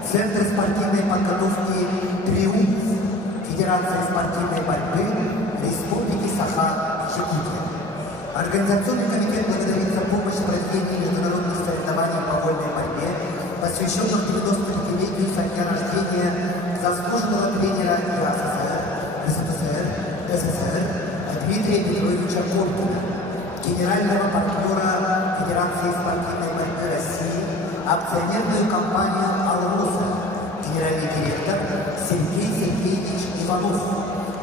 Центр спортивной подготовки «Триумф», Федерация спортивной борьбы Республики Саха-Якутия. Организационный комитет благодарит за помощь в проведении международных соревнований по вольной борьбе, посвященных 95-летию со дня рождения заслуженного тренера ЯССР, СССР Дмитрия Петровича Коркина, генерального партнера Федерации спортивной борьбы России, акционерную компанию «Алроса», генеральный директор Сергей Сергеевич Иванов,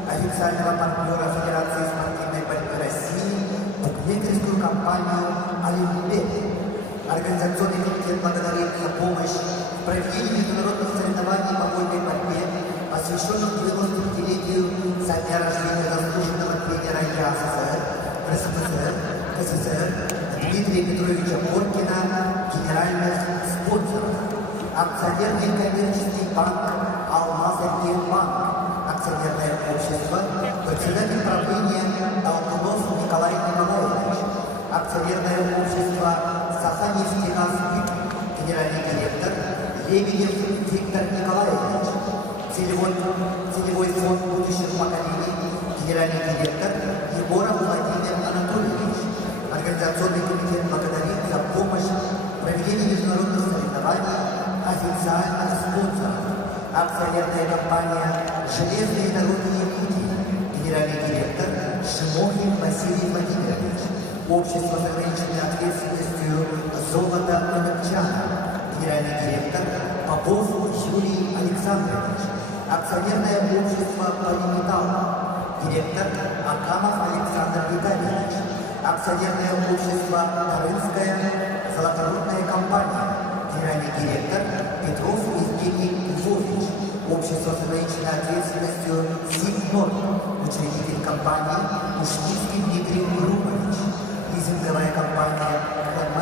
официального партнера Федерации спортивной борьбы России, букмекерскую компанию «Олимпет». Организационный комитет благодарит за помощь в проведении международных соревнований по вольной борьбе, посвященных 95-летию со дня рождения заслуженного тренера ЯССР, СССР СССР Дмитрия Петровича Поркина генеральных спонсоров. Акционерный коммерческий банк «Алмаз-Банк», акционерное общество, председатель правления Толкунов Николай Николаевич, акционерное общество «Саханевский Газбит», генеральный директор Лебедев Виктор Николаевич, целевой фонд будущих поколений, генеральный директор Егоров Владимир Анатольевич. Организационный комитет благодарит за помощь в проведении международных соревнований официальных спонсоров. Акционерная компания «Железные дороги Якутии», генеральный директор Шимохин Василий Владимирович. Общество с ограниченной ответственностью «Золото Анапчана», генеральный директор Попов Юрий Александрович. Акционерное общество «Полиметалл», директор Акамов Александр Витальевич. Акционерное общество «Тарынская золоторудная компания», генеральный директор Петров Евгений Львович. Общество с ограниченной ответственностью «Сигнор», учредитель компании Ушницкий Дмитрий Грубович. Лизинговая компания «ХМ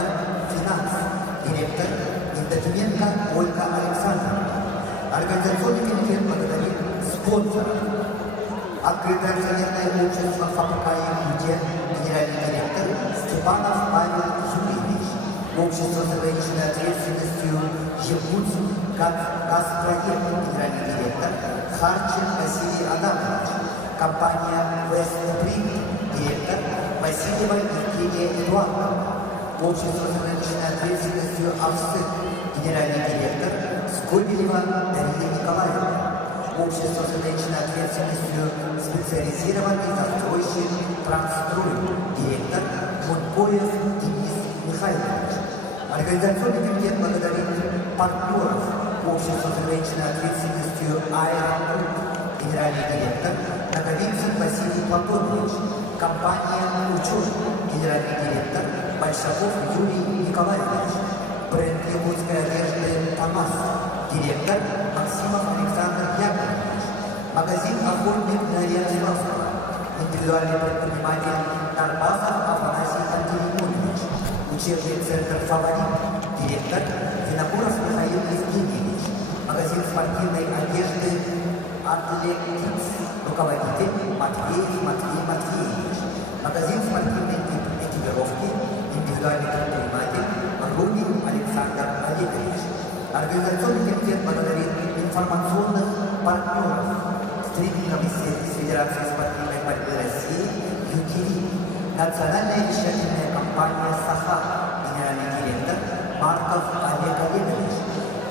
Финанс», директор Индокименко Ольга Александровна. Организационный комитет благодарит спонсоров. Открытое акционерное общество ФАПК «Якутия», генеральный директор Степанов Павел Юрьевич. Общество с ограниченной ответственностью «Якутск Газпроект», генеральный директор Харчин Василий Адамович. Компания «Вестпринт», директор Васильева Евгения Эдуардовна. Общество с ограниченной ответственностью «Авсет», генеральный директор Скобелева Дарья Николаевна. Общество с ограниченной ответственностью «Специализированный застройщик Трансстрой», директор Мункоев Денис Михайлович. Организационный комитет благодарит партнеров. Общество с ограниченной ответственностью «Аэропорт», генеральный директор Наговицын Василий Платонович. Компания «Учет», генеральный директор Большаков Юрий Николаевич. Бренд якутской одежды «ТАМАС», директор Максимов Александр Яковлевич. Магазин «Охотник» на Ярославского. Индивидуальный предприниматель Тарбасов Афанасий Антилимонович. Учебный центр «Фаворит», директор Винокуров Михаил Евгеньевич. Магазин спортивной одежды «Атлетикс», руководитель Матвеев Матвей Матвеевич. Магазин спортивной экипировки, индивидуальный предприниматель Рубин Александр Олегович. Организационный комитет благодарит информационных партнеров. Стринговый сервис Федерации спортивной борьбы России «ЮТИРИ». Национальная вещательная компания «Саха», генеральный директор Марков Олег Олегович.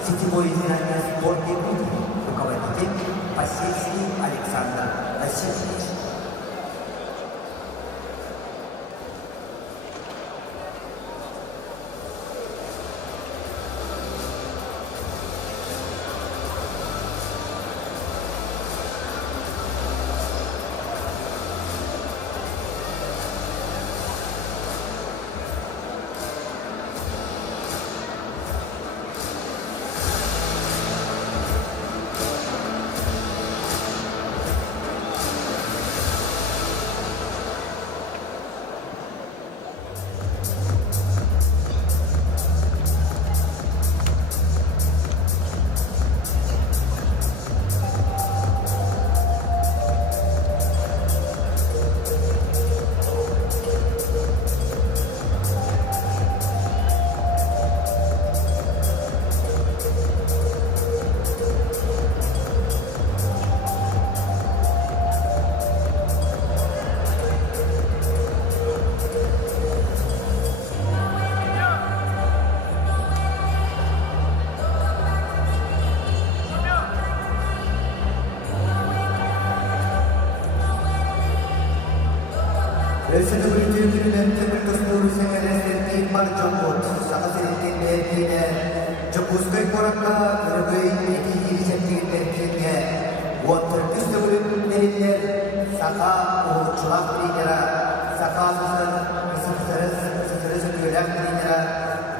Сетевое издание «Спорт Якутии», руководитель Посельский Александр Васильевич.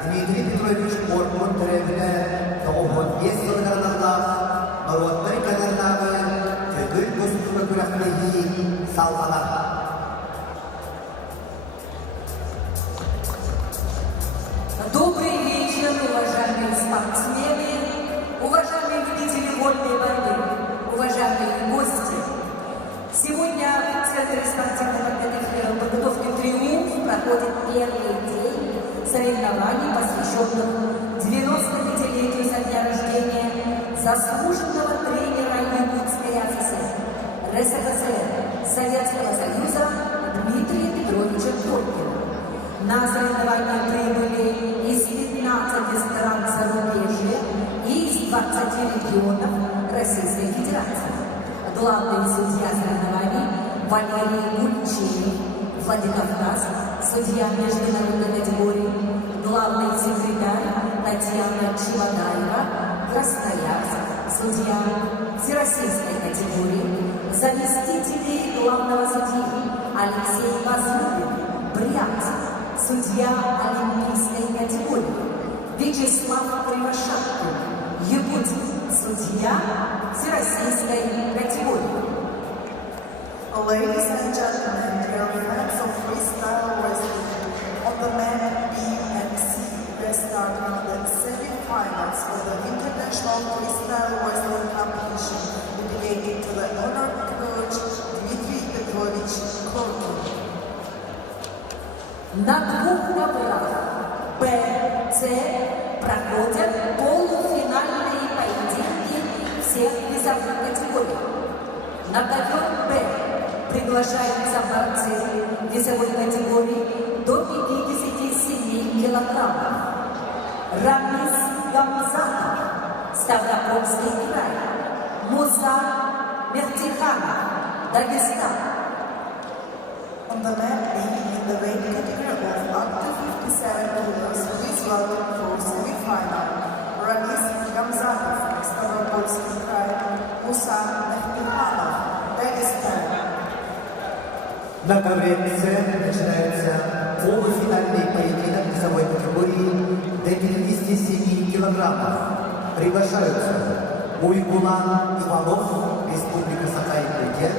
Дмитрий Петрович Поркун төрәгенә 95 сылдарында Норваттар канарнагы төтөл көстүрә күрәклеги салгана. спортсмены, уважаемые любители вольной борьбы, уважаемые гости. Сегодня в Центре спортивной подготовки «Триумф» проходит первый день соревнований, посвященных 95-летию со дня рождения заслуженного тренера Якутской ССР, РСФСР, Советского Союза Дмитрия Петровича Торкина. На соревнования прибыли из 15 стран зарубежья и из 20 регионов Российской Федерации. Главный судья соревнований Валерий Гульчиев, Владикавказ, судья международной категории, главный секретарь Татьяна Чевадаева, Красноярск, судья всероссийской категории, заместители главного судьи Алексей Базулин, Брянск, судья олимпийской категории, Вячеслав Кривошапкин, Якутск, судья всероссийской категории. Ladies and gentlemen, dear fans of freestyle wrestling, on the men B and C, we are starting the semi-finals of the International Freestyle Wrestling Competition dedicated to the honored coach Dmitry Petrovich Korkin. На двух коврах Б, С проходят полуфинальные поединки всех весовых категорий. На ковер Б приглашаются борцы весовой категории до 57 килограммов. Рамис Гамзатов, Ставропольский край. Муса Мехтиханов, Дагестан. On the man B, in the weight category of up to 57 kilos, please welcome for semi-final Ramis Gamzatov, Ставропольский край, Муса Мехтиханов, Дагестан. На ковре С начинается полуфинальный поединок весовой категории до 57 килограммов. Приглашаются Уйгулан Иванов, Республика Саха-Якутия,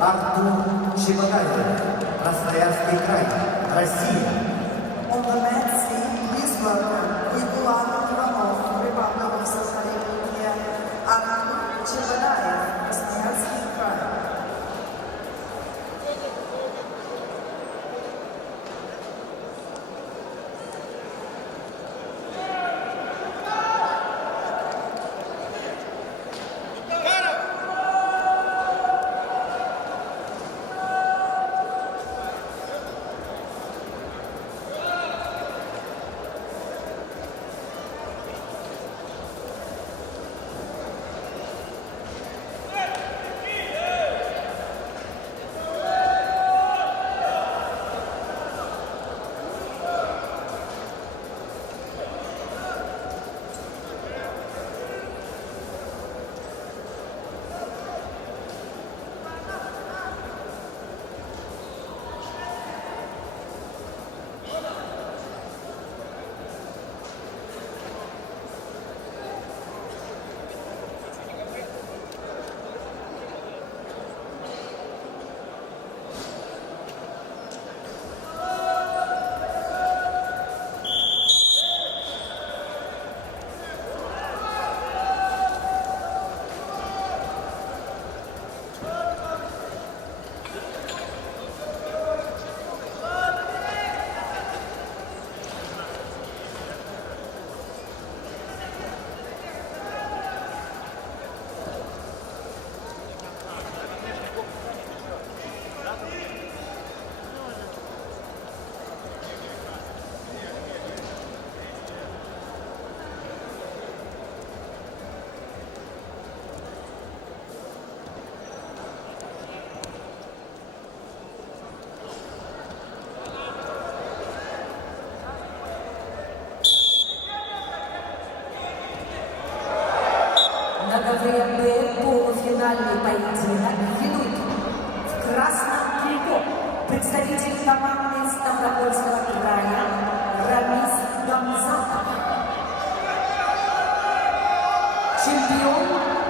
Артур Чебагаев, Красноярский край, Россия. On the man C, please welcome Uygulain Ivanov, Republic of Sakha-Yakutия, Artur Chebanaev, Красноярский край. полуфинальный поединок ведут в красном трико представитель команды Ставропольского края Рамис Гамзатов, чемпион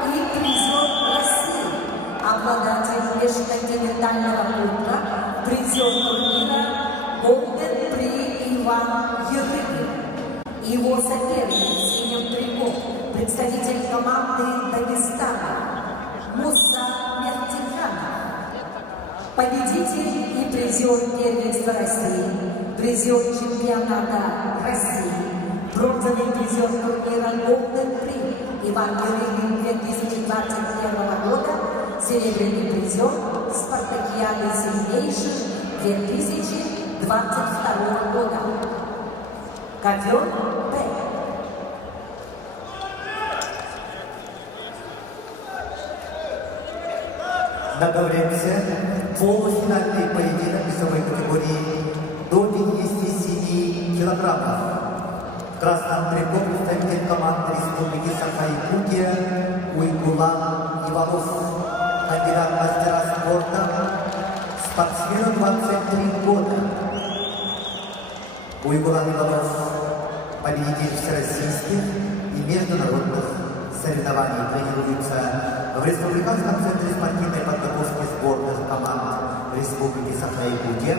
и призер России, обладатель межконтинентального кубка, призер турнира Golden Prix Иван Ерыгин. И его соперник в синем трико, представитель команды Дагестана Муса Мехтиханов. Победитель и призер первенства России, призер чемпионата России, бронзовый призер турнира Golden Prix Иван Юрьевич 2021 года, серебряный призер Спартакиады сильнейших 2022 года. Ковер Б. На ковре полуфинальный поединок весовой категории до 57 килограммов. В красном трико представитель команды Республики Саха-Якутия Уйгулан Иванов, кандидат в мастера спорта, спортсмену 23 года. Уйгулан Иванов – победитель всероссийских и международных соревнований, тренируется в Республиканском центре спортивной подготовки сборных команд Республики Саха-Якутия,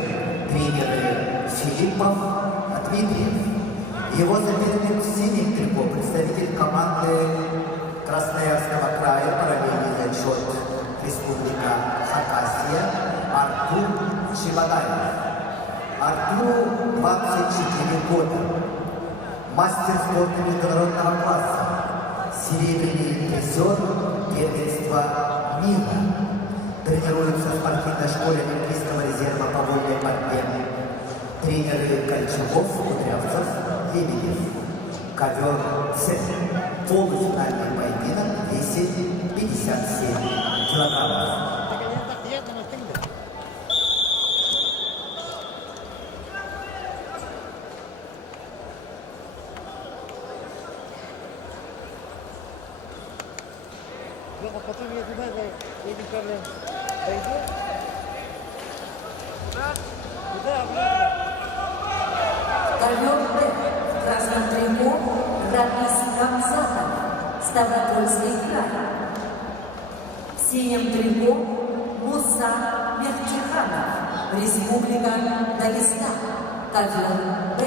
тренеры Филиппов, Дмитриев. Его соперник в синем трико, представитель команды Красноярского края, параллельный зачет Республика Хакасия, Артур Чебадаев. Артуру 24 года, мастер спорта международного класса, серебряный призер первенства мира. Тренируется в спортивной школе Олимпийского резерва по вольной борьбе. Тренеры Кольчугов, Кудрявцев, Лебедев. Ковер С. Полуфинальный поединок, весит 57 килограммов. А потом я туда едем, когда дойдем. Куда? Ковер Б. В красном трико Рафис Гамзатов, Ставропольский край. В синем трико Муса Мехтиханов, Республика Дагестан. Ковер Б.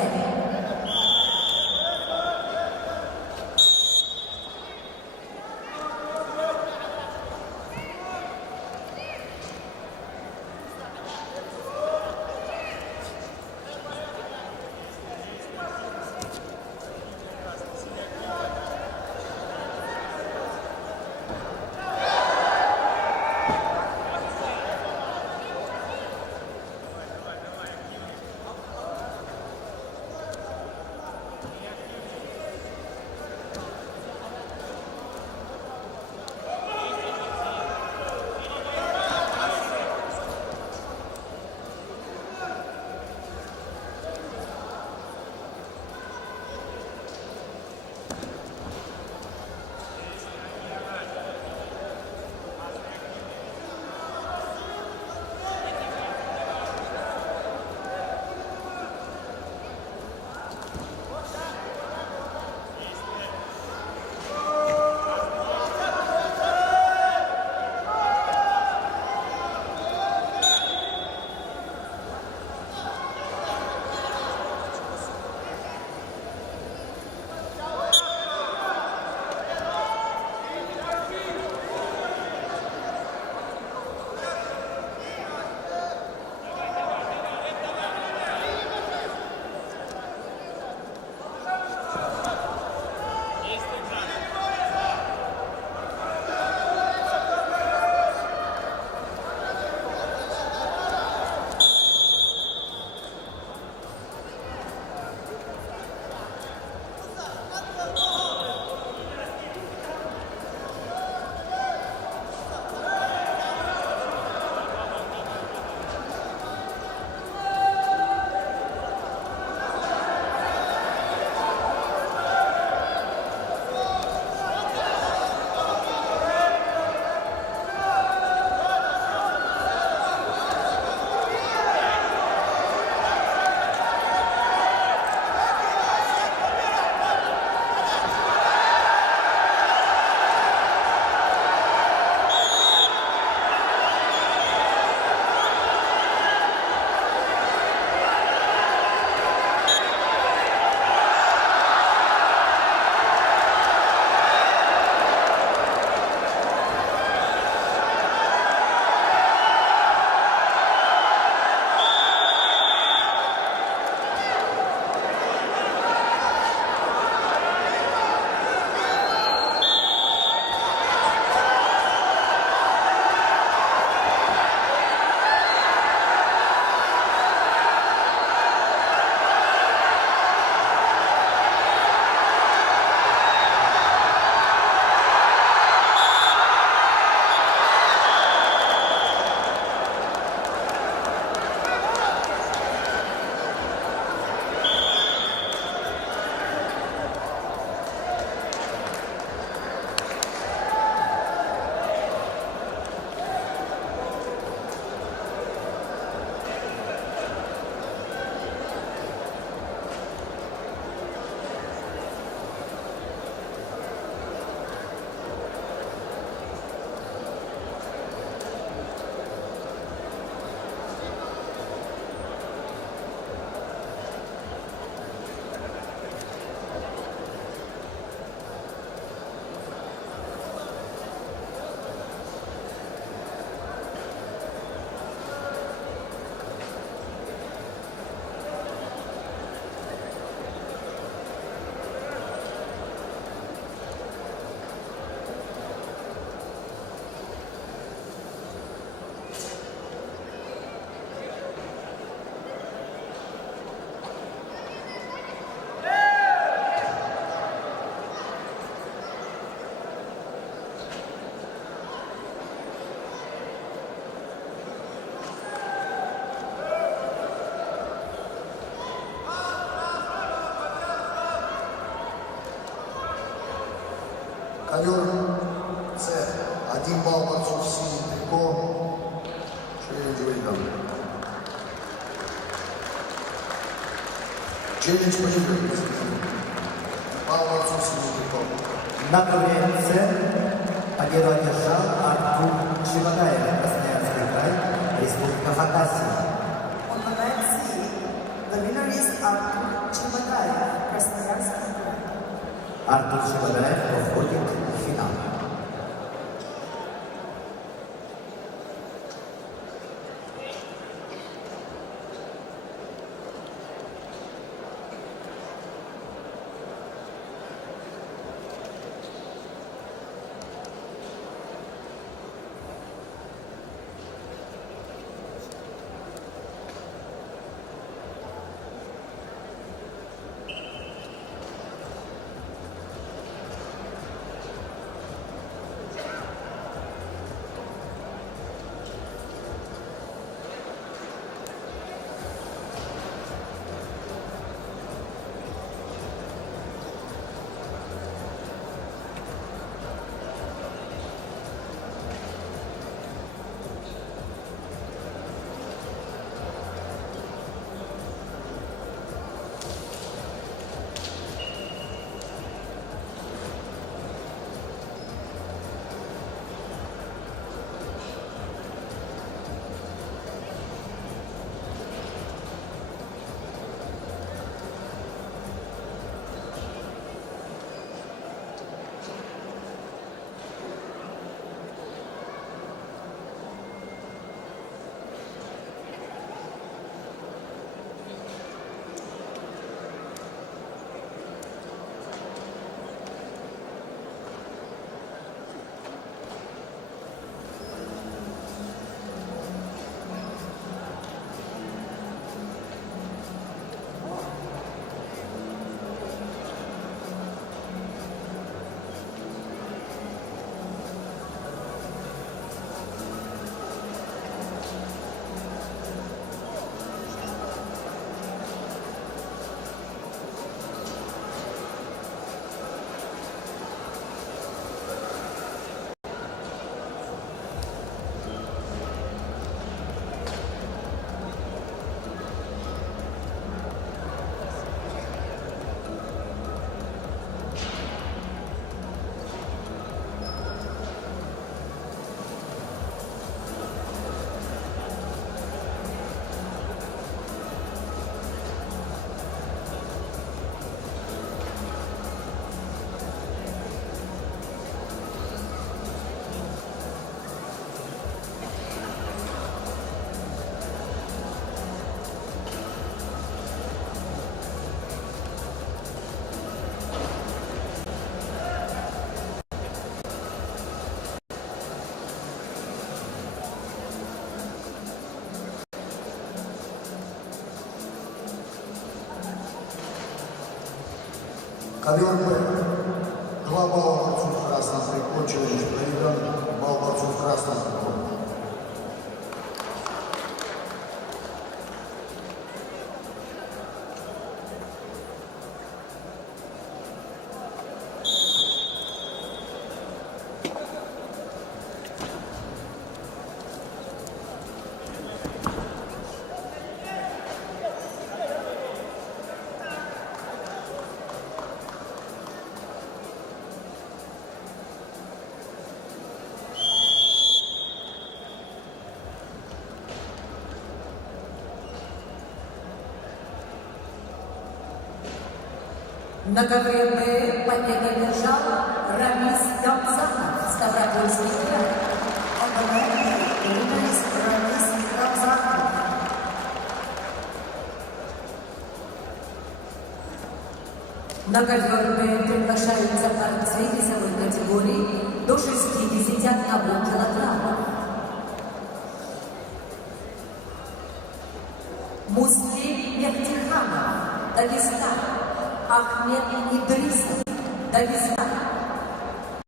Ковер С. 1 балл борцов с синим триком. Челлендж выигран. Челлендж проигран. Балл борцов с синим триком. На ковре С победу одержал Артур Чебагаев, Красноярский край, Республика Хакасия. On the mat C, the winner is Artur Chibagayev, Krasnoyarsk край. Артур Чебагаев проходит в финал. Ковер Б. 2 балла борцов в красном трико. Челлендж проигран. Балл борцов в красном трико. На ковре Б победу одержал Рамис Гамзанов, Ставропольский край. On the mat B, the winner is Ramis Ramzanov. На ковер Б приглашаются борцы весовой категории до 61 килограмма. Муслим Мехтиханов, Дагестан. Ахмед Идрисов, Дагестан.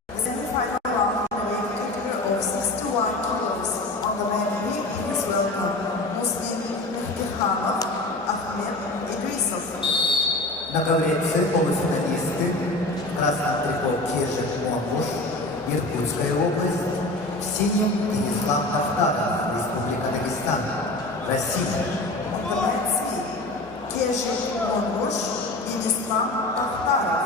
The semi-final round in the weight category of 61 kilos. On the mat B, please welcome Muslim Mehtikhanov, Ahmed Idrisov. На ковре С полуфиналисты. В красном трико Кежик Муамуш, Иркутская область. В синем Станислав Тахтаров, Республика Дагестан, Россия. Греции Кежик Монгош и Ислам Тахтаров.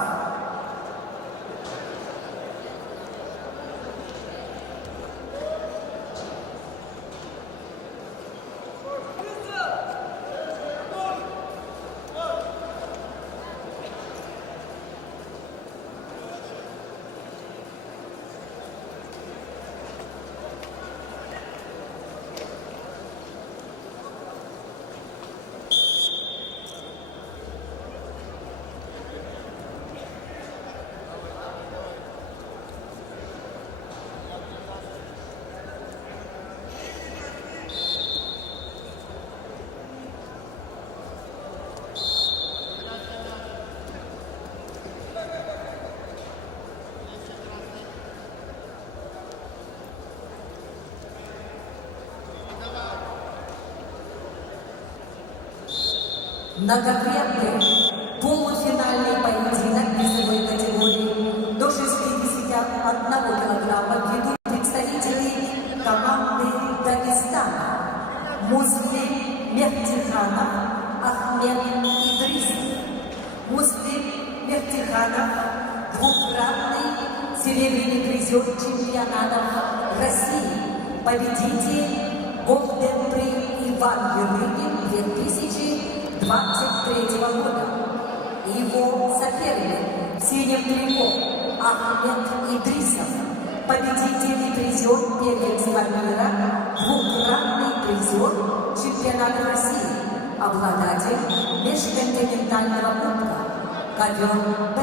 Многокрепный полуфинальный поединок весовой категории до 61 килограмма ведут представители команды Дагестана Муслим Мехтиханов, Ахмед Идрисов. Муслим Мехтиханов – двукратный серебряный призер чемпионатов России, победитель Golden Prix Иван Ермилин 2023 года. Его соперник в синем трико Ахмед Идрисов, победитель и призер первенства мира, двукратный призер чемпионата России, обладатель межконтинентального кубка ковер Б.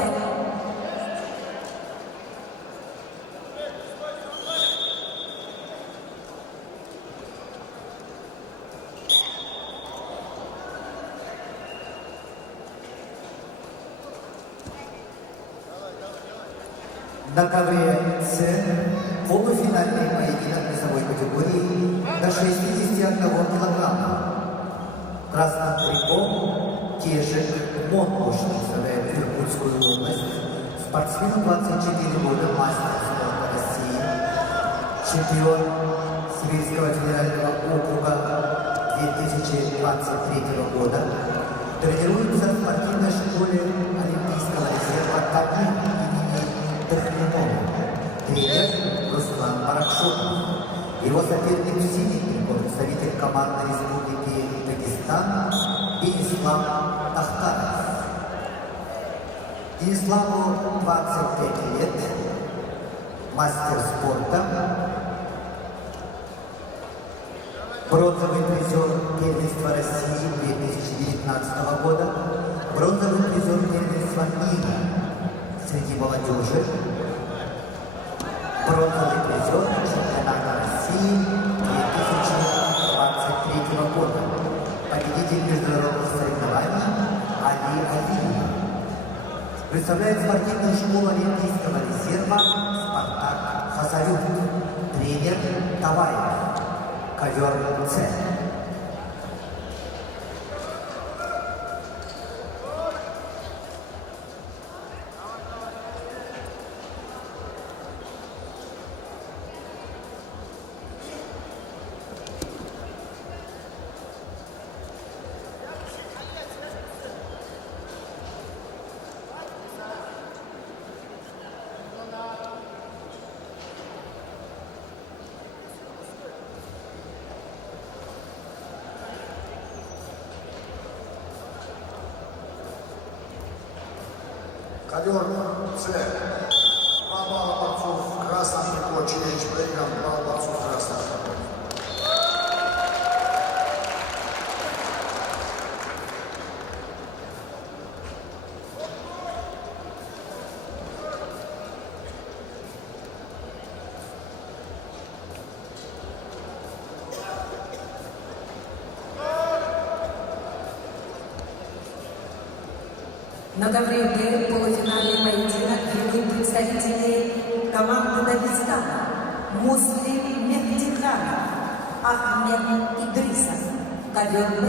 На ковре С полуфинальный поединок весовой категории до 61 килограмма. В красном трико Кежик Монгош представляет Иркутскую область. Спортсмен 24 года, мастер спорта России, чемпион Сибирского федерального округа 2023 года. Тренируется в спортивной школе Олимпийского резерва «Камин» имени тренер Руслан Баракшов. Его соперник в синем трико представитель команды Республики Дагестан Станислав Тахтаров. Станиславу 25 лет, мастер спорта, бронзовый призер первенства России 2019 года, бронзовый призер первенства мира среди молодежи, бронзовый призер чемпионата России 2023 года, победитель международных соревнований Али Алиев. Представляет спортивную школу Олимпийского резерва «Спартак Хасавюрт», тренер Таваев, ковер С. Ковер С. 2 балла борцов в красном трико, челлендж проигран, 2 балла борцов в красном трико. На ковре Г полуфинальный поединок ведут представители команды Дагестана Муслим Мехтиханов, Ахмед Идрисов, ковер Б.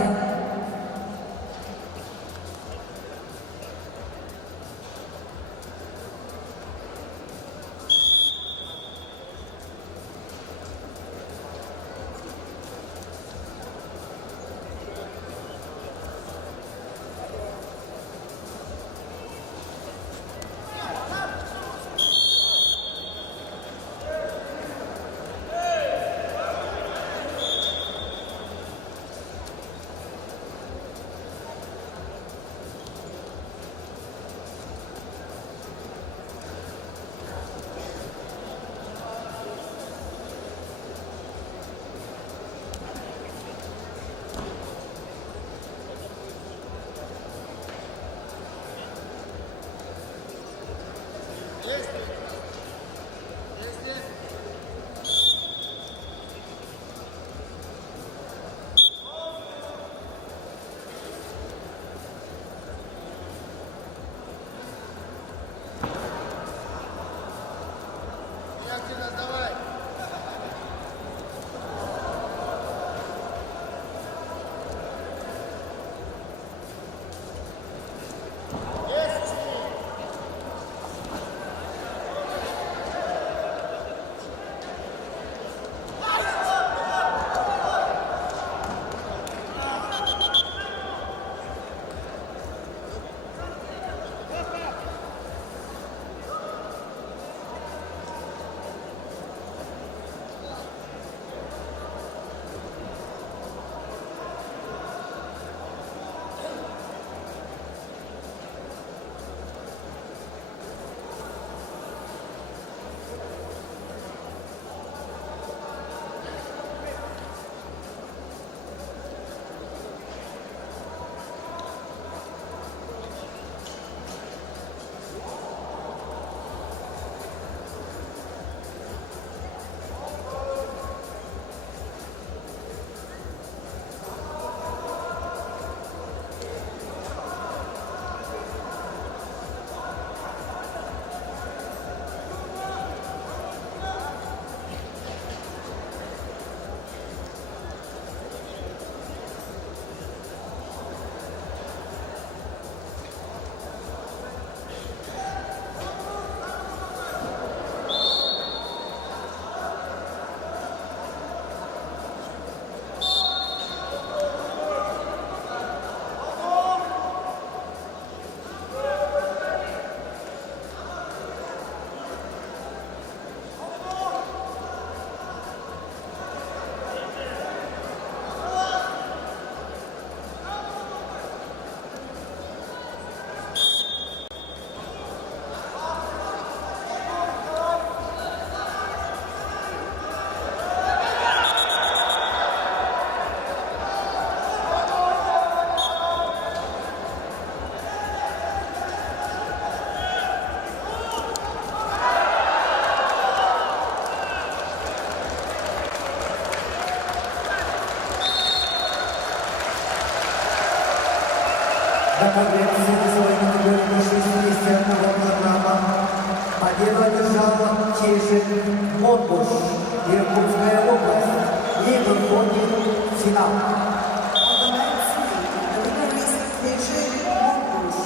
На конвенции весовой категории до 61 килограмма победу одержал Чижик Монбуш, Иркутская область, и выходит в финал. On the men's team, the winner is Tejan Monbush.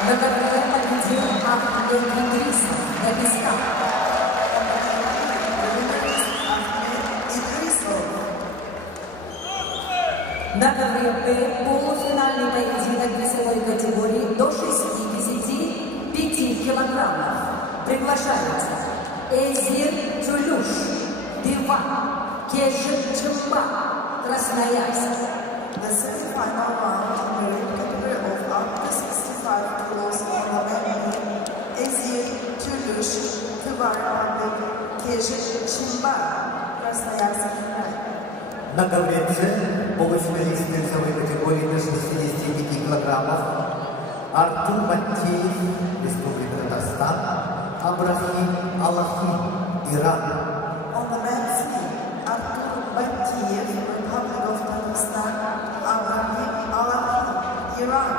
На ковре победил Ахмед Идрисов, Дагестан. На ковре Б полуфинальный поединок весовой категории до 65 килограммов. Приглашаются Эзир Тюлюш, Дива, Кежин Чумба, Красноярск. The semi-final round in the weight category of up to 65 kilos on the men Эзир Тюлюш, Тыва Republic, Кежин Чумба, Красноярск край. На ковре С полуфиналисты весовой категории до 65 килограммов Артур Батеев, Республика Татарстан, Абрахим Аллахи, Иран. On the men's team, Artur Batiev, Republic of Tajikistan, Abrahim Alahi, Iran.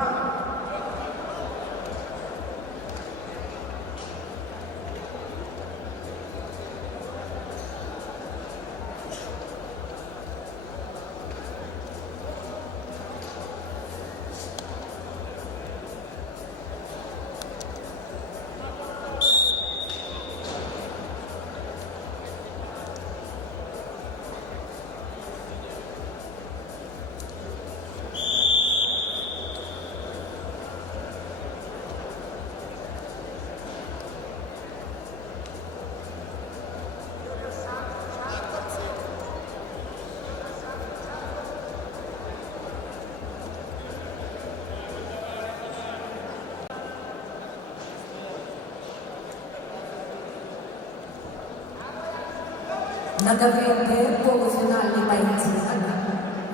На ковре Б полуфинальный поединок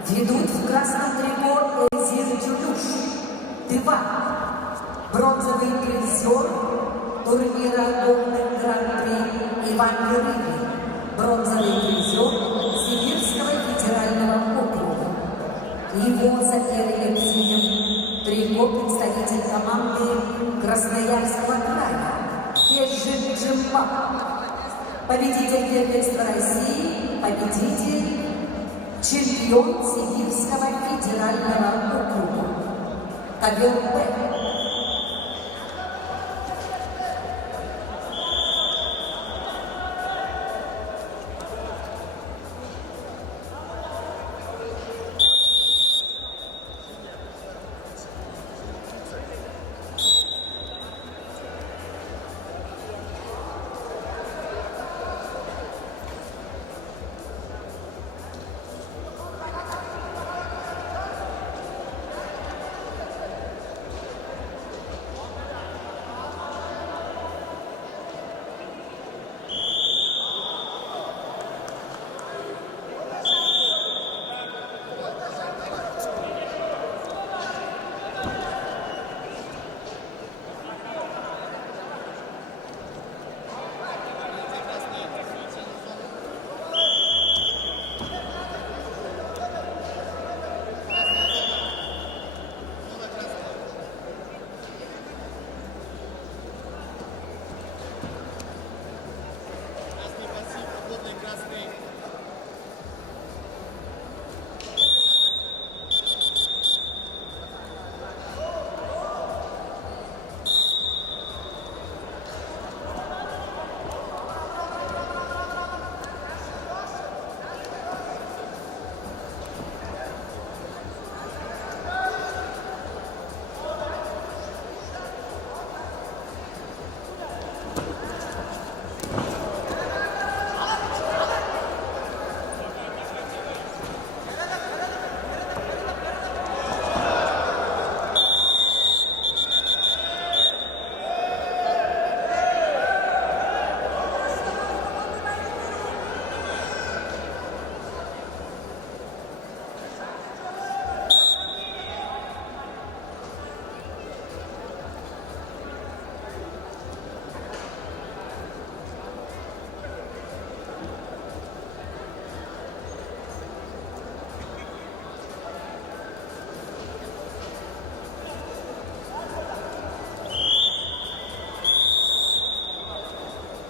ведут в красном трико Эзир Тюлюш, Тыва, бронзовый призер турнира Golden Гран-при Иван Юрьевич, бронзовый призер Сибирского федерального округа. Его соперник в синем трико представитель команды Красноярского края Кежин Чумба. Победитель первенства России, победитель, чемпион Сибирского федерального округа. Ковер Б.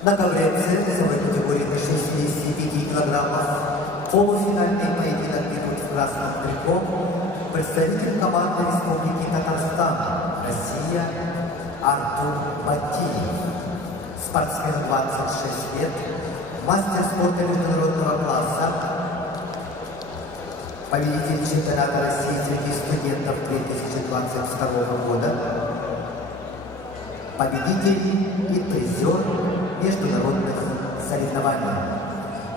На ковре весовой категории до 65 килограммов полуфинальный поединок идут в красном трико представитель команды Республики Татарстан, Россия, Артур Батиев. Спортсмен 26 лет, мастер спорта международного класса, победитель чемпионата России среди студентов 2022 года, победитель и призер международных соревнований.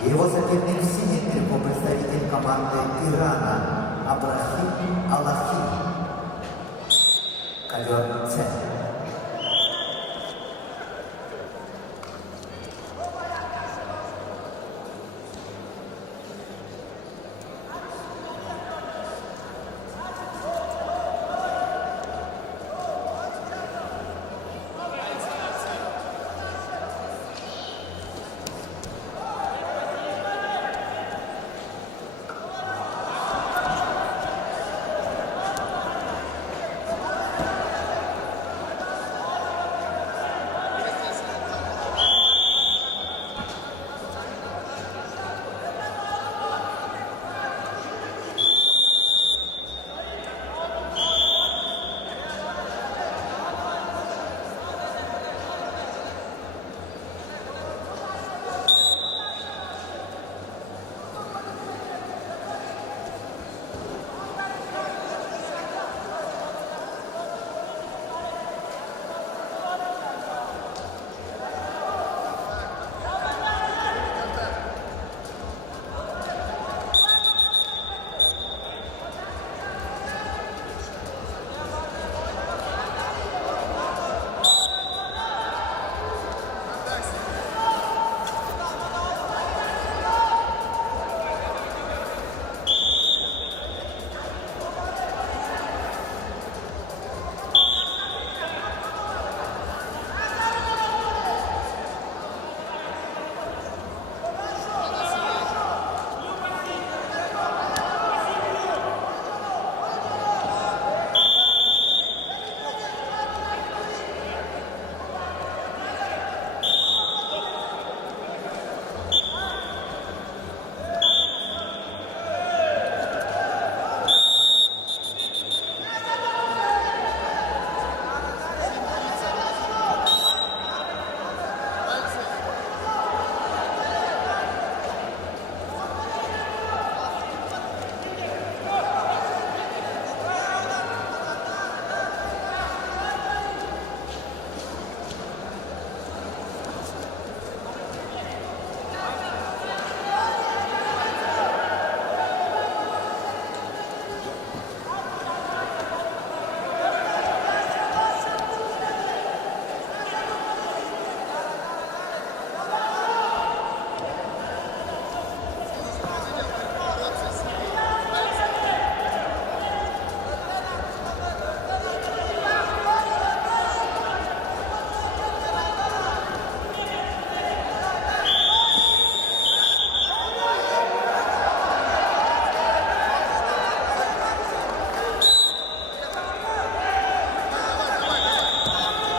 Его соперник в синем трико представитель команды Ирана Абрахим Аллахи. Ковер С.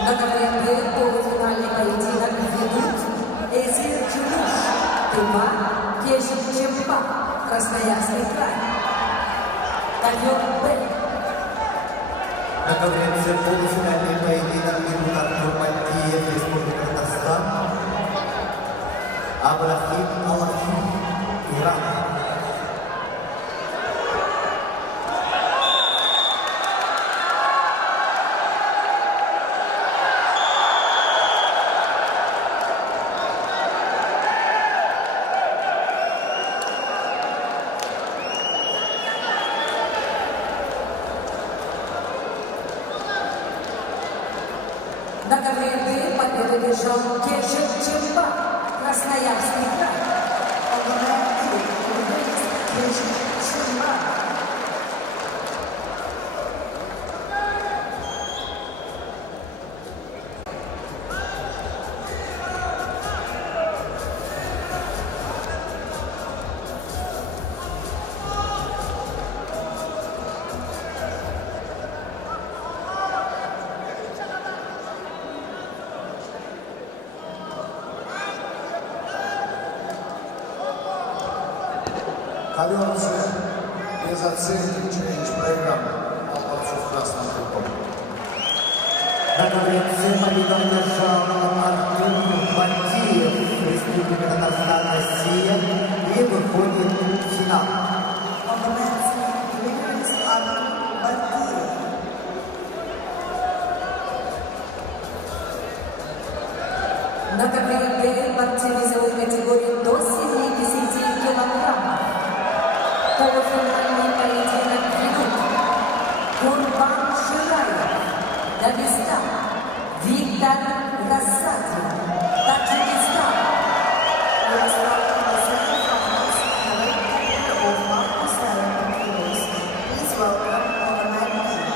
На ковре полуфинальный поединок ведут Эзир Чулуш, Тыва, Кешев Чемпа, Красноярский край. Ковер Б. На ковре полуфинальный поединок идут Артур Батиев, Республика Татарстан, Абрахим Аллахи, Иран. На ковре Б победу держал Кешев Чемпа, Красноярский край. Кешев Чемпа. Ковер С. Без оценки Чевич проиграл. Бал борцов красным триком. На ковре С победу одержал Артур Бантиев, Республика Татарстан, Россия, и выходит в финал. On the men's team, the winner is Artur Bantiev. На ковре Д борцы весовой категории до 70 килограммов. Полуфинальный поединок ведут Курбан Шираев, Дагестан, Виктор Рассадин, Таджикистан. Let's start with the semi-finals. The weight category of up to 70 kilos. Please welcome on the men's team,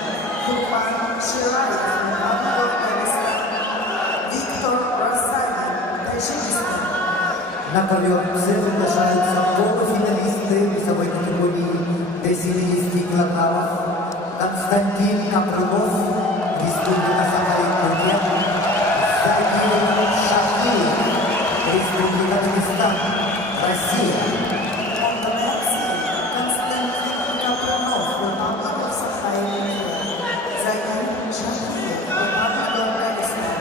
Kurban Shirayev from Republic of Dagestan, Viktor Rasadin, Tajikistan. На ковер С приглашаются полуфиналисты весовой категории до 70 килограммов. Константин Капрунов, Республика Саха-Якутия, Загир Шахиев, Республика Дагестан, Россия. On the men's team, Konstantin Kapronov, Republic of Sakha-Yakutия, Zagir Shakhiyev, Republic of Dagestan.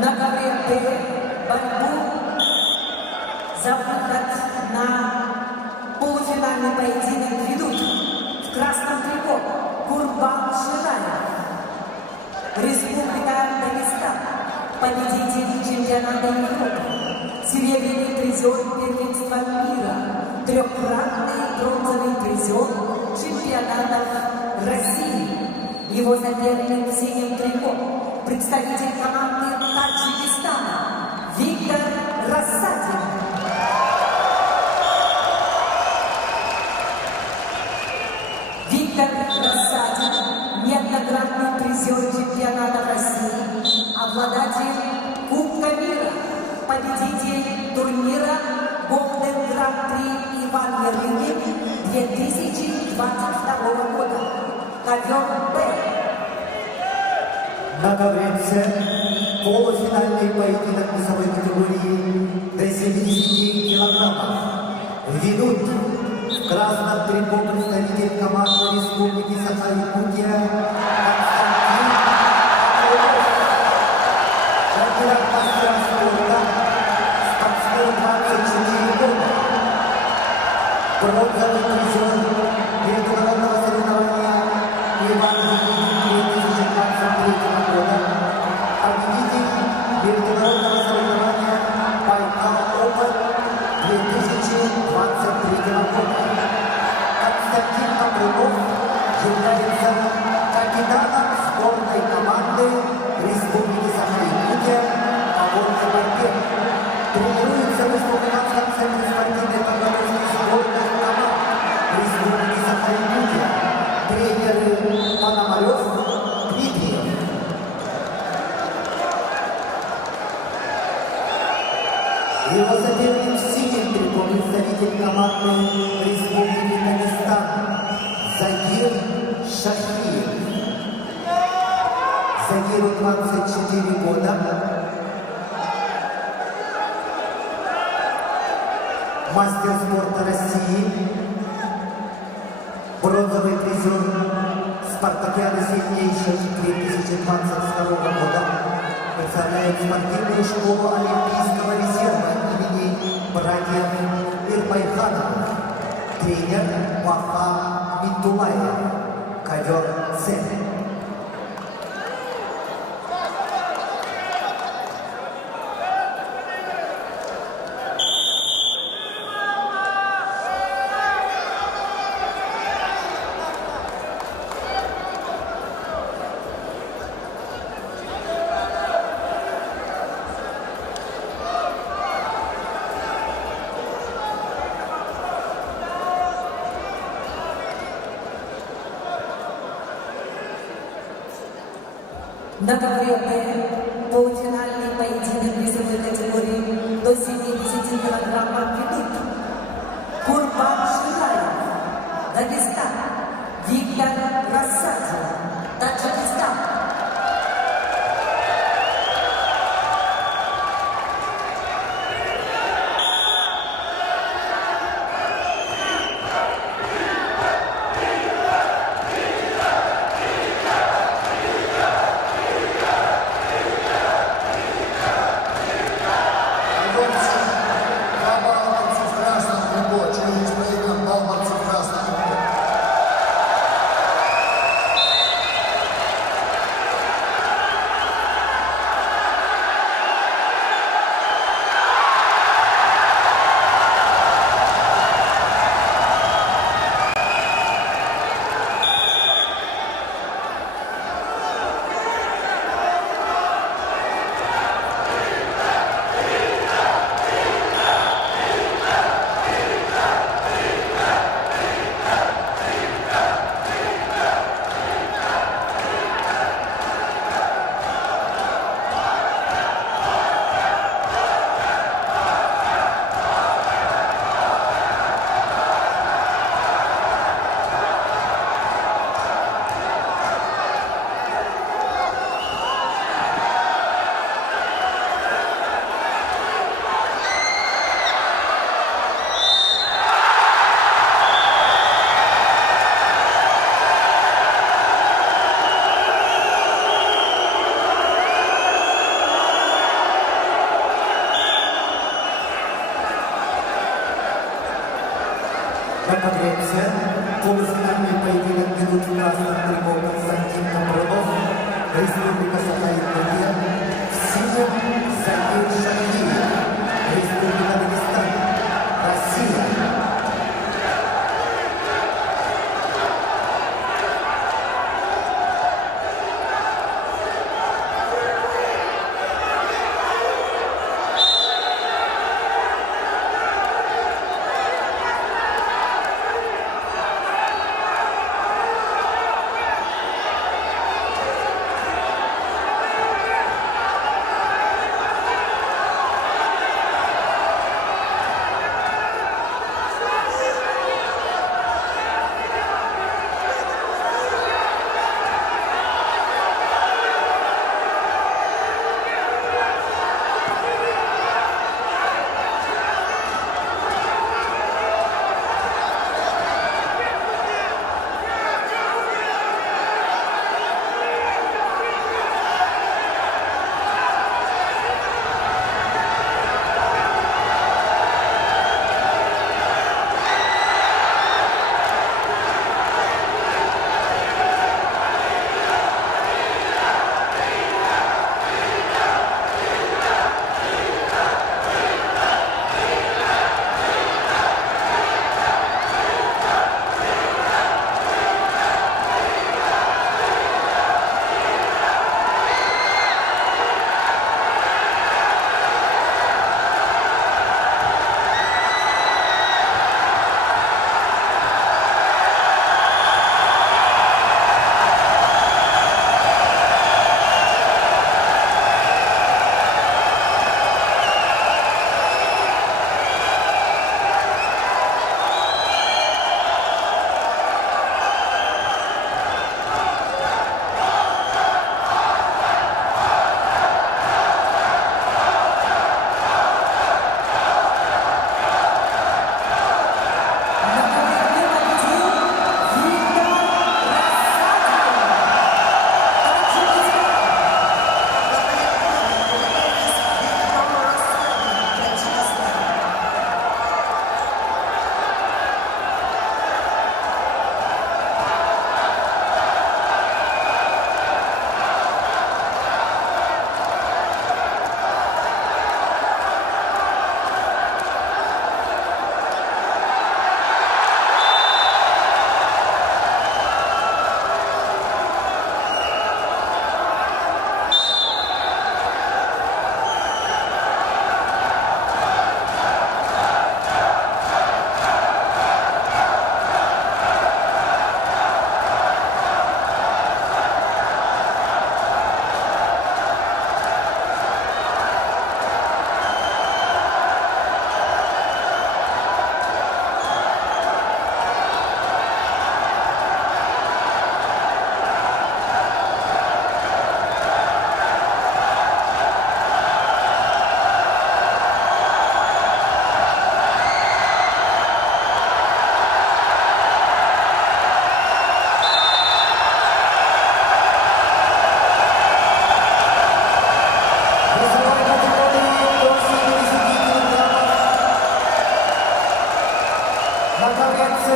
На ковре Д борьбу за выход на полуфинальный поединок ведут в красном трико Курбан Шираев, Республика Дагестан, победитель чемпионата Европы, серебряный призер первенства мира, трехкратный бронзовый призер чемпионатов России. Его соперник в синем трико, представитель команды Таджикистана Виктор Рассадин. Виктор Рассадин, неоднократный призер чемпионата России, обладатель Кубка мира, победитель турнира Golden Grand-при Иван Мерлинин 2022 года. Ковер Б. На ковре С полуфинальный поединок весовой категории до 70 килограммов. Ведут в красном трико представитель команды Республики Саха-Якутия Константин Капрунов. Кандидат в мастера спорта, спортсмен 24 года. Бронзовый призер международного соревнования Иван Мерлинин 2023 года. Победитель международного соревнования Байкал Опен 2023 года. Константин Капрунов является капитаном сборной команды Республики Саха-Якутия по водной борьбе. Тренируется в Республиканском центре спортивной подготовки сборной команд Республики Саха-Якутия. Тренеры Пономарев, Дмитриев. Его соперник в синем трико, представитель команды Республики Дагестан Загир Шахиев. Загиру 24 года. Мастер спорта России. Бронзовый призер Спартакиады сильнейших 2022 года. Представляет спортивную школу Олимпийского резерва имени братьев Ирбайхановых. Тренер Ваха Митулаев. Ковер С. На ковре Б полуфинальный поединок весовой категории до 70 килограммов Филипп Курбан-Шираев, Дагестан, Виктор Рассадин, Таджикистан. На ковре полуфинальный поединок ведут в красных трибун Константин Копрылов, Республика Саха-Якутия, в синем Загир Шахиев, Республика Дагестан, Россия.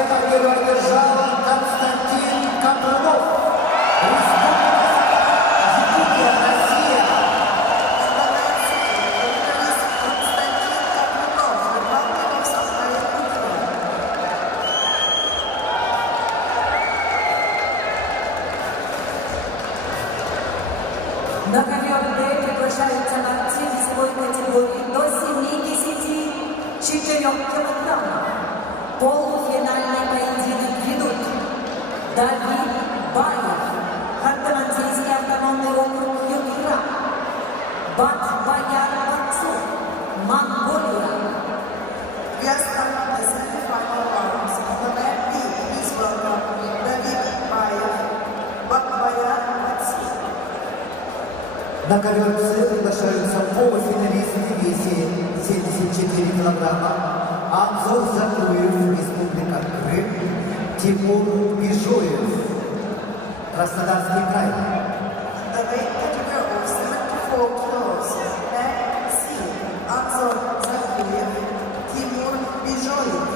победу одержал Константин Копрынов. Республика Россия. На ковер Д приглашаются борцы весовой категории до 74 килограммов. Полуфинальный поединок ведут Давид Баев, Ханты-Мансийский автономный округ Югра, Батбаяр Бацу, Монголия. We are starting the semi-final rounds. The man B, please welcome David Bayev, Batbaya Matsi. На ковер С приглашаются полуфиналисты в весе 74 килограмма. Анзор Закуев, Республика Крым, Тимур Бижоев, Краснодарский край. The weight category of 74 kilos. Man C, Anzor Zakuyev, Timur Bijoyev.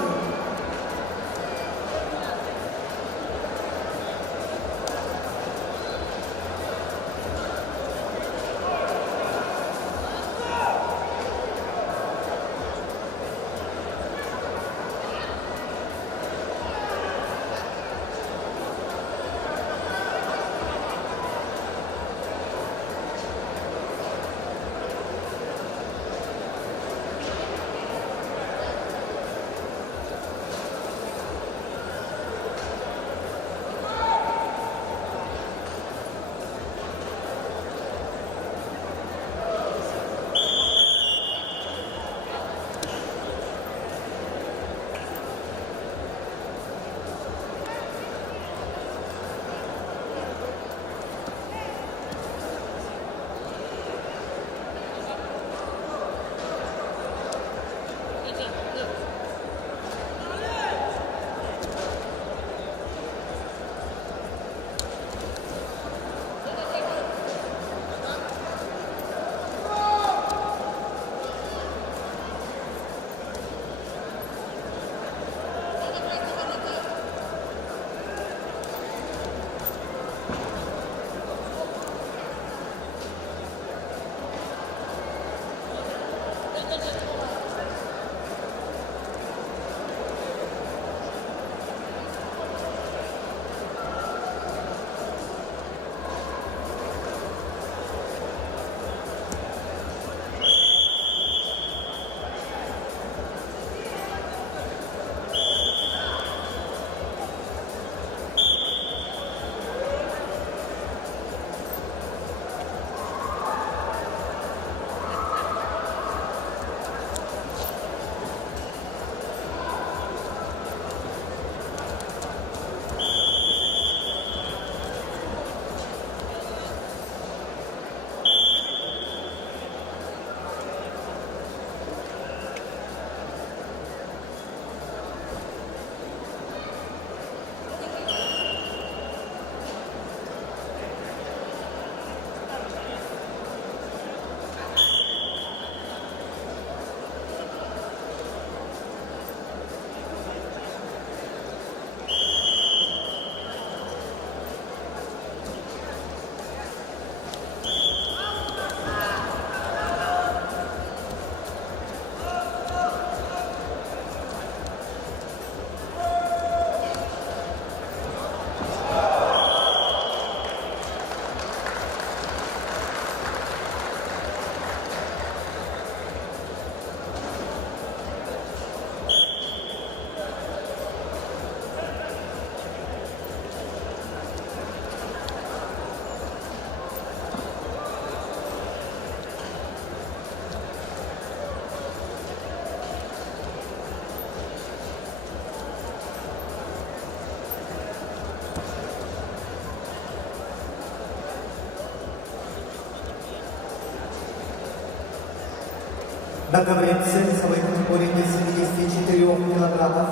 На ковре-С весовой категории до 74 килограммов.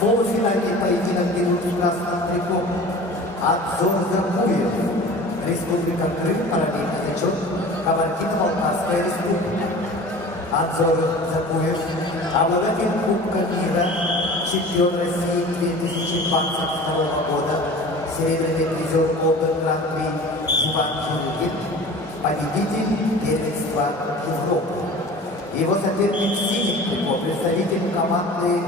Полуфинальный поединок идут в красном трико. Анзор Закуев, Республика Крым, параллельный зачет, Кабардино-Балкарская республика. Анзор Закуев, обладатель Кубка мира чемпион России 2022 года, серебряный призер Open Гран-при Иван Чурикин, победитель первенства Европы. Его соперник в синем трико, представитель команды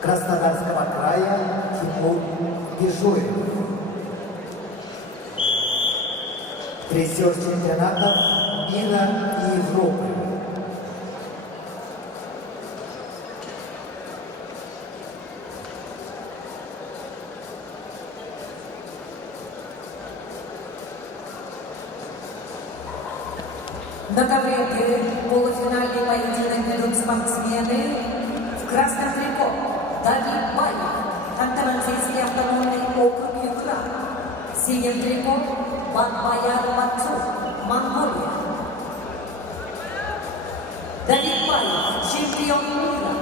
Краснодарского края Тимур Бежуев. Призер чемпионатов мира и Европы. На ковре полуфинальный поединок ведут спортсмены в красном трико. Давид Баев, Ханты-Мансийский автономный округ Югра. В синем трико Банбаяр Мацур, Монголия. Давид Баев, чемпион мира,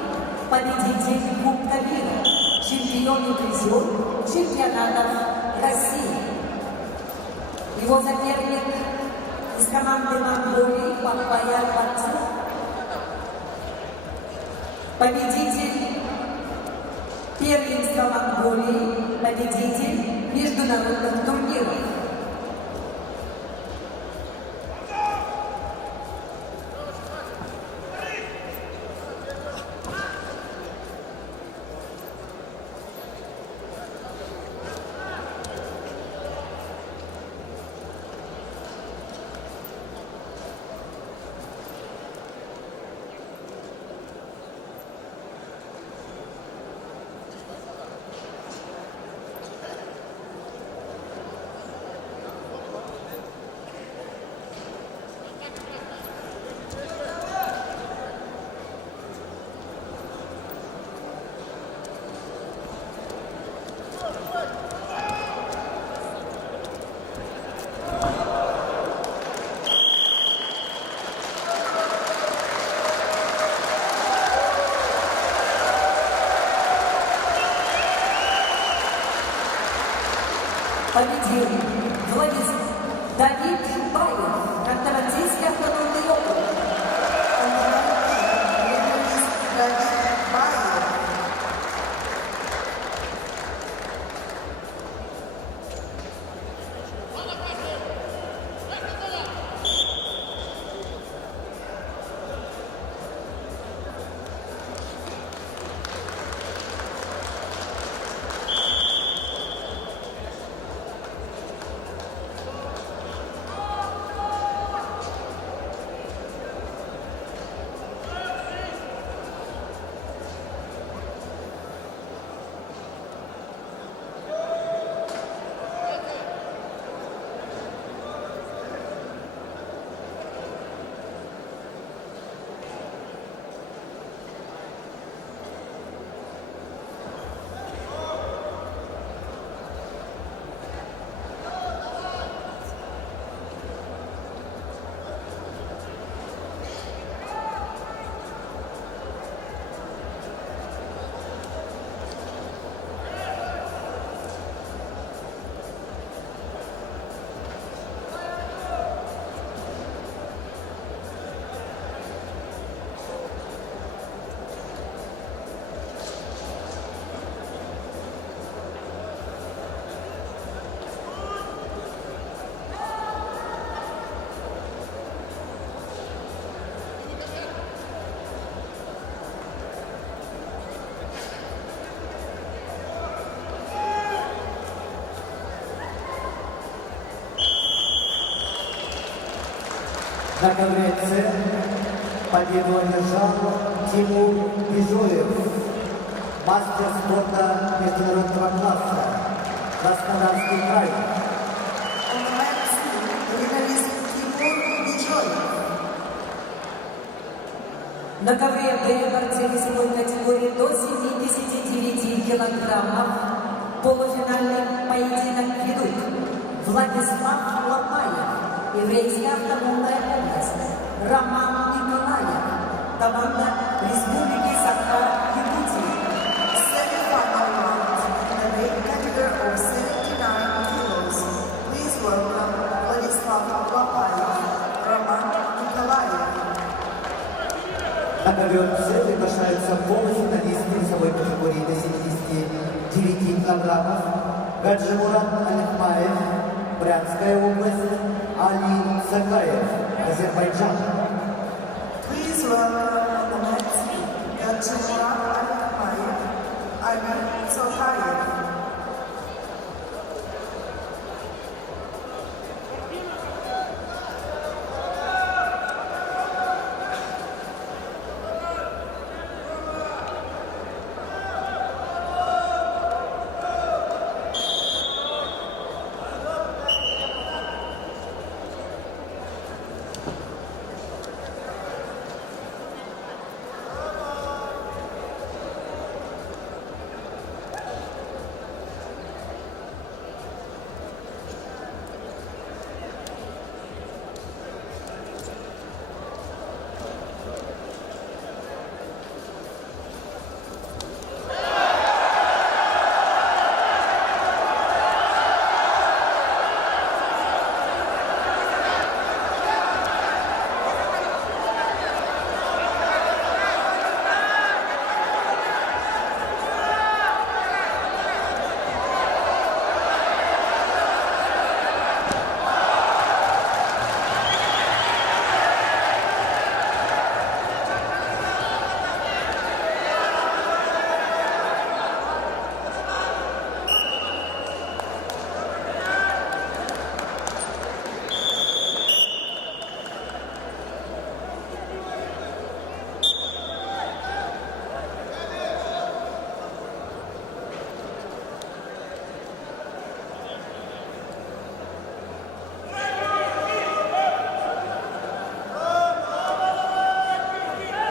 победитель Кубка мира, чемпион и призер чемпионатов России. Его соперник из команды Монголии Банбаяр Мацур, победитель первенства Монголии, победитель международных турниров. Победил Владимир Давид Баев, Ханты-Мансийский автономный округ. На ковре С победу одержал Тимур Бежуев, мастер спорта международного класса, Краснодарский край. На ковре Б борцы весовой категории до 79 килограммов полуфинальный поединок ведут Владислав Лопаев, Еврейская автономная область, Роман Николаев, команда Республики Саха-Якутия. Semi-final round in the weight category of 79 kilos. Please welcome Vladislav Lopayev, Roman Nikolaev. На ковре С приглашаю приглашаются полуфиналисты весовой категории до 79 килограммов. Гаджимурат Алихмаев, Брянская область, Али Сакаев, Азербайджан. Please welcome the next Gadjimurat Alihmayev, Ali Sohayev.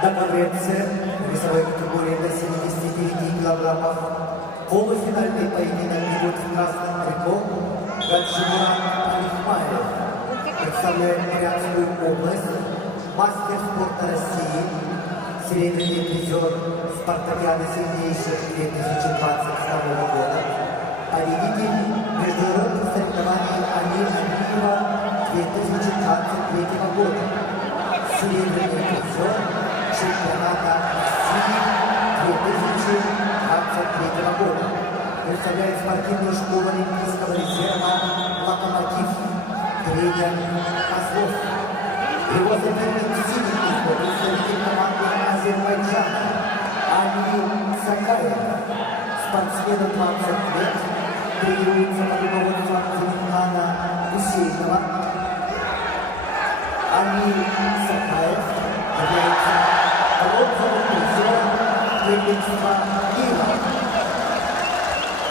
На конкуренции весовой категории до 79 килограммов. Полуфинальный поединок идут в красном трико. Гаджимурат Алихмаев представляет Брянскую область, мастер спорта России, серебряный призер спартакиады сильнейших 2022 года, победитель международных соревнований Амир Алиева 2023 года, серебряный призер чемпионата России 2023 года. Представляет спортивную школу Олимпийского резерва «Локомотив», тренер Козлов. Его соперник в синем трико, представитель команды Азербайджана Али Сакаев. Спортсмену 20 лет, тренируется под руководством Зелимхана Гусейнова. Али Сакаев является бронзовым призером первенства мира.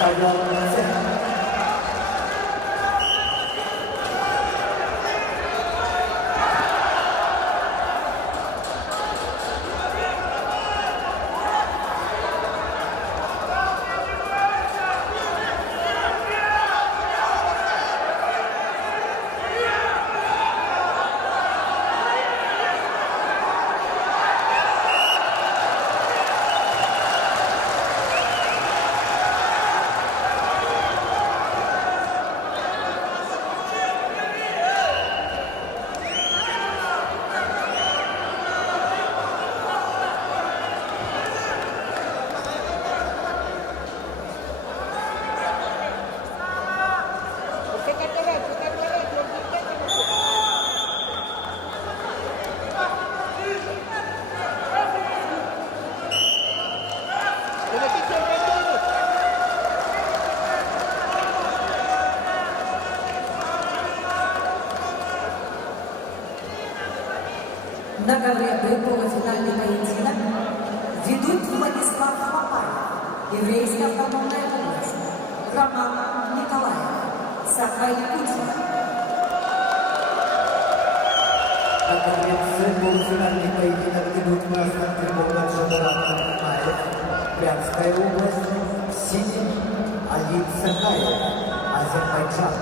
Ковер С. На ковре полуфинальный поединок ведут Владислав Хлопаев, Еврейская автономная область, Роман Николаев, Саха-Якутия. На конкуренции полуфинальный поединок идут в красном трико Гаджимурат Алихмаев, Брянская область, в синем Али Сакаев, Азербайджан.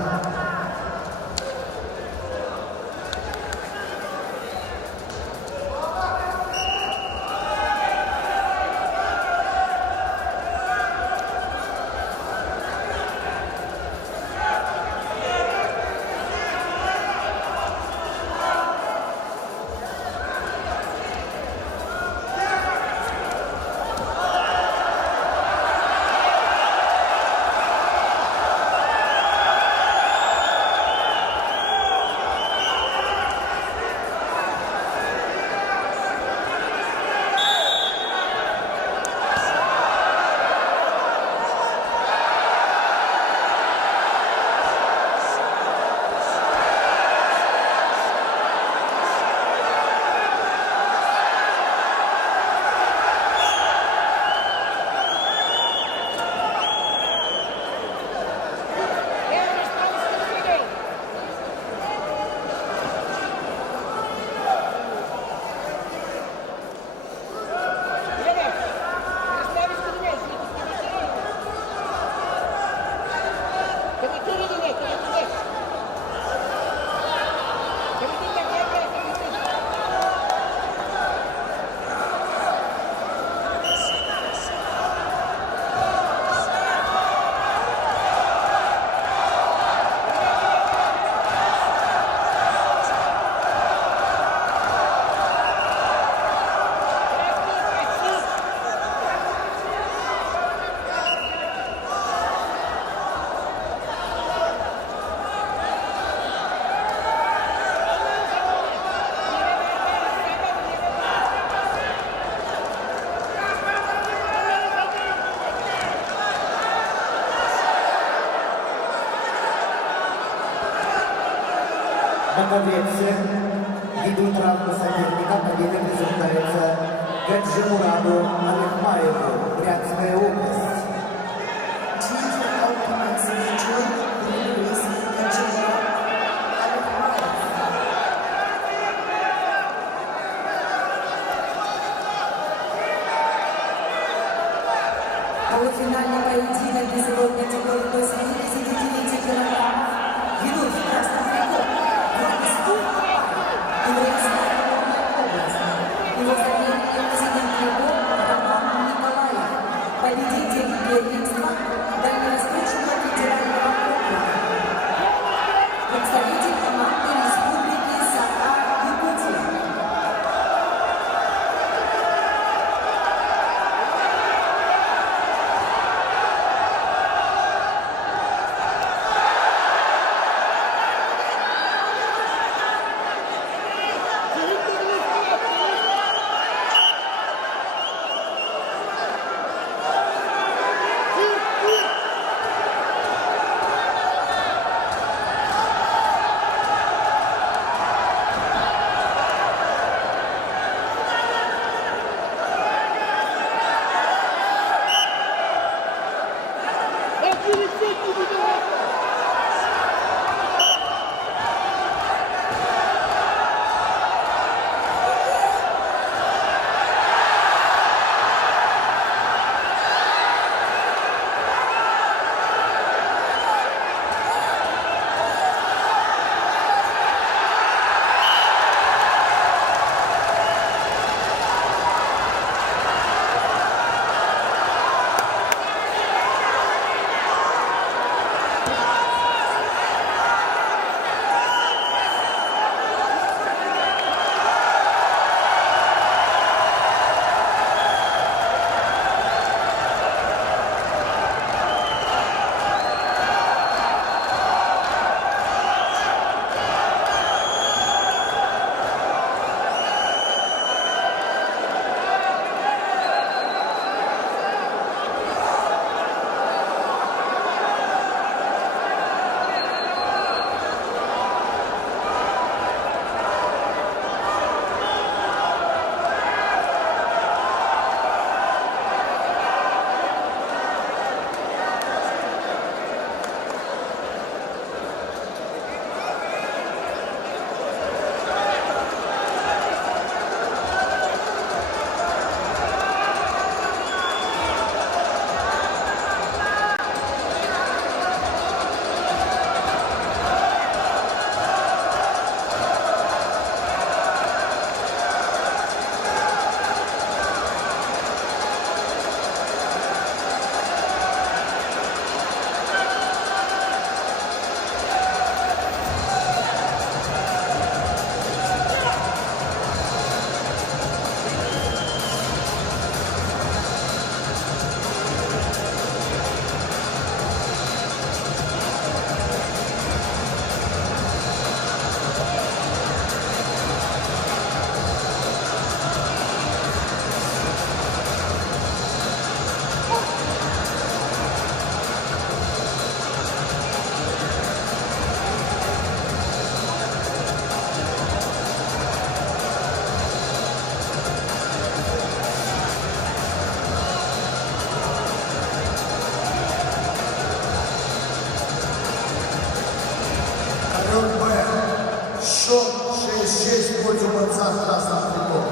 На ковреце ведут травму соперника, победа присуждается Гаджимураду Алихмаеву, Брянская область. Due to opponent's injury, the referees Gadjimurad Alikhmayev. Полуфинальный поединок весовой категории до 79 килограммов. Ведут в красном трико Владислав Апай, Еврейская область. Его соперник в синем трико Роман Николаев, победитель первенства Дальневосточного федерального округа. Представитель команды Республики Саха-Якутия. Счет 6-6 в пользу борца с красным триком.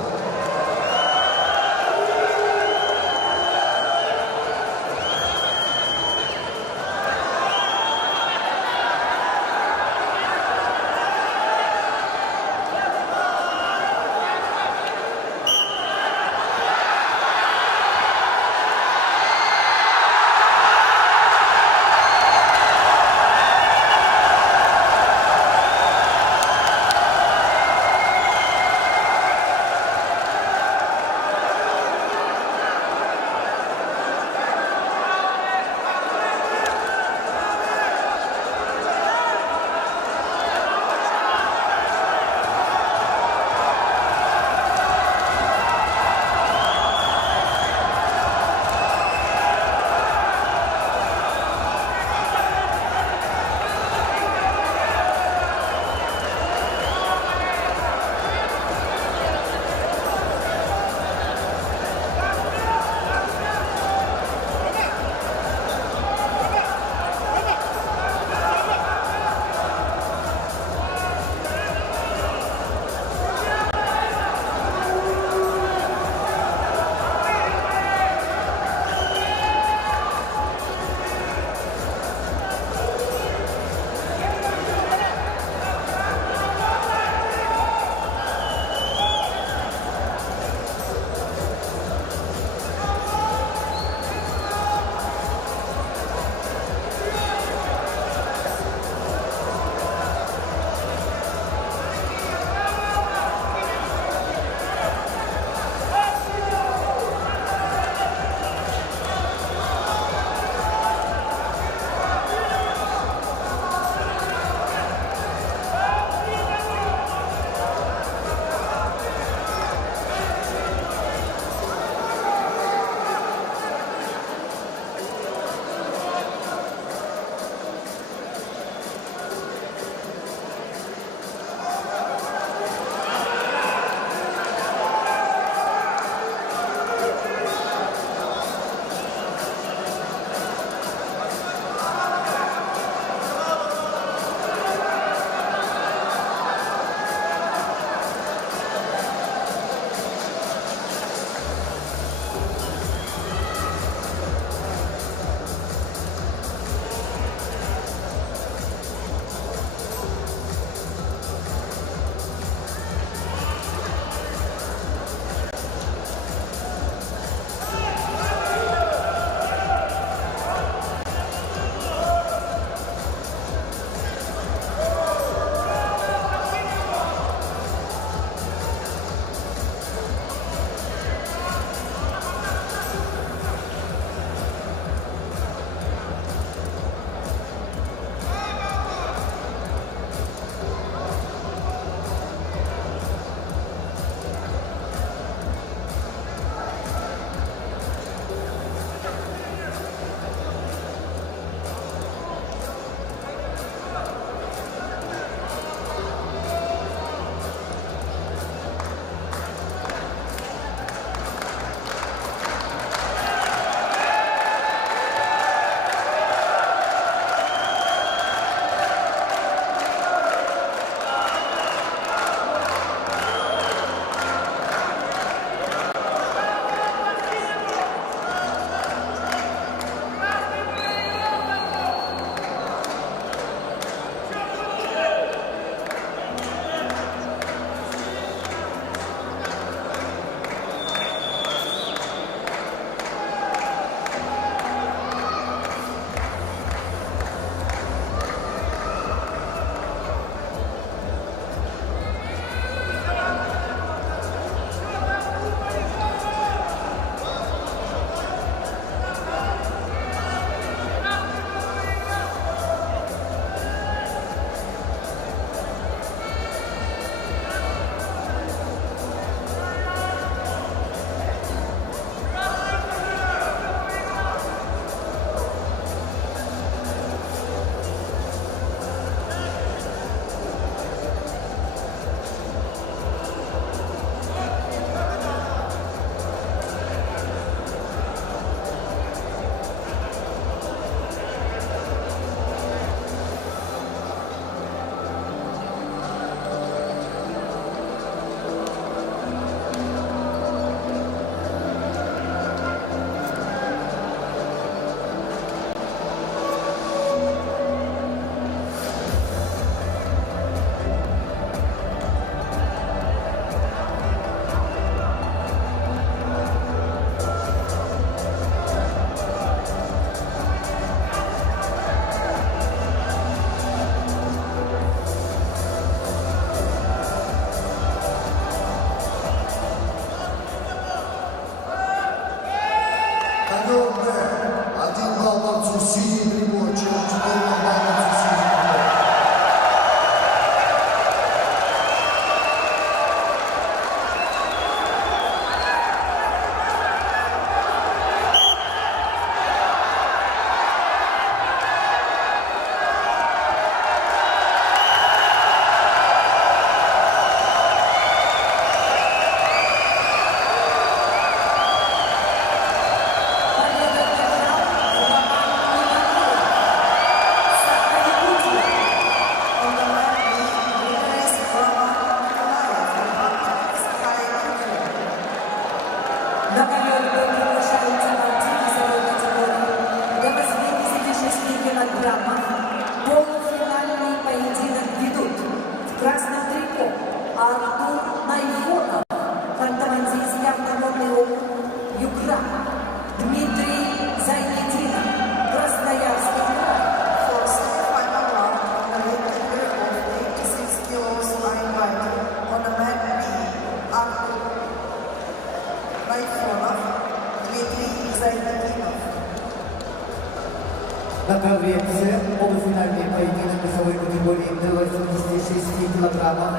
На коврице полуфинальный поединок весовой категории до 86 килограммов.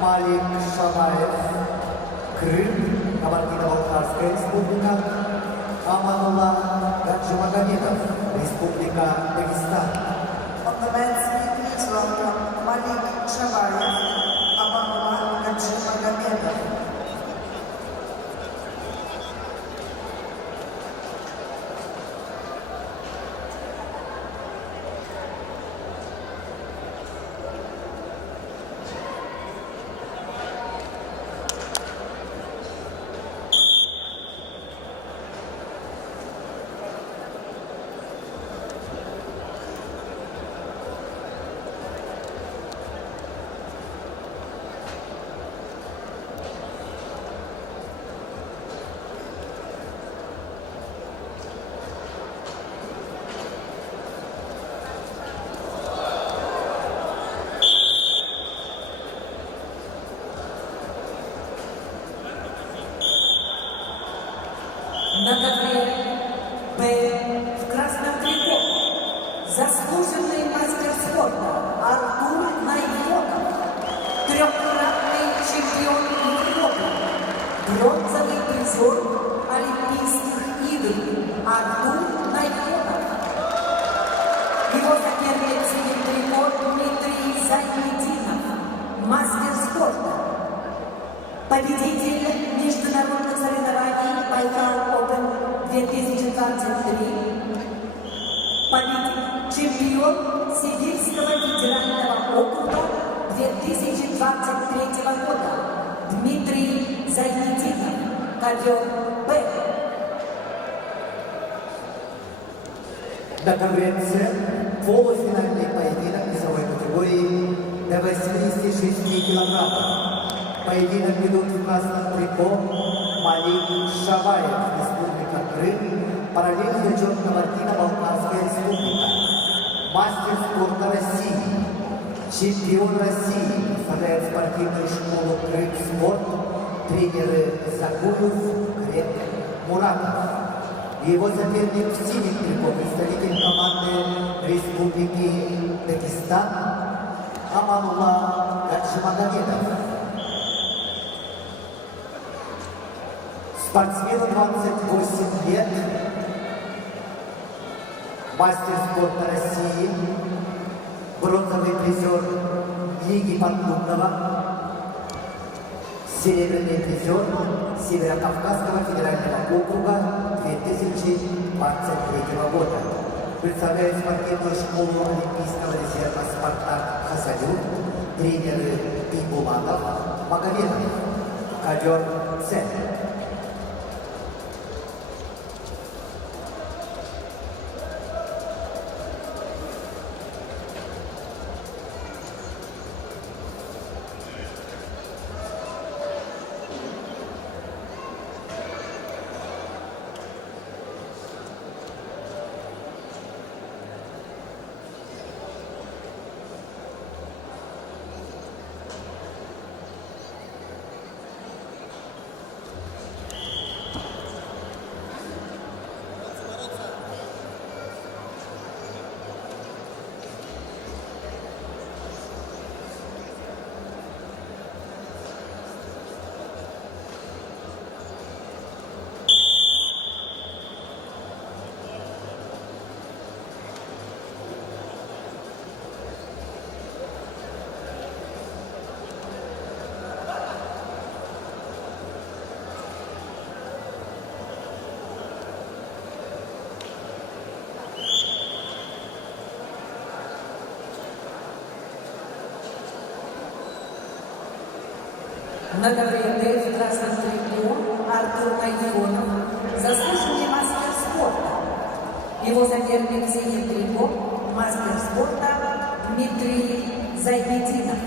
Малик Шабаев, Крым, Кабардино-Балкарская республика. Аманулла Гаджимагомедов, Республика Дагестан. On the men's feet, please welcome Malik Shabayev, Amanullah Gadjimagomedov. На ковре Б в красном трико заслуженный мастер спорта Артур Найфонов, трехкратный чемпион Европы, бронзовый призер Олимпийских игр Артур Найфонов. Его соперник в синем трико Дмитрий Зайнетдинов, мастер спорта, победитель международных соревнований Байкал Опен 2023, чемпион Сибирского федерального округа 2023 года Дмитрий Зайнетдинов, ковер Б. На коврице полуфинальный поединок весовой категории до 86 килограммов. Поединок ведут в красном трико Малик Шабаев, Республика Крым, параллельно идет Кабардино-Балкарская республика. Мастер спорта России, чемпион России, представляет спортивную школу Крым Спорт, тренеры Закуев, Крем, Муратов. Его соперник в синем трико, представитель команды Республики Дагестан Аманулла Гаджимагомедов. Спортсмену 28 лет, мастер спорта России, бронзовый призер Лиги Поддубного, серебряный призер Северокавказского федерального округа 2023 года. Представляет спортивную школу Олимпийского резерва «Спартак» Хасалют, тренеры Бибулатов, Магомедов, ковер С. На ковре Д в красном трико Артур Найфонов, заслуженный мастер спорта. Его соперник в синем трико мастер спорта Дмитрий Зайнетдинов.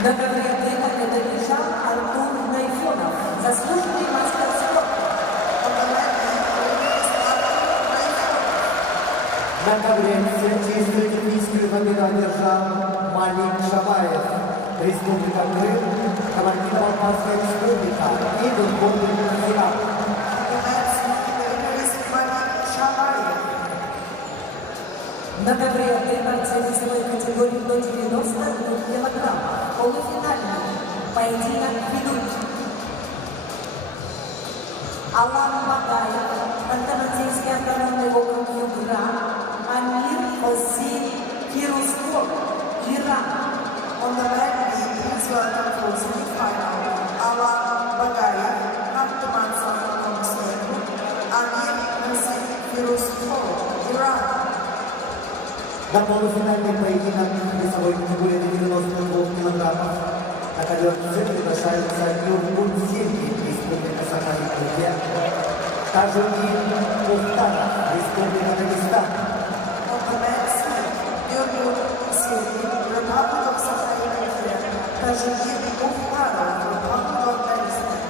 На ковре отдыха бежал Артур Найфонов, заслуженный мастер спорта. На ковре чистую олимпийскую победу одержал Малик Шабаев, Республика Крым, Кабардино-Балкарская республика и футбольный финал. На ковре отдыха весовой категории до 92 килограмм. Полуфинальный поединок ведут Алан Багаев, Ханты-Мансийский автономный округ Югра, Амир Хосин Кируспор, Иран. On the red knee, please welcome for semi-final, Alan Bagayev, Hantı-Mансийский округ, Amir Hossin Kируспор, Иран. На полуфинальный поединок весовой категории до 92 килограммов на ковер приглашаются Юргун Сергий, Республика Саха-Якутия, Тажудин Мухтаров, Республика Дагестан. On the men's side, Юргун Сергий, Republic of Sakha-Якутия, Тажудин Мухтаров, Republic of Dagestan.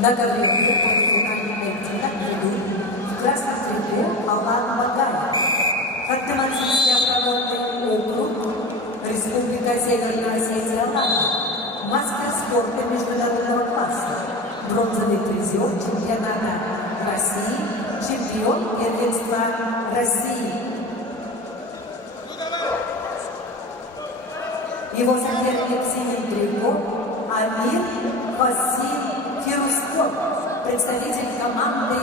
На ковре полуфинальный поединок ведут в красном цвету Алан Багаев, Ханты-Мансийский автономный округ, Республика Северная Осетия, Алания, мастер спорта международного класса, бронзовый призер чемпионата России, чемпион первенства России. Его соперник в синем трико Амир Хосин Кируспор, представитель команды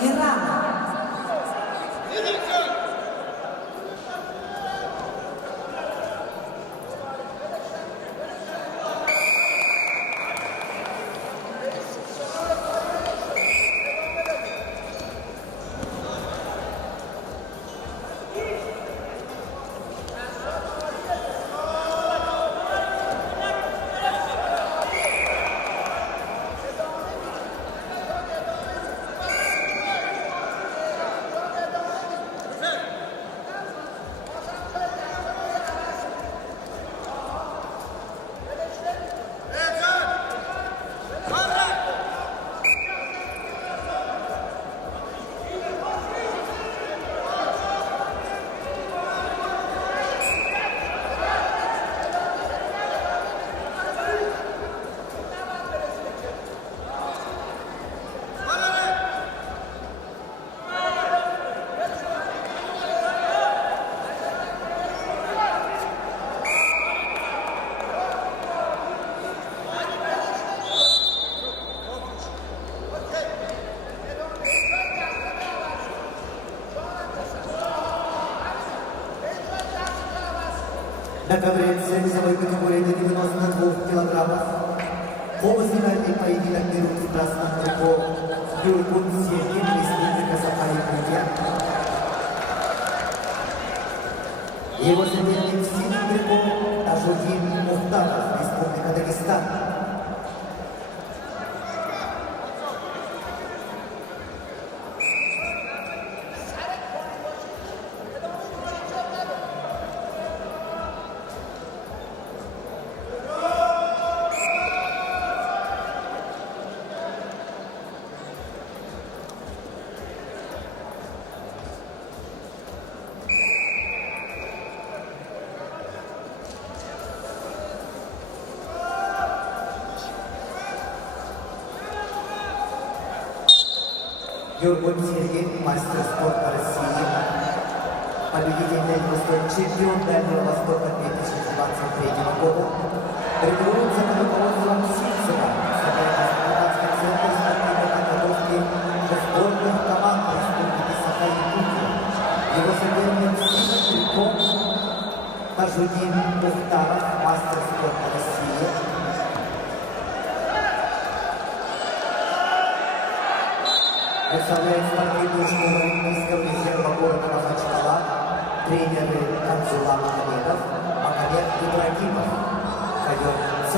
Ирана. На ковре весовой категории до 92 килограммов полуфинальный поединок берут в красном трико Юргун Сергий, Республика Саха-Якутия. Его соперник в синем трико Тажудин Мухтаров, Республика Дагестан. Юргун Сергей, мастер спорта России, победитель Дальневосток, чемпион Дальнего Востока 2023 года, тренируется под руководством Сильцева, Республиканский центр спортивной подготовки для сборных команд Республики Саха-Якутия. Его соперник Сильцев, Тажудин Мухтаров, мастер спорта России. Представляет спортивную школу Олимпийского резерва города Махачкала, тренеры Канзула Махамедов, Магомед Ибрагимов, ковер С.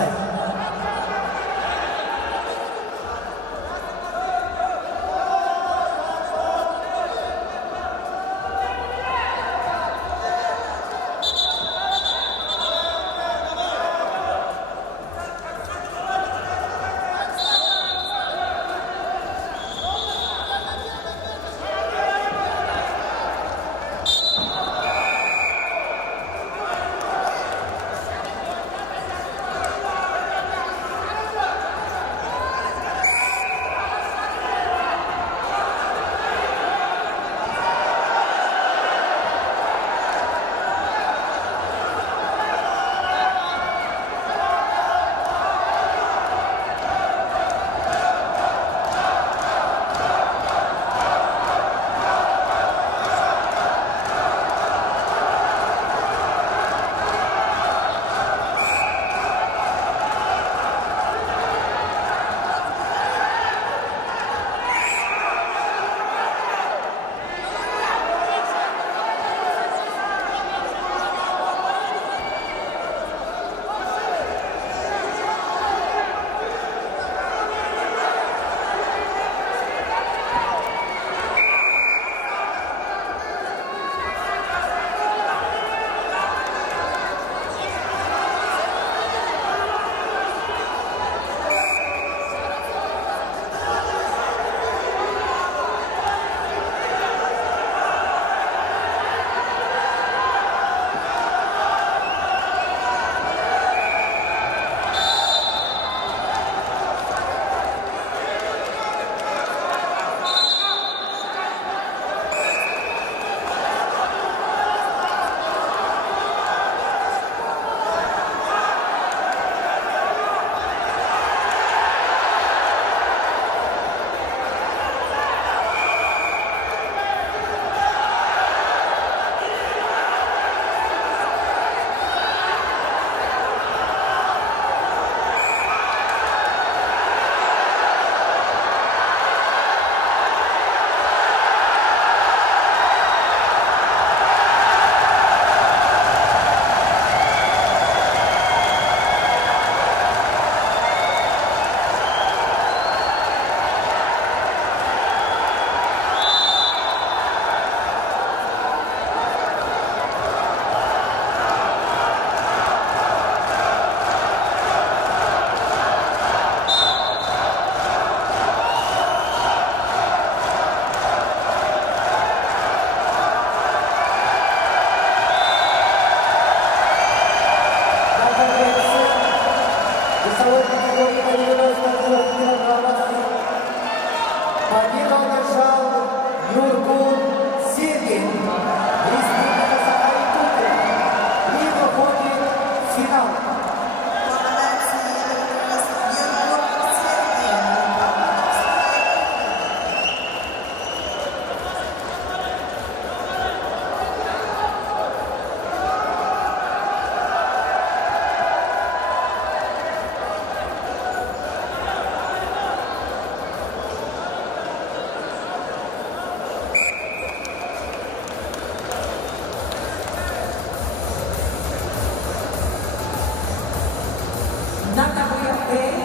На КВФ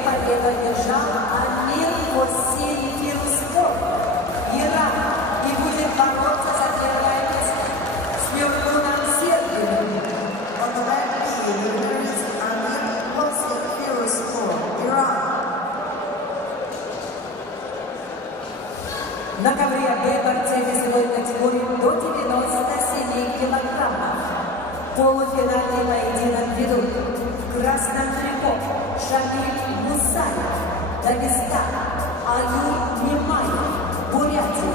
победу одержал Амир Василий Фирусов, Иран, и будет бороться за первое место с Юргуном Сергиевым. On the leg B, the winner is Amir Hossein Firuzpur, Iran. На ковре Б борцы весовой категории до 97 килограммов. Полуфинальный поединок ведут в красном трико Шамиль Мусаев, Дагестан, Али Мимаев, Бурятия,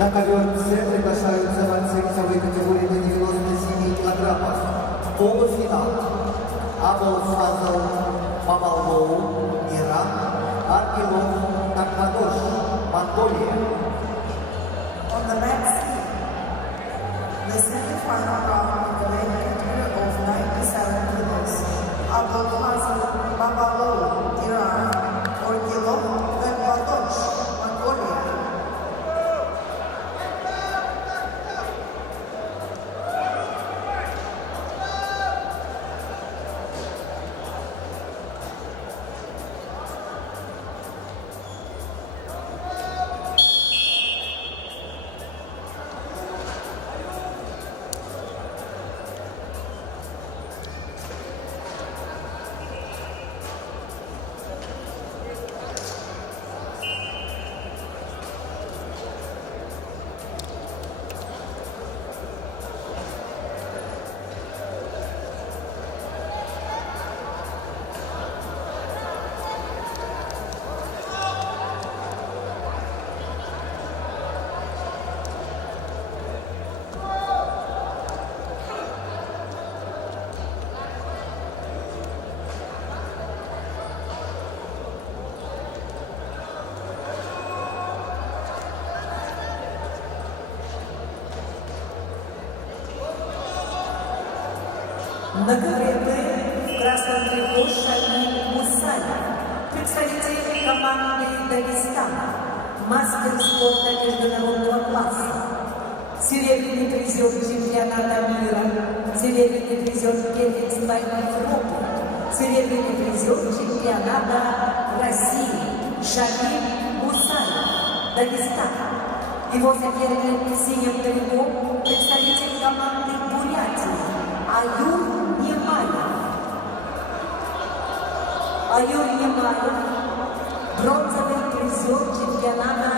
На ковер С приглашаются борцы весовой категории до 97 килограммов. Полуфинал. Абул Фазл Мамалоу, Иран, Аркелов Такмадош, Монголия. On the next team, the semi-final round in the weight category of 97 kilos, Abul Fazl Babalov, Iran, Orgilov Takmadosh, Mongolia. На ковре Б в красном трико Шамиль Мусаев, представитель команды Дагестана, мастер спорта международного класса, серебряный призер чемпионата мира, серебряный призер первенства Европы, серебряный призер чемпионата России Шамиль Мусаев, Дагестан. Его соперник в синем трико представитель команды Бурятии Аюр Немаев. Аюр Немаев, бронзовый призер чемпионата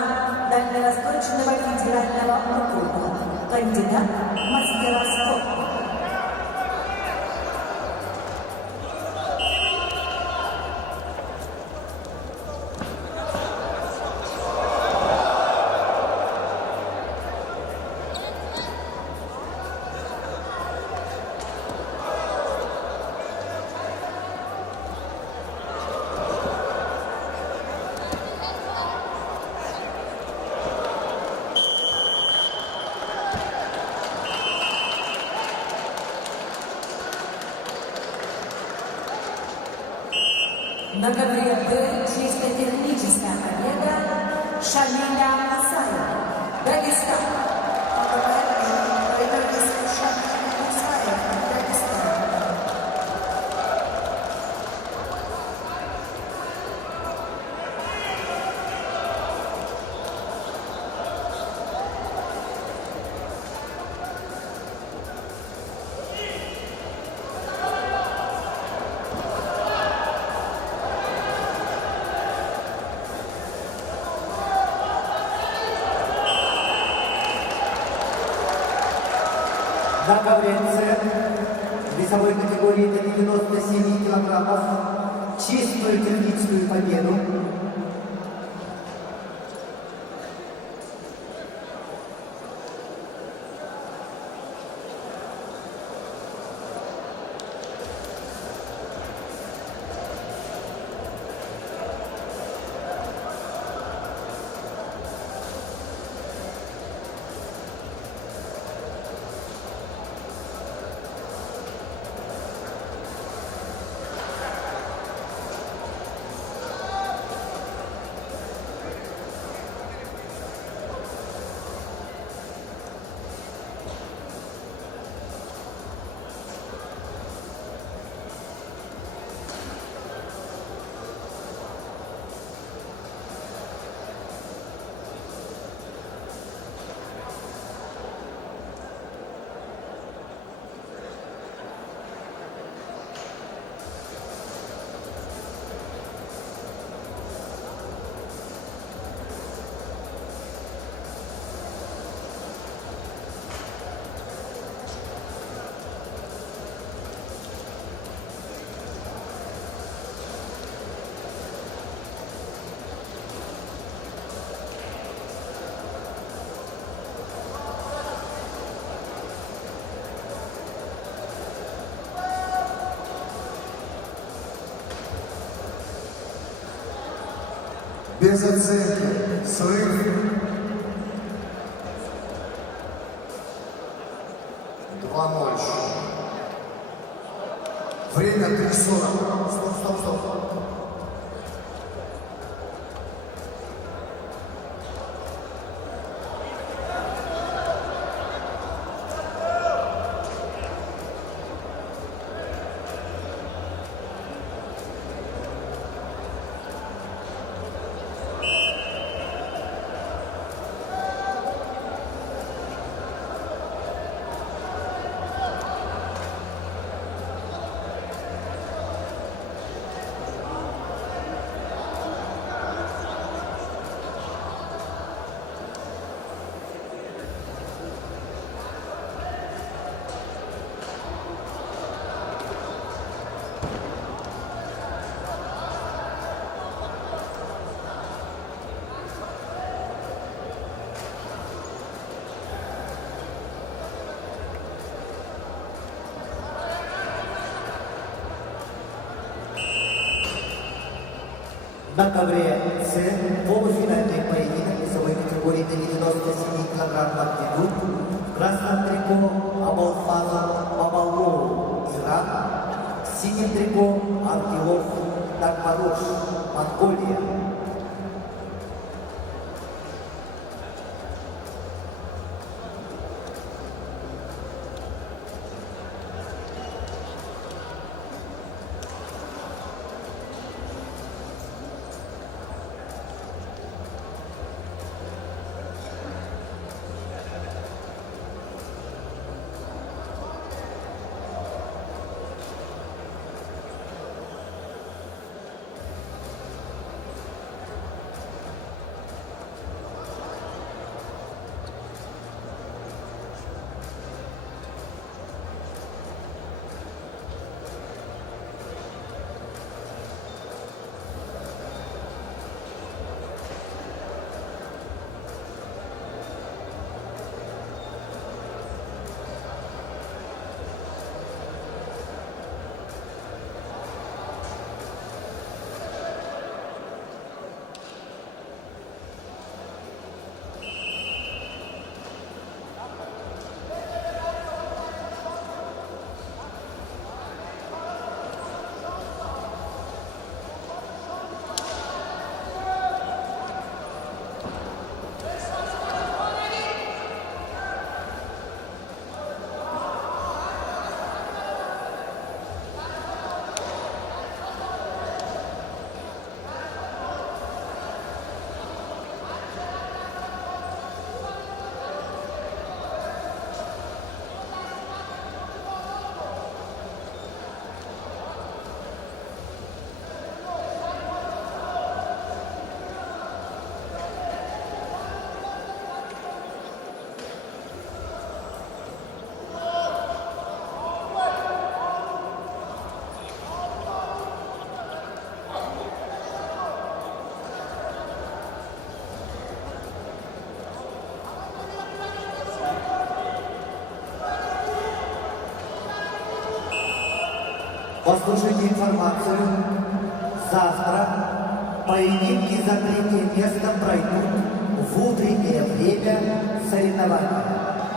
Дальневосточного федерального округа, кандидат в мастера спорта. На ковре Б чисто техническая победа Шамиля Мусаева, Дагестан. On the red team, later is Shamil Musayev, Dagestan. На ковре С весовой категории до 97 килограммов чистую техническую победу Без оценки. Срыв. 2-0. Время 3:40. Стоп. На ковре С полуфинальный поединок весовой категории до 97 килограммов идут. В красном трико Абалфазов Бабалоу, Иран. В синем трико Артилов Такмарош, Монголия. Послушайте информацию. Завтра поединки за третье место пройдут в утреннее время соревнований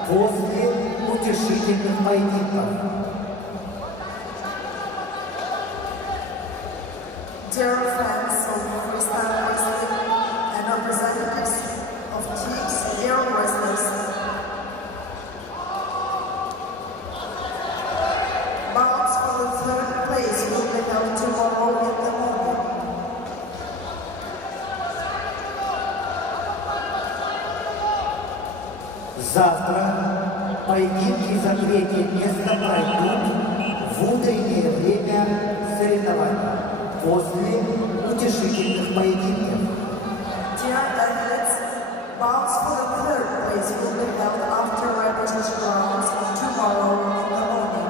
после утешительных поединков. Dear fans of freestyle wrestling and representatives of teams, dear wrestlers, bouts for the third place will be held tomorrow in the morning. Завтра поединки за третье место пройдут в утреннее время соревнований после утешительных поединков. Dear athletes, bouts for the third place will be held after repetition rounds tomorrow in the morning.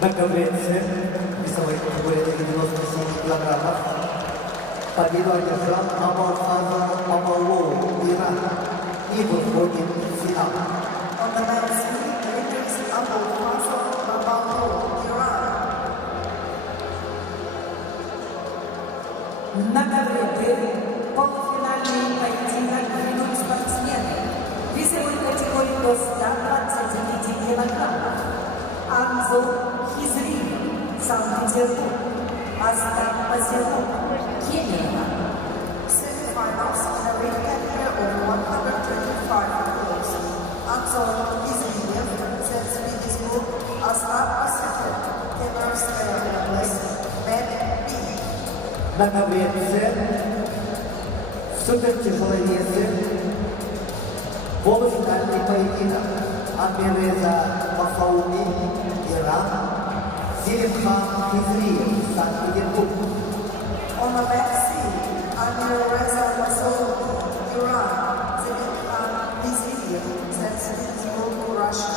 На ковре весовой категории до 97 килограммов победу одержал Амалоу, Иран, и выходит в финал. On the men's feet, the victors Abul Fazl Babalu, Iran. На ковре полуфинальный поединок ведут спортсмены весовой категории до 129 килограммов. Анзор Хизриев, Санкт-Петербург, Остап Пасилов, Кемерово. Semi-finals in the weight category of 125 kilos. Anzor Izriyev, St. Petersburg, Astap Pasetov, Kemerovskaya область, Бен Би. На ковре супертяжеловесы полуфинальный поединок Амиреза Махауми, Иран, Селимхан Хизриев, Санкт-Петербург. On the back seat, Amirreza Masoudi, Iran, Selimkhan Izriyev, St. Petersburg, Russia.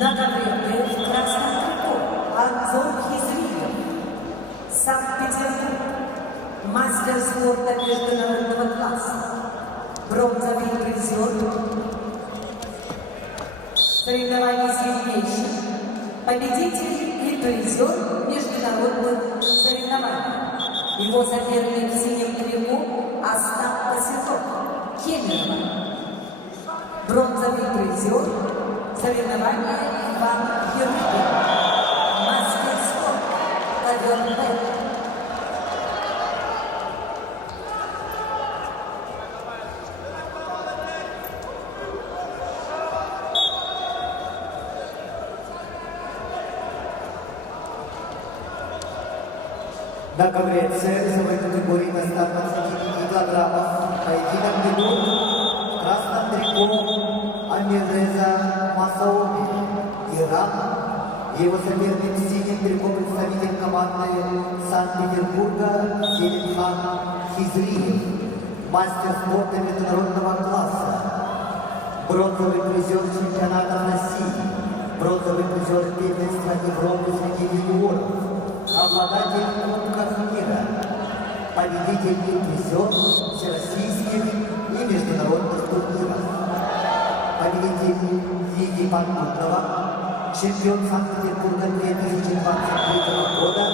На ковре в красном трико Анзор Хизриев, Санкт-Петербург, мастер спорта международного класса, бронзовый призер соревнований сильнейших, победитель и призер международных соревнований. Его соперник в синем трико Остап Пасилов, Кемерово, бронзовый призер соревнования Иван Ермилин, мастер спорта, ковер Б. На ковре весовой категории до 120 килограммов поединок ведут в красном трико Амирреза Масауми, Иран, и его соперник в синем трико представитель команды Санкт-Петербурга Селимхан Хизриев, мастер спорта международного класса, бронзовый призер чемпионатов России, бронзовый призер первенства Европы среди юниоров, обладатель Кубка мира, победитель и призер всероссийских и международных турниров, победитель Лиги Подмутного, чемпион Санкт-Петербурга 2023 года,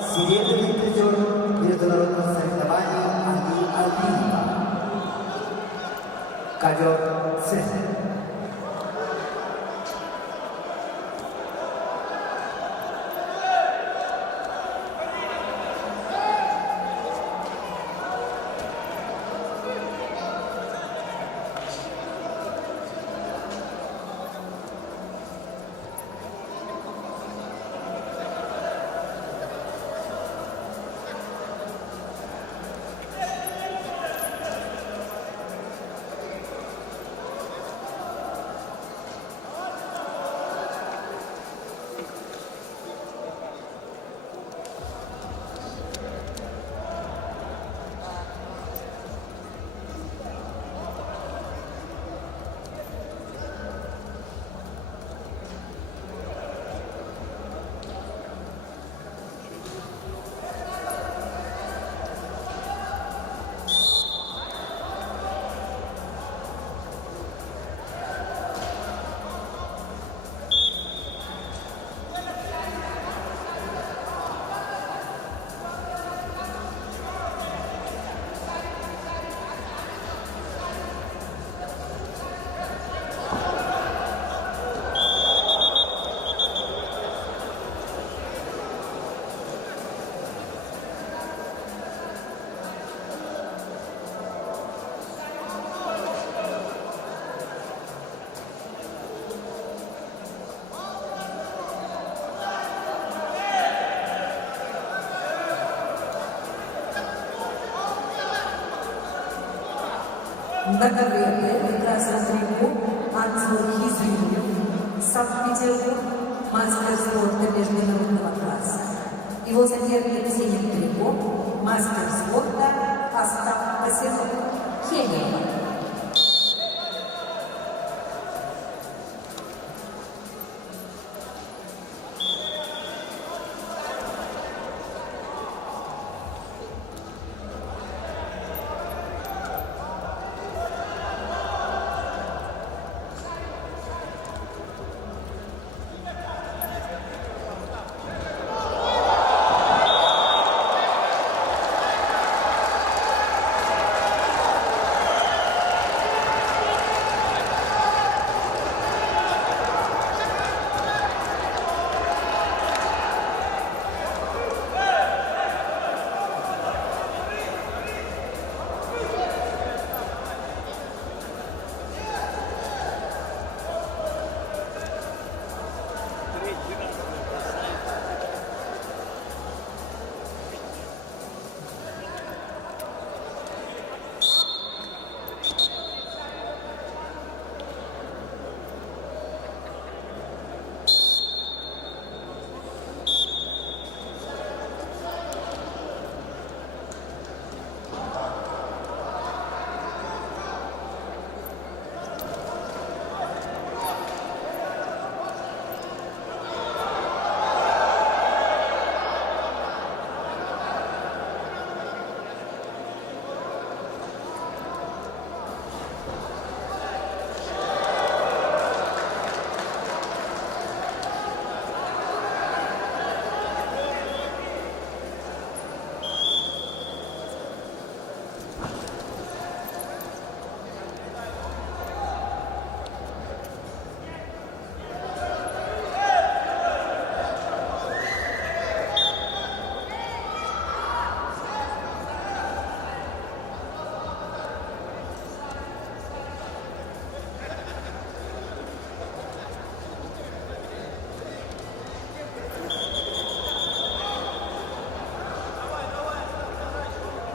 серебряный призер международных соревнований Али Алиева. Ковер С. На ковре в красном трико Анзор Хизринев, Санкт-Петербург, мастер спорта международного класса. Его соперник в синем трико, мастер спорта Остап Косяков, Кения.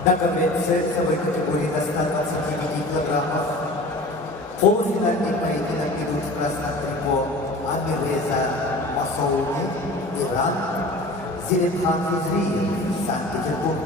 На ковре весовой категории до 129 килограммов. Полуфинальный поединок идут в красном трико Амирреза Масоуди, Иран, Зелимхан Хизриев, Санкт-Петербург.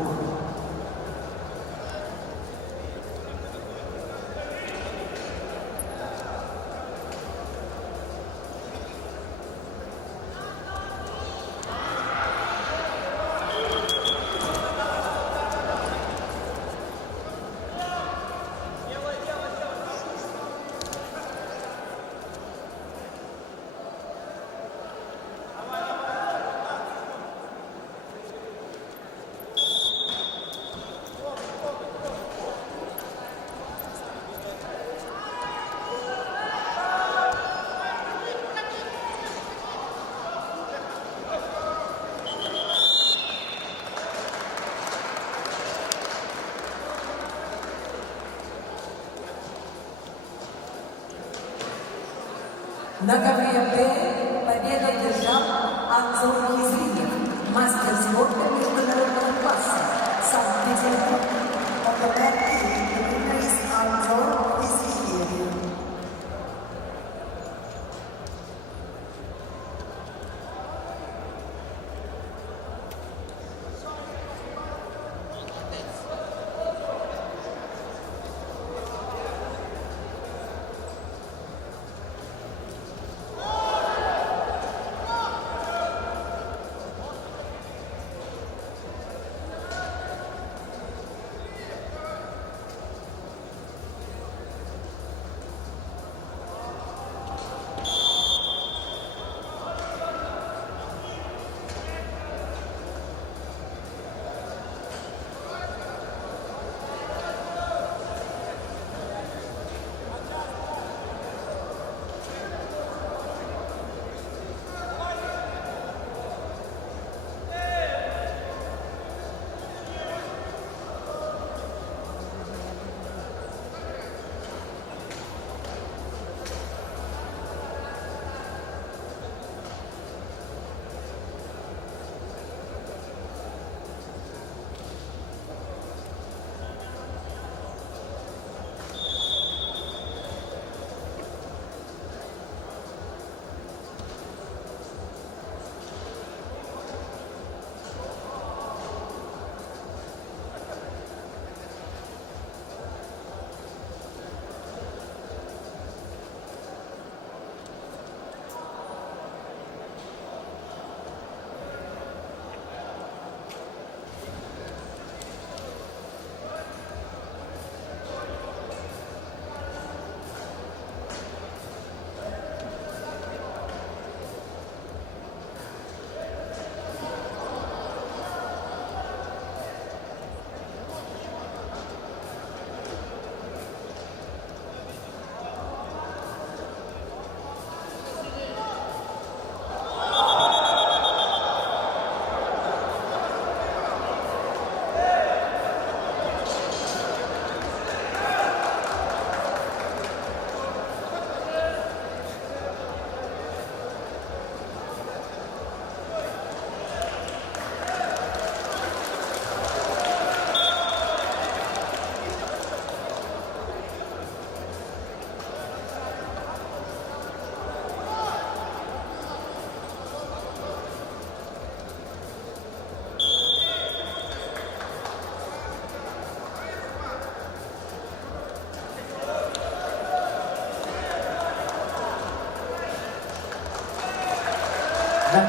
На ковре Б победу одержал Анзор Хизриев, мастер спорта международного класса, Санкт-Петербург. On the red team, the winner is Anzor Hizriyev.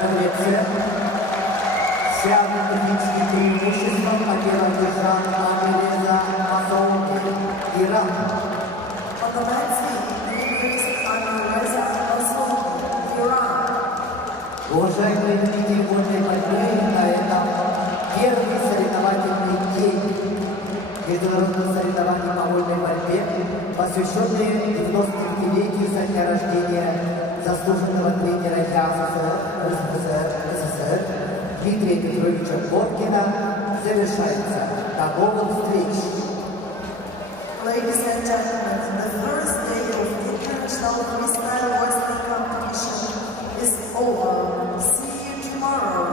Греция. С явным техническим преимуществом победу держал Абелеза Масоуди, Иран. On the men's team, Greece under Reza Massoudi, Iran. Уважаемые любители водной борьбы, на этом первый соревновательный день международных соревнований по вольной борьбе, посвященный 95-летию со дня рождения заслуженного тренера СССР Дмитрия Петровича Боткина, завершается. До новых встреч! Ladies and gentlemen, the first day of international freestyle wrestling competition is over. See you tomorrow.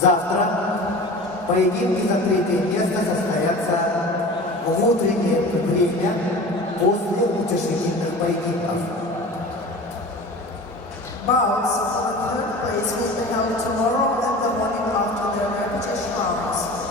Завтра поединки за третье место состоятся в утреннее время после утешительных поединков. Bouts for the third place will be held tomorrow and the morning after their repetition rounds.